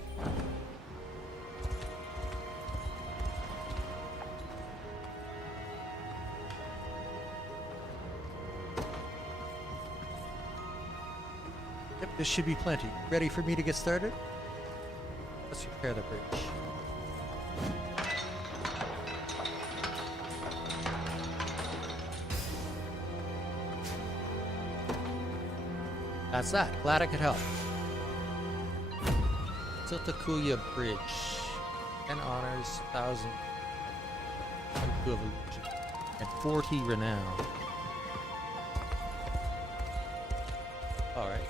This should be plenty. Ready for me to get started? Let's repair the bridge. That's that. Glad I could help. Tiltakuya Bridge. 10 honors, 1,000 evolution, and 40 renown. Alright.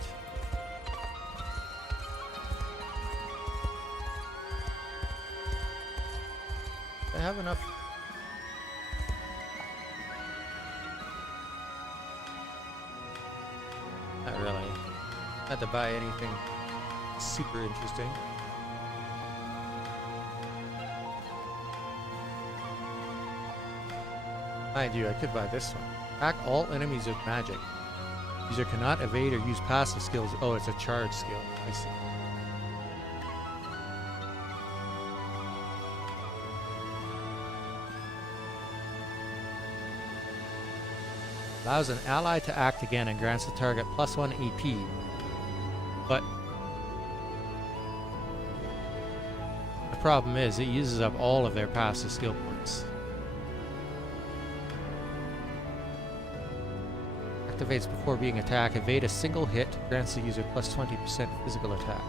I have enough. Not really. Not to buy anything super interesting. Mind you, I could buy this one. Attack all enemies with magic. User cannot evade or use passive skills. Oh, it's a charge skill. I see. Allows an ally to act again and grants the target +1 AP. But the problem is it uses up all of their passive skill points. Activates before being attacked. Evade a single hit. Grants the user +20% physical attack.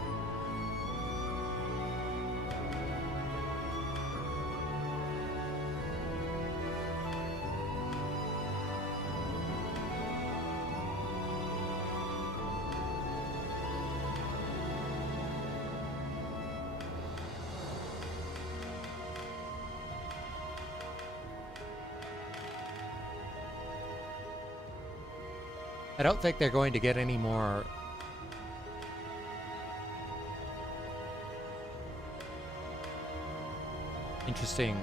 I don't think they're going to get any more interesting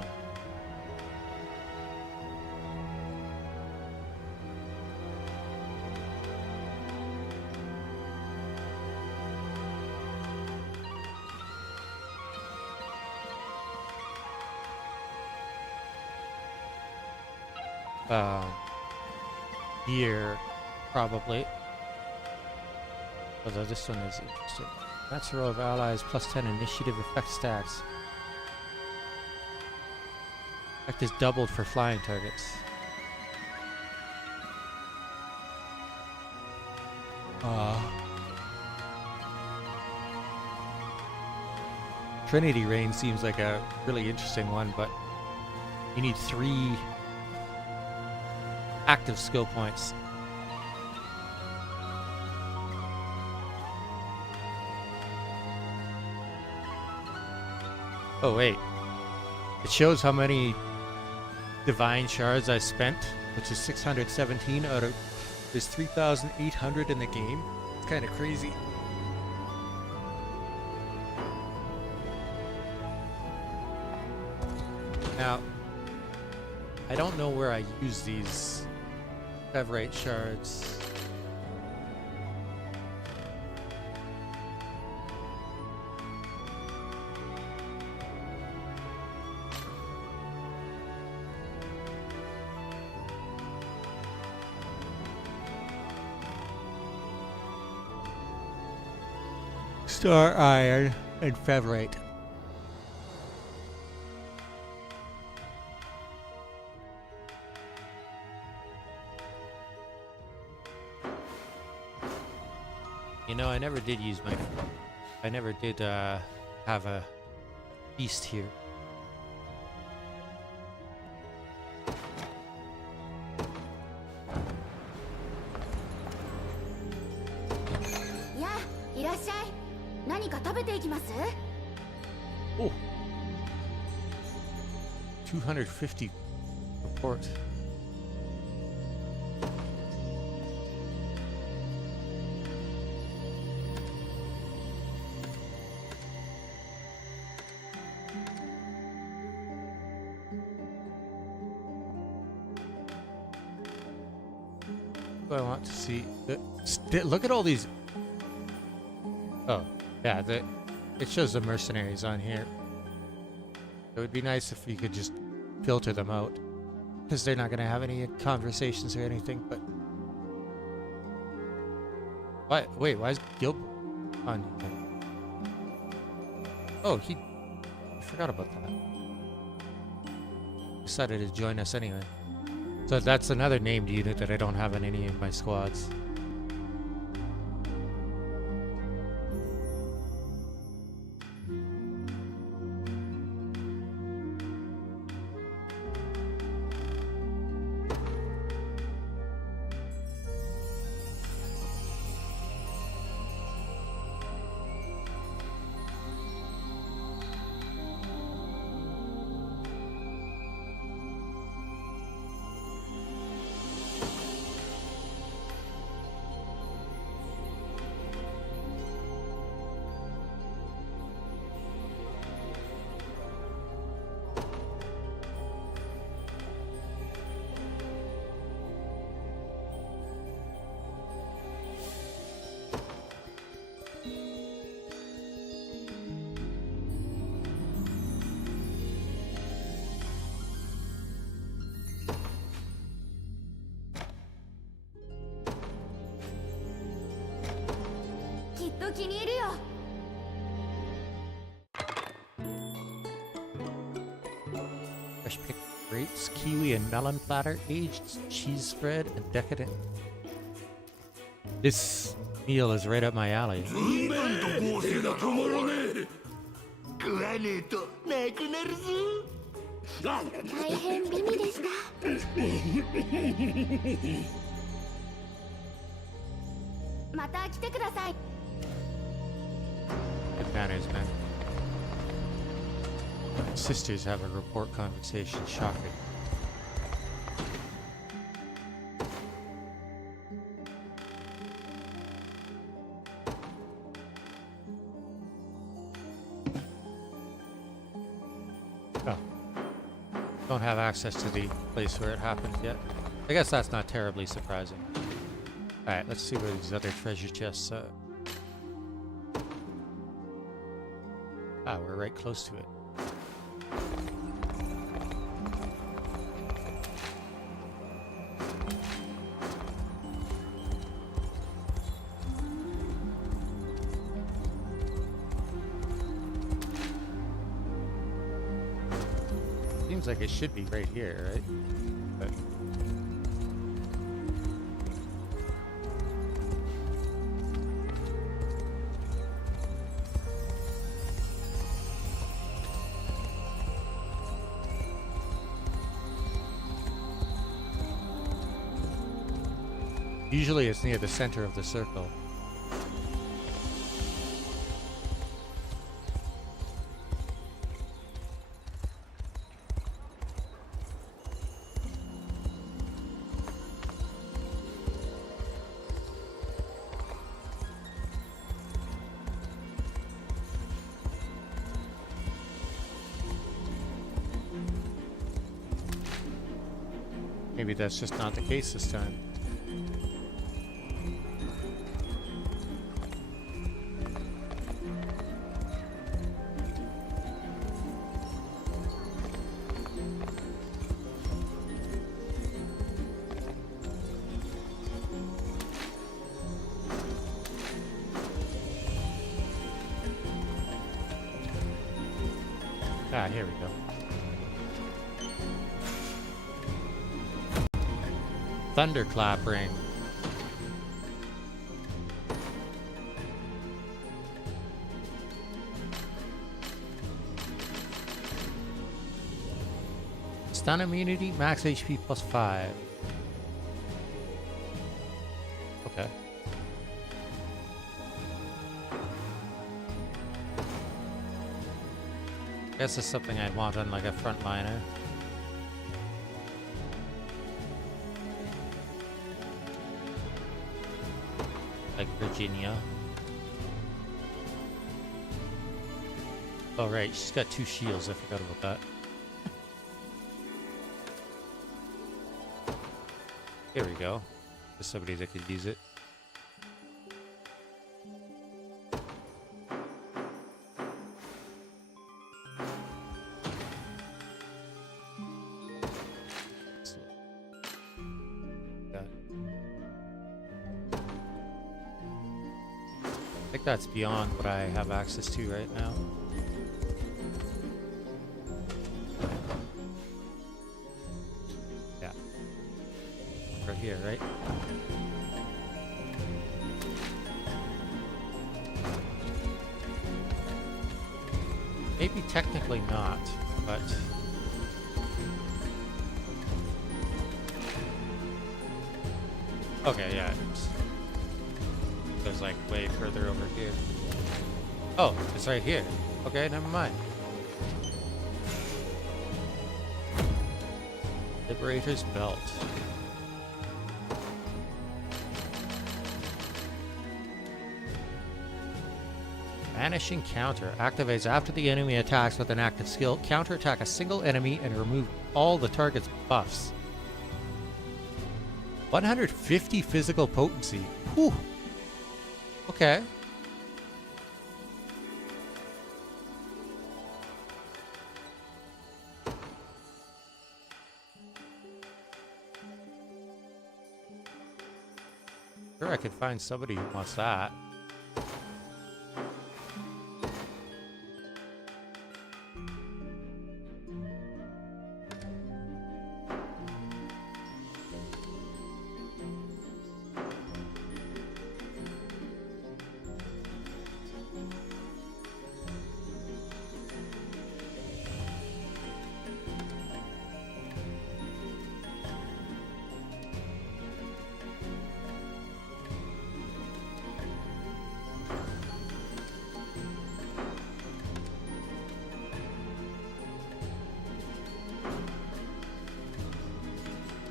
gear. Probably. Although this one is interesting. That's a row of allies +10 initiative effect stats. Effect is doubled for flying targets. Trinity Rain seems like a really interesting one, but you need 3 active skill points. Oh wait, it shows how many divine shards I spent, which is 617 out of there's 3,800 in the game. It's kind of crazy. Now, I don't know where I use these Fevrite shards. Star Iron and Fevrite. You know, I never did use my... I never did have a beast here. Oh, 250 report. I want to see. Look at all these. Oh, yeah. It shows the mercenaries on here. It would be nice if you could just filter them out, because they're not going to have any conversations or anything. But Why? Wait, why is Gil on here? Oh, I forgot about that. Decided to join us anyway. So that's another named unit that I don't have in any of my squads. Fresh picked grapes, kiwi and melon platter, aged cheese spread, and decadent. This meal is right up my alley. 随分と豪勢だな止まらねえ食わねえとなくなるぞ大変美味でした。また来てください。 Good manners, man. Sisters have a report conversation. Shocking. Oh. Don't have access to the place where it happened yet. I guess that's not terribly surprising. Alright, let's see where these other treasure chests are. Ah, we're right close to it. Seems like it should be right here, right? But usually it's near the center of the circle. Maybe that's just not the case this time. Ah, here we go. Thunderclap ring. Stun immunity, max HP plus 5. Okay. Guess it's something I'd want on like a frontliner. Like Virginia. Oh right, she's got 2 shields, I forgot about that. Here we go. There's somebody that could use it. I think that's beyond what I have access to right now. Yeah. Right here, right? Maybe technically not, but... Okay, yeah. There's like way further over here. Oh, it's right here. Okay, never mind. Liberator's Belt. Vanishing Counter. Activates after the enemy attacks with an active skill. Counterattack a single enemy and remove all the target's buffs. 150 physical potency. Whew. Okay. Sure, I could find somebody who wants that.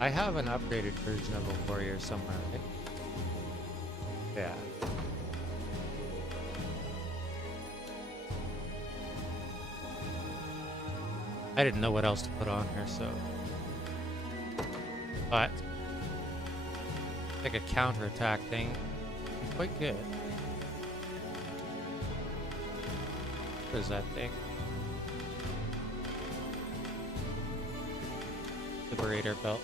I have an upgraded version of a warrior somewhere, right? Yeah. I didn't know what else to put on her, so... But... I think a counterattack thing is quite good. What is that thing? Liberator Belt.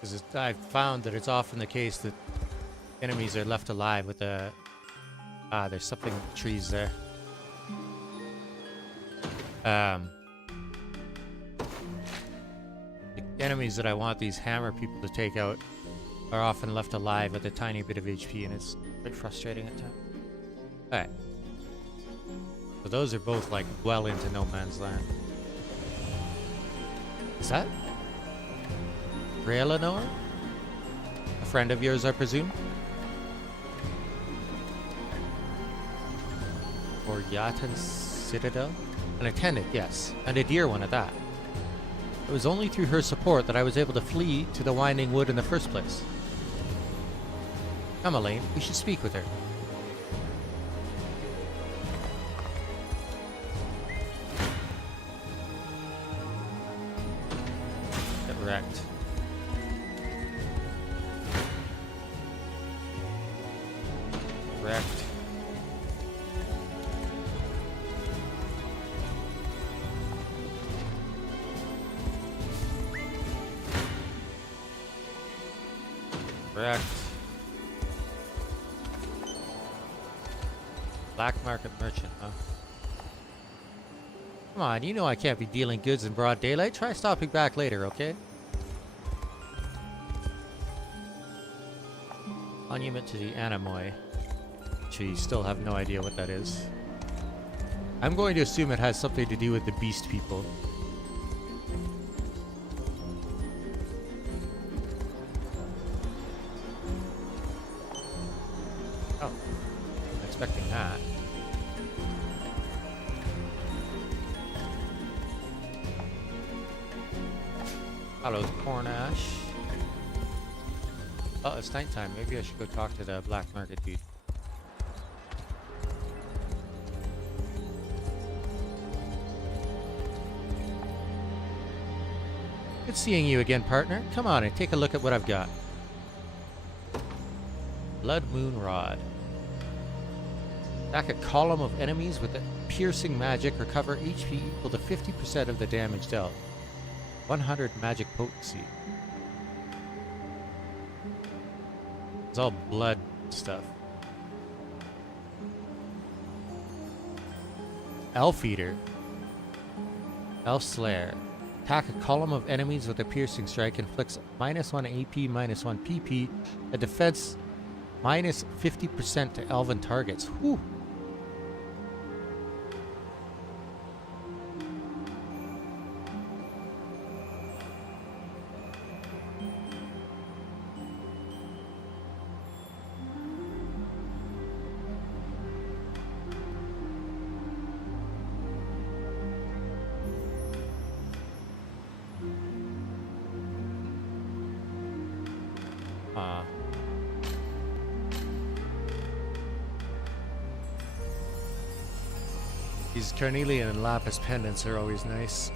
Because I've found that it's often the case that enemies are left alive with a... there's something in the trees there. The enemies that I want these hammer people to take out are often left alive with a tiny bit of HP, and it's quite frustrating at times. Alright. So those are both like well into no man's land. Is that Eleanor? A friend of yours, I presume? Or Yatan Citadel? An attendant, yes. And a dear one at that. It was only through her support that I was able to flee to the Winding Wood in the first place. Come, Elaine, we should speak with her. Get wrecked. Wrecked. Wrecked. Black market merchant, huh? Come on, you know I can't be dealing goods in broad daylight. Try stopping back later, okay? Monument to the Anemoy. Which we still have no idea what that is. I'm going to assume it has something to do with the beast people. Oh. I'm expecting that. Hello, Cornash. Oh, it's nighttime. Maybe I should go talk to the black market dude. Good seeing you again, partner. Come on and take a look at what I've got. Blood Moon Rod. Attack a column of enemies with a piercing magic. Recover HP equal to 50% of the damage dealt. 100 magic potency. It's all blood stuff. Elf Eater. Elf Slayer. Attack a column of enemies with a piercing strike. Inflicts -1 AP, -1 PP. A defense -50% to elven targets. Whew. These carnelian and lapis pendants are always nice.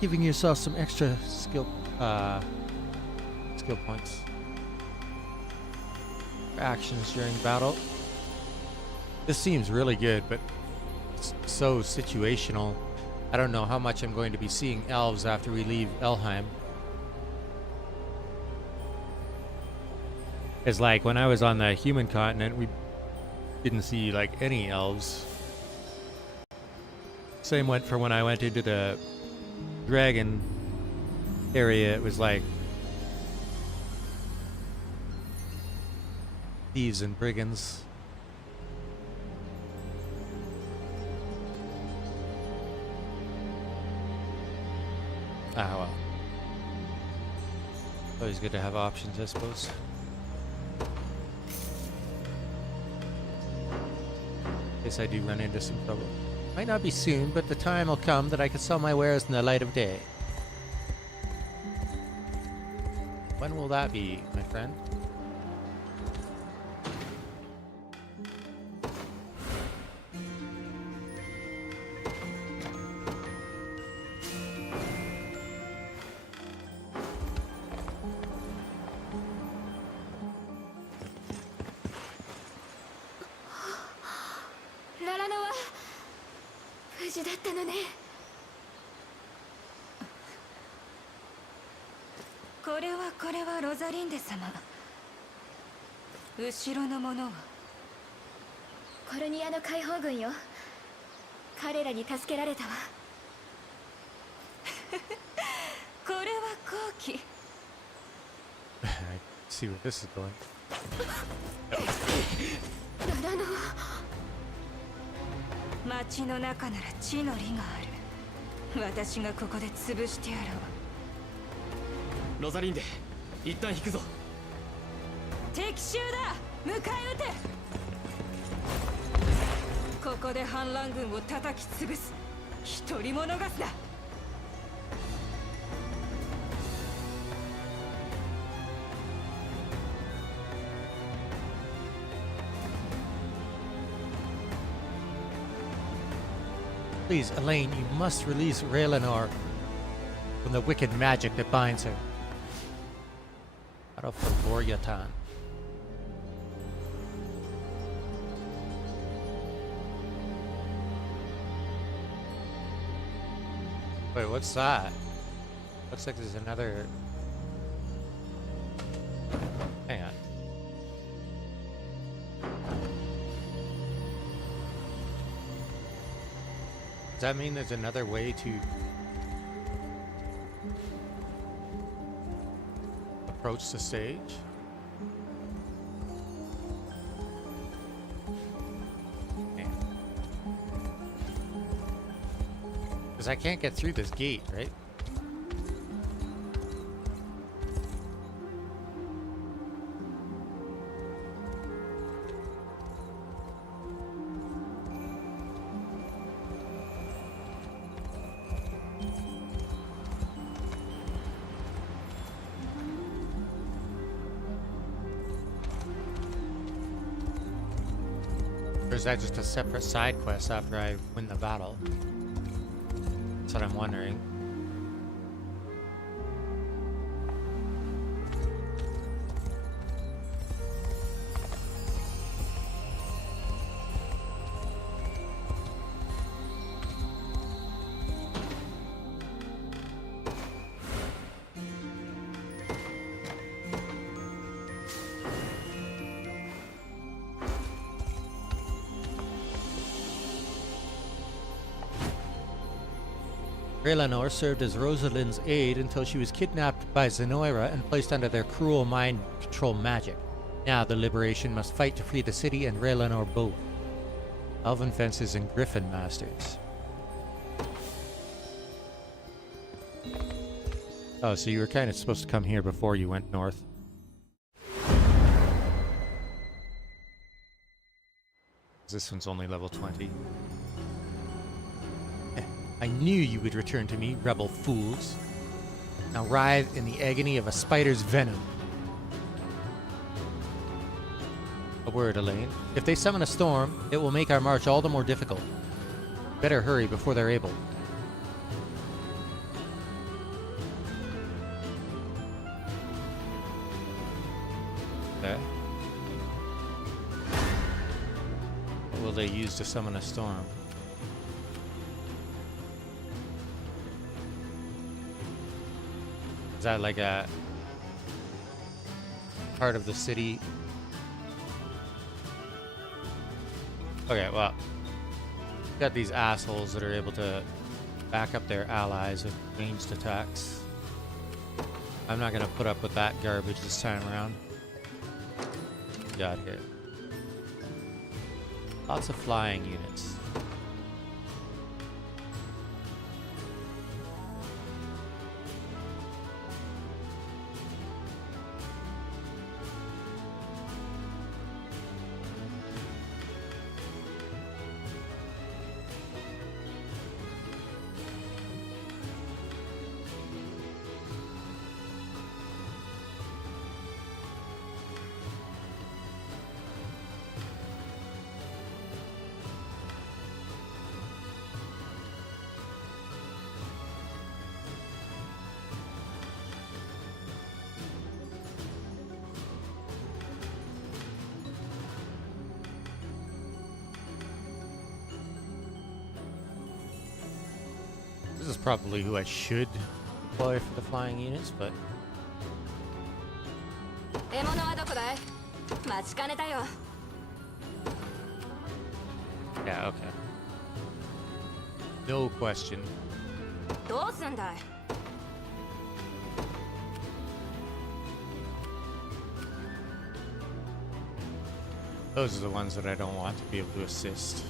Giving yourself some extra skill points. Actions during battle. This seems really good, but it's so situational. I don't know how much I'm going to be seeing elves after we leave Elheim. It's like when I was on the human continent, we didn't see like any elves. Same went for when I went into the dragon area. It was like thieves and brigands. Ah well. Always good to have options, I suppose. In case I do run into some trouble. Might not be soon, but the time will come that I can sell my wares in the light of day. When will that be, my friend?これはロザリンデ様。後ろの者はコルニアの解放軍よ。彼らに助けられたわ。これは好機。I see where this is going. ララの町の中なら地の利がある。私がここで潰してやろう。ロザリンデ、一旦引くぞ。敵襲だ。迎え撃て。ここで反乱軍を叩き潰す。一人も逃すな。Please, Elaine, you must release Raylanor from the wicked magic that binds her. Out of Favoriatan. Wait, what's that? Looks like there's another... Hang on. Does that mean there's another way to approach the stage? Because I can't get through this gate, right? Or is that just a separate side quest after I win the battle? That's what I'm wondering. Raylanor served as Rosalind's aide until she was kidnapped by Zenoira and placed under their cruel mind control magic. Now the Liberation must fight to free the city and Raylanor both. Elven Fences and Griffin Masters. Oh, so you were kind of supposed to come here before you went north. This one's only level 20. I knew you would return to me, rebel fools. Now writhe in the agony of a spider's venom. A word, Elaine. If they summon a storm, it will make our march all the more difficult. Better hurry before they're able. Okay. What will they use to summon a storm? Is that like a part of the city? Okay, well, got these assholes that are able to back up their allies with ranged attacks. I'm not gonna put up with that garbage this time around. Got here. Lots of flying units. This is probably who I should deploy for the flying units, but... Yeah, okay. No question. Those are the ones that I don't want to be able to assist.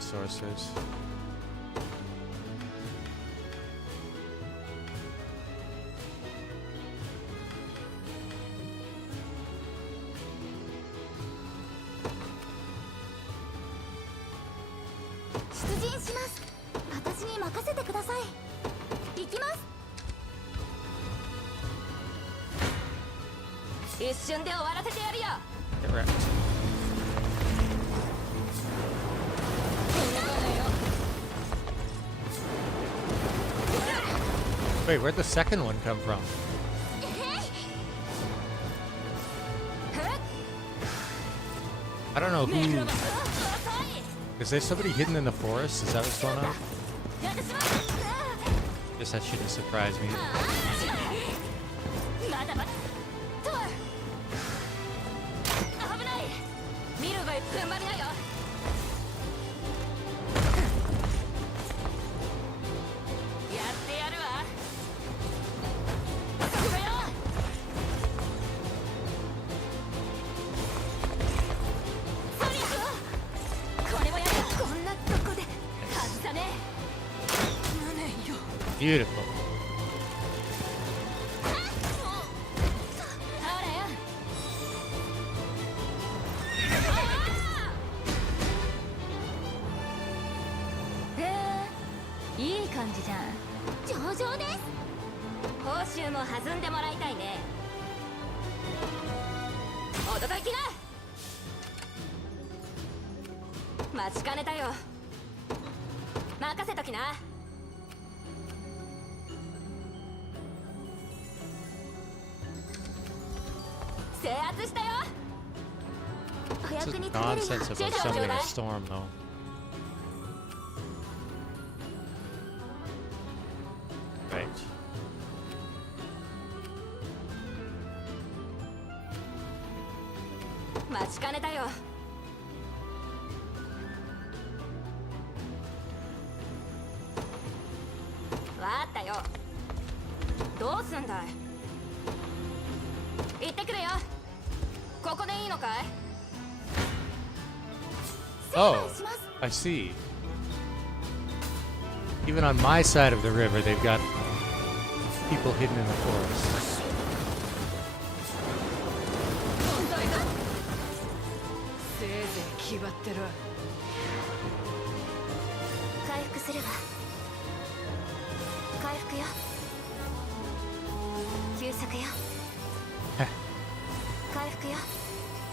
Sorcerers. Get wrecked. Wait, where'd the second one come from? I don't know who... Is there somebody hidden in the forest? Is that what's going on? Guess that shouldn't surprise me. Beautiful. 待ちかねたよ。任せときな。制圧したよ。お It's 役 a に立てるよ。 nonsense 指 about 示をちょう summoning だ a い。 storm, though. Right. 待ちかねたよ。わったよ。どうすんだい。行ってくるよ。ここでいいのかい。 Oh, I see. Even on my side of the river, they've got people hidden in the forest. せいぜい気張ってる。回復するわ。回復よ。休息よ。回復よ。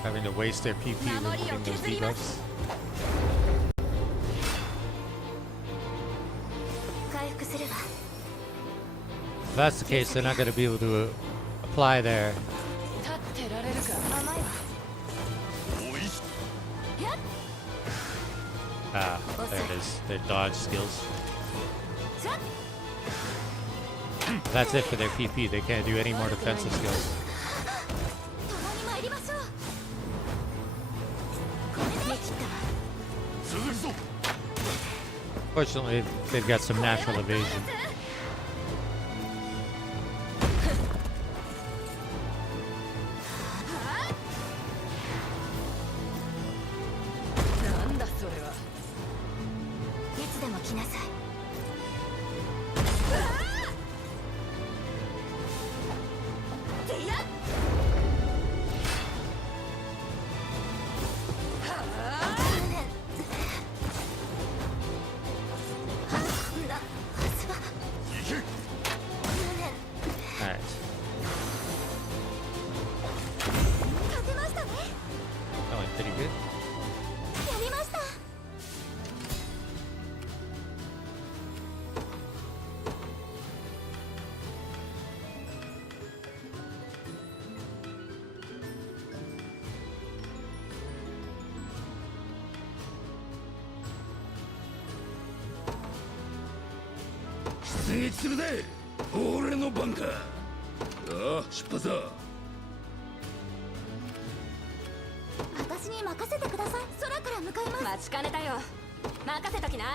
Having to waste their PP removing those debuffs. 回復するわ。 If that's the case, they're not going to be able to apply their 立ってられるか。甘いわ。 there it is, their dodge skills. That's it for their PP. They can't do any more defensive skills. 共に参りましょう。これできたわ。 Fortunately, they've got some natural evasion. なんだそれは。いつでも来なさい。Alright. 勝てましたね。 Going pretty good. やりました。 出撃するぜ。俺の番か。ああ、出発だ。私に任せてください。空から向かいます。待ちかねたよ。任せときな。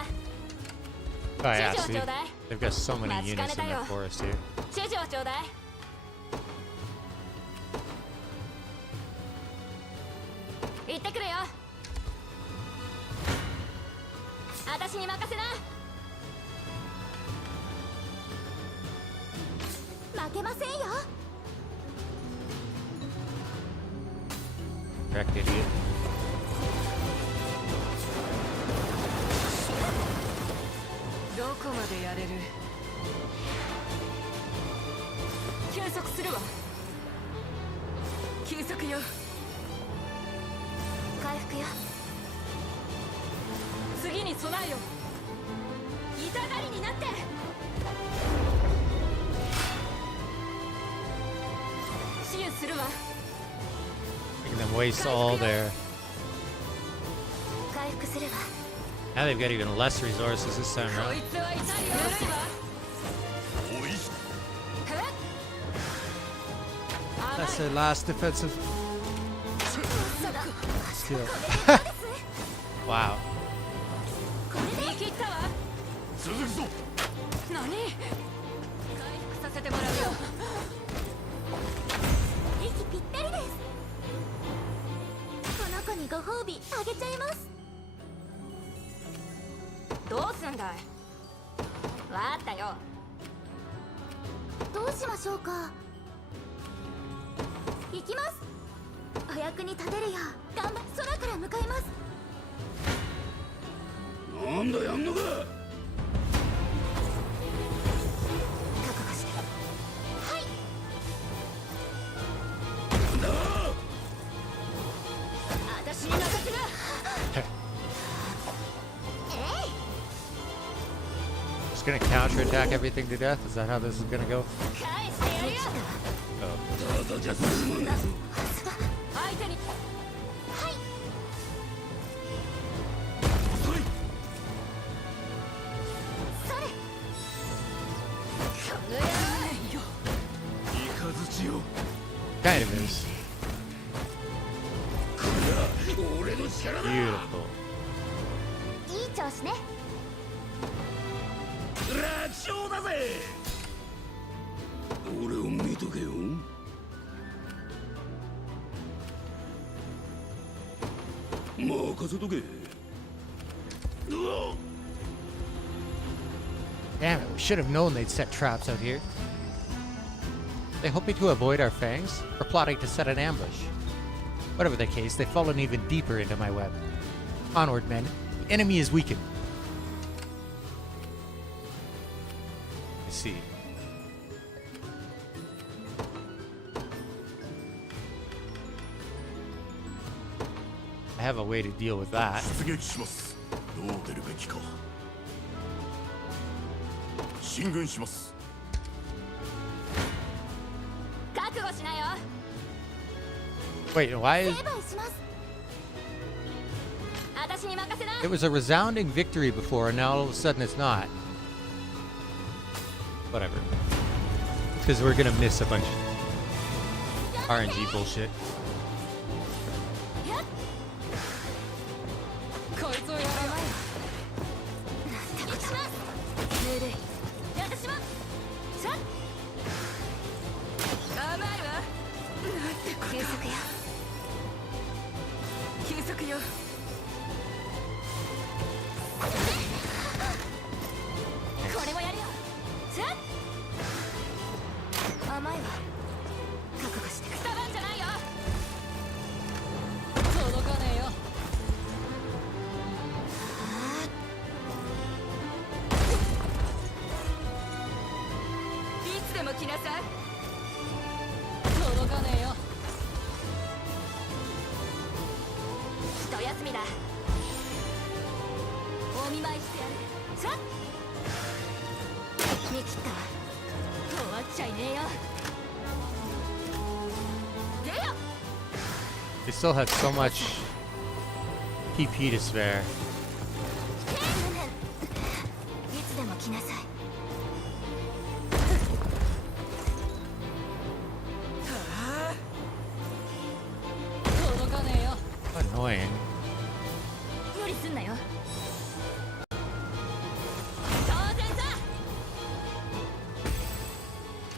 Oh yeah, 指示を see, ちょうだい。 they've got so many units in their 待ちかねたよ。 forest here. 指示をちょうだい。行ってくるよ。私に任せな。負けませんよ。 Correct, idiot. どこまでやれる。休息するわ。休息よ。回復よ。次に備えよ。痛がりになって。支援するわ。 Making them waste all their... 回復するわ。 Now they've got even less resources this time こい around. つは痛いよ。ぬるいわ。 That's their last defensive skill. Wow. 言い切ったわ。続くぞ。何？回復させてもらうよ。息ぴったりです。この子にご褒美あげちゃいます。どうすんだい。わったよ。どうしましょうか。行きます。お役に立てるよう空から向かいます。なんだやんのか。覚悟して。はい。なんだ。私に任せな。It's gonna counterattack everything to death? Is that how this is gonna go? Oh. ただじゃ済まねえぞ。相手にはい遅い。それこの野郎雷よ。 Kind of is. これが俺の力だ。 Beautiful. いい調子ね楽勝だぜ。俺を見とけよ。任せとけ。うわっ。 Damn it, we should have known they'd set traps out here. They hoping to avoid our fangs, or plotting to set an ambush? Whatever the case, they've fallen even deeper into my web. Onward, men. The enemy is weakened. I see. I have a way to deal with that. 出撃します。どう出るべきか。進軍します。覚悟しなよ Wait, why is... 成敗します私に任せな It was a resounding victory before, and now all of a sudden it's not. Whatever. Because we're gonna miss a bunch of RNG bullshit. こいつをやろうなんてこと命令私もさっ甘いわなんてこと休息よ休息よこれもやるよさっ甘いわ覚悟してくたばんじゃないよ届かねえよいつでも来なさい届かねえよ一休みだお見舞いしてやるさっ見切ったわ終わっちゃいねえよ出よ They still have so much PP to spare. いつでも来なさい 届かねえよ Annoying. 無理すんなよ当然さ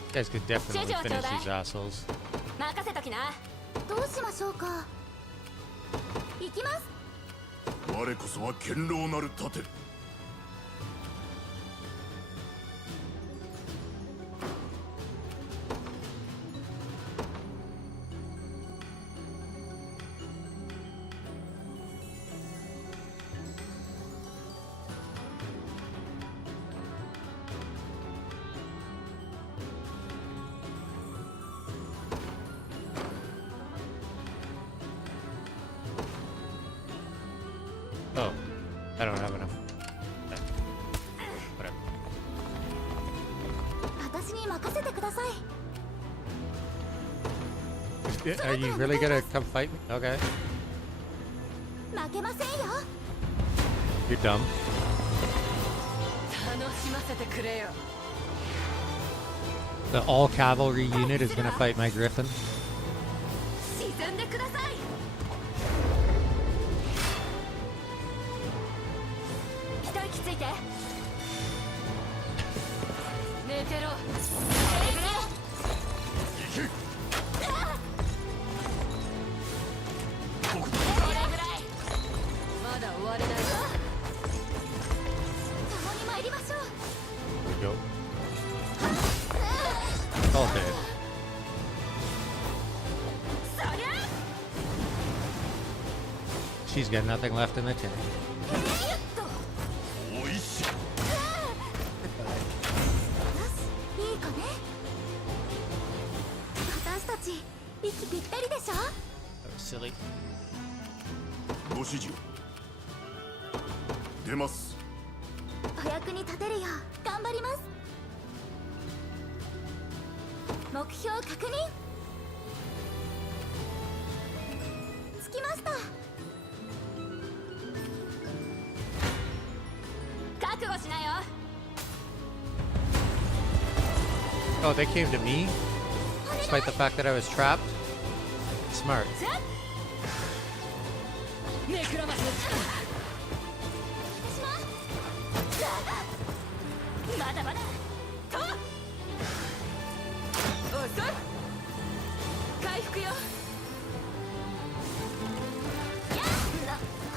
You guys could definitely finish these assholes. 任せときなどうしましょうか行きます我こそは堅牢なる盾。Oh, I don't have enough. Whatever. 私に任せてください Are you really gonna come fight me? Okay. 負けませんよ You're dumb. 楽しませてくれよ The all cavalry unit is gonna fight my griffin. 沈んでください一息ついて寝てろこれぐらいまだ終わりだよ共に参りましょう Go. All dead. そりゃ She's got nothing left in the tank. おいしい。よしいい子ね私たち息ぴったりでしょ That was silly. ご指示を。出ます。お役に立てるよう頑張ります。目標確認。着きました。覚悟しなよ。 Oh, they came to me? Despite the fact that I was trapped? Smart. ネクロマスまだまだと遅い回復よ。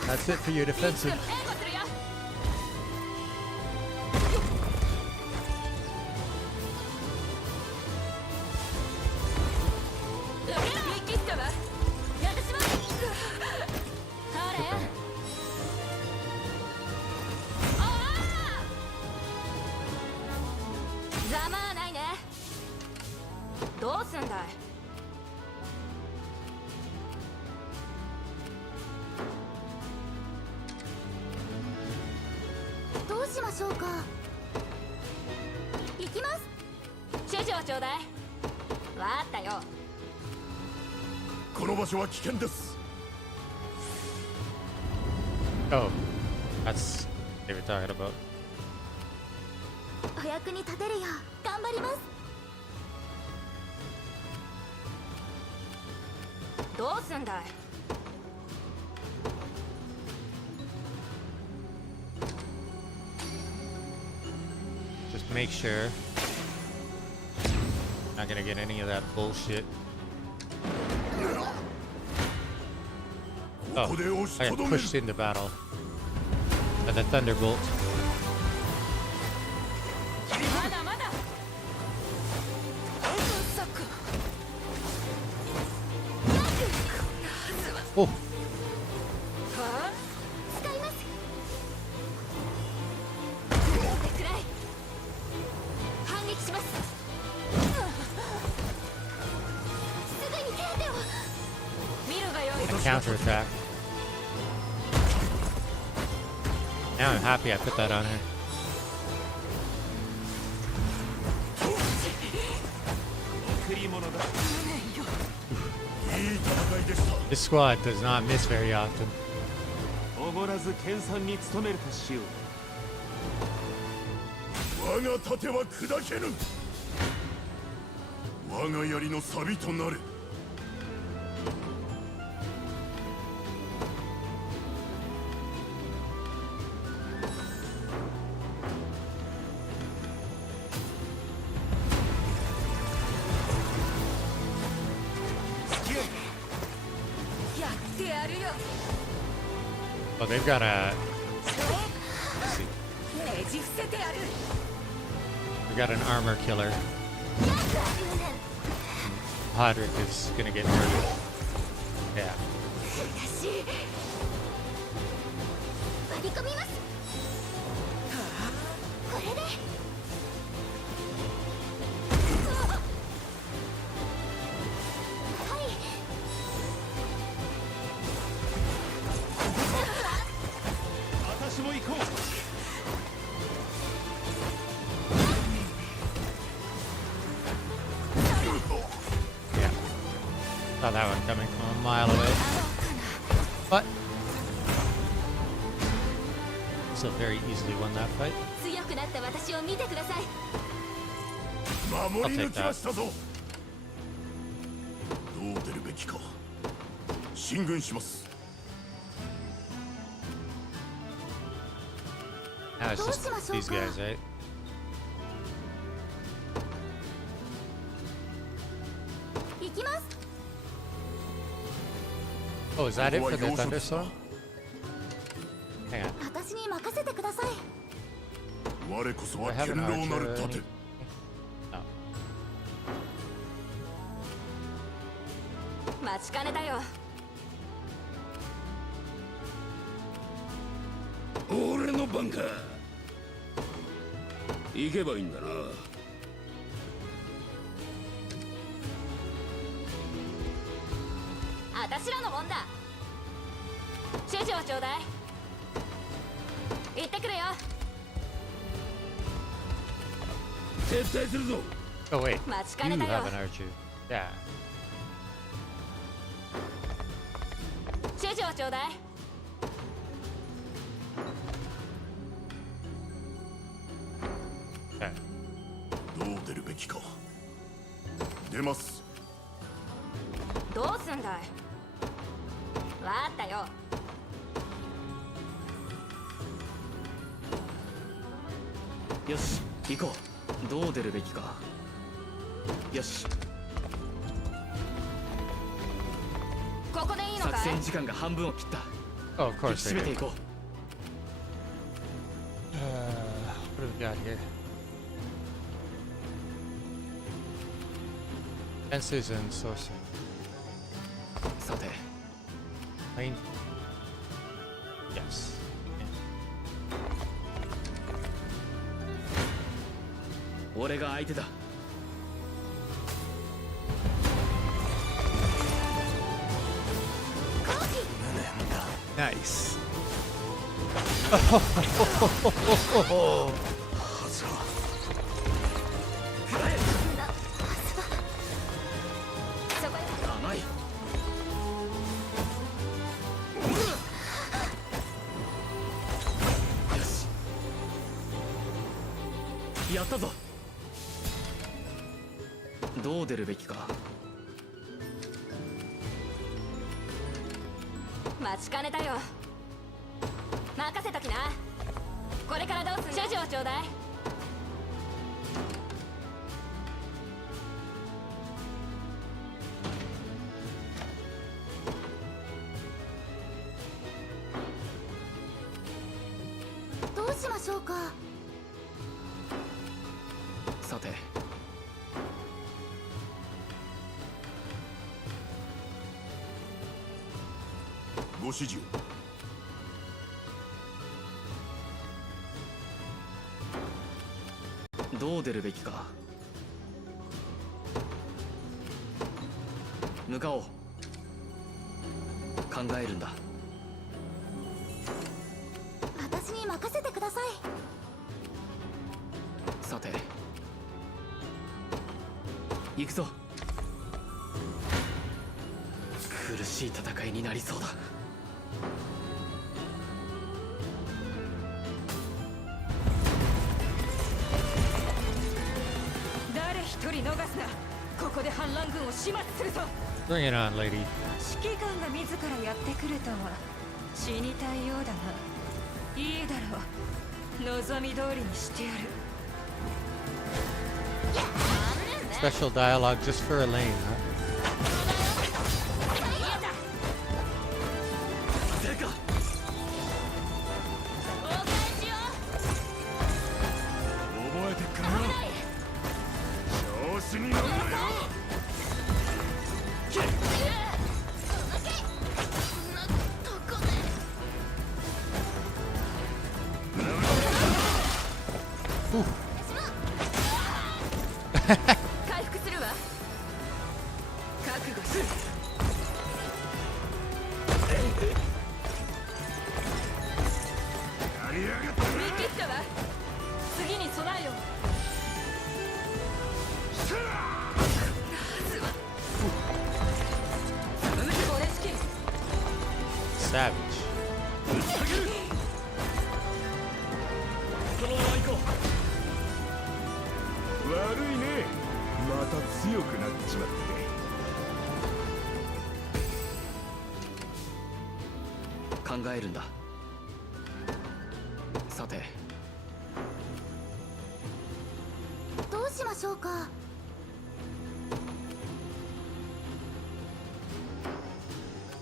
That's it for you, defensive. 援護するよ。受けろ。ミッキースカは私もほらよ。ざまあないね。どうすんだい。どうしましょうか。行きます。指示をちょうだい。わかったよ。この場所は危険です。 Oh, that's what they were talking about. お役に立てるよう頑張ります。どうすんだい。 Just make sure. Not gonna get any of that bullshit. Oh, I got pushed into battle by the Thunderbolt. まだまだ。Oh, はあ。使います。これくらい反撃します。すぐに手当てを。見るがよい。 counterattack. Now I'm happy I put that on her. 贈り物だ。いい戦いでした。 This squad does not miss very often. おごらず研鑽に努めるとしよう。我が盾は砕けぬ。我が槍の錆となれ。やってやるよ。 Oh, they've got a. ねじ伏せてやる。 We got an armor killer. Podrick is gonna get murdered. Yeah. 私割り込みます。これで。 私も行こう。 Yeah. Saw that one coming from a mile away. But still very easily won that fight. 強くなった私を見てください。守り抜きましたぞ。どう出るべきか。進軍します。 Now it's just these guys, right? 行きます。 Oh, is that it for the thunderstorm? Hang on. 私に任せてください。我こそ Do は I have 堅 an 牢な archer る or 盾。 anything? No. 待ちかねたよ。 俺の番か。行けばいいんだな。私らのもんだ。指示をちょうだい。行ってくるよ。撤退するぞ。 Oh wait, 待ち you かねた have よ。 an archer. Yeah. 指示をちょうだい。Okay. どう出るべきか。出ます。どうすんだい。わかったよ。よし行こう。どう出るべきか。よし、ここでいいの作かい。戦時間が半分を切った。 Oh, of 引 course き they 締めて do. いこ What do we got here? Fences and sourcing. う。さて Lane. Yes. 俺が相手だ。 Nice. そこで甘い。よし、やったぞ。どう出るべきか。待ちかねたよ。任せときな。これからどうすんの。指示をちょうだい。どうしましょうか。さてご指示を。どう出るべきか。向かおう。考えるんだ。私に任せてください。さて行くぞ。苦しい戦いになりそうだ。誰一人逃すな。ここで反乱軍を始末するぞ。 Bring it on, lady. 指揮官が自らやってくるとは死にたいようだな。いいだろう、望み通りにしてやる。 Special dialogue just for Elaine, huh? 出るか。お返しよ。覚えてっからな。調子に乗るなよ。回復するわ。覚悟する。やりやがった見切ったわ。次に備えよ。これ好き。 Savage. そのまま行こ悪いね。また強くなっちまって。う。考えるんだ。さてどうしましょうか。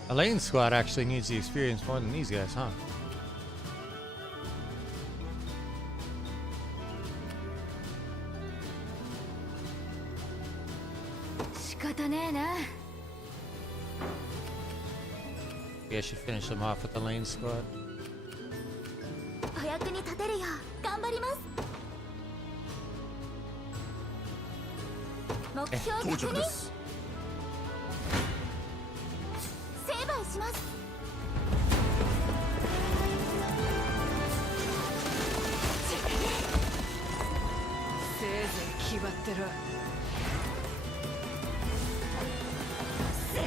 Elaine's squad actually needs the experience more than these guys, huh? 仕方ねえな。 Maybe I should finish them off with Elaine's squad. お役に立てるよう頑張ります。目標到着確認。です。成敗します。せいぜいてる。せい。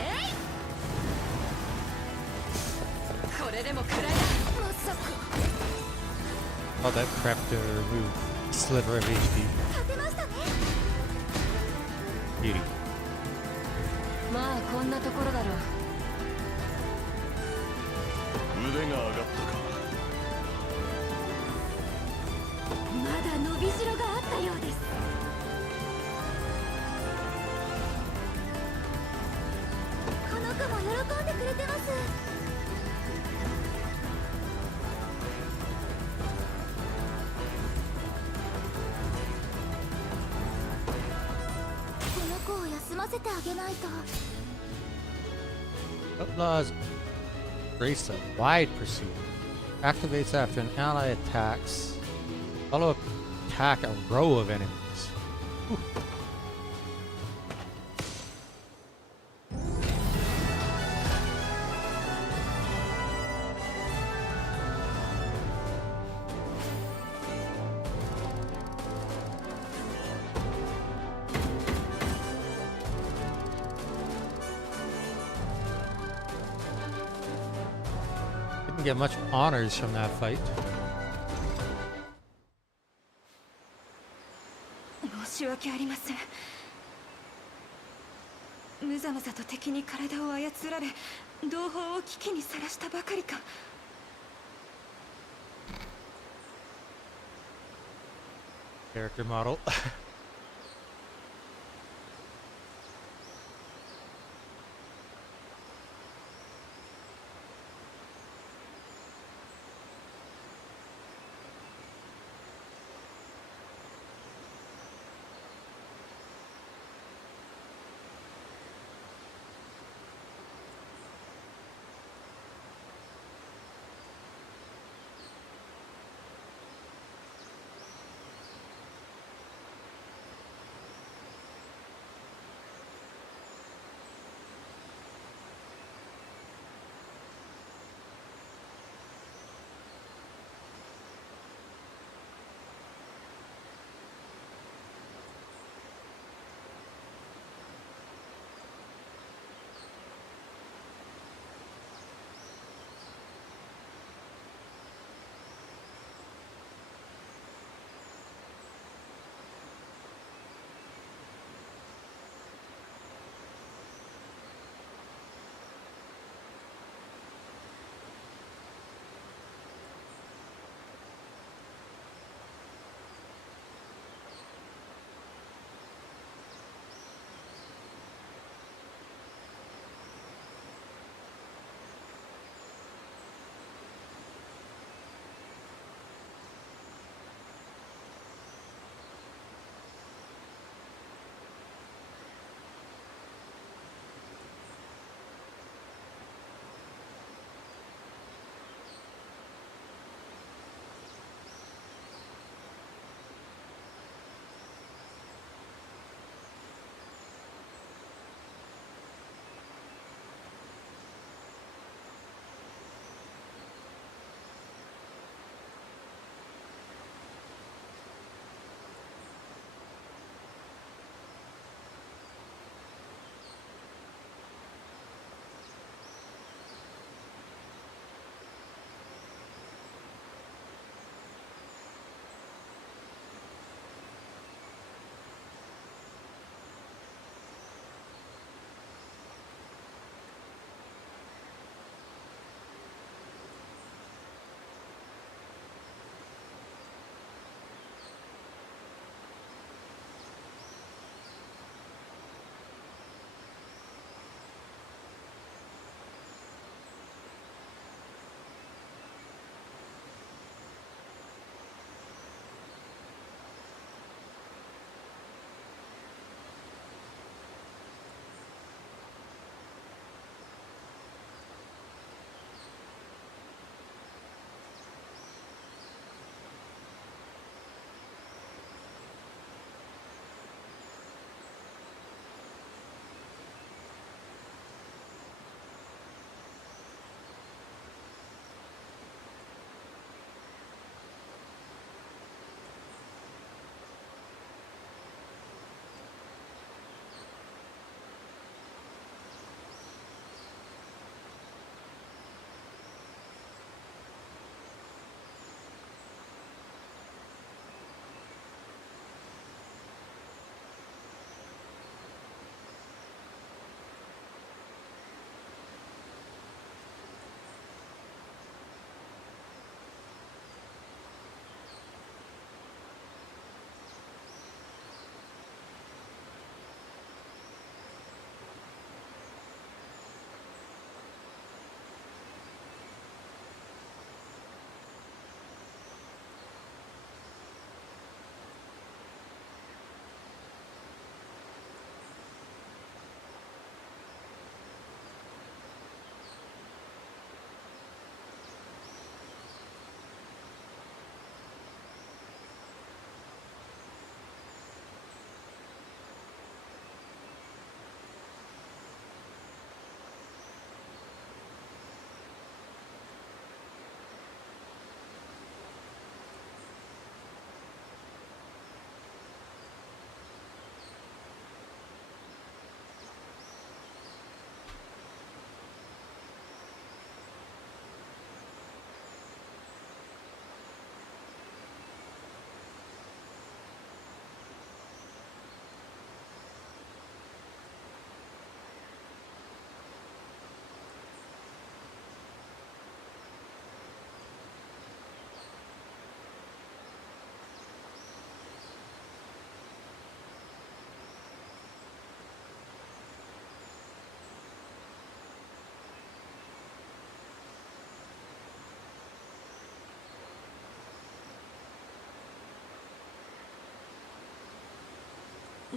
これでも食らいだ。まさか Oh, that prep to remove a sliver of HP. 勝てましたね。 Beauty. まあこんなところだろう。腕が上がったか。まだ伸びしろがあったようです。この子も喜んでくれてます。この子を休ませてあげないと。 Outlaws brace a wide pursuit. Activates after an ally attacks. Follow attack a row of enemies. Whew. Didn't get much honors from that fight. 申し訳ありません。むざむざと敵に体を操られ、同胞を危機にさらしたばかりか。Character model.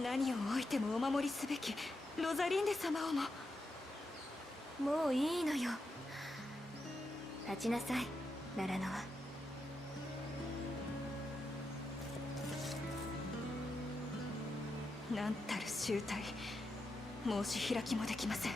何をおいてもお守りすべきロザリンデ様をも。もういいのよ。立ちなさい、ナラノは。なんたる醜態、申し開きもできません。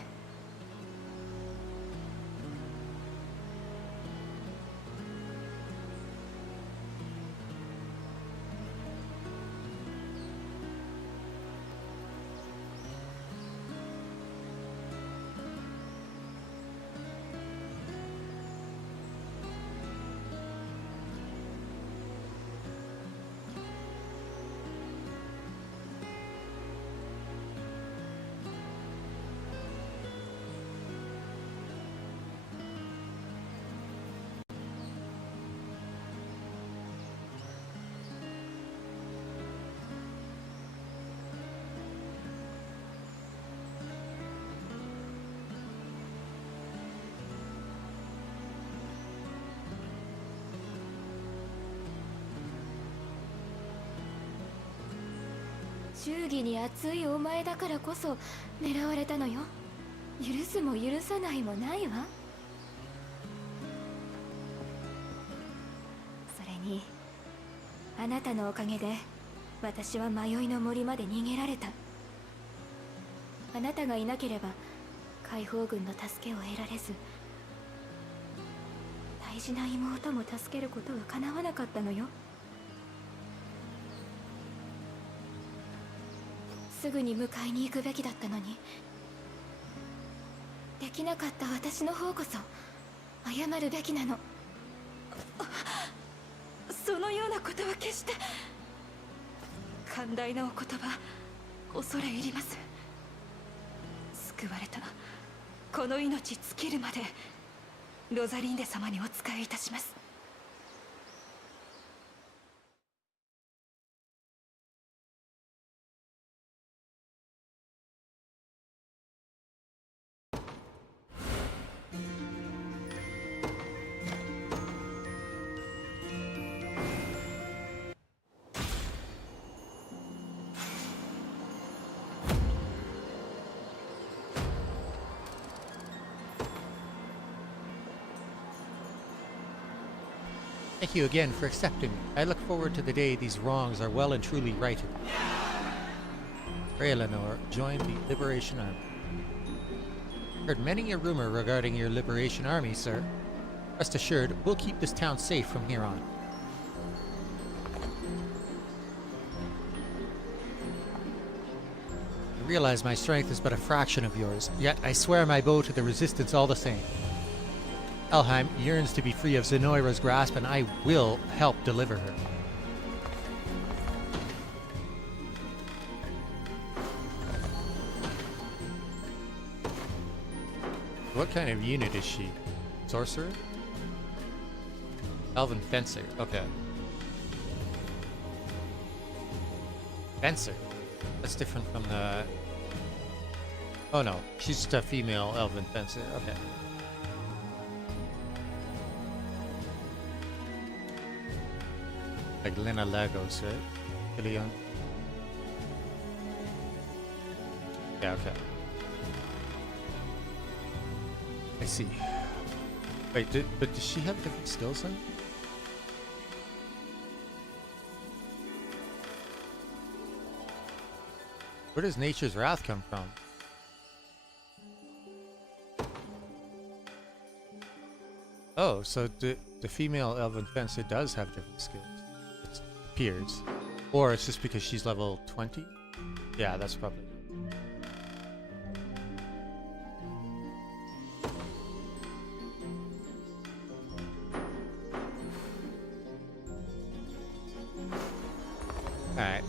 忠義に熱いお前だからこそ狙われたのよ。許すも許さないもないわ。それにあなたのおかげで私は迷いの森まで逃げられた。あなたがいなければ解放軍の助けを得られず、大事な妹も助けることは叶わなかったのよ。すぐに迎えに行くべきだったのに、できなかった私の方こそ謝るべきなの。そのようなことは決して。寛大なお言葉恐れ入ります。救われたこの命尽きるまでロザリンデ様にお仕えいたします。Thank you again for accepting me. I look forward to the day these wrongs are well and truly righted. Eleanor joined the Liberation Army. Heard many a rumor regarding your Liberation Army, sir. Rest assured, we'll keep this town safe from here on. I realize my strength is but a fraction of yours, yet I swear my bow to the Resistance all the same. Elheim yearns to be free of Zenoira's grasp, and I will help deliver her. What kind of unit is she? Sorcerer? Elven Fencer, okay. Fencer? That's different from the... Oh no, she's just a female Elven Fencer, okay. Like Lena Lagos, right? Really young. Yeah, okay. I see. Wait, but does she have different skills then? Where does Nature's Wrath come from? Oh, so the female Elven Fencer does have different skills. It appears. Or it's just because she's level 20? Yeah, that's probably... Alright.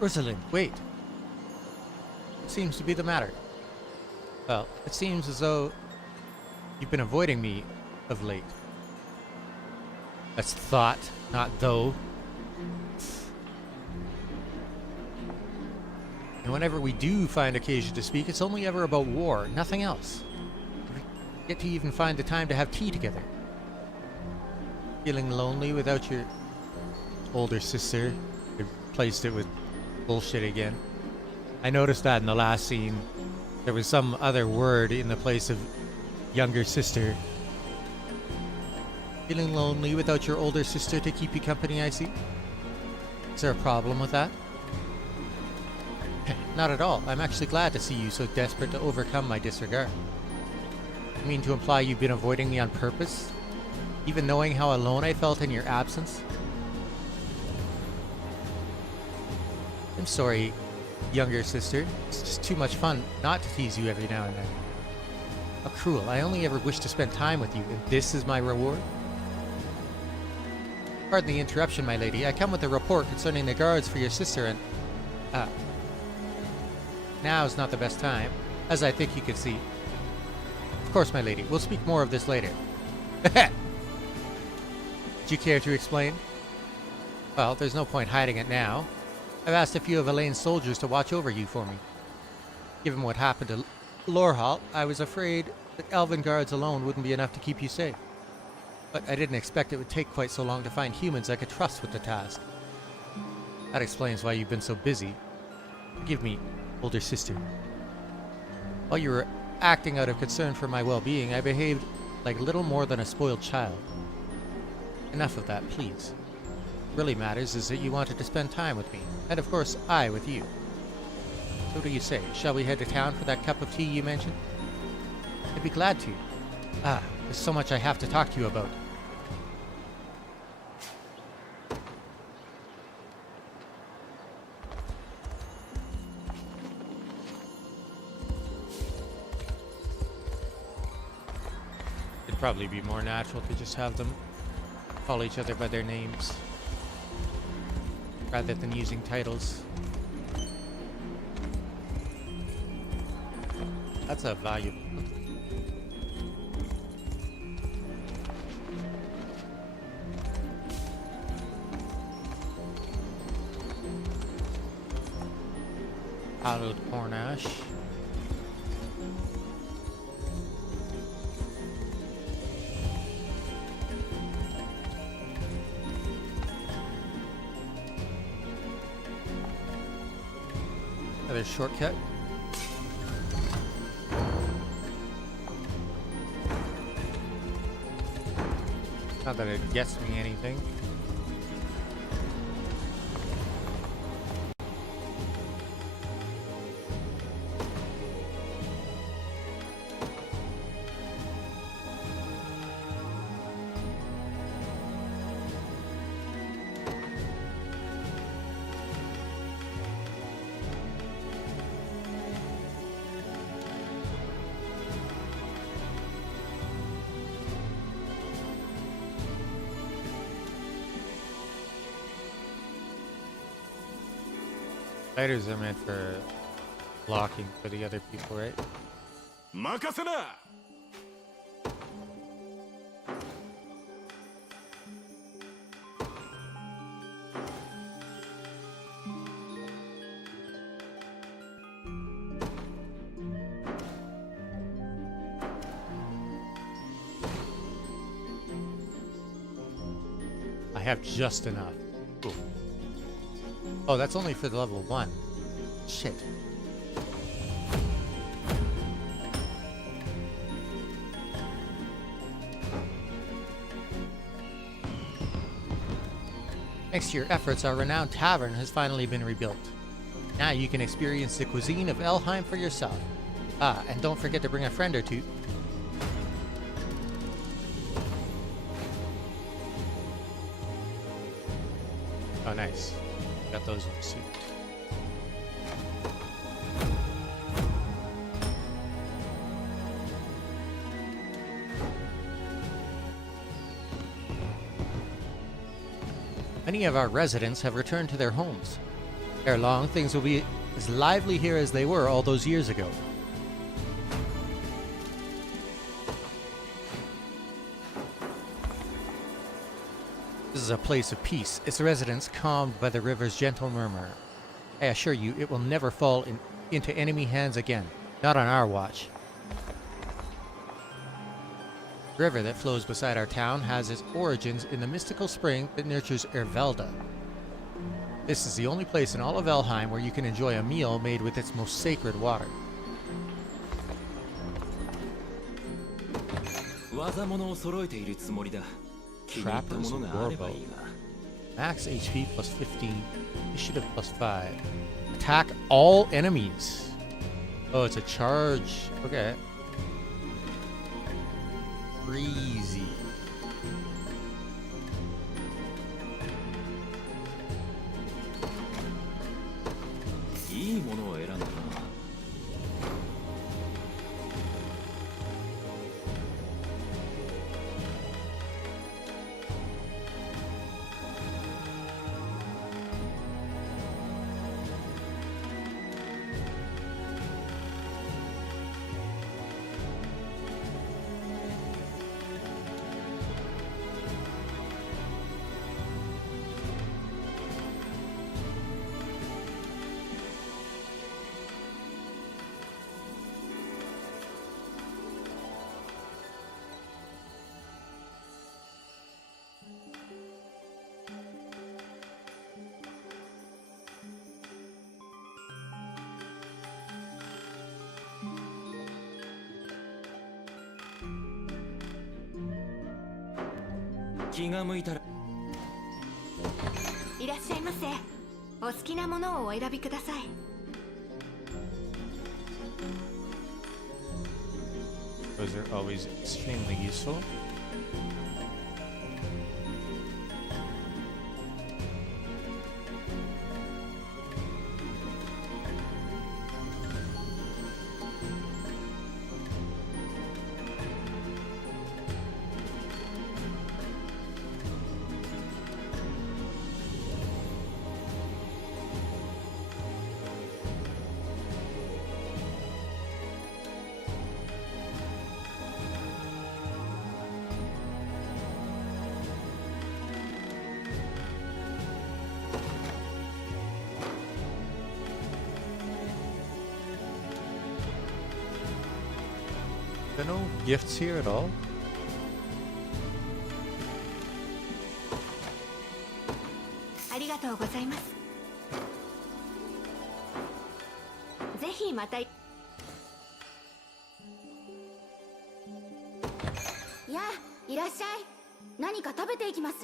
Rosalind, wait. What seems to be the matter? Well, it seems as though you've been avoiding me of late. That's thought, not though. And whenever we do find occasion to speak, it's only ever about war, nothing else. Yet to even find the time to have tea together. Feeling lonely without your older sister? I replaced it with bullshit again. I noticed that in the last scene. There was some other word in the place of younger sister. Feeling lonely without your older sister to keep you company, I see? Is there a problem with that? Not at all. I'm actually glad to see you so desperate to overcome my disregard. You mean to imply you've been avoiding me on purpose? Even knowing how alone I felt in your absence? I'm sorry, younger sister. It's just too much fun not to tease you every now and then. How cruel. I only ever wish to spend time with you, and this is my reward? Pardon the interruption, my lady. I come with a report concerning the guards for your sister and... Now's not the best time, as I think you can see. Of course, my lady. We'll speak more of this later. Do you care to explain? Well, there's no point hiding it now. I've asked a few of Elaine's soldiers to watch over you for me. Given what happened to Lorhal, I was afraid that Elven guards alone wouldn't be enough to keep you safe. But I didn't expect it would take quite so long to find humans I could trust with the task. That explains why you've been so busy. Forgive me, older sister. While you were acting out of concern for my well-being, I behaved like little more than a spoiled child. Enough of that, please. What really matters is that you wanted to spend time with me, and of course, I with you. So what do you say? Shall we head to town for that cup of tea you mentioned? I'd be glad to. There's so much I have to talk to you about. It'd probably be more natural to just have them call each other by their names rather than using titles. That's a valuable. Hallowed corn ash. Another shortcut. Not that it gets me anything. Spiders are meant for blocking for the other people, right? Makasena! I have just enough. Cool. Oh, that's only for the level 1. Shit. Thanks to your efforts, our renowned tavern has finally been rebuilt. Now you can experience the cuisine of Elheim for yourself. And don't forget to bring a friend or two. Oh, nice. Got those in the suit. Many of our residents have returned to their homes. Ere long, things will be as lively here as they were all those years ago. This is a place of peace, its residents calmed by the river's gentle murmur. I assure you, it will never fall into enemy hands again. Not on our watch. The river that flows beside our town has its origins in the mystical spring that nurtures Ervelda. This is the only place in all of Elheim where you can enjoy a meal made with its most sacred water. 技物を揃えているつもりだ。気に入ったものがあればいいが。Max HP plus 15, initiative plus 5. Attack all enemies. Oh, it's a charge. Okay. Crazy.いいものを選んだな。気が向いたら。いらっしゃいませ。お好きなものをお選びください。Those are always extremely useful. There are no gifts here at all. ありがとうございます。ぜひまた。やあ、いらっしゃい。何か食べていきます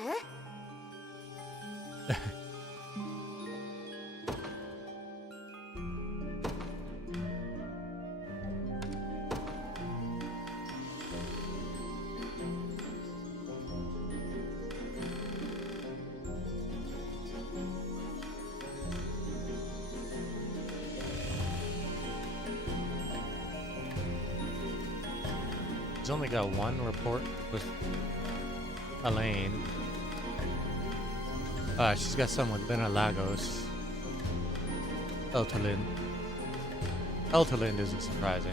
？He's only got one report with Elaine. She's got some with Lina Lagos. Elterlind. Elterlind isn't surprising.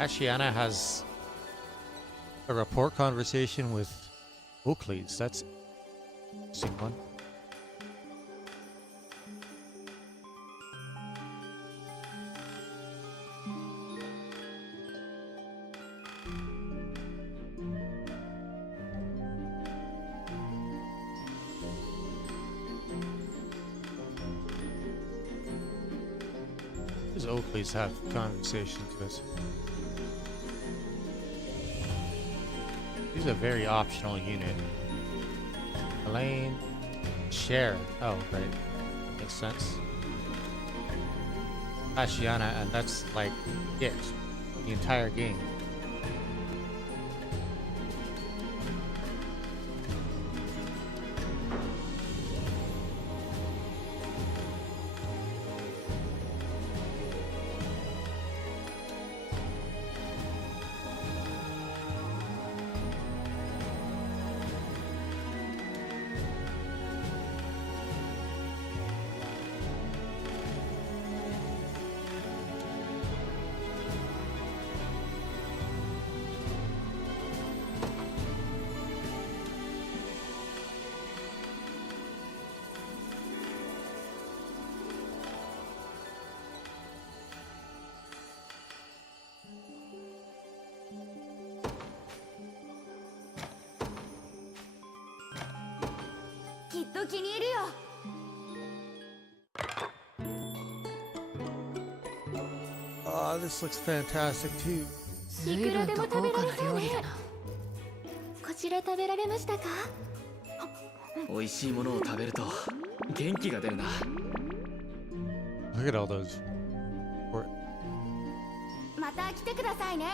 Ashiana has a rapport conversation with Oakleys. That's an interesting one. Who does Oakleys have conversations with? He's a very optional unit. Elaine, Sharon. Oh, right. That makes sense. Ashiana, and that's like it. The entire game. と気に入るよ。 Oh, this looks fantastic too. いくらでも食べられそうね。こちら食べられましたか？美味しいものを食べると元気が出るな。 Look at all those. また来てくださいね。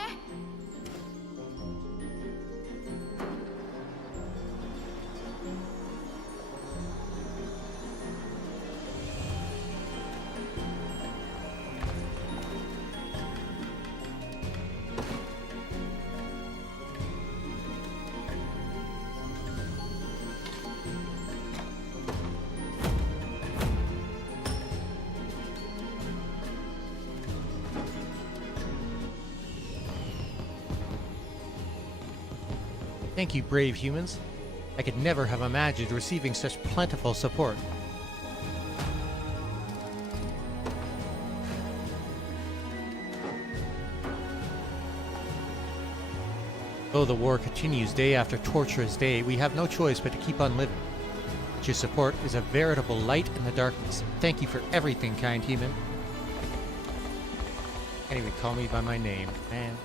Thank you, brave humans. I could never have imagined receiving such plentiful support. Though the war continues day after torturous day, we have no choice but to keep on living. Your support is a veritable light in the darkness. Thank you for everything, kind human. Can't even call me by my name, man.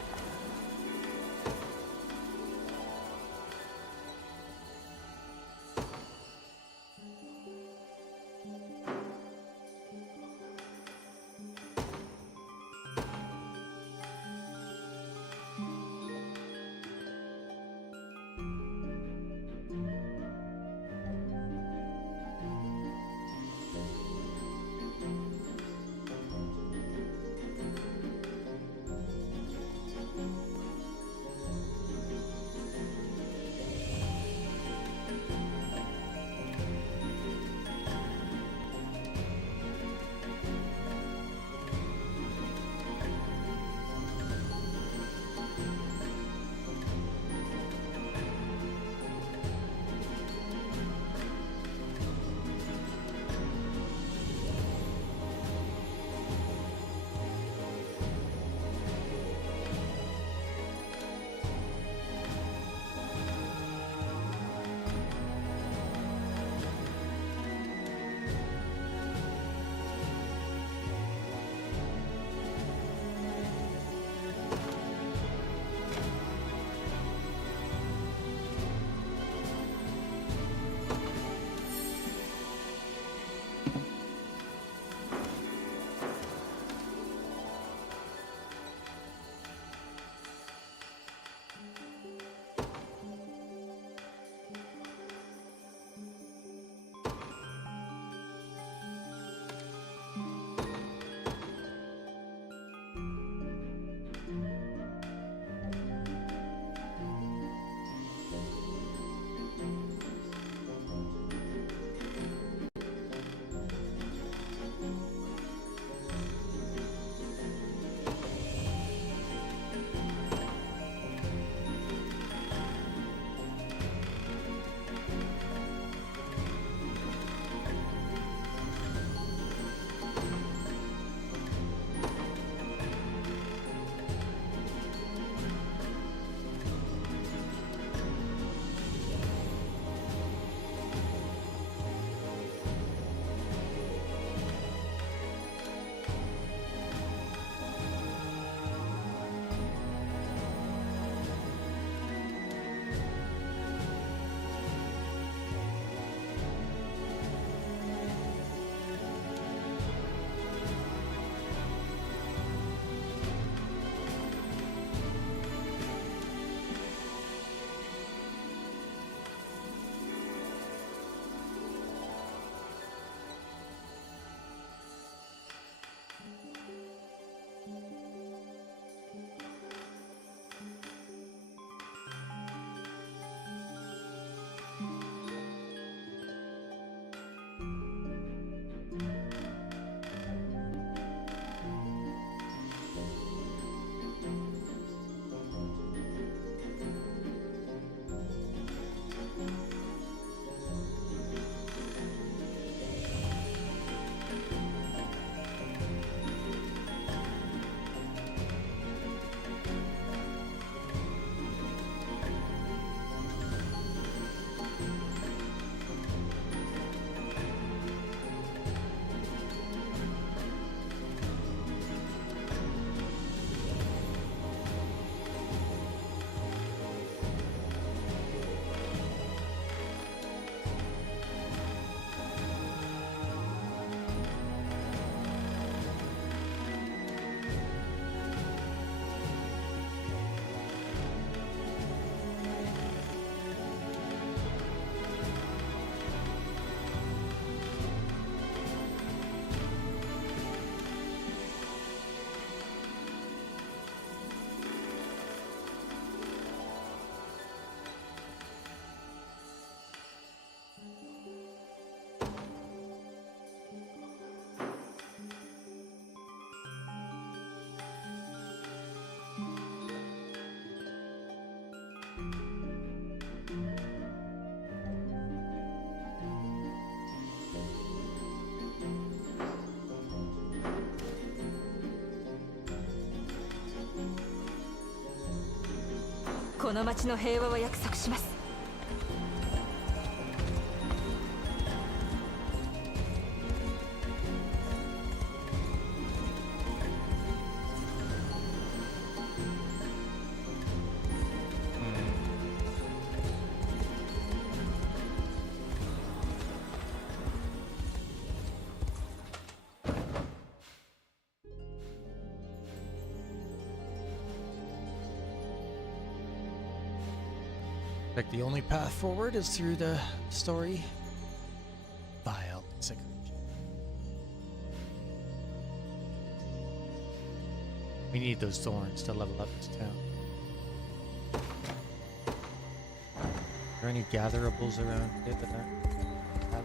この町の平和は約束します。Like the only path forward is through the story. Vile execution. We need those thorns to level up this town. Are there any gatherables around here that I have?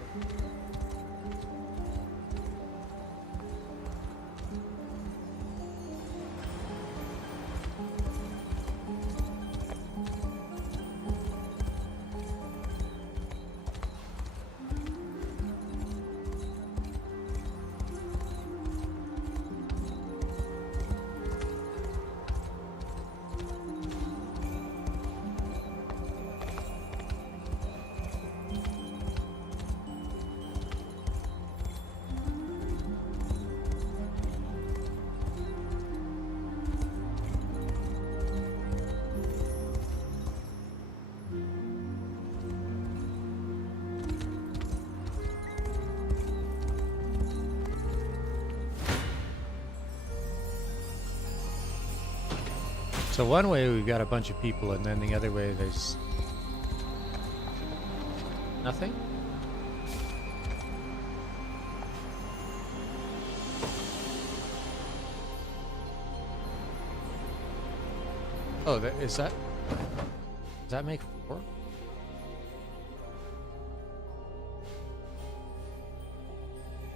So one way we've got a bunch of people, and then the other way there's nothing? Oh, does that make 4?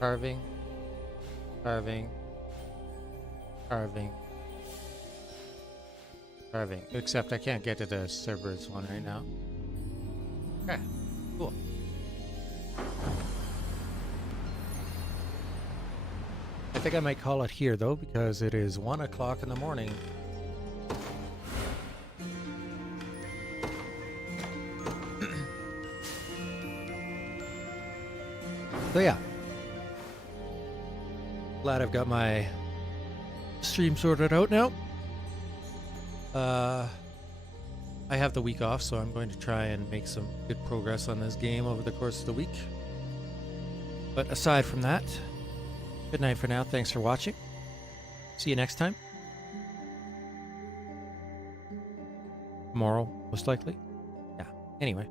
Carving, carving, carving. Carving, except I can't get to the Cerberus one right now. Okay, cool. I think I might call it here though, because it is 1 o'clock in the morning. So yeah. Glad I've got my stream sorted out now. I have the week off, so I'm going to try and make some good progress on this game over the course of the week. But aside from that, good night for now. Thanks for watching. See you next time. Tomorrow, most likely. Yeah. Anyway.